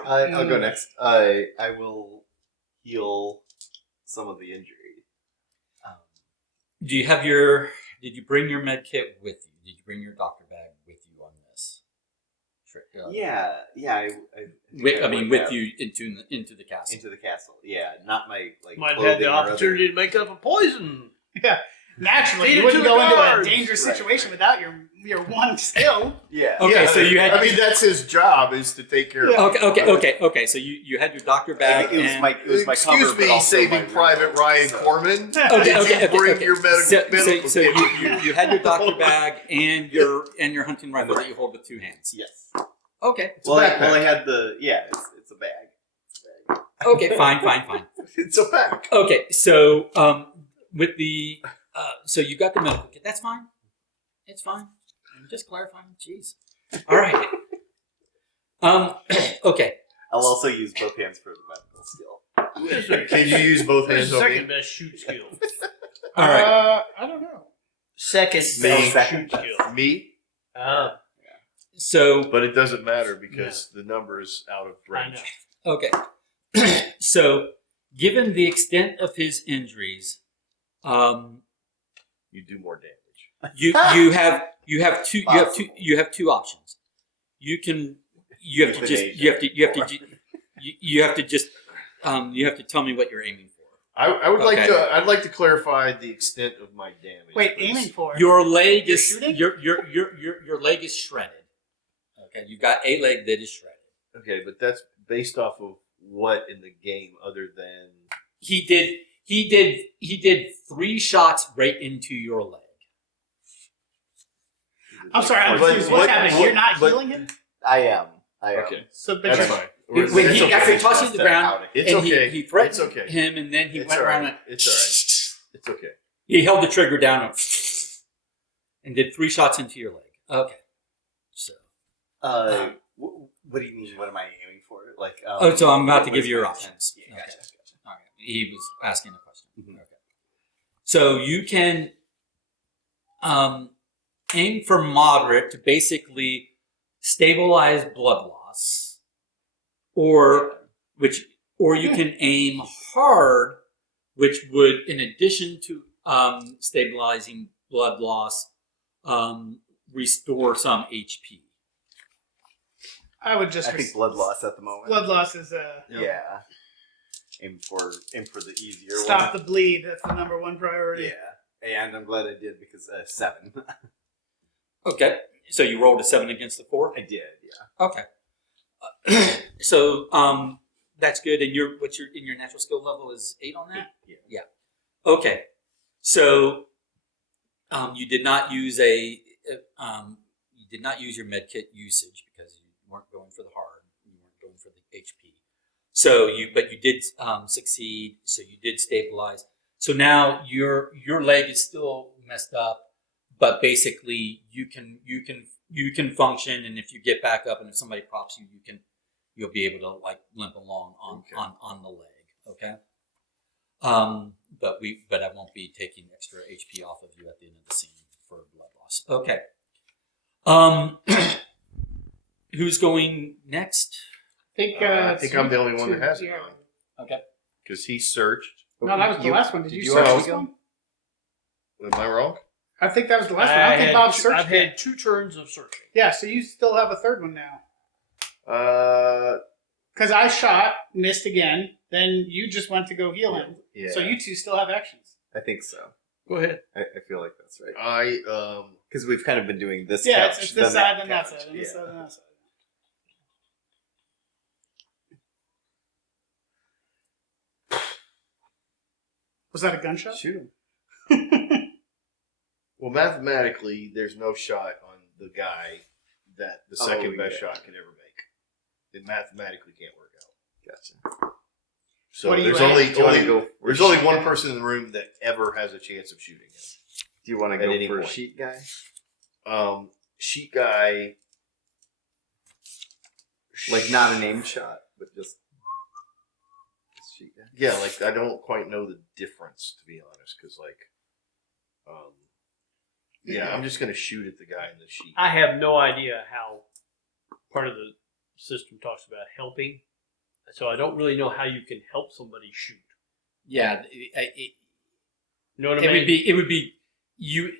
I'll go next. I will heal some of the injury. Do you have did you bring your med kit with you? Did you bring your doctor bag with you on this trip? Yeah. I With have you into the castle. into the castle. Yeah, not my Might have had clothing the or other- opportunity to make up a poison. Yeah. Naturally, Feed you it wouldn't to go the into a guards. dangerous Right, situation right. without your 1 skill. Yeah. Okay, Yeah, so you had. I mean, that's his job is to take care Yeah. of. Okay. So you had your doctor bag. It was and, my cover, Excuse but me, also Saving my Private robe, Ryan so- Corman. Okay. Did you bring your medical So kit? you had your doctor bag and your hunting rifle that you hold with 2 hands. Yes. Okay. Well, backpack. I had the it's a bag. It's a bag. Okay. Fine. It's a pack. Okay. So with the so you got the medical kit. That's fine. It's fine. I'm just clarifying. Jeez. All right. Okay. I'll also use both hands for the medical skill. Who is their, Can you use both who's hands the on second me? best shoot skill? All right. I don't know. Second No, best second shoot best. skill. Me? Ah, So But it doesn't matter because the number is out of I range. know. okay. So given the extent of his injuries, You do more damage. you have two options. You have to tell me what you're aiming for. I would like Okay. to. I'd like to clarify the extent of my damage. Wait, please. aiming for Your leg You're is shooting? your leg is shredded. Okay, you've got a leg that is shredded. Okay, but that's based off of what in the game other than He did 3 shots right into your leg. I'm sorry, I'm But confused. What's what- happening? what- You're not but- healing him? I am. Okay, So, but that's you're, fine. When It's he okay. after he tossed you to the ground, It's and okay. he threatened It's okay. him, and then he It's went all around right. and It's all right. It's okay. He held the trigger down and did 3 shots into your leg. Okay. So. What do you mean? What am I aiming for? Like, So I'm about to what give is you your my options. intent? Yeah, Okay. gotcha. All right. He was asking a question. Mhm. Okay. So you can aim for moderate to basically stabilize blood loss, or you can aim hard, which would, in addition to stabilizing blood loss, restore some HP. I would just I think blood loss at the moment. Blood loss is Yeah. Aim for the easier stop one. the bleed. That's the number one priority. Yeah, and I'm glad I did because 7. Okay. So you rolled a 7 against the 4. I did. Yeah. Okay. So that's good. And what's your natural skill level is 8 on that? Yeah. Okay. So you did not use your med kit usage because you weren't going for the hard. You weren't going for the HP. So you did succeed. So you did stabilize. So now your leg is still messed up, but basically you can function. And if you get back up and if somebody props you, you'll be able to like limp along on the leg. Okay. But I won't be taking extra HP off of you at the end of the scene for blood loss. Okay. Who's going next? I think I'm the only one that has it. Okay. Because he searched. No, that was the last one. Did you already search this go? one? Am I wrong? I think that was the last one. I don't think Bob searched I've it. had 2 turns of searching. Yeah, so you still have a third one now. Uh, Because I shot, missed again, then you just went to go heal him. Yeah. So you two still have actions. I think so. Go ahead. I feel like that's right. I Because we've kind of been doing this. Yeah, couch, it's this side, then that couch. side, and this side, then that side. Was that a gunshot? Shoot him. well, mathematically, there's no shot on the guy that the second best yeah. shot could ever make. It mathematically can't work out. Gotcha. So What do you there's aim? only, Do you wanna only go for there's only sheet one guy? person in the room that ever has a chance of shooting him. Do you want to At go any for a point. sheet guy? Sheet guy, Like not a named shot, but just sheet guy. yeah, like I don't quite know the difference to be honest, because yeah, I'm just gonna shoot at the guy in the sheet. I have no idea how part of the system talks about helping, so I don't really know how you can help somebody shoot. Yeah. You know what I mean? It would be you.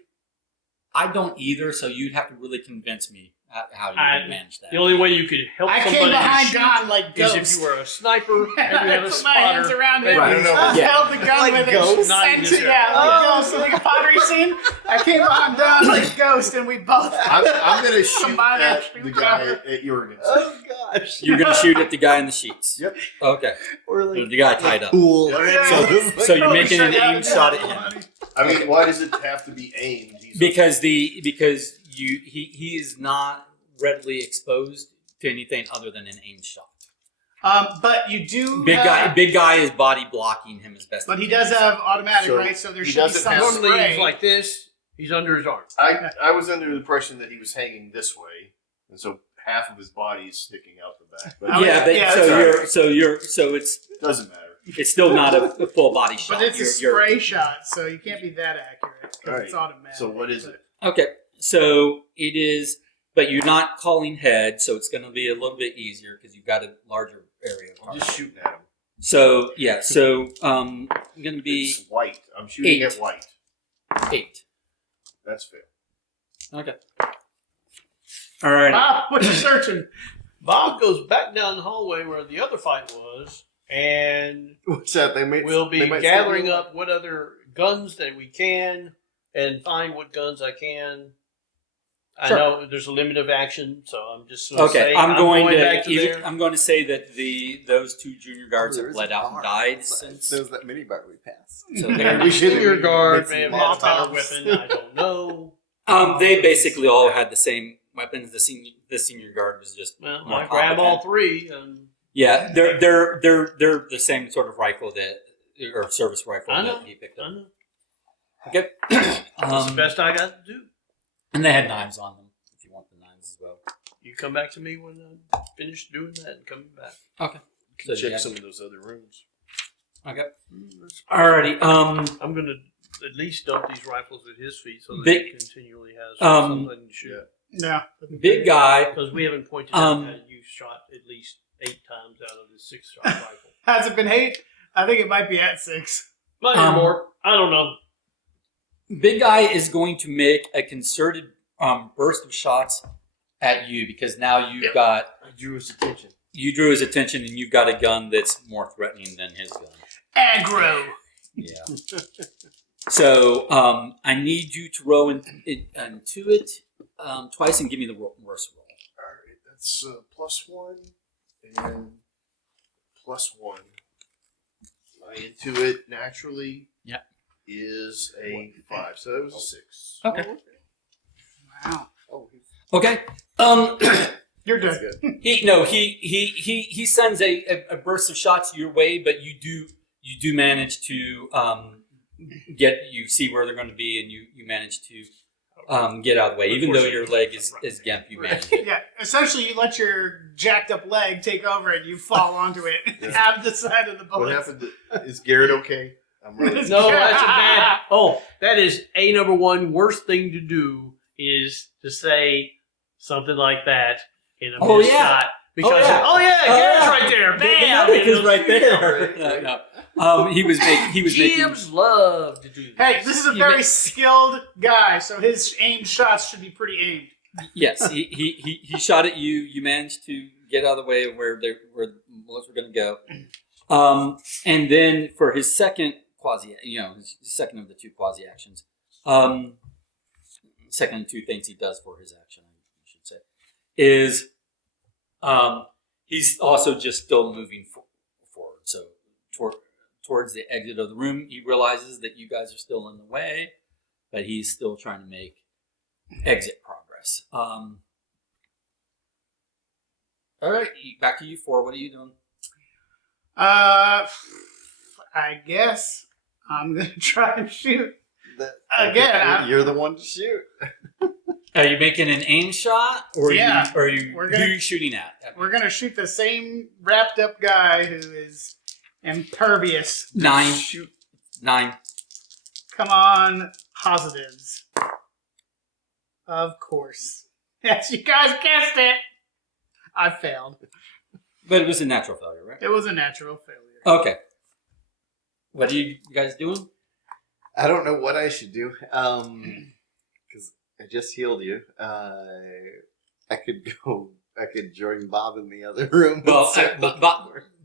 I don't either, so you'd have to really convince me how you would manage that. The only way you could help I somebody came behind shoot Don like is Ghost. if you were a sniper and you I had a put my hands spotter. around him. Right. I Yeah. held the gun Like with Ghost? it. Not And in this yeah, area. like Ghost. So like a pottery scene. I came behind Don like Ghost, and we both. I'm gonna shoot Combined at action the guy power. at Jorgensen. Oh gosh. You're going to shoot at the guy in the sheets. Yep. Okay. Or like The guy tied up. pool. Or Yeah. So you're making an Yeah, aim yeah. shot at him I mean, why does it have to be aimed? He's because he is not readily exposed to anything other than an aim shot. But you do. Big guy is body blocking him as best. But he can. does have automatic, So right? So there he should be doesn't some have- Normally spray. he's like this. He's under his arm. I was under the impression that he was hanging this way, and so half of his body is sticking out the back. But Yeah, but Yeah, so it's it doesn't matter. it's still not a full body shot. But it's a You're- spray shot, so you can't be that accurate because Right. it's automatic. So what is it? Okay, so it is, but you're not calling head, so it's going to be a little bit easier because you've got a larger area of I'm target. just shooting at him. So yeah, so I'm going to be It's white. I'm shooting 8. at white. 8. That's fair. Okay. All right. Bob, what you searching? Bob goes back down the hallway where the other fight was, and What's that? we'll be they might gathering still up what other guns that we can and find what guns I can. I Sure. know there's a limit of action, so I'm just going to Okay, say I'm going back to to there. I'm going to say that those 2 junior guards have There's bled a out and bar died outside. since. There's that mini bar we passed. So they're The senior guard Made may have some had a better Molotovs. weapon. I don't know. they basically all had the same weapons. The senior guard was just Well, more I grab all competent. 3. And Yeah, they're the same sort of rifle or service rifle I know. that he picked I up. know. Okay. That's the best I got to do. And they had knives on them. If you want the knives as well. You come back to me when I'm finished doing that and coming back. Okay. You can So check yeah. some of those other rooms. Okay. Alrighty. I'm gonna at least dump these rifles at his feet so that Big- he continually has um, something to shoot. No. Big guy. Because we haven't pointed out that you shot at least 8 times out of his 6-shot rifle. Has it been 8? I think it might be at 6. Might be more. I don't know. Big guy is going to make a concerted burst of shots at you because now you've got I drew his attention. you drew his attention and you've got a gun that's more threatening than his gun. Aggro. Yeah. So I need you to roll into it twice and give me the worst roll. All right, that's +1 and +1. My intuit naturally is a 5, so that was a 6. Okay. Wow. Oh, Okay. You're that's done. good. He sends a burst of shots your way, but you do manage to you see where they're going to be, and you manage to get out of the way, even though your leg is gimp. You manage it. Yeah, essentially you let your jacked up leg take over and you fall onto it out of the side of the What bullet. happened? Is Garrett okay? I'm really. No, that's a bad. Oh, that is a number one worst thing to do is to say something like that in a Oh, missed yeah. shot. Because Oh, yeah. Garrett's right there. The Bam! magic is And right there. Right. No. He was making. GMs love to do this. Hey, this is a very skilled guy, so his aimed shots should be pretty aimed. Yes, he shot at you. You managed to get out of the way of where the bullets were going to go. And then for his second his second of the 2 quasi actions, second of 2 things he does for his action, I should say, is he's also just still moving forward. So towards the exit of the room, he realizes that you guys are still in the way, but he's still trying to make exit progress. All right, back to you 4. What are you doing? I guess I'm going to try and shoot. Again, You're the one to shoot. Are you making an aim shot, or Yeah, are you we're who gonna- are you shooting at? We're going to shoot the same wrapped up guy who is impervious. 9. Shoot. 9. Come on, positives. Of course. Yes, you guys guessed it. I failed. But it was a natural failure, right? It was a natural failure. Okay. What are you guys doing? I don't know what I should do. Because I just healed you. I could join Bob in the other room. Well,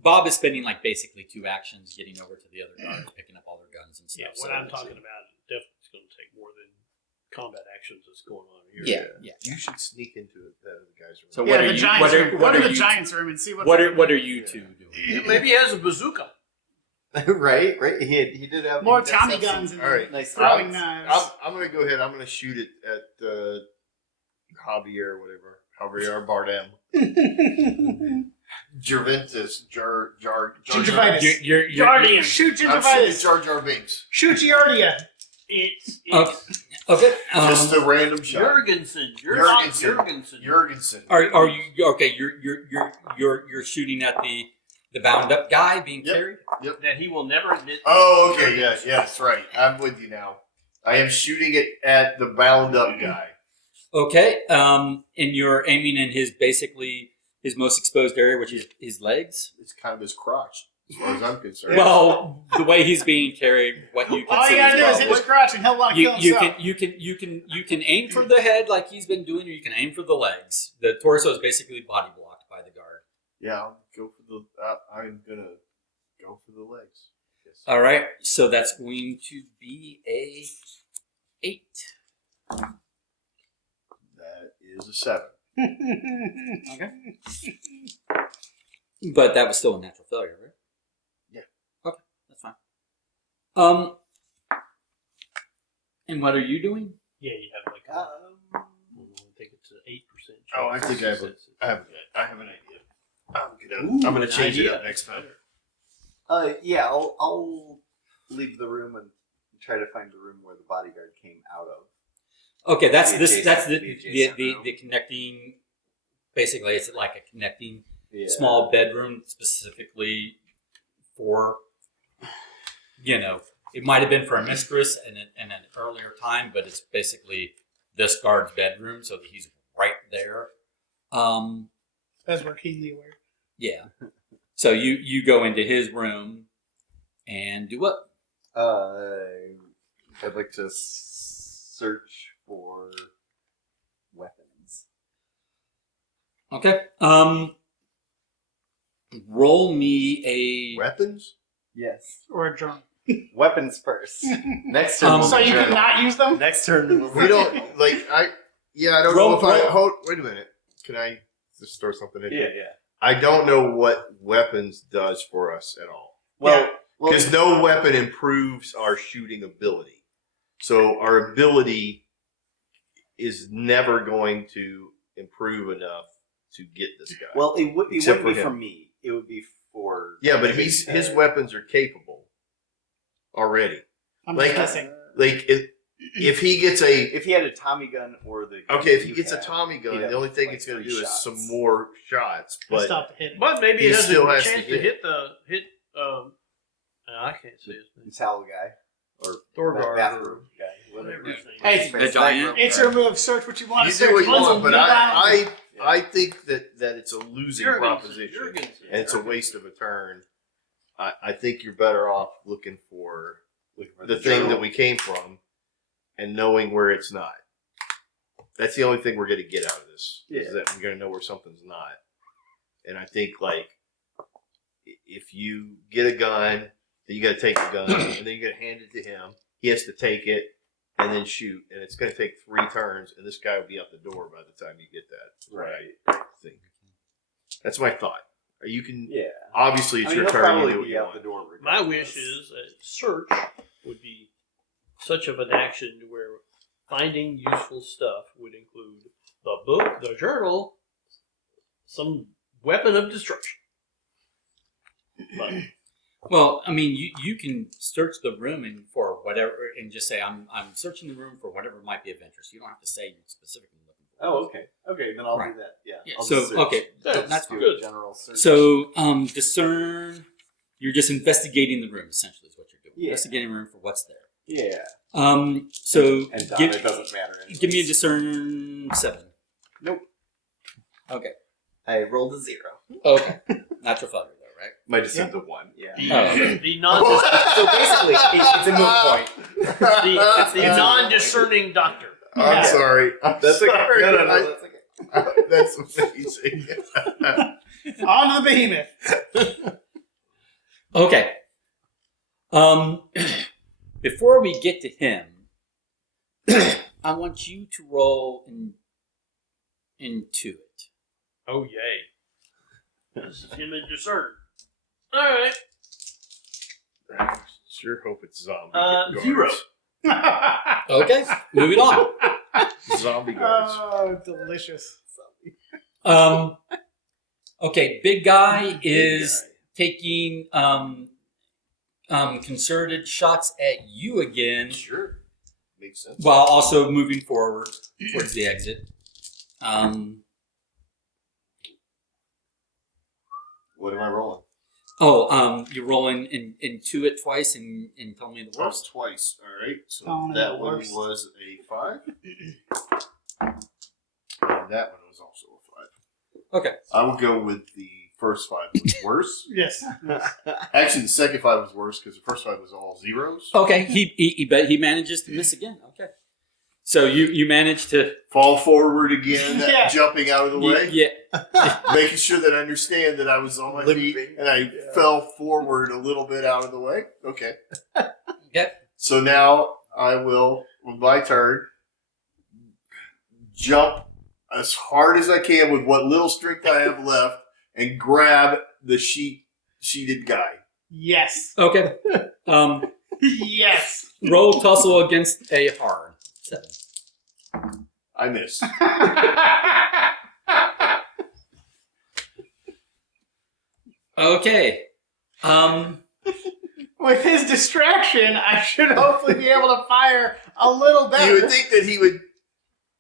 Bob is spending basically 2 actions getting over to the other guard, picking up all their guns and stuff. Yeah, what I'm talking about definitely is going to take more than combat actions that's going on here. Yeah. You should sneak into it. The guys are. So Yeah, what are the you? Giants What room. are, Go what to are the you? Giants room and see what's What are you 2 doing? Maybe he has a bazooka. right? He did have more he does Tommy have some guns and All right. nice throwing knives. knives. I'm going to go ahead. I'm going to shoot it at Javier, whatever. Javier Bardem. Juventus. Gingivitis. You're Giardia. Shoot I'm shooting Gingivitis. Jar Jar Binks. Shoot Giardia. It's okay. Just a random shot. Jurgensen. Jurgensen. Jurgensen. Are you okay? You're shooting at the bound up guy being Yep. carried. That he will never admit. Oh, okay. Yeah, that's right. I'm with you now. I am shooting it at the bound up guy. Okay. And you're aiming in his most exposed area, which is his legs. It's kind of his crotch, as far as I'm concerned. Well, the way he's being carried, what you can All see you gotta do is is hit his crotch and he'll want to kill himself. you can aim for the head like he's been doing, or you can aim for the legs. The torso is basically body blocked by the guard. Yeah, I'll go for the. I'm gonna go for the legs. Yes. All right, so that's going to be a 8. That is a 7. Okay. But that was still a natural failure, right? Yeah. Okay, that's fine. And what are you doing? Yeah, you have I think it's an 8%. Oh, I think I have an idea. I'm gonna change it up next time. Yeah, I'll leave the room and try to find the room where the bodyguard came out of. Okay, that's The this. adjacent- That's the the adjacent room. the connecting. Basically, it's like a connecting Yeah. small bedroom specifically for. It might have been for a mistress in an earlier time, but it's basically this guard's bedroom, so that he's right there. That's where keenly aware. Yeah. So you go into his room and do what? I'd like to search for weapons. Okay. Roll me a. Weapons? Yes. Or a drone. Weapons first. Next turn. So you journal. cannot use them? Next turn. We don't I don't Roll- know if I roll- wait a minute. Can I just throw something in? Yeah, here? yeah. I don't know what weapons does for us at all. Well, Because no weapon improves our shooting ability. So our ability is never going to improve enough to get this guy. well, it wouldn't Except be for for him. me. It would be for. yeah, but his weapons are capable already. I'm Like- just guessing. Like if he gets a If he had a Tommy gun or the. gun okay, if that he you gets a have, Tommy gun, he'd have, the only thing like, it's going to 3 do shots. is some more shots. I But stopped the hit. But maybe He it has still a has to chance to hit. hit. I can't say his name. Towel guy or Thorgard. bathroom guy, Whatever whatever. his name Hey, is. The giant? It's your move. Search what you want you to search. do what you One's a want. But mid-round. I think that it's a losing Jurgensen, proposition. Jurgensen. And it's a waste of a turn. I think you're better off looking for the thing that we came from and knowing where it's not. That's the only thing we're going to get out of this. Yeah. Is that we're going to know where something's not. And I think, like, if you get a gun, then you got to take the gun, and then you got to hand it to him. He has to take it and then shoot. And it's going to take 3 turns, and this guy will be out the door by the time you get that. Right. I think. That's my thought. You can Yeah. obviously it's I mean, your he'll turn. You probably do what be you out want. the door. My regardless. wish is a search would be such of an action where finding useful stuff would include the book, the journal, some weapon of destruction. But Well, I mean, you can search the room and for whatever, and just say I'm searching the room for whatever might be of interest. You don't have to say you're specifically looking for. Oh, okay. Okay, then I'll Right. do that. Yeah. Yeah, I'll so, just search. okay, that's Do a good. General search. So, discern. You're just investigating the room. Essentially, is what you're doing. Yeah. Investigating the room for what's there. Yeah. So And Donna, give, it doesn't matter. give me a anyways. discern 7. Nope. Okay. I rolled a 0. Okay. Natural failure, though, right? My descent to 1. Yeah. The non So basically, it's a moot point. the non-discerning doctor. I'm Yeah. sorry. That's okay. No, that's okay. That's amazing. On to the behemoth. Okay. Before we get to him, I want you to roll into it. Oh yay! This is him and discern. All right. Sure hope it's zombie. 0. guards. Okay, moving on. Zombie guards. Oh, delicious. Okay, big guy is taking concerted shots at you again, Sure. Makes sense. while also moving forward towards the exit. What am I rolling? You're rolling into it twice and tell me the That was worst. twice. All right. So Oh, that the one worst. was a 5. And that one was also a 5. Okay. I would go with the first 5 was worse. Yes. Actually, the second 5 was worse because the first 5 was all zeros. Okay, he manages to miss again. Okay, so you manage to Fall forward again, Yeah. jumping out of the way. yeah. Making sure that I understand that I was on my feet Limping. and I fell forward a little bit out of the way. Okay. Okay. So now I will, with my turn, jump as hard as I can with what little strength I have left and grab the sheeted guy. Yes. Okay. Yes. Roll tussle against a hard 7. I missed. Okay. with his distraction, I should hopefully be able to fire a little better. You would think that he would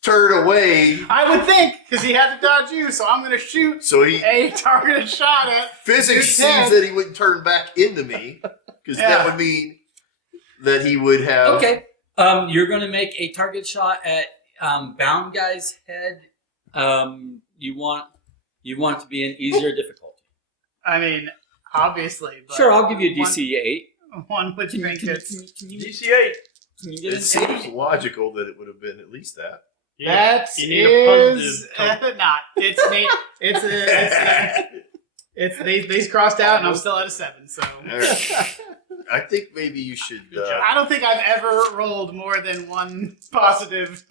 turn away. I would think, because he had to dodge you, so I'm going to shoot So he a targeted shot at physics his seems head. that he wouldn't turn back into me because that would mean that he would have. Okay. You're going to make a target shot at bound guy's head. You want it to be an easier difficulty. I mean, obviously. But Sure, I'll give you a DC 8. One would Can think it's... you DC-8. can you get It an seems 8? logical that it would have been at least that. That You need a is positive. not. It's these crossed out, and I'm still at a 7. So All right. I think maybe you should. I don't think I've ever rolled more than one positive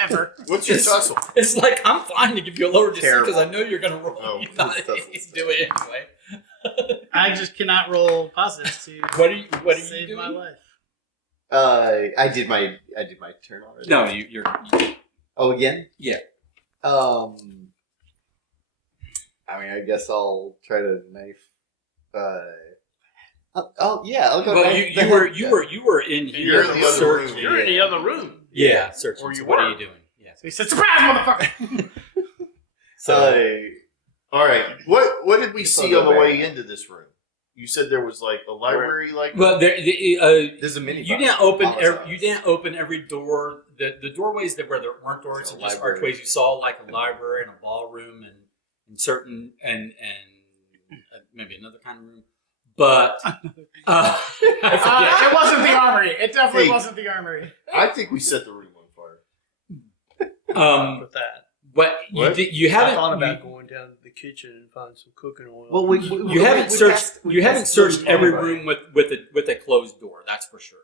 ever. What's your tussle? It's like, I'm fine to give you a lower DC Terrible. because I know you're going to roll. Oh, You're not this doesn't do it anyway. I just cannot roll positives to What are you save doing? my life. I did my turn already. No, you're Oh, again? Yeah. I mean, I guess I'll try to knife. I'll go. Well, knife the you were in here. You're in the other searching. room. You're in the other room. Yeah, searching. Or you So what are were. you doing? Yeah. So he said, "Surprise, motherfucker!" So All right. What did we Just see I'll on go the way back. into this room? You said there was like a library, like. well, There's a mini. you didn't open every door. The doorways where there weren't doors, So are just library. archways. You saw like a library and a ballroom and certain and maybe another kind of room. But I forget. It wasn't the armory. It definitely Hey. wasn't the armory. I think we set the room on fire. With that. But What? you I haven't. thought about going down to the kitchen and find some cooking oil. Well, You haven't searched every room with a closed door. That's for sure.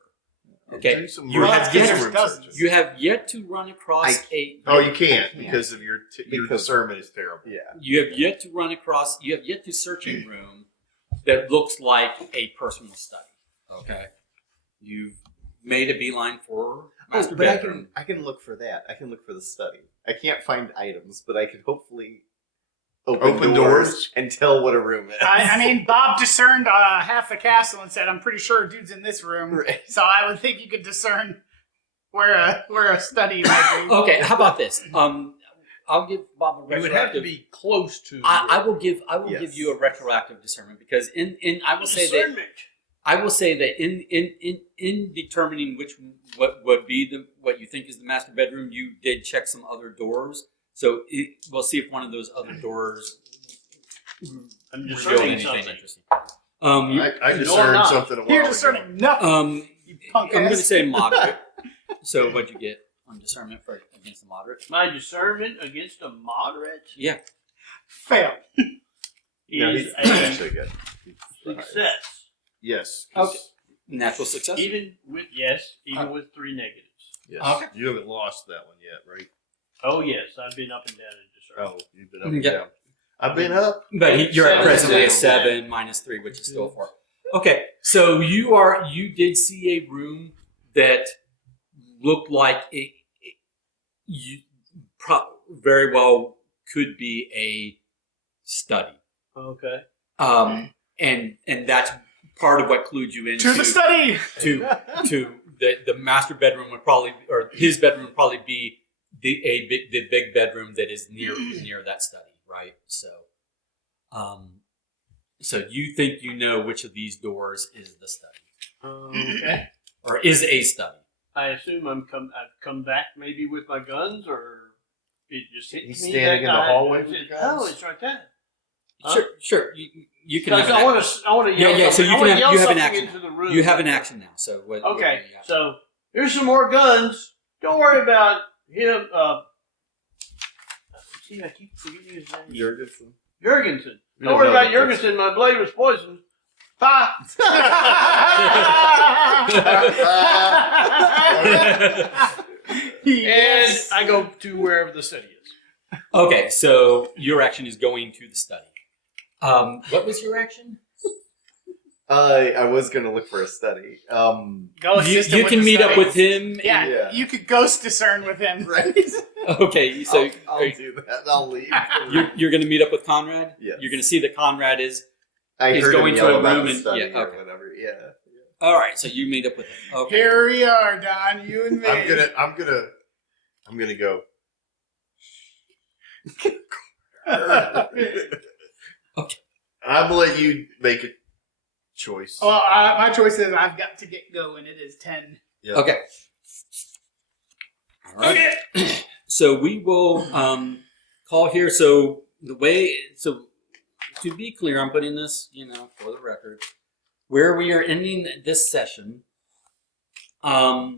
Okay. Do some You room- have do some yet room dozens. searches. you have yet to run across a. Oh, you can't Yeah. because of your Because- discernment is terrible. Yeah. You have yet to run across. You have yet to search a room that looks like a personal study. Okay. You've made a beeline for master But bedroom. I can look for that. I can look for the study. I can't find items, but I can hopefully open doors and tell what a room is. I mean, Bob discerned half the castle and said, "I'm pretty sure a dude's in this room." Right. So I would think you could discern where a study might be. Okay. How about this? I'll give Bob a You would have to retroactive. be close to. I will give Yes. give you a retroactive discernment because I will say that discernment. I will say that in determining what would be what you think is the master bedroom, you did check some other doors. So we'll see if one of those other doors I'm reveal discerning anything something. interesting. I discerned not. something a while You're ago. discerning nothing. You punk I'm going to ass. say moderate. So what'd you get on discernment against the moderate? My discernment against a moderate Yeah. Fail. No, is he's a actually good. success. Yes. Okay. Natural success. Even with with 3 negatives. Yes. Okay. You haven't lost that one yet, right? Oh yes, I've been up and down in discernment. Oh, you've been up and Yeah. down. I've been up. But you're at 7 presently a down. 7 minus 3, which is still a 4. Okay, so you did see a room that looked like very well could be a study, Okay. and that's part of what clued you into To the study. to the master bedroom would probably, or his bedroom would probably be the big bedroom that is near that study, right? So, so you think you know which of these doors is the study, Okay. or is a study? I assume I've come back maybe with my guns, or it just hit He's me. standing that in the I- hallway I with said, the guns? Oh, it's right there. Huh? Sure. You can. Because Have I an want action. to. I want to yell. Yeah. So something. you I wanna can yell you have an something action. into the room. You have an action now. So what? Okay. Yeah. So here's some more guns. Don't worry about him. See, I keep forgetting his name. Jurgensen. Jurgensen. We Don't worry know about that person. Jurgensen. My blade was poisoned. Bye. Yes. And I go to wherever the city is. Okay. So your action is going to the study. What was your action? I was gonna look for a study. Go You assist him with can the meet up study. with him. Yeah, Yeah. you could ghost discern with him. Right. Okay. So I'll do that. I'll leave. you're going to meet up with Conrad. Yes. You're going to see that Conrad is. I He's heard going him to yell a about room the and- study yeah, or okay. whatever. Yeah. All right, so you meet up with him. Okay. Here we are, Don. You and me. I'm gonna go. Okay. I'm gonna let you make a choice. Well, my choice is I've got to get going. It is 10. Yeah. Okay. All right. So we will call here. So to be clear, I'm putting this, for the record, where we are ending this session. What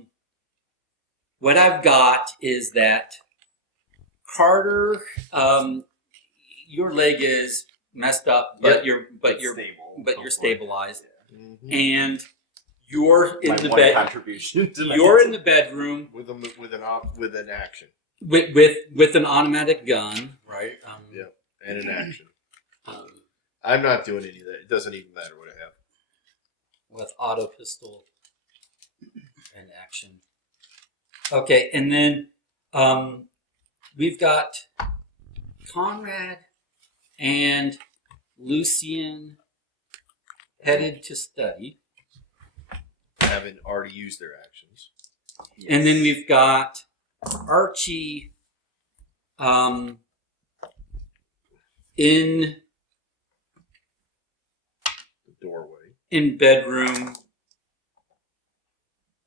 I've got is that Carter, your leg is messed up, but you're stable. but you're stabilized, Mhm. and you're in My the one bed. contribution to You're in the bedroom with an action with an automatic gun, right? Yeah. and an action. Um, I'm not doing any of that. It doesn't even matter what I have. with auto pistol and action. Okay, and then we've got Conrad and Lucian headed to study. Haven't already used their actions. And then we've got Archie in The doorway. in bedroom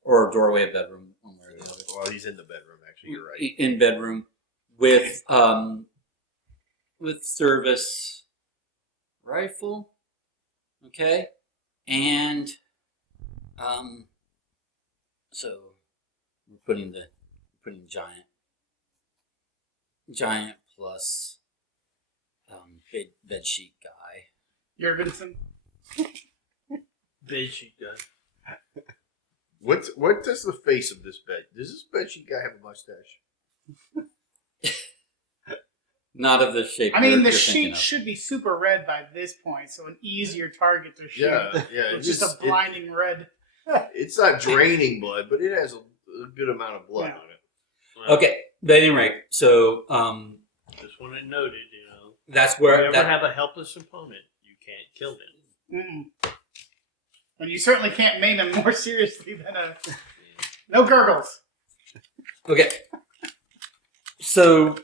or doorway of bedroom, one way or the other. Well, he's in the bedroom. Actually, you're right. In bedroom with service rifle, okay, and so we're putting giant plus bed sheet guy. Jurgensen. Bed sheet guy. What does the face of this bed? Does this bedsheet guy have a mustache? Not of the shape. I mean, you're the thinking sheet of. should be super red by this point, so an easier target to shoot. Yeah. It's just a blinding red. It's not draining blood, but it has a good amount of blood Yeah. on it. Well, Okay, but at any rate, so Just want it noted, that's If where you ever that, have a helpless opponent, you can't kill them. Mm-mm. And you certainly can't maim him more seriously than a. No gurgles. okay. So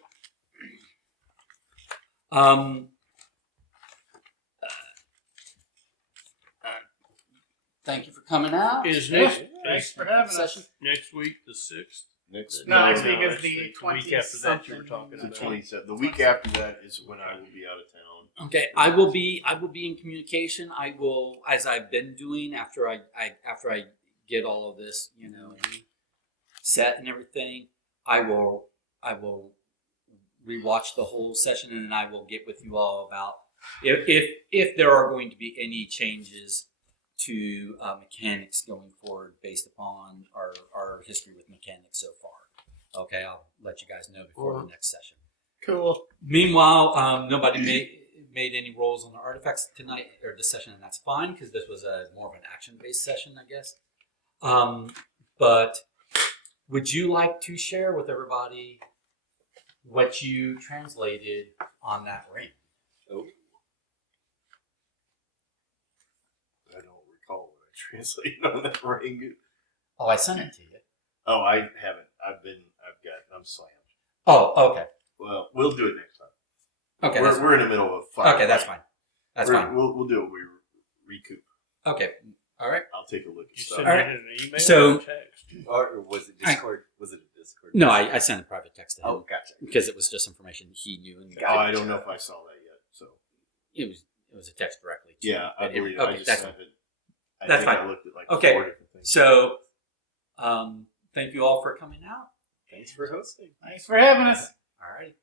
thank you for coming out. Is Yeah, next thanks is for having session. us. next week the 6th? Next. No, next No, week is it's the the 20 week after that you were something. talking The about. 27th. The week after that is when I will be out of town. Okay, I will be in communication. I will, as I've been doing after I get all of this, set and everything. I will rewatch the whole session, and then I will get with you all about if there are going to be any changes to mechanics going forward based upon our history with mechanics so far. Okay, I'll let you guys know before the next session. Cool. Meanwhile, nobody made any rolls on the artifacts tonight or this session, and that's fine because this was more of an action-based session, I guess. But would you like to share with everybody what you translated on that ring? Oh. I don't recall what I translated on that ring. Oh, I sent it to you. Oh, I haven't. I'm slammed. Oh, okay. Well, we'll do it next time. Okay, we're in the middle of a fight. okay, that's fine. That's fine. We'll do it. We recoup. Okay, all right. I'll take a look at You stuff. send All it right. in an email So- or text? Or was it Discord? Was it a Discord? No, I sent a private text to him Oh, gotcha. because it was just information he knew, and Oh, I don't know if I saw that yet. So it was a text directly. To yeah, him. I But believe. okay, I just that's haven't. I That's think fine. I looked at like Okay, 4 different things. So, thank you all for coming out. Thanks for hosting. Thanks for having us. All right.